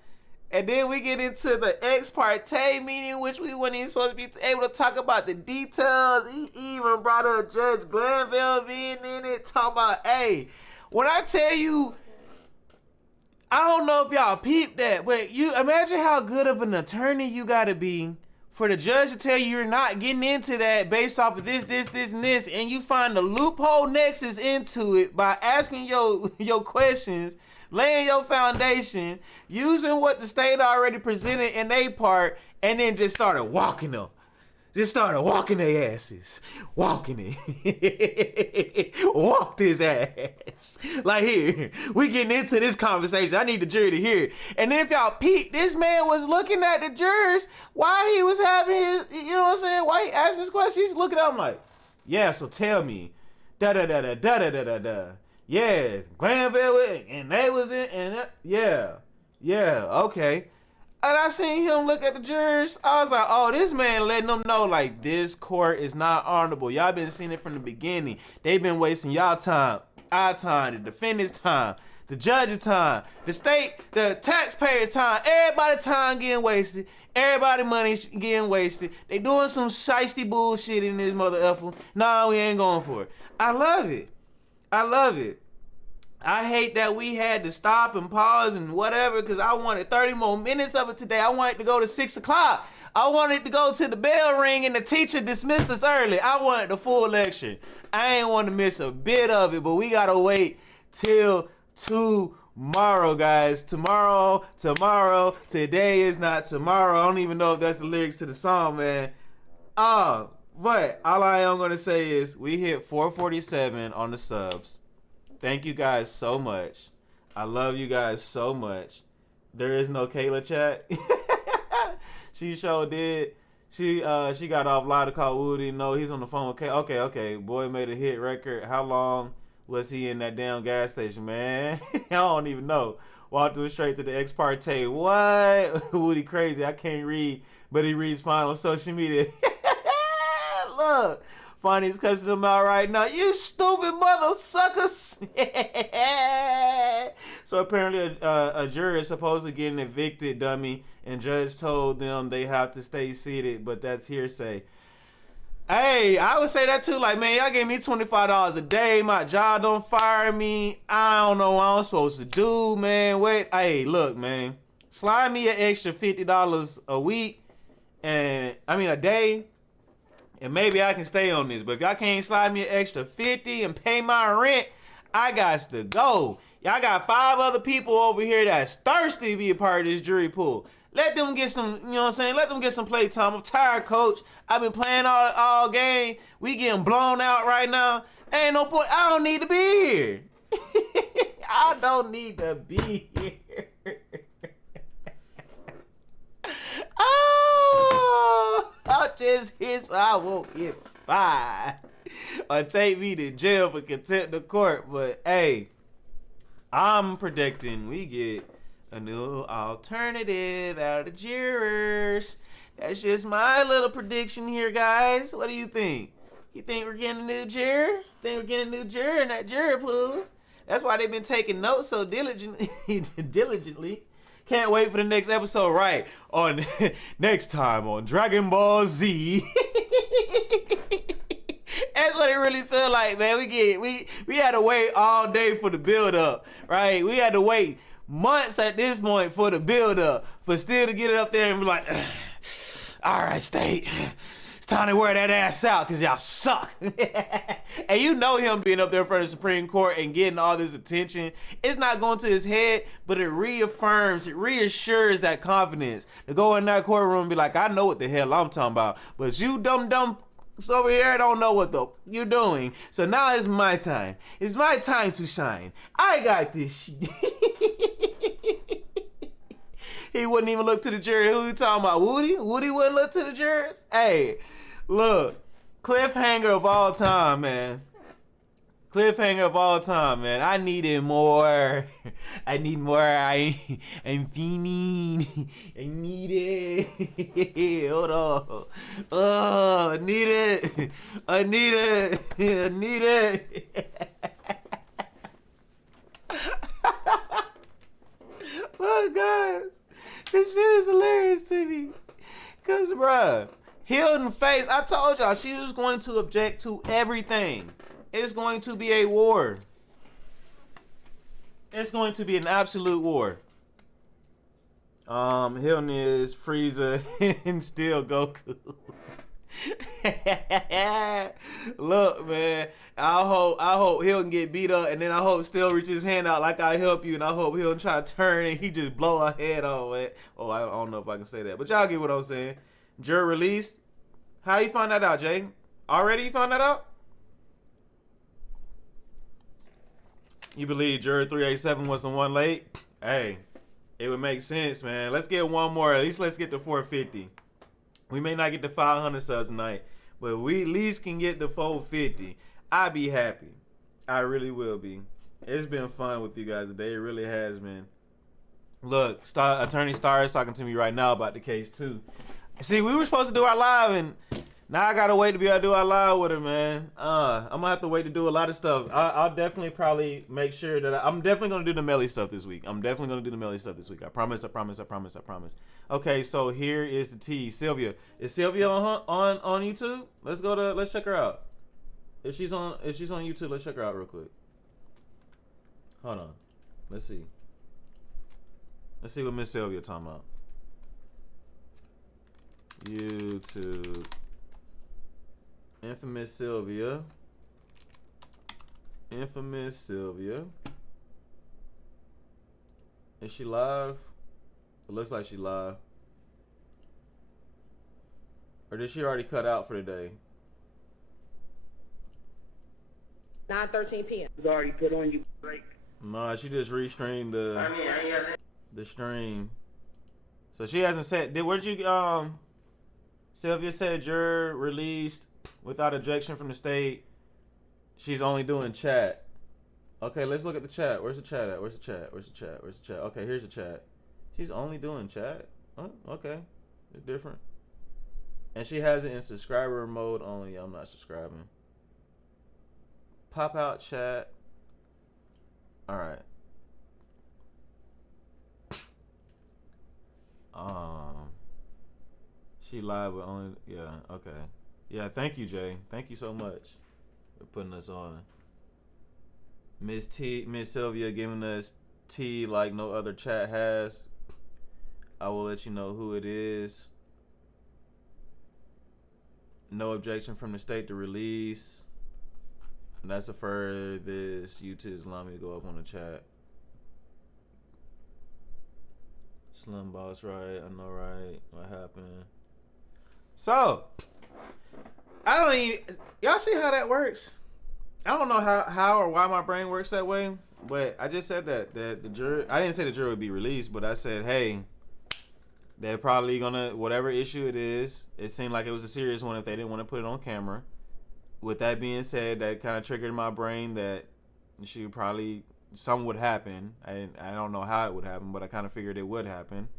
And then we get into the ex parte meeting, which we weren't even supposed to be able to talk about the details. He even brought up Judge Glanville being in it, talking about, hey, when I tell you, I don't know if y'all peeped that, but you imagine how good of an attorney you gotta be for the judge to tell you you're not getting into that based off of this, and this, and you find the loophole nexus into it by asking your questions, laying your foundation, using what the state already presented in their part, and then just started walking them. Just started walking their asses. Walking it. Walked his ass. Like, here, we getting into this conversation. I need the jury to hear it. And then if y'all peep, this man was looking at the jurors while he was having his, you know what I'm saying? While he asked his questions, he's looking at him like, yeah, so tell me. Da-da-da-da-da-da-da-da. Yeah, Glanville, and they was in, and yeah, okay. And I seen him look at the jurors. I was like, oh, this man letting them know, like, this court is not honorable. Y'all been seeing it from the beginning. They've been wasting y'all time, our time, the defendant's time, the judge's time, the state, the taxpayers' time. Everybody's time getting wasted. Everybody money getting wasted. They doing some shiesty bullshit in this mother effer. Nah, we ain't going for it. I love it. I hate that we had to stop and pause and whatever because I wanted 30 more minutes of it today. I wanted to go to 6 o'clock. I wanted to go to the bell ring and the teacher dismissed us early. I wanted the full lecture. I ain't want to miss a bit of it, but we got to wait till tomorrow, guys. Tomorrow. Today is not tomorrow. I don't even know if that's the lyrics to the song, man. But all I am going to say is we hit 447 on the subs. Thank you guys so much. I love you guys so much. There is no Kayla chat. She sure did. She got off live to call Woody. No, he's on the phone. Okay. Boy made a hit record. How long was he in that damn gas station, man? I don't even know. Walked through straight to the ex parte. What? Woody crazy. I can't read, but he reads fine on social media. Look. Fonny's cussing them out right now. You stupid mother suckers. So apparently a jury is supposed to get evicted, dummy, and judge told them they have to stay seated, but that's hearsay. Hey, I would say that too. Like, man, y'all gave me $25 a day. My job don't fire me. I don't know what I'm supposed to do, man. Wait, hey, look, man. Slide me an extra $50 a week, a day. And maybe I can stay on this. But if y'all can't slide me an extra $50 and pay my rent, I got to go. Y'all got 5 other people over here that's thirsty to be a part of this jury pool. Let them get some, you know what I'm saying? Let them get some play time. I'm tired, coach. I've been playing all game. We getting blown out right now. Ain't no point. I don't need to be here. I don't need to be here. Oh, I'm just here so I won't get fired or take me to jail for contempt of court. But hey, I'm predicting we get a new alternative out of the jurors. That's just my little prediction here, guys. What do you think? You think we're getting a new juror? Think we're getting a new juror in that juror pool? That's why they've been taking notes so diligently. Can't wait for the next episode, right? On next time on Dragon Ball Z. That's what it really feel like, man. We had to wait all day for the build up, right? We had to wait months at this point for the build up, for still to get it up there and be like, all right, state, it's time to wear that ass out because y'all suck. And you know him being up there in front of the Supreme Court and getting all this attention. It's not going to his head, but it reassures that confidence to go in that courtroom and be like, I know what the hell I'm talking about, but you dumb over here don't know what the you're doing. So now it's my time. It's my time to shine. I got this shit. He wouldn't even look to the jury. Who you talking about? Woody? Woody wouldn't look to the jurors? Hey, look. Cliffhanger of all time, man. Cliffhanger of all time, man. I needed more. I need more. I'm fiending. I need it. Hold on. Oh, I need it. I need it. I need it. Oh, guys. This shit is hilarious to me. Because, bruh, Hilton face, I told y'all she was going to object to everything. It's going to be a war. It's going to be an absolute war. Hilton is Frieza and still Goku. Look, man, I hope Hilton get beat up, and then I hope still reach his hand out like I help you, and I hope Hilton try to turn and he just blow her head off. Oh, I don't know if I can say that, but y'all get what I'm saying. Juror released. How you find that out, Jay? Already you found that out? You believe juror 387 was the one late? Hey, it would make sense, man. Let's get one more. At least let's get to 450. We may not get to 500 subs tonight, but we at least can get to 450. I'd be happy. I really will be. It's been fun with you guys today. It really has been. Look, Attorney Starr is talking to me right now about the case too. See, we were supposed to do our live, and now I gotta wait to be able to do our live with her, man. I'm gonna have to wait to do a lot of stuff. I'll definitely probably make sure that I'm definitely gonna do the Melly stuff this week. I promise. Okay, so here is the tea. Sylvia. Is Sylvia on YouTube? Let's check her out. If she's on YouTube, let's check her out real quick. Hold on. Let's see. Let's see what Miss Sylvia talking about. YouTube. Infamous Sylvia. Is she live? It looks like she's live. Or did she already cut out for the day? 9:13 p.m. It's already put on you break. Nah, she just restreamed the stream. So she hasn't said. Where'd you Sylvia said juror released without objection from the state. She's only doing chat. Okay, let's look at the chat. Where's the chat at? Where's the chat? Okay, here's the chat. She's only doing chat. Oh, okay. It's different. And she has it in subscriber mode only. I'm not subscribing. Pop out chat. Alright. She live with only, yeah, okay. Yeah, thank you, Jay. Thank you so much for putting us on. Miss Sylvia giving us tea like no other chat has. I will let you know who it is. No objection from the state to release. And that's the furthest YouTube's allowed me to go up on the chat. Slim Boss, right? I know, right? What happened? So, I don't even... Y'all see how that works? I don't know how or why my brain works that way, but I just said that the jury... I didn't say the jury would be released, but I said, hey, they're probably gonna... Whatever issue it is, it seemed like it was a serious one if they didn't want to put it on camera. With that being said, that kind of triggered in my brain that she probably... Something would happen. I don't know how it would happen, but I kind of figured it would happen.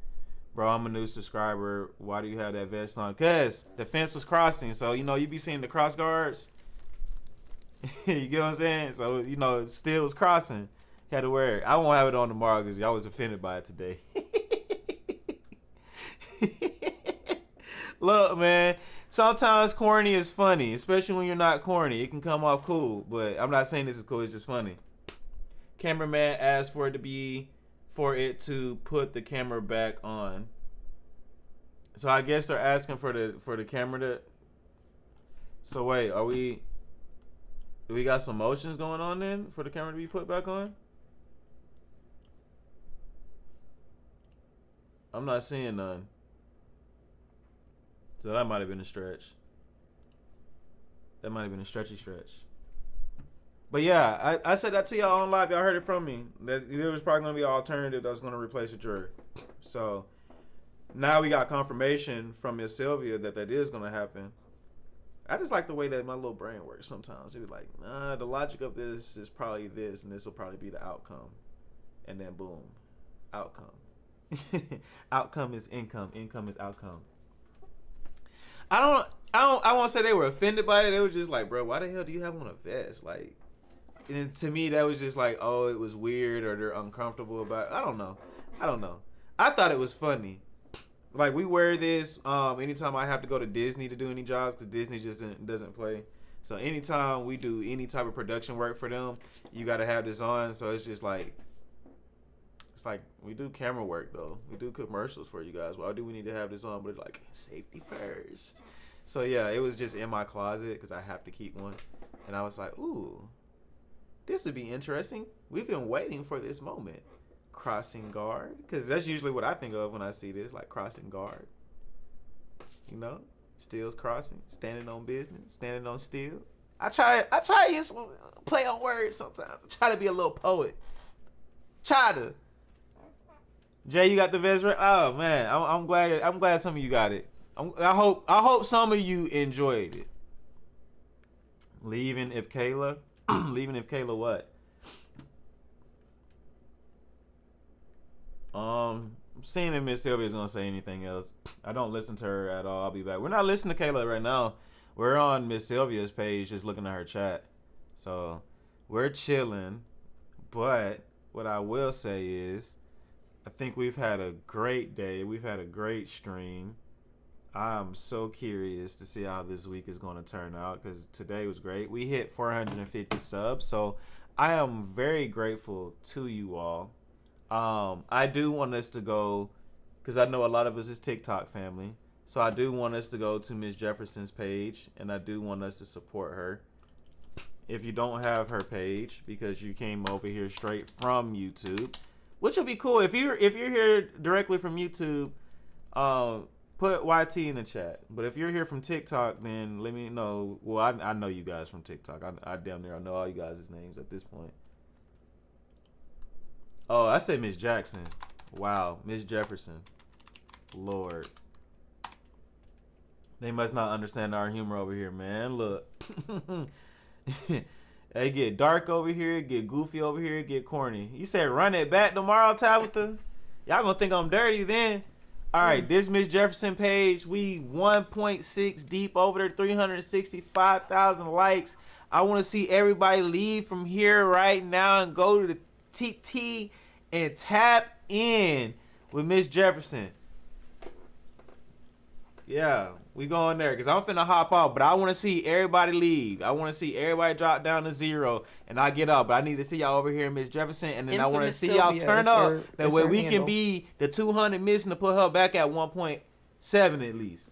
Bro, I'm a new subscriber. Why do you have that vest on? Because the fence was crossing. So, you know, you be seeing the cross guards. You get what I'm saying? So, you know, it still was crossing. Had to wear it. I won't have it on tomorrow because y'all was offended by it today. Look, man. Sometimes corny is funny. Especially when you're not corny. It can come off cool. But I'm not saying this is cool. It's just funny. Cameraman asked for it to put the camera back on. So I guess they're asking for the camera to. So wait, do we got some motions going on then for the camera to be put back on? I'm not seeing none. So that might have been a stretch. That might have been a stretchy stretch. But yeah, I said that to y'all on live. Y'all heard it from me. That there was probably going to be an alternative that was going to replace a juror. So now we got confirmation from Miss Sylvia that is going to happen. I just like the way that my little brain works sometimes. It was like, nah, the logic of this is probably this, and this will probably be the outcome. And then boom, outcome. Outcome is income. Income is outcome. I won't say they were offended by it. They were just like, bro, why the hell do you have on a vest? Like, and to me, that was just like, oh, it was weird or they're uncomfortable about it. I don't know. I thought it was funny. Like, we wear this anytime I have to go to Disney to do any jobs because Disney just doesn't play. So anytime we do any type of production work for them, you got to have this on. So it's just like, it's like we do camera work, though. We do commercials for you guys. Why do we need to have this on? But it's like, safety first. So, yeah, it was just in my closet because I have to keep one. And I was like, ooh, this would be interesting. We've been waiting for this moment. Crossing guard. Because that's usually what I think of when I see this, like crossing guard. You know? Steel's crossing. Standing on business. Standing on steel. I try to use play on words sometimes. I try to be a little poet. Try to. Jay, you got the vest right? Oh, man. I'm glad some of you got it. I hope some of you enjoyed it. Leaving if Kayla what? Seeing if Miss Sylvia is gonna say anything else. I don't listen to her at all. I'll be back. We're not listening to Kayla right now. We're on Miss Sylvia's page, just looking at her chat. So we're chilling. But what I will say is, I think we've had a great day. We've had a great stream. I'm so curious to see how this week is going to turn out because today was great. We hit 450 subs, so I am very grateful to you all. I do want us to go, because I know a lot of us is TikTok family, so I do want us to go to Miss Jefferson's page, and I do want us to support her. If you don't have her page, because you came over here straight from YouTube, which will be cool. If you're here directly from YouTube, put YT in the chat. But if you're here from TikTok, then let me know. Well, I know you guys from TikTok. I damn near know all you guys' names at this point. Oh, I said Miss Jackson. Wow, Miss Jefferson. Lord. They must not understand our humor over here, man. Look. They get dark over here, get goofy over here, get corny. You said run it back tomorrow, Tabitha? Y'all gonna think I'm dirty then. All right, this Miss Jefferson page, we 1.6 deep over there, 365,000 likes. I want to see everybody leave from here right now and go to the TT and tap in with Miss Jefferson. Yeah, we going there because I'm finna hop off, but I want to see everybody leave. I want to see everybody drop down to 0 and I get up, but I need to see y'all over here, Miss Jefferson, and then I want to see y'all turn up. That way we can be the 200 missing to put her back at 1.7 at least.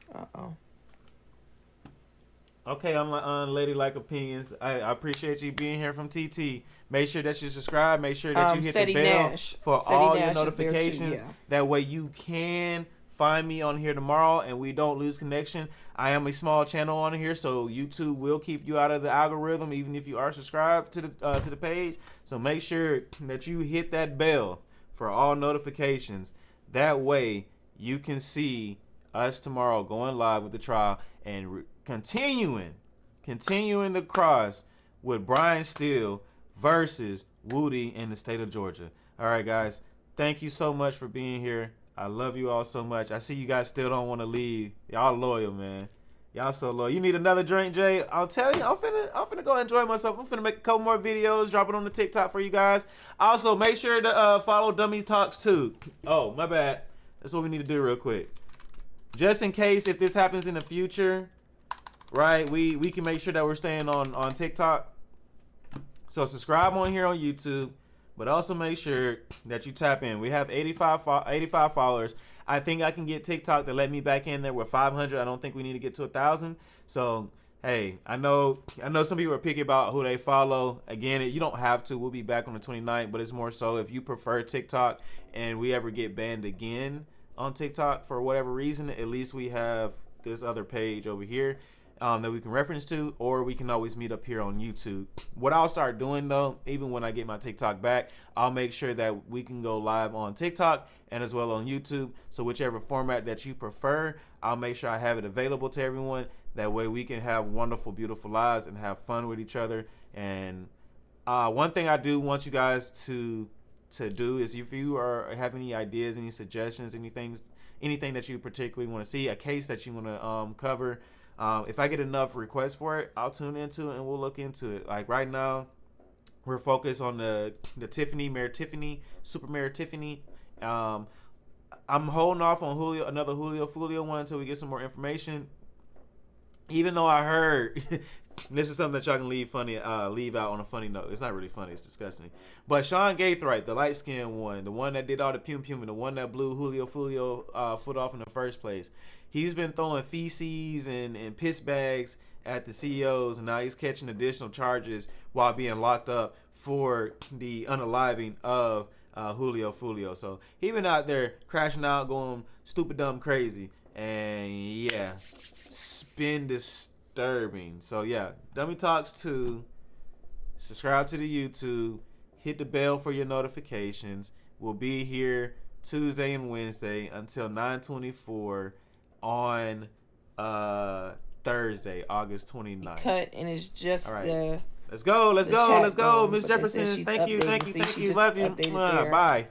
Okay, unladylike opinions. I appreciate you being here from TT. Make sure that you subscribe. Make sure that you hit the bell for all your notifications. That way you can find me on here tomorrow and we don't lose connection. I am a small channel on here, so YouTube will keep you out of the algorithm even if you are subscribed to the page. So make sure that you hit that bell for all notifications. That way you can see us tomorrow going live with the trial and continuing the cross with Brian Steele versus Woody in the state of Georgia. All right, guys. Thank you so much for being here. I love you all so much. I see you guys still don't want to leave. Y'all loyal, man. Y'all so loyal. You need another drink, Jay? I'll tell you. I'm finna go enjoy myself. I'm finna make a couple more videos, drop it on the TikTok for you guys. Also, make sure to follow Dummy Talks too. Oh, my bad. That's what we need to do real quick. Just in case if this happens in the future, right? We can make sure that we're staying on TikTok. So subscribe on here on YouTube. But also make sure that you tap in. We have 85 followers. I think I can get TikTok to let me back in there with 500. I don't think we need to get to 1,000. So, hey, I know some people are picky about who they follow. Again, you don't have to. We'll be back on the 29th. But it's more so if you prefer TikTok and we ever get banned again on TikTok for whatever reason, at least we have this other page over here that we can reference to, or we can always meet up here on YouTube. What I'll start doing though, even when I get my TikTok back, I'll make sure that we can go live on TikTok and as well on YouTube. So whichever format that you prefer, I'll make sure I have it available to everyone. That way we can have wonderful, beautiful lives and have fun with each other. And one thing I do want you guys to do is if you have any ideas, any suggestions, anything that you particularly want to see, a case that you want to cover, if I get enough requests for it, I'll tune into it and we'll look into it. Like right now, we're focused on the Tiffany, Super Mayor Tiffany. I'm holding off on another Julio Fulio one until we get some more information. Even though I heard, this is something that y'all can leave out on a funny note. It's not really funny, it's disgusting. But Sean Gaithright, the light-skinned one, the one that did all the pum-pum, and the one that blew Julio Fulio foot off in the first place, he's been throwing feces and piss bags at the CEOs, and now he's catching additional charges while being locked up for the unaliving of Julio Fulio. So he been out there crashing out, going stupid, dumb, crazy. And yeah, it's been disturbing. So yeah, Dummy Talks 2. Subscribe to the YouTube. Hit the bell for your notifications. We'll be here Tuesday and Wednesday until 9/24 on Thursday, August 29th. Cut, and it's just all right. the. Let's go, Miss Jefferson. Thank you. Love you. Bye.